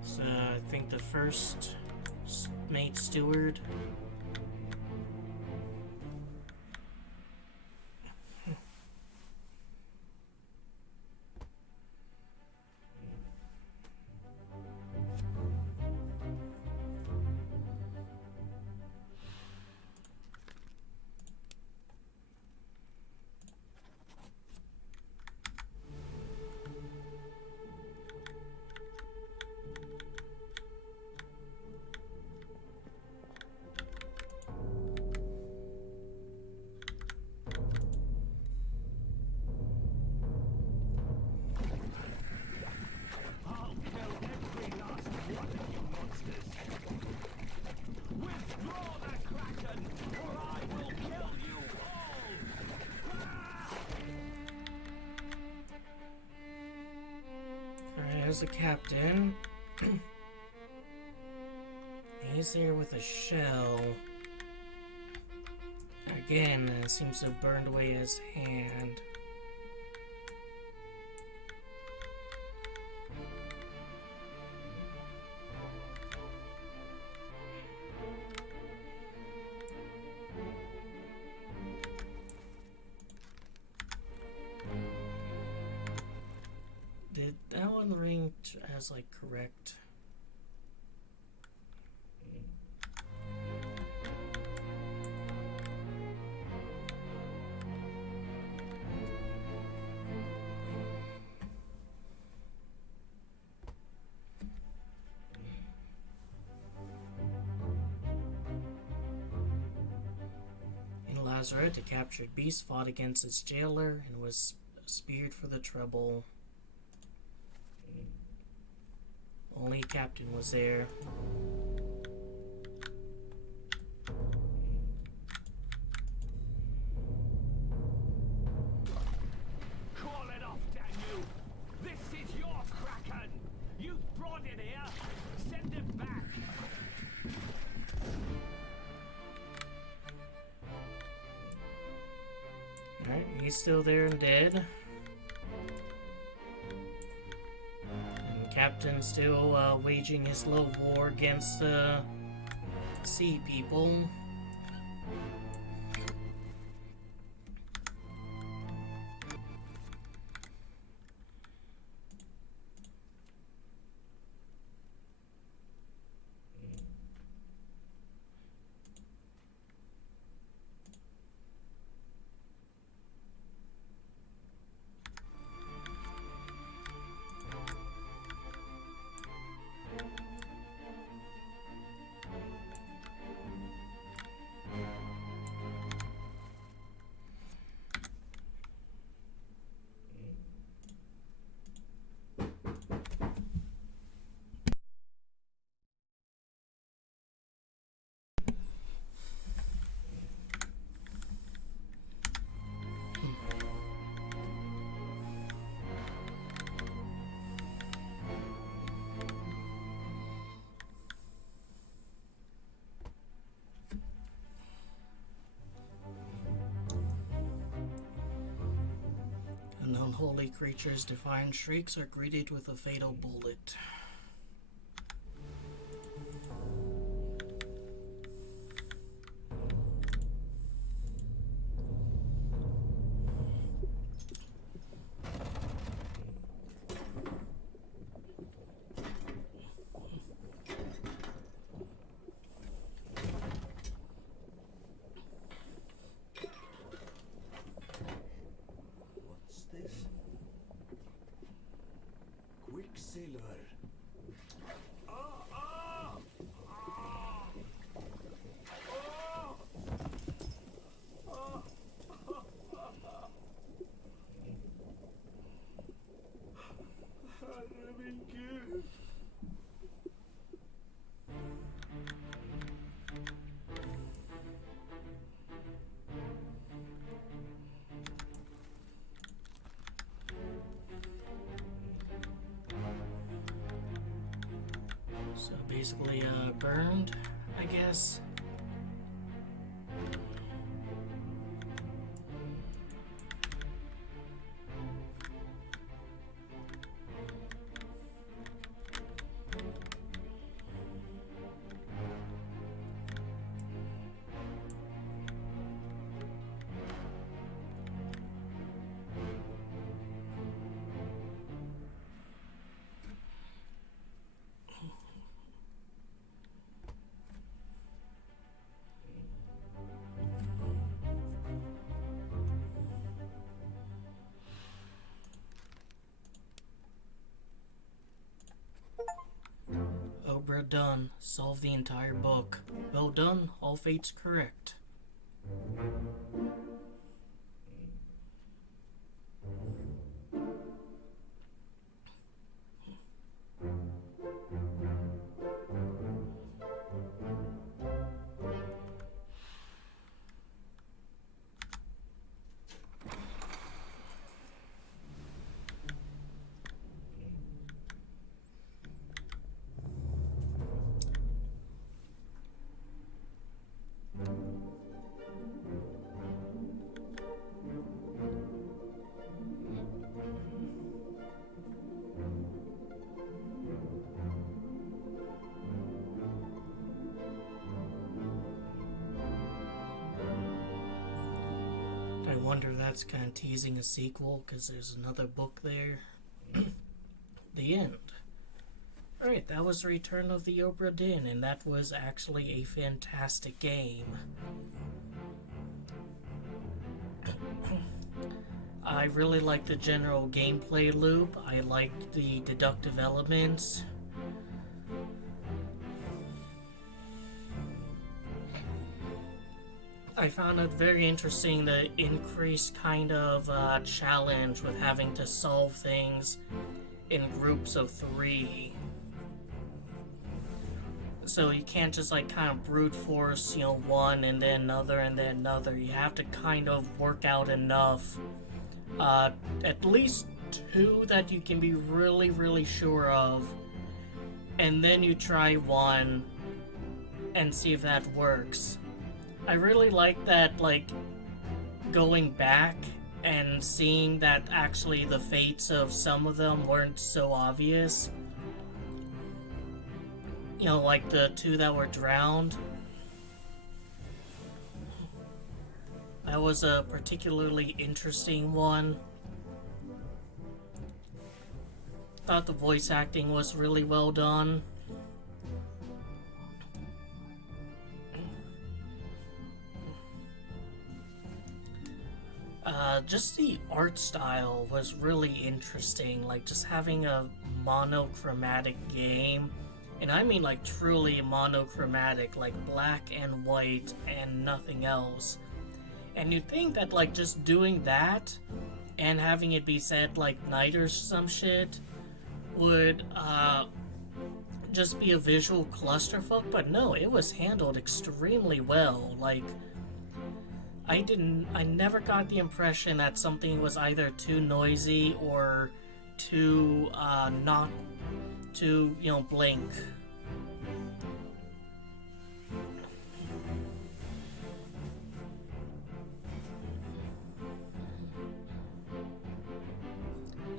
So I think the first mate steward. I'll kill every last one of you monsters. Withdraw the Kraken, or I will kill you all! Alright, there's the captain. He's there with a shell. Again, it seems to have burned away his hand. Did that one ring as like correct? In Lazarette, the captured beast fought against its jailer and was speared for the trouble. Only captain was there. in here. Send him back. Alright, he's still there and dead. And Captain's still waging his little war against the sea people. Unholy creatures' defiant shrieks are greeted with a fatal bullet. Quicksilver. So basically, burned, I guess. Obra Dinn. Solve the entire book. Well done. All fates correct. I wonder that's kind of teasing a sequel because there's another book there. The end. Alright, that was Return of the Obra Dinn, and that was actually a fantastic game. I really liked the general gameplay loop. I liked the deductive elements. I found it very interesting, the increased kind of challenge with having to solve things in groups of 3. So you can't just like kind of brute force, you know, one and then another and then another. You have to kind of work out enough, at least 2 that you can be really, really sure of. and then you try one and see if that works. I really like that, like, going back and seeing that actually the fates of some of them weren't so obvious. You know, like the two that were drowned. That was a particularly interesting one. Thought the voice acting was really well done. Just the art style was really interesting, like just having a monochromatic game, and I mean like truly monochromatic, like black and white and nothing else. And you'd think that like just doing that and having it be set like night or some shit would just be a visual clusterfuck, but no, it was handled extremely well. Like, I never got the impression that something was either too noisy or too, not too, you know, blank.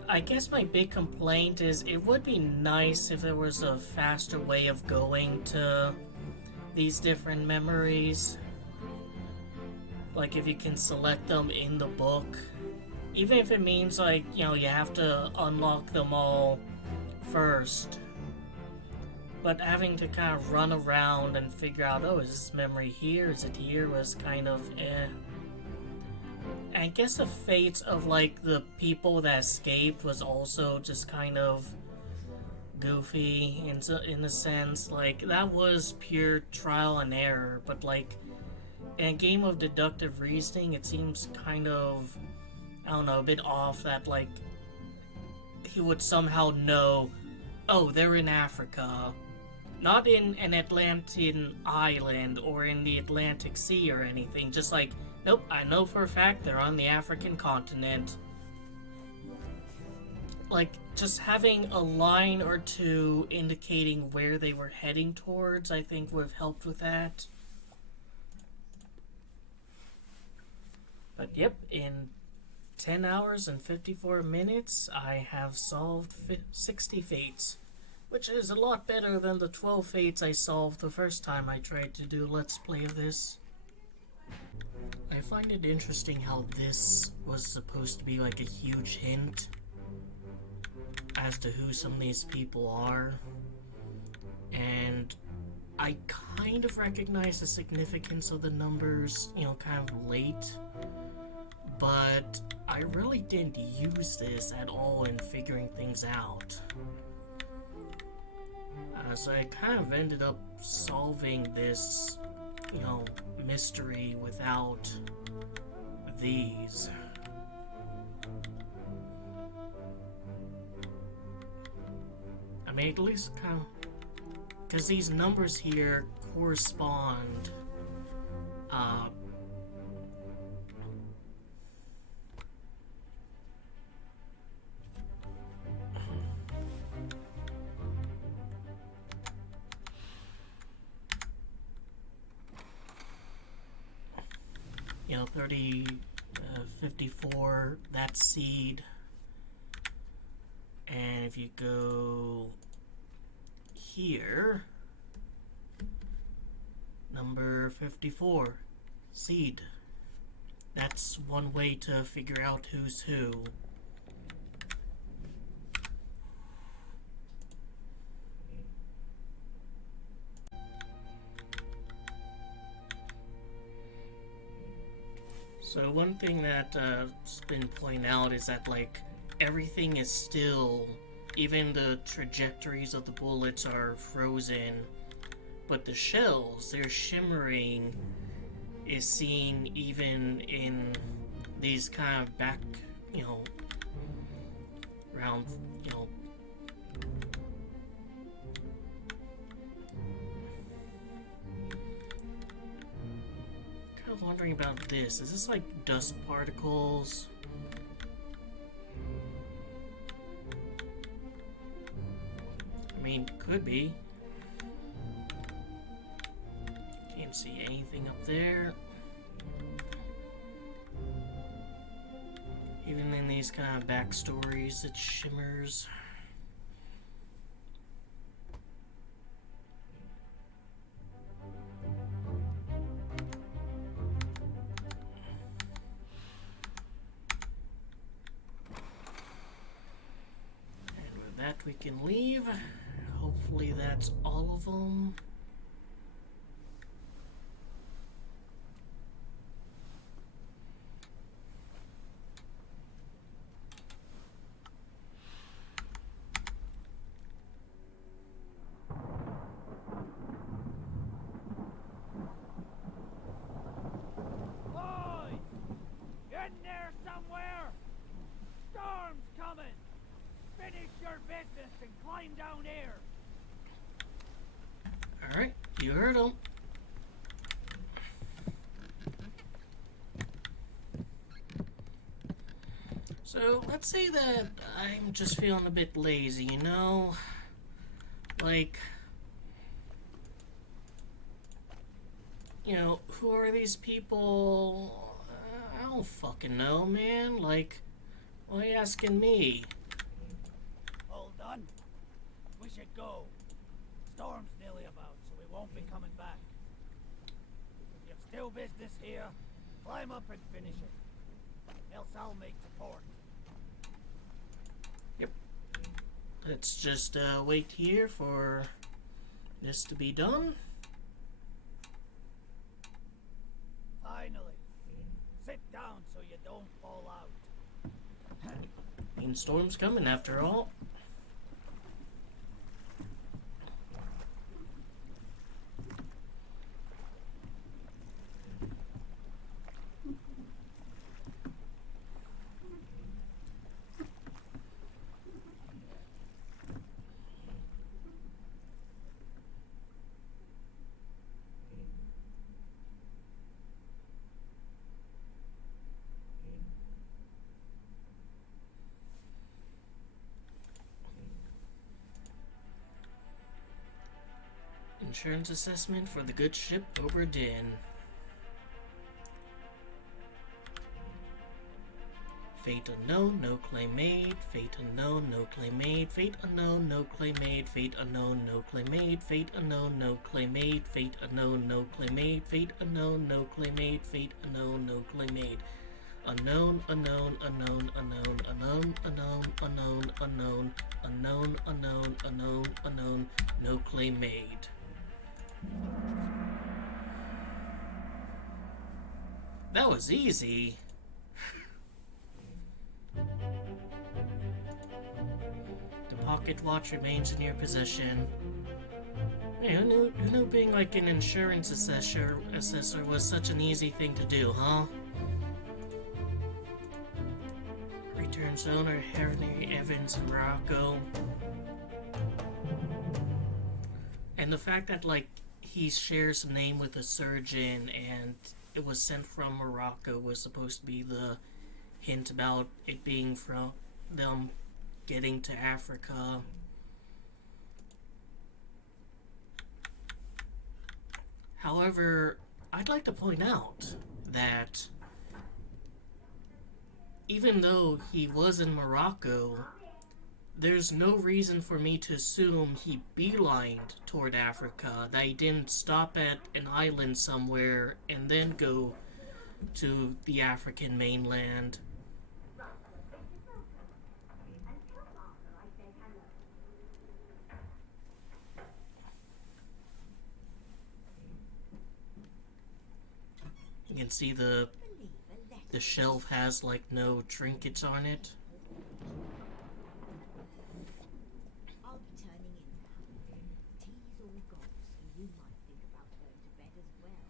I guess my big complaint is it would be nice if there was a faster way of going to these different memories. Like if you can select them in the book. Even if it means like, you know, you have to unlock them all first. But having to kind of run around and figure out, oh, is this memory here? Is it here? Was kind of eh. And I guess the fate of like the people that escaped was also just kind of goofy in a sense. Like that was pure trial and error, but like in a game of deductive reasoning, it seems kind of, I don't know, a bit off that like he would somehow know, oh, they're in Africa, not in an Atlantean island or in the Atlantic Sea or anything, just like, nope, I know for a fact they're on the African continent. Like, just having a line or two indicating where they were heading towards, I think would have helped with that. But yep, in 10 hours and 54 minutes, I have solved 60 fates, which is a lot better than the 12 fates I solved the first time I tried to do a Let's Play of this. I find it interesting how this was supposed to be like a huge hint as to who some of these people are, and I kind of recognize the significance of the numbers, you know, kind of late, but I really didn't use this at all in figuring things out. So I kind of ended up solving this, you know, mystery without these. I mean, at least kind of, because these numbers here correspond, you know, 30, 54, that's seed. And if you go here, number 54, seed. That's one way to figure out who's who. So one thing that has been pointed out is that like everything is still, even the trajectories of the bullets are frozen, but the shells, their shimmering is seen even in these kind of back, you know, round, you know, kind of wondering about this. Is this like dust particles? I mean, Could be. Can't see anything up there. Even in these kind of backstories, it shimmers. And with that, we can leave. Hopefully that's all of them. Boys! In there somewhere! Storm's coming! Finish your business and climb down here! Alright, you heard him. So, let's say that I'm just feeling a bit lazy, you know? Like, you know, who are these people? I don't fucking know, man. Like, why are you asking me? All done? We should go. Storm's nearly about, so we won't be coming back. If you've still business here, climb up and finish it. Else I'll make to port. Yep. Let's just wait here for this to be done. Finally. Sit down so you don't fall out. Storm's coming after all. Insurance assessment for the good ship Obra Dinn. Fate unknown, no claim made. Fate unknown, no claim made. Fate unknown, no claim made. Fate unknown, no claim made. Fate unknown, no claim made. Fate unknown, no claim made. Fate unknown, no claim made. Fate unknown, no claim made. Unknown, unknown, unknown, unknown, unknown, unknown, unknown, unknown, unknown, unknown, unknown, unknown, no claim made. That was easy. The pocket watch remains in your possession. Hey, who knew being like an insurance assessor was such an easy thing to do, huh? Returns owner Henry Evans in Morocco. And the fact that, like, he shares a name with a surgeon and it was sent from Morocco was supposed to be the hint about it being from them getting to Africa. However, I'd like to point out that even though he was in Morocco, there's no reason for me to assume he beelined toward Africa, that he didn't stop at an island somewhere and then go to the African mainland. You can see the shelf has like no trinkets on it. I'll be turning in now. Tea's all gone, so you might think about going to bed as well.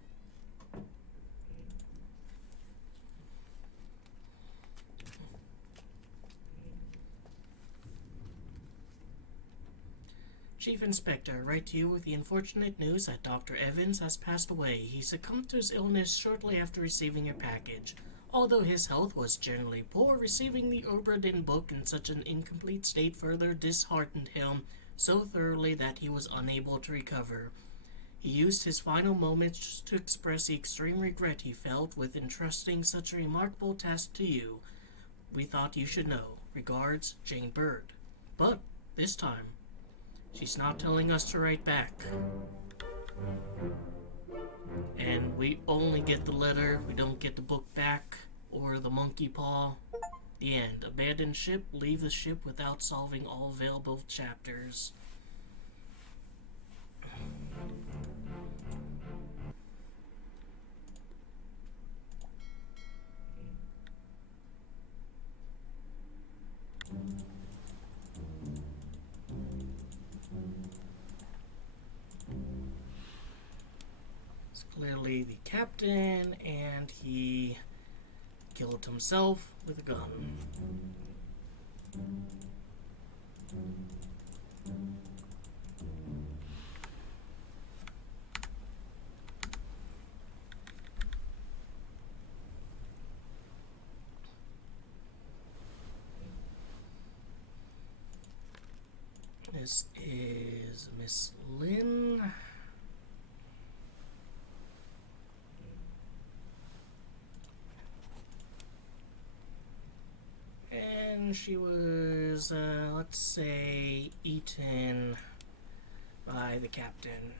Chief Inspector, write to you with the unfortunate news that Dr. Evans has passed away. He succumbed to his illness shortly after receiving your package. Although his health was generally poor, receiving the Obra Dinn book in such an incomplete state further disheartened him. so thoroughly that he was unable to recover. He used his final moments to express the extreme regret he felt with entrusting such a remarkable task to you. We thought you should know. Regards, Jane Bird. But, this time, she's not telling us to write back. And we only get the letter, we don't get the book back, or the monkey paw. The end. Abandon ship, leave the ship without solving all available chapters. It's clearly the captain, and he killed himself with a gun. This is Miss Lynn. And she was, let's say, eaten by the captain.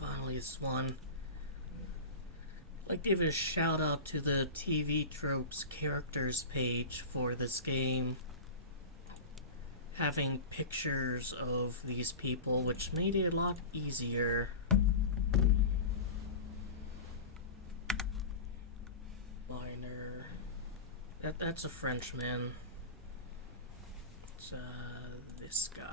Finally, this one. I'd like to give a shout out to the TV Tropes characters page for this game. Having pictures of these people, which made it a lot easier. Liner. That's a Frenchman. It's this guy.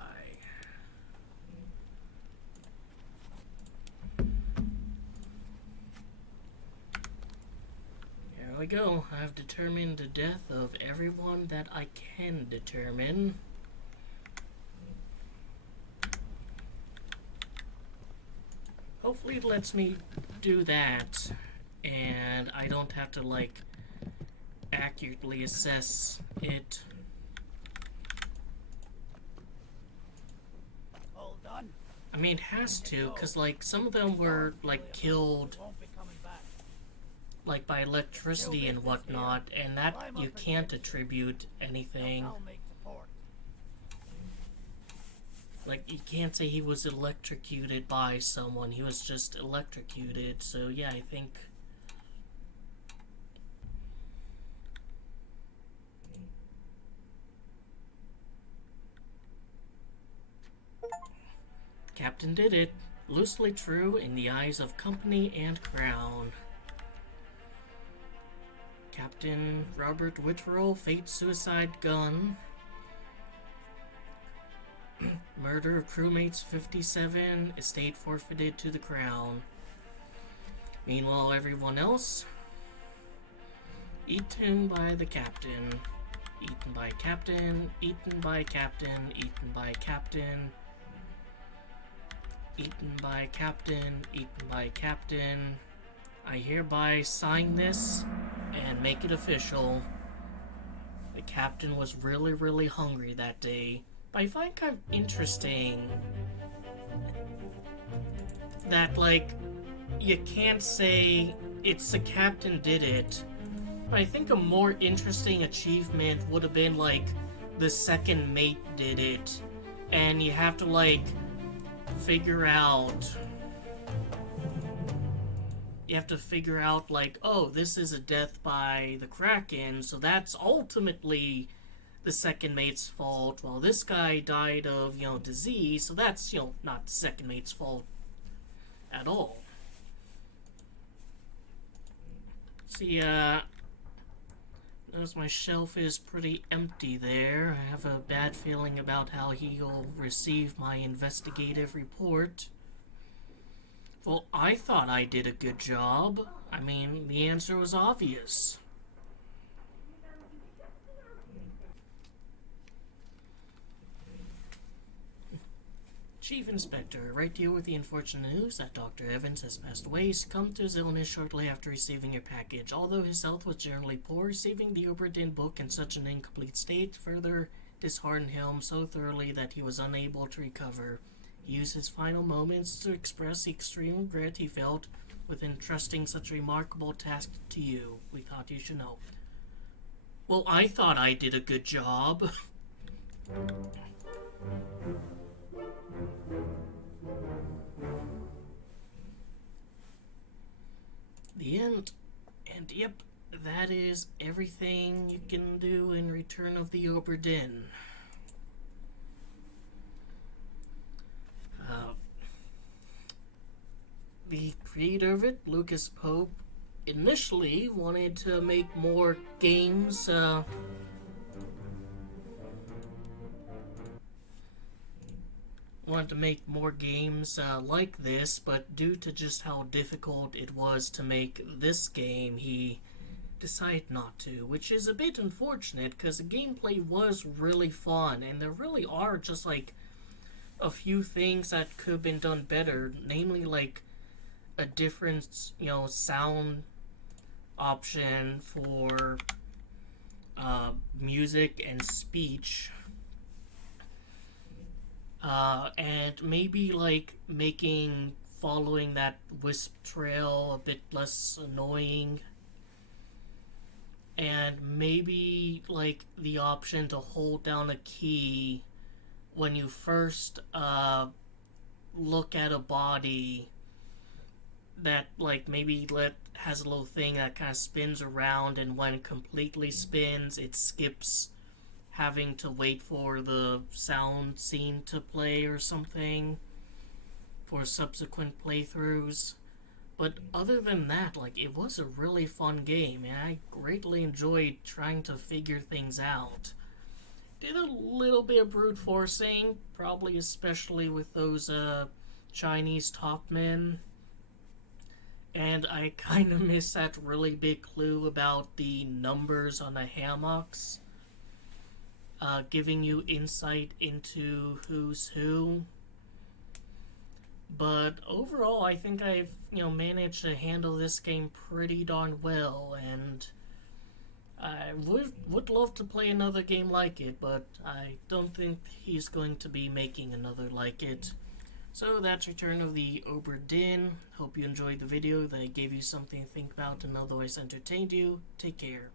Here we go. I've determined the death of everyone that I can determine. Hopefully it lets me do that, and I don't have to, like, accurately assess it. All done. I mean, it has to, because, like, some of them were, like, killed, like, by electricity and whatnot, and that you can't attribute anything. Like, you can't say he was electrocuted by someone, he was just electrocuted, so yeah, I think... Captain did it. Loosely true in the eyes of company and crown. Captain Robert Whitterell, fate suicide gun. Murder of crewmates 57, estate forfeited to the crown. Meanwhile, everyone else, eaten by the captain. Eaten by captain, eaten by captain, eaten by captain. Eaten by captain, eaten by captain. I hereby sign this and make it official. The captain was really, really hungry that day. But I find kind of interesting that, like, you can't say it's the captain did it. But I think a more interesting achievement would have been, like, the second mate did it. And you have to, like, figure out... You have to figure out, like, oh, this is a death by the Kraken, so that's ultimately the second mate's fault, while this guy died of, you know, disease, so that's, you know, not the second mate's fault at all. See, Notice my shelf is pretty empty there. I have a bad feeling about how he'll receive my investigative report. Well, I thought I did a good job. I mean, the answer was obvious. Chief Inspector, right to you with the unfortunate news that Dr. Evans has passed away. He succumbed to his illness shortly after receiving your package. Although his health was generally poor, receiving the Obra Dinn book in such an incomplete state further disheartened him so thoroughly that he was unable to recover. He used his final moments to express the extreme regret he felt with entrusting such a remarkable task to you. We thought you should know. Well, I thought I did a good job. The end. And yep, that is everything you can do in Return of the Obra Dinn. The creator of it, Lucas Pope, initially wanted to make more games, like this, but due to just how difficult it was to make this game, he decided not to, which is a bit unfortunate because the gameplay was really fun, and there really are just like a few things that could have been done better, namely like a different, sound option for music and speech. And maybe like making following that wisp trail a bit less annoying, and maybe like the option to hold down a key when you first look at a body that like maybe has a little thing that kind of spins around, and when it completely spins it skips having to wait for the sound scene to play or something for subsequent playthroughs. But other than that, like, it was a really fun game, and I greatly enjoyed trying to figure things out. Did a little bit of brute forcing, probably especially with those Chinese top men. And I kind of missed that really big clue about the numbers on the hammocks, giving you insight into who's who. But overall, I think I've, managed to handle this game pretty darn well, and I would love to play another game like it, but I don't think he's going to be making another like it. So that's Return of the Obra Dinn. Hope you enjoyed the video, that it gave you something to think about and otherwise entertained you. Take care.